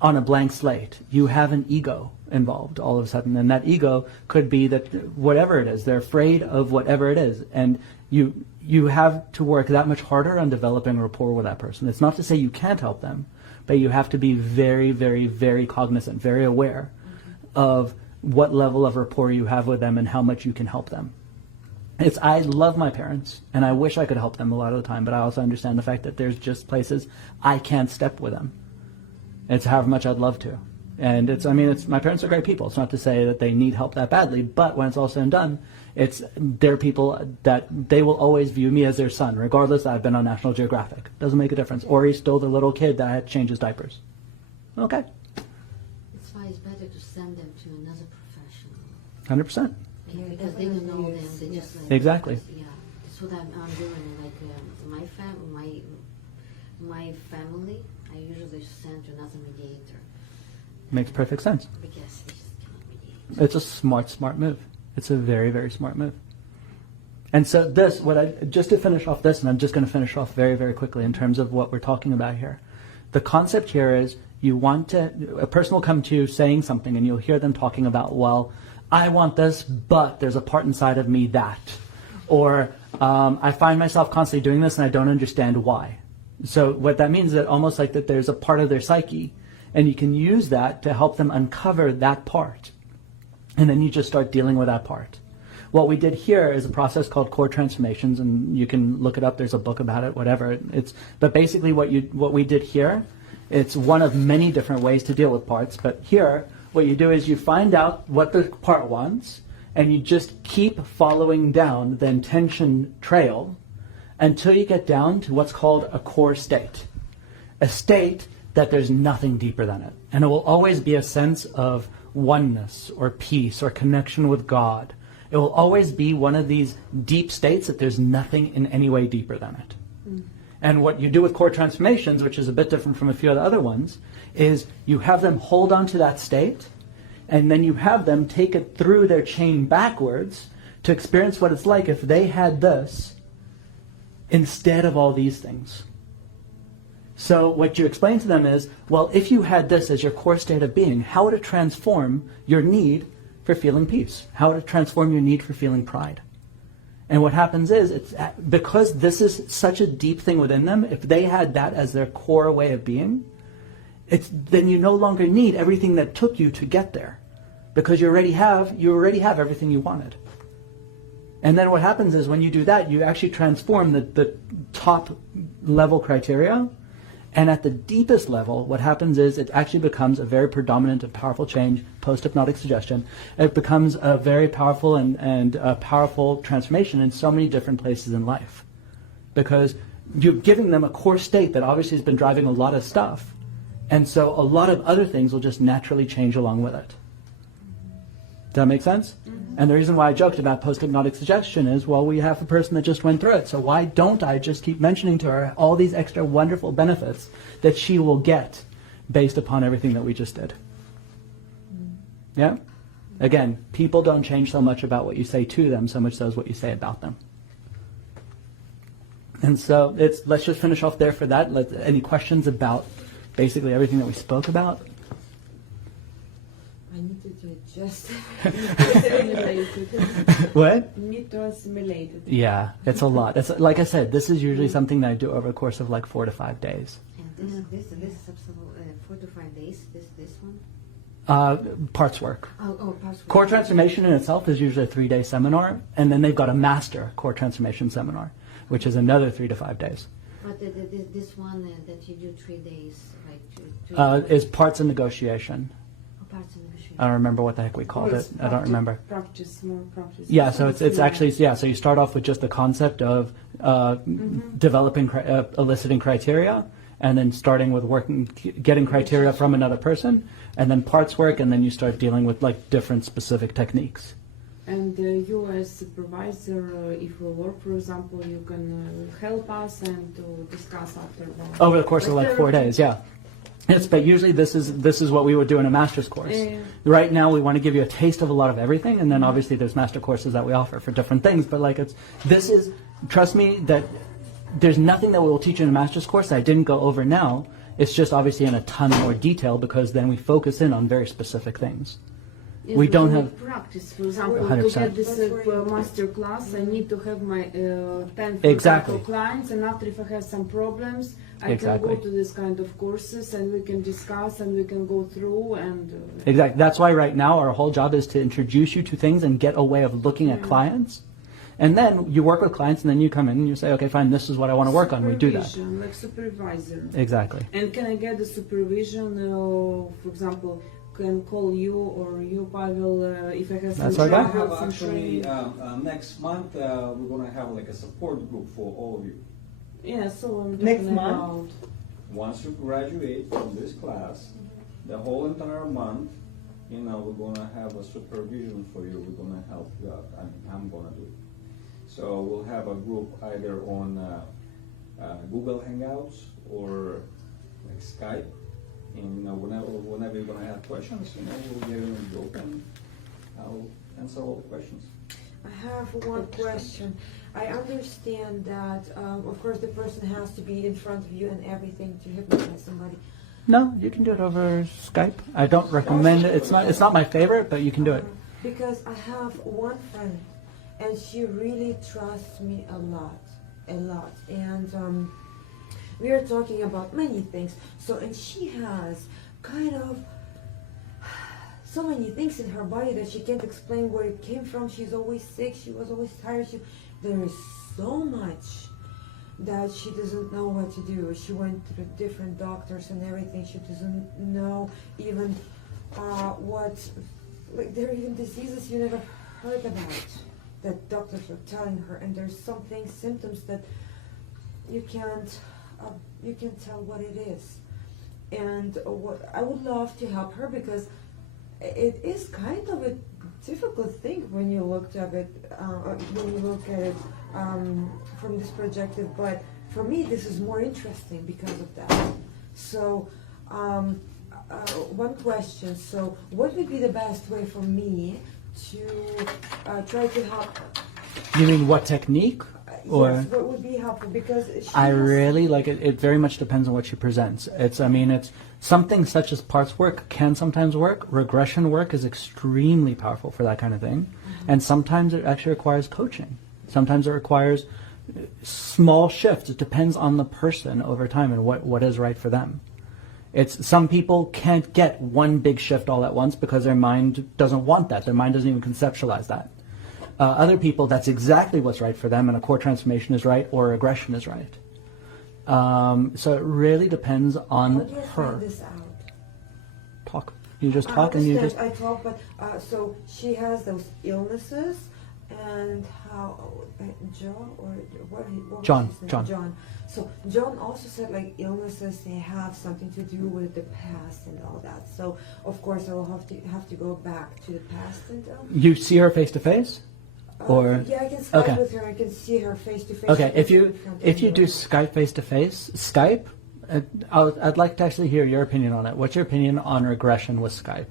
on a blank slate. You have an ego involved all of a sudden, and that ego could be that whatever it is, they're afraid of whatever it is, and you have to work that much harder on developing rapport with that person. It's not to say you can't help them, but you have to be very, very, very cognizant, very aware of what level of rapport you have with them and how much you can help them. I love my parents, and I wish I could help them a lot of the time, but I also understand the fact that there's just places I can't step with them. It's however much I'd love to. And my parents are great people. It's not to say that they need help that badly, but when it's all said and done, they're people that they will always view me as their son, regardless that I've been on National Geographic. Doesn't make a difference. Or he's still the little kid that I had to change his diapers. Okay. That's why it's better to send them to another professional. 100%. Because they don't know them. They just like, Exactly. Yeah, that's what I'm doing. Like my family, I usually send to another mediator. Makes perfect sense. Because they just cannot mediate. It's a smart move. It's a very, very smart move. And so just to finish off this, and I'm just going to finish off very, very quickly in terms of what we're talking about here. The concept here is a person will come to you saying something, and you'll hear them talking about, well, I want this, but there's a part inside of me that. Or I find myself constantly doing this and I don't understand why. So what that means is that almost like that there's a part of their psyche, and you can use that to help them uncover that part. And then you just start dealing with that part. What we did here is a process called core transformations, and you can look it up. There's a book about it, whatever. But basically what we did here, it's one of many different ways to deal with parts. But here, what you do is you find out what the part wants, and you just keep following down the intention trail until you get down to what's called a core state. A state that there's nothing deeper than it. And it will always be a sense of oneness or peace or connection with God. It will always be one of these deep states that there's nothing in any way deeper than it. And what you do with core transformations, which is a bit different from a few of the other ones, is you have them hold on to that state, and then you have them take it through their chain backwards to experience what it's like if they had this instead of all these things. So what you explain to them is, well, if you had this as your core state of being, how would it transform your need for feeling peace? How would it transform your need for feeling pride? And what happens is, it's because this is such a deep thing within them, if they had that as their core way of being, then you no longer need everything that took you to get there, because you already have everything you wanted. And then what happens is when you do that, you actually transform the top level criteria. And at the deepest level, what happens is it actually becomes a very predominant and powerful change, post-hypnotic suggestion. It becomes a very powerful and a powerful transformation in so many different places in life. Because you're giving them a core state that obviously has been driving a lot of stuff. And so a lot of other things will just naturally change along with it. Does that make sense? And the reason why I joked about post-hypnotic suggestion is, well, we have a person that just went through it, so why don't I just keep mentioning to her all these extra wonderful benefits that she will get based upon everything that we just did? Yeah? Again, people don't change so much about what you say to them, so much so as what you say about them. And so let's just finish off there for that. Any questions about basically everything that we spoke about? I needed to adjust. What? Need to assimilate it. Yeah, it's a lot. It's like I said, this is usually something that I do over a course of like 4 to 5 days. And this is absolutely 4 to 5 days. This one. Parts work. Parts work. Core transformation in itself is usually a 3-day seminar, and then they've got a master core transformation seminar, which is another 3 to 5 days. But this one that you do 3 days, like Is parts and negotiation. Parts and negotiation. I don't remember what the heck we called it. I don't remember. More practice. Yeah, so it's actually, yeah, so you start off with just the concept of developing, eliciting criteria, and then starting with getting criteria from another person, and then parts work, and then you start dealing with like different specific techniques. And you as supervisor, if we work, for example, you can help us and to discuss after. Over the course of like 4 days, yeah. Yes, but usually this is what we would do in a master's course. Right now we want to give you a taste of a lot of everything, and then obviously there's master courses that we offer for different things, but like trust me that there's nothing that we will teach in a master's course that I didn't go over now. It's just obviously in a ton more detail because then we focus in on very specific things. Yes, we don't have practice. For example, 100%. to get this master class, I need to have my 10 Exactly. clients, and after if I have some problems, I can go to this kind of courses, and we can discuss, and we can go through, and exactly. That's why right now our whole job is to introduce you to things and get a way of looking at clients. And then you work with clients, and then you come in and you say, okay, fine, this is what I want to work on. We do that. Like supervisor. Exactly. And can I get the supervision, for example, can call you or you, Pavel, if I have That's some okay. trouble, some Actually, training. next month we're going to have like a support group for all of you. Yeah, so I'm Next talking month? about. Once you graduate from this class, the whole entire month, we're going to have a supervision for you. We're going to help you out. I'm going to do it. So we'll have a group either on Google Hangouts or like Skype. And whenever you're going to have questions, we'll get in a group and I'll answer all the questions. I have one question. I understand that, of course, the person has to be in front of you and everything to hypnotize somebody. No, you can do it over Skype. I don't recommend it. It's not my favorite, but you can do it. Because I have one friend, and she really trusts me a lot. And we are talking about many things. So, and she has kind of so many things in her body that she can't explain where it came from. She's always sick. She was always tired. There is so much that she doesn't know what to do. She went to different doctors and everything. She doesn't know even what, like there are even diseases you never heard about that doctors are telling her. And there's something, symptoms that you can't tell what it is. And what I would love to help her, because it is kind of a difficult thing when you look at it from this perspective. But for me, this is more interesting because of that. So, one question. So, what would be the best way for me to try to help her? You mean what technique? Or yes, what would be helpful? Because I really like it. It very much depends on what she presents. It's something such as parts work can sometimes work. Regression work is extremely powerful for that kind of thing. And sometimes it actually requires coaching. Sometimes it requires small shifts. It depends on the person over time and what is right for them. Some people can't get one big shift all at once because their mind doesn't want that. Their mind doesn't even conceptualize that. Other people, that's exactly what's right for them, and a core transformation is right or regression is right. So it really depends on How do you her. find this out? Talk. You just talk and you just... I talk, but so she has those illnesses, And how John or what was John, his name? John. John. So John also said like illnesses they have something to do with the past and all that. So of course I will have to go back to the past and You see her face to face, or yeah, I can Skype okay. with her. I can see her face to face. Okay, if you do Skype face to face, Skype, I'd like to actually hear your opinion on it. What's your opinion on regression with Skype?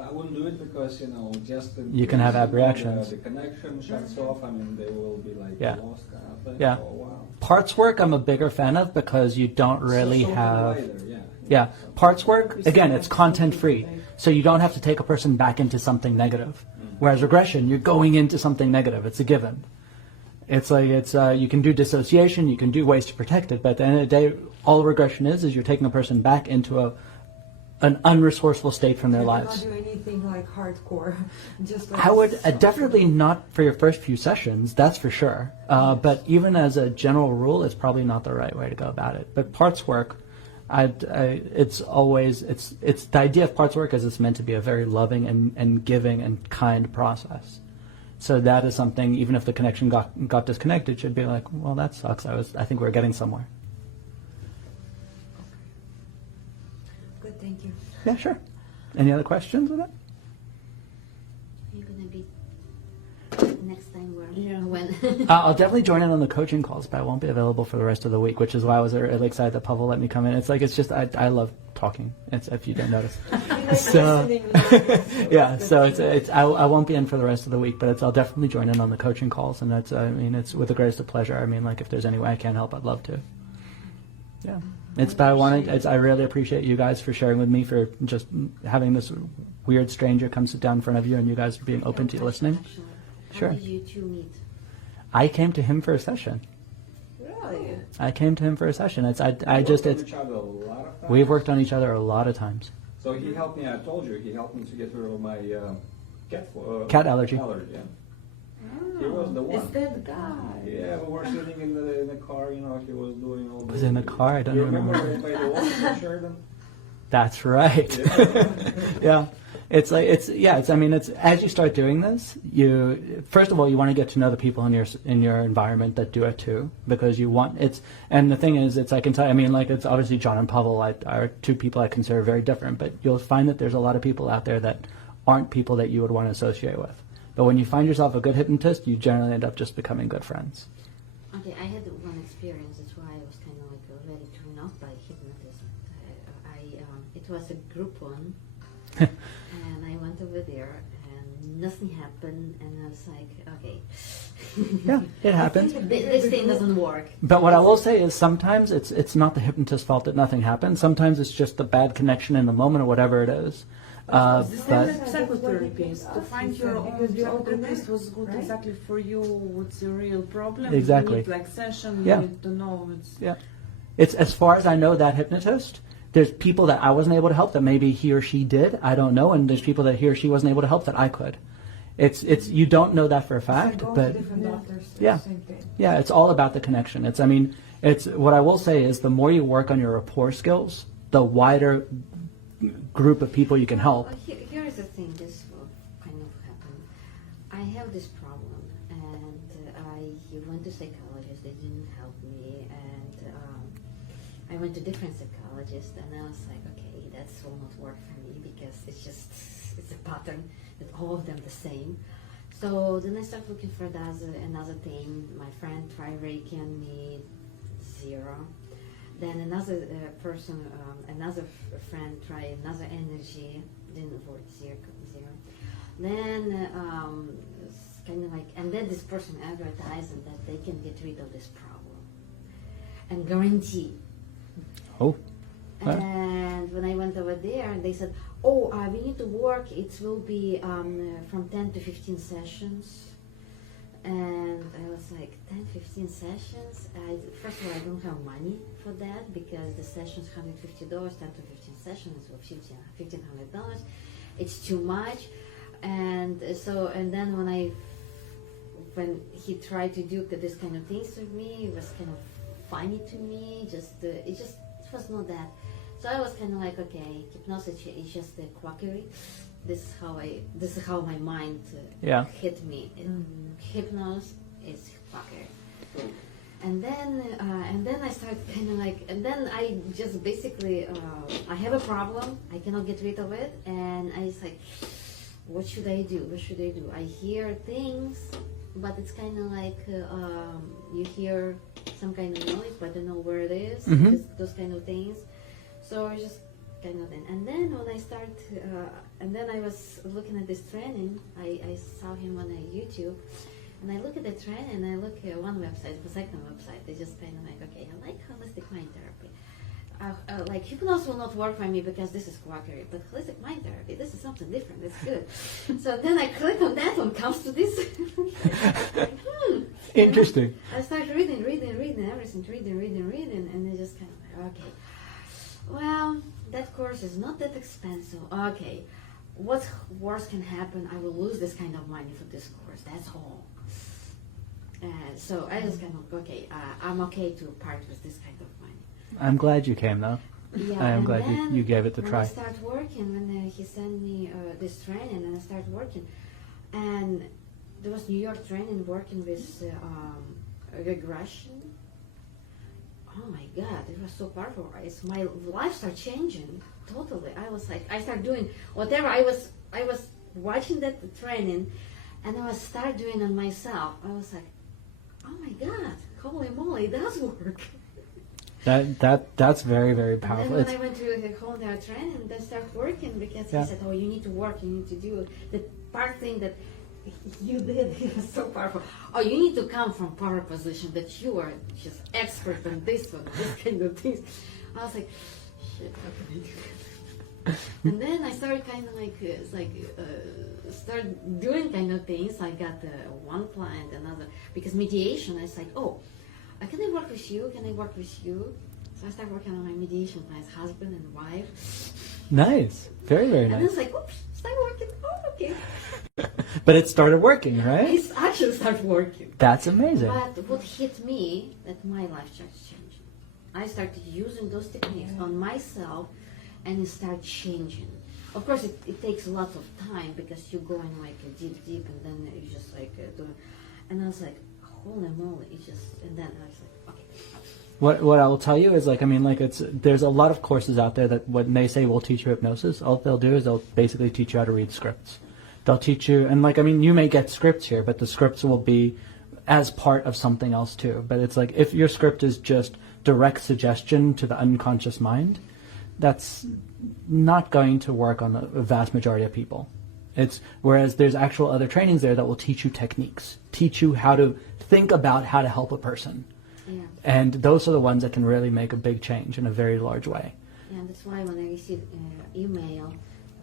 I wouldn't do it because, just You can have abreactions. The connection shuts off. I mean, they will be like Yeah. lost kind of thing Yeah. for a while. Parts work, I'm a bigger fan of because you don't really Social have. divider, yeah. Yeah, parts work, again, it's content free. So you don't have to take a person back into something negative. Whereas regression, you're going into something negative. It's a given. It's like, you can do dissociation, you can do ways to protect it, but at the end of the day, all regression is you're taking a person back into an unresourceful state from their lives. I cannot do anything like hardcore. Just like I would definitely not for your first few sessions, that's for sure. But even as a general rule, it's probably not the right way to go about it. But parts work, it's the idea of parts work is it's meant to be a very loving and giving and kind process. So that is something, even if the connection got disconnected, should be like, well, that sucks. I think we're getting somewhere. good. Thank you. Yeah, sure. Any other questions with it? You're gonna be next time where? Yeah. When? I'll definitely join in on the coaching calls, but I won't be available for the rest of the week, which is why I was really excited that Pavel let me come in. It's just I love talking. If you didn't notice. So yeah, so I won't be in for the rest of the week, but I'll definitely join in on the coaching calls, and it's with the greatest of pleasure. I mean, like if there's any way I can help, I'd love to. Yeah, I really appreciate you guys for sharing with me, for just having this weird stranger come sit down in front of you, and you guys being open to listening. Sure. How did you two meet? I came to him for a session. Really? I came to him for a session. Each other a lot of times. We've worked on each other a lot of times. So he helped me. I told you he helped me to get rid of my Cat allergy. Yeah. He was the one. It's that guy. Yeah, we were sitting in the car. He was doing all. Was in the car? I don't You remember. remember by the walking Sheridan? That's right. Yeah. It's as you start doing this, first of all, you want to get to know the people in your environment that do it too, because and the thing is, I can tell you, I mean, like, it's obviously John and Pavel are two people I consider very different, but you'll find that there's a lot of people out there that aren't people that you would want to associate with. But when you find yourself a good hypnotist, you generally end up just becoming good friends. Okay, I had one experience. That's why I was kind of like very turned off by hypnotism. It was a group one. And I went over there, and nothing happened, and I was like, okay. Yeah, it happens. This thing doesn't work. But what I will say is sometimes it's not the hypnotist's fault that nothing happens. Sometimes it's just the bad connection in the moment or whatever it is. The same with psychotherapist. To find your own psychotherapist was good exactly for you with the real problem. Exactly. You need like session, Yeah. you need to know. It's as far as I know, that hypnotist, there's people that I wasn't able to help that maybe he or she did, I don't know, and there's people that he or she wasn't able to help that I could. It's you don't know that for a fact, but yeah, it's all about the connection. It's what I will say is the more you work on your rapport skills, the wider group of people you can help. Here is the thing, this will kind of happen. I have this problem, and I went to psychologists, they didn't help me, and I went to different psychologists, and I was like, okay, that will not work for me, because it's a pattern that all of them the same. So then I started looking for another thing. My friend tried Reiki on me, 0. Then another another friend tried another energy, didn't work, 0. Then it's kind of like, and then this person advertised that they can get rid of this problem and guarantee. Oh. And when I went over there, they said, "Oh, we need to work. It will be from 10 to 15 sessions." And I was like, 10, 15 sessions? First of all, I don't have money for that, because the session's $150, 10 to 15 sessions for $1,500. It's too much. And so, and then when he tried to do this kind of things with me, it was kind of funny to me. It was not that. So I was kind of like, okay, hypnosis is just a quackery. This is how my mind Yeah. hit me. Hypnosis is fucker. And then I start kind of like, and then I just basically, I have a problem, I cannot get rid of it, and I was like, what should I do? What should I do? I hear things, but it's kind of like you hear some kind of noise, but don't know where it is, those kind of things. So I just kind of then, and then when I start, and then I was looking at this training, I saw him on YouTube. And I look at the trend and I look at one website, the second website. They just kind of like, okay, I like holistic mind therapy. Like hypnosis will not work for me because this is quackery, but holistic mind therapy, this is something different. It's good. So then I click on that one, comes to this. Interesting. I start reading everything, reading, and I just kind of like, okay, well, that course is not that expensive. Okay, what's worse can happen? I will lose this kind of money for this course. That's all. So I just kind of, okay, I'm okay to part with this kind of money. I'm glad you came, though. Yeah, I am and glad then you gave it a when try. I start working, when he sent me this training, and I start working, and there was New York training working with regression. Oh my God, it was so powerful. My life started changing totally. I was like, I started doing whatever I was watching that training, and I was start doing it myself. I was like, oh my God, holy moly, it does work. That's very, very powerful. And then when I went to the whole training, they started working because he said, oh, you need to work, you need to do the part thing that you did. It was so powerful. Oh, you need to come from power position that you are just expert on this one, this kind of things. I was like, shit, how can I do that? And then I started kind of like, start doing kind of things. I got one client, another, because mediation, I was like, oh, can I work with you? Can I work with you? So I started working on my mediation clients, husband and wife. Nice. Very, very And nice. I was like, oops, start working. Oh, okay. But it started working, right? It actually started working. That's amazing. But what hit me, that my life started changing. I started using those techniques on myself, and it started changing. Of course, it takes a lot of time because you go in like deep, and then you just like do it. And I was like, holy moly, it just, and then I was like, okay. What I will tell you is, like, I mean, like, there's a lot of courses out there that when they say we'll teach you hypnosis, all they'll do is they'll basically teach you how to read scripts. They'll teach you, and like, I mean, you may get scripts here, but the scripts will be as part of something else too. But it's like, if your script is just direct suggestion to the unconscious mind, that's not going to work on the vast majority of people. Whereas there's actual other trainings there that will teach you techniques, teach you how to think about how to help a person. Yeah. And those are the ones that can really make a big change in a very large way. Yeah, that's why when I received email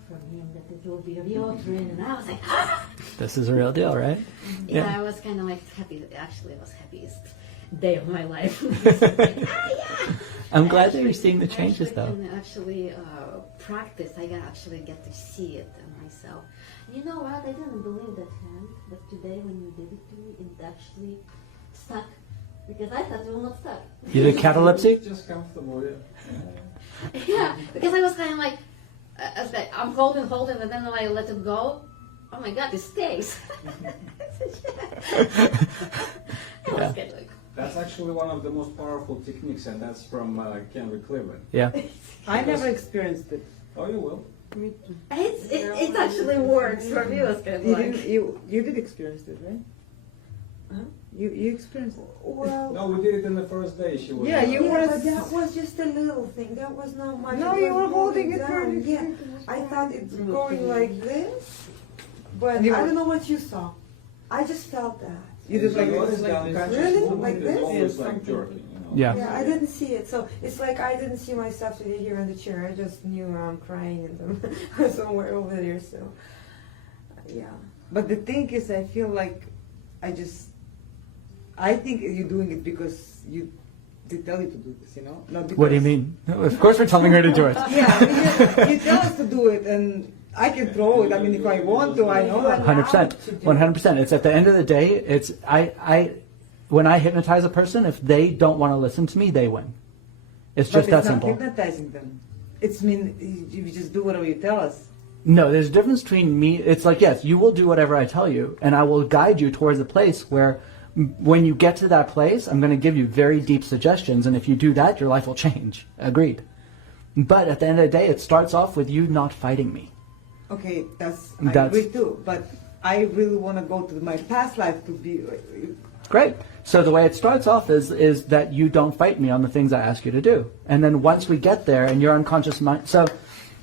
from him that it will be a real training, I was like, ah! This is a real deal, right? Yeah, I was kind of like happy. Actually, it was happiest day of my life. Like, yeah! I'm glad that you're seeing the changes, though. Can actually practice. I actually get to see it myself. You know what? I didn't believe that hand, but today when you did it to me, it actually stuck. Because I thought it was not stuck. You did catalepsy? Just comfortable, yeah. Yeah, because I was kind of like, I'm holding, and then when I let it go, oh my God, it stays. Yeah. That's actually one of the most powerful techniques, and that's from Henry Cleveland. Yeah. I never experienced it. Oh, you will. It actually works for me. It was kind of like, You did experience it, right? Huh? You experienced it. Well, No, we did it in the first day. She was. Yeah, you were. but that was just a little thing. That was not much. No, It you was were holding it down. very. Yeah, I thought it's going like this, but You I were- don't know what you saw. I just felt that. You did like Notice this. the unconscious Really? movement Like is this? always like jerking, you know. Yeah. Yeah, I didn't see it, so it's like I didn't see myself sitting here in the chair. I just knew I'm crying and somewhere over there. So, yeah. But the thing is, I feel like I think you're doing it because they tell you to do this, you know? Not because, What do you mean? Of course we're telling her to do it. Yeah, I mean, you tell us to do it, and I can throw it. I mean, if I want to, I know that. 100%. 100%. It's at the end of the day, when I hypnotize a person, if they don't want to listen to me, they win. It's just But that it's not simple. hypnotizing them. It's you just do whatever you tell us. No, there's a difference between me. It's like, yes, you will do whatever I tell you, and I will guide you towards a place where when you get to that place, I'm going to give you very deep suggestions, and if you do that, your life will change. Agreed. But at the end of the day, it starts off with you not fighting me. Okay, I agree too, but I really want to go to my past life to be... Great. So the way it starts off is that you don't fight me on the things I ask you to do. And then once we get there and your unconscious mind... So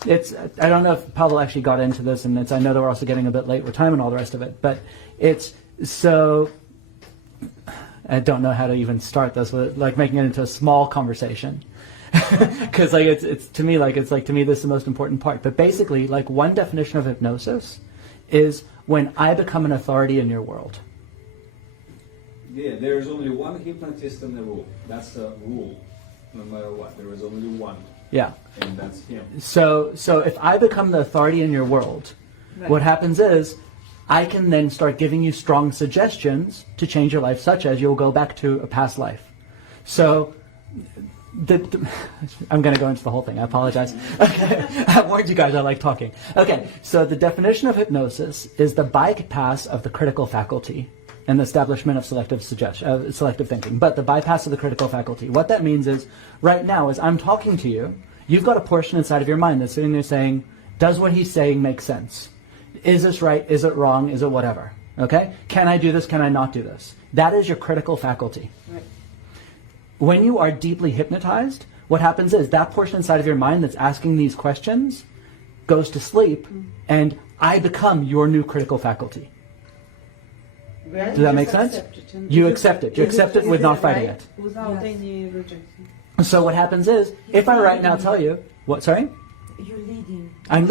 it's, I don't know if Pavel actually got into this, and I know that we're also getting a bit late with time and all the rest of it, but it's so... I don't know how to even start this, with like making it into a small conversation. Because like it's to me this is the most important part. But basically, like one definition of hypnosis is when I become an authority in your world. Yeah, there is only one hypnotist in the room. That's the rule. No matter what, there is only one. Yeah. And that's him. So if I become the authority in your world, right, what happens is I can then start giving you strong suggestions to change your life, such as you'll go back to a past life. So I'm going to go into the whole thing. I apologize. Okay. I warned you guys I like talking. Okay, so the definition of hypnosis is the bypass of the critical faculty and the establishment of selective thinking, but the bypass of the critical faculty. What that means is, right now, as I'm talking to you, you've got a portion inside of your mind that's sitting there saying, does what he's saying make sense? Is this right? Is it wrong? Is it whatever? Okay? Can I do this? Can I not do this? That is your critical faculty. Right. When you are deeply hypnotized, what happens is that portion inside of your mind that's asking these questions goes to sleep, and I become your new critical faculty. Right? Does that make sense? You accept it. You accept it with not fighting it. Without any rejection. So what happens is, if I right now tell you, what, sorry? You're leading. I'm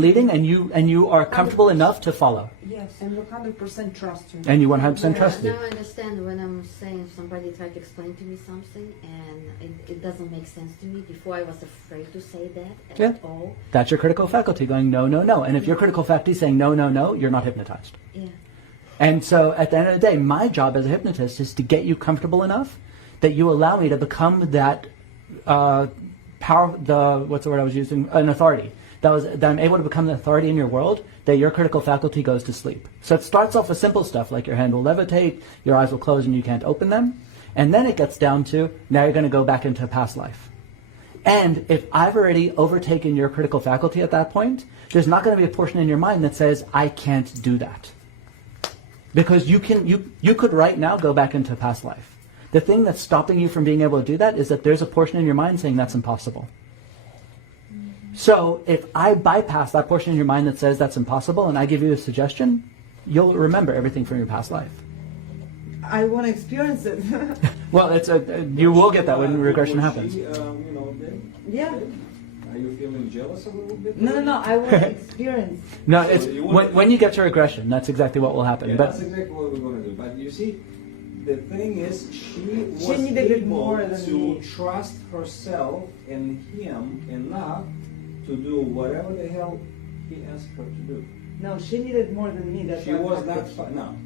leading, and you are comfortable enough to follow. Yes. And you 100% trust you. And you 100% trust me. Now I understand when I'm saying somebody tried to explain to me something and it doesn't make sense to me. Before I was afraid to say that at all. That's your critical faculty going, no, no, no. And if your critical faculty is saying, no, no, no, you're not hypnotized. Yeah. And so at the end of the day, my job as a hypnotist is to get you comfortable enough that you allow me to become that what's the word I was using? An authority. That I'm able to become the authority in your world, that your critical faculty goes to sleep. So it starts off with simple stuff like your hand will levitate, your eyes will close and you can't open them. And then it gets down to, now you're going to go back into a past life. And if I've already overtaken your critical faculty at that point, there's not going to be a portion in your mind that says, I can't do that. Because you could right now go back into a past life. The thing that's stopping you from being able to do that is that there's a portion in your mind saying that's impossible. So if I bypass that portion in your mind that says that's impossible and I give you a suggestion, you'll remember everything from your past life. I want to experience it. Well, you will get that when regression happens. Yeah. Are you feeling jealous a little bit? No, I want to experience. No, it's when you get to regression, that's exactly what will happen. Yeah, but that's exactly what we're going to do. But you see, the thing is, she was needed it more able than to me. trust herself and him enough to do whatever the hell he asked her to do. No, she needed more than me. That's She why I was practiced. not. No,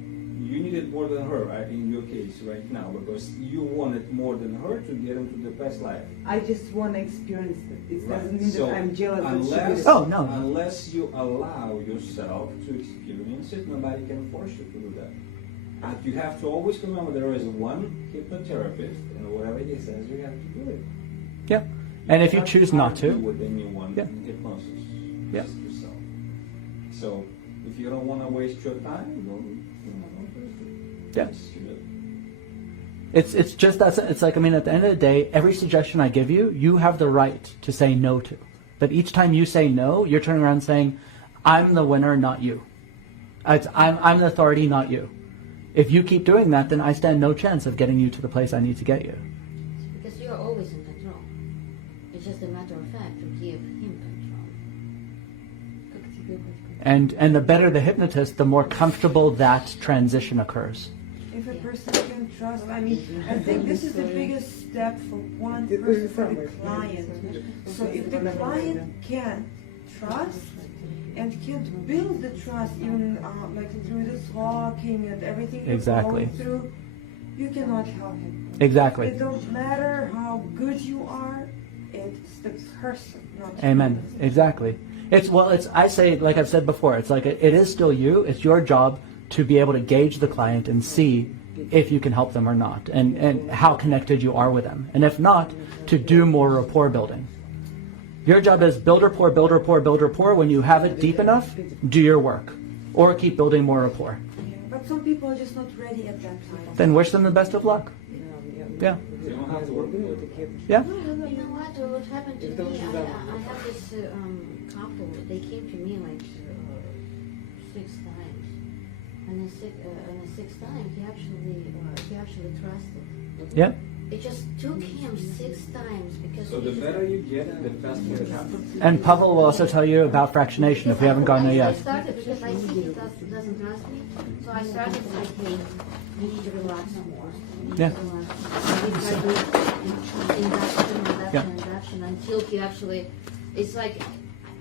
you needed more than her, right? In your case, right now, because you wanted more than her to get into the past life. I just want to experience it. It Right. doesn't mean So that I'm jealous. unless, Oh, no. unless you allow yourself to experience it, nobody can force you to do that. But you have to always remember there is one hypnotherapist, and whatever he says, you have to do it. yeah, and if you Not choose not argue to, with anyone Yeah. in hypnosis, Yeah. just yourself. So if you don't want to waste your time, don't waste it. Yeah. Just do it. it's just that. It's like, I mean, at the end of the day, every suggestion I give you, you have the right to say no to. But each time you say no, you're turning around saying, I'm the winner, not you. I'm the authority, not you. If you keep doing that, then I stand no chance of getting you to the place I need to get you. Because you are always in control. It's just a matter of fact to give him control. And the better the hypnotist, the more comfortable that transition occurs. If a person can trust, I mean, I think this is the biggest step for one person, for the client. So if the client can trust and can't build the trust, even like through this walking and everything you're Exactly. going through, you cannot help him. Exactly. It don't matter how good you are, it's the person, not you. Amen. Exactly. I say, like I've said before, it's like it is still you. It's your job to be able to gauge the client and see if you can help them or not, and how connected you are with them. And if not, to do more rapport building. Your job is build rapport, build rapport, build rapport. When you have it deep enough, do your work. Or keep building more rapport. But some people are just not ready at that time. Then wish them the best of luck. Yeah. You don't have to work with it. Yeah. You know what happened to me, I have this couple, they came to me like 6 times. And the sixth time, he actually trusted. Yeah. It just took him 6 times because. So the better you get, the faster it happens. And Pavel will also tell you about fractionation if we haven't gone there I yet. started because I see he doesn't trust me, so I started like, hey, you need to relax more. Yeah. We try to induction until he actually, it's like,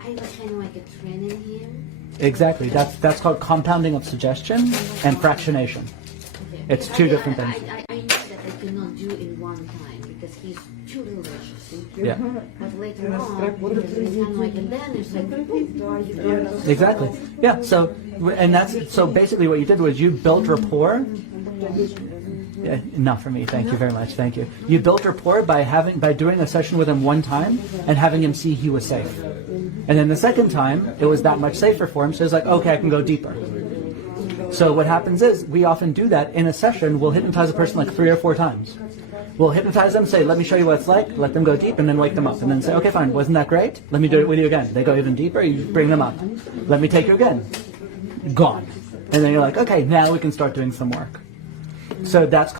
I was kind of like a training him. Exactly. That's called compounding of suggestion and fractionation. Okay. It's Because two different things. I know that I cannot do in one time because he's too religious. Yeah. But later on, it's kind of like, and then it's like, Exactly. Yeah. So basically what you did was you built rapport. Yeah, not for me. Thank you very much. Thank you. You built rapport by doing a session with him one time and having him see he was safe. And then the second time, it was that much safer for him. So it's like, okay, I can go deeper. So what happens is we often do that in a session. We'll hypnotize a person like 3 or 4 times. We'll hypnotize them, say, let me show you what it's like, let them go deep, and then wake them up. And then say, okay, fine, wasn't that great? Let me do it with you again. They go even deeper, you bring them up. Let me take you again. Gone. And then you're like, okay, now we can start doing some work. So that's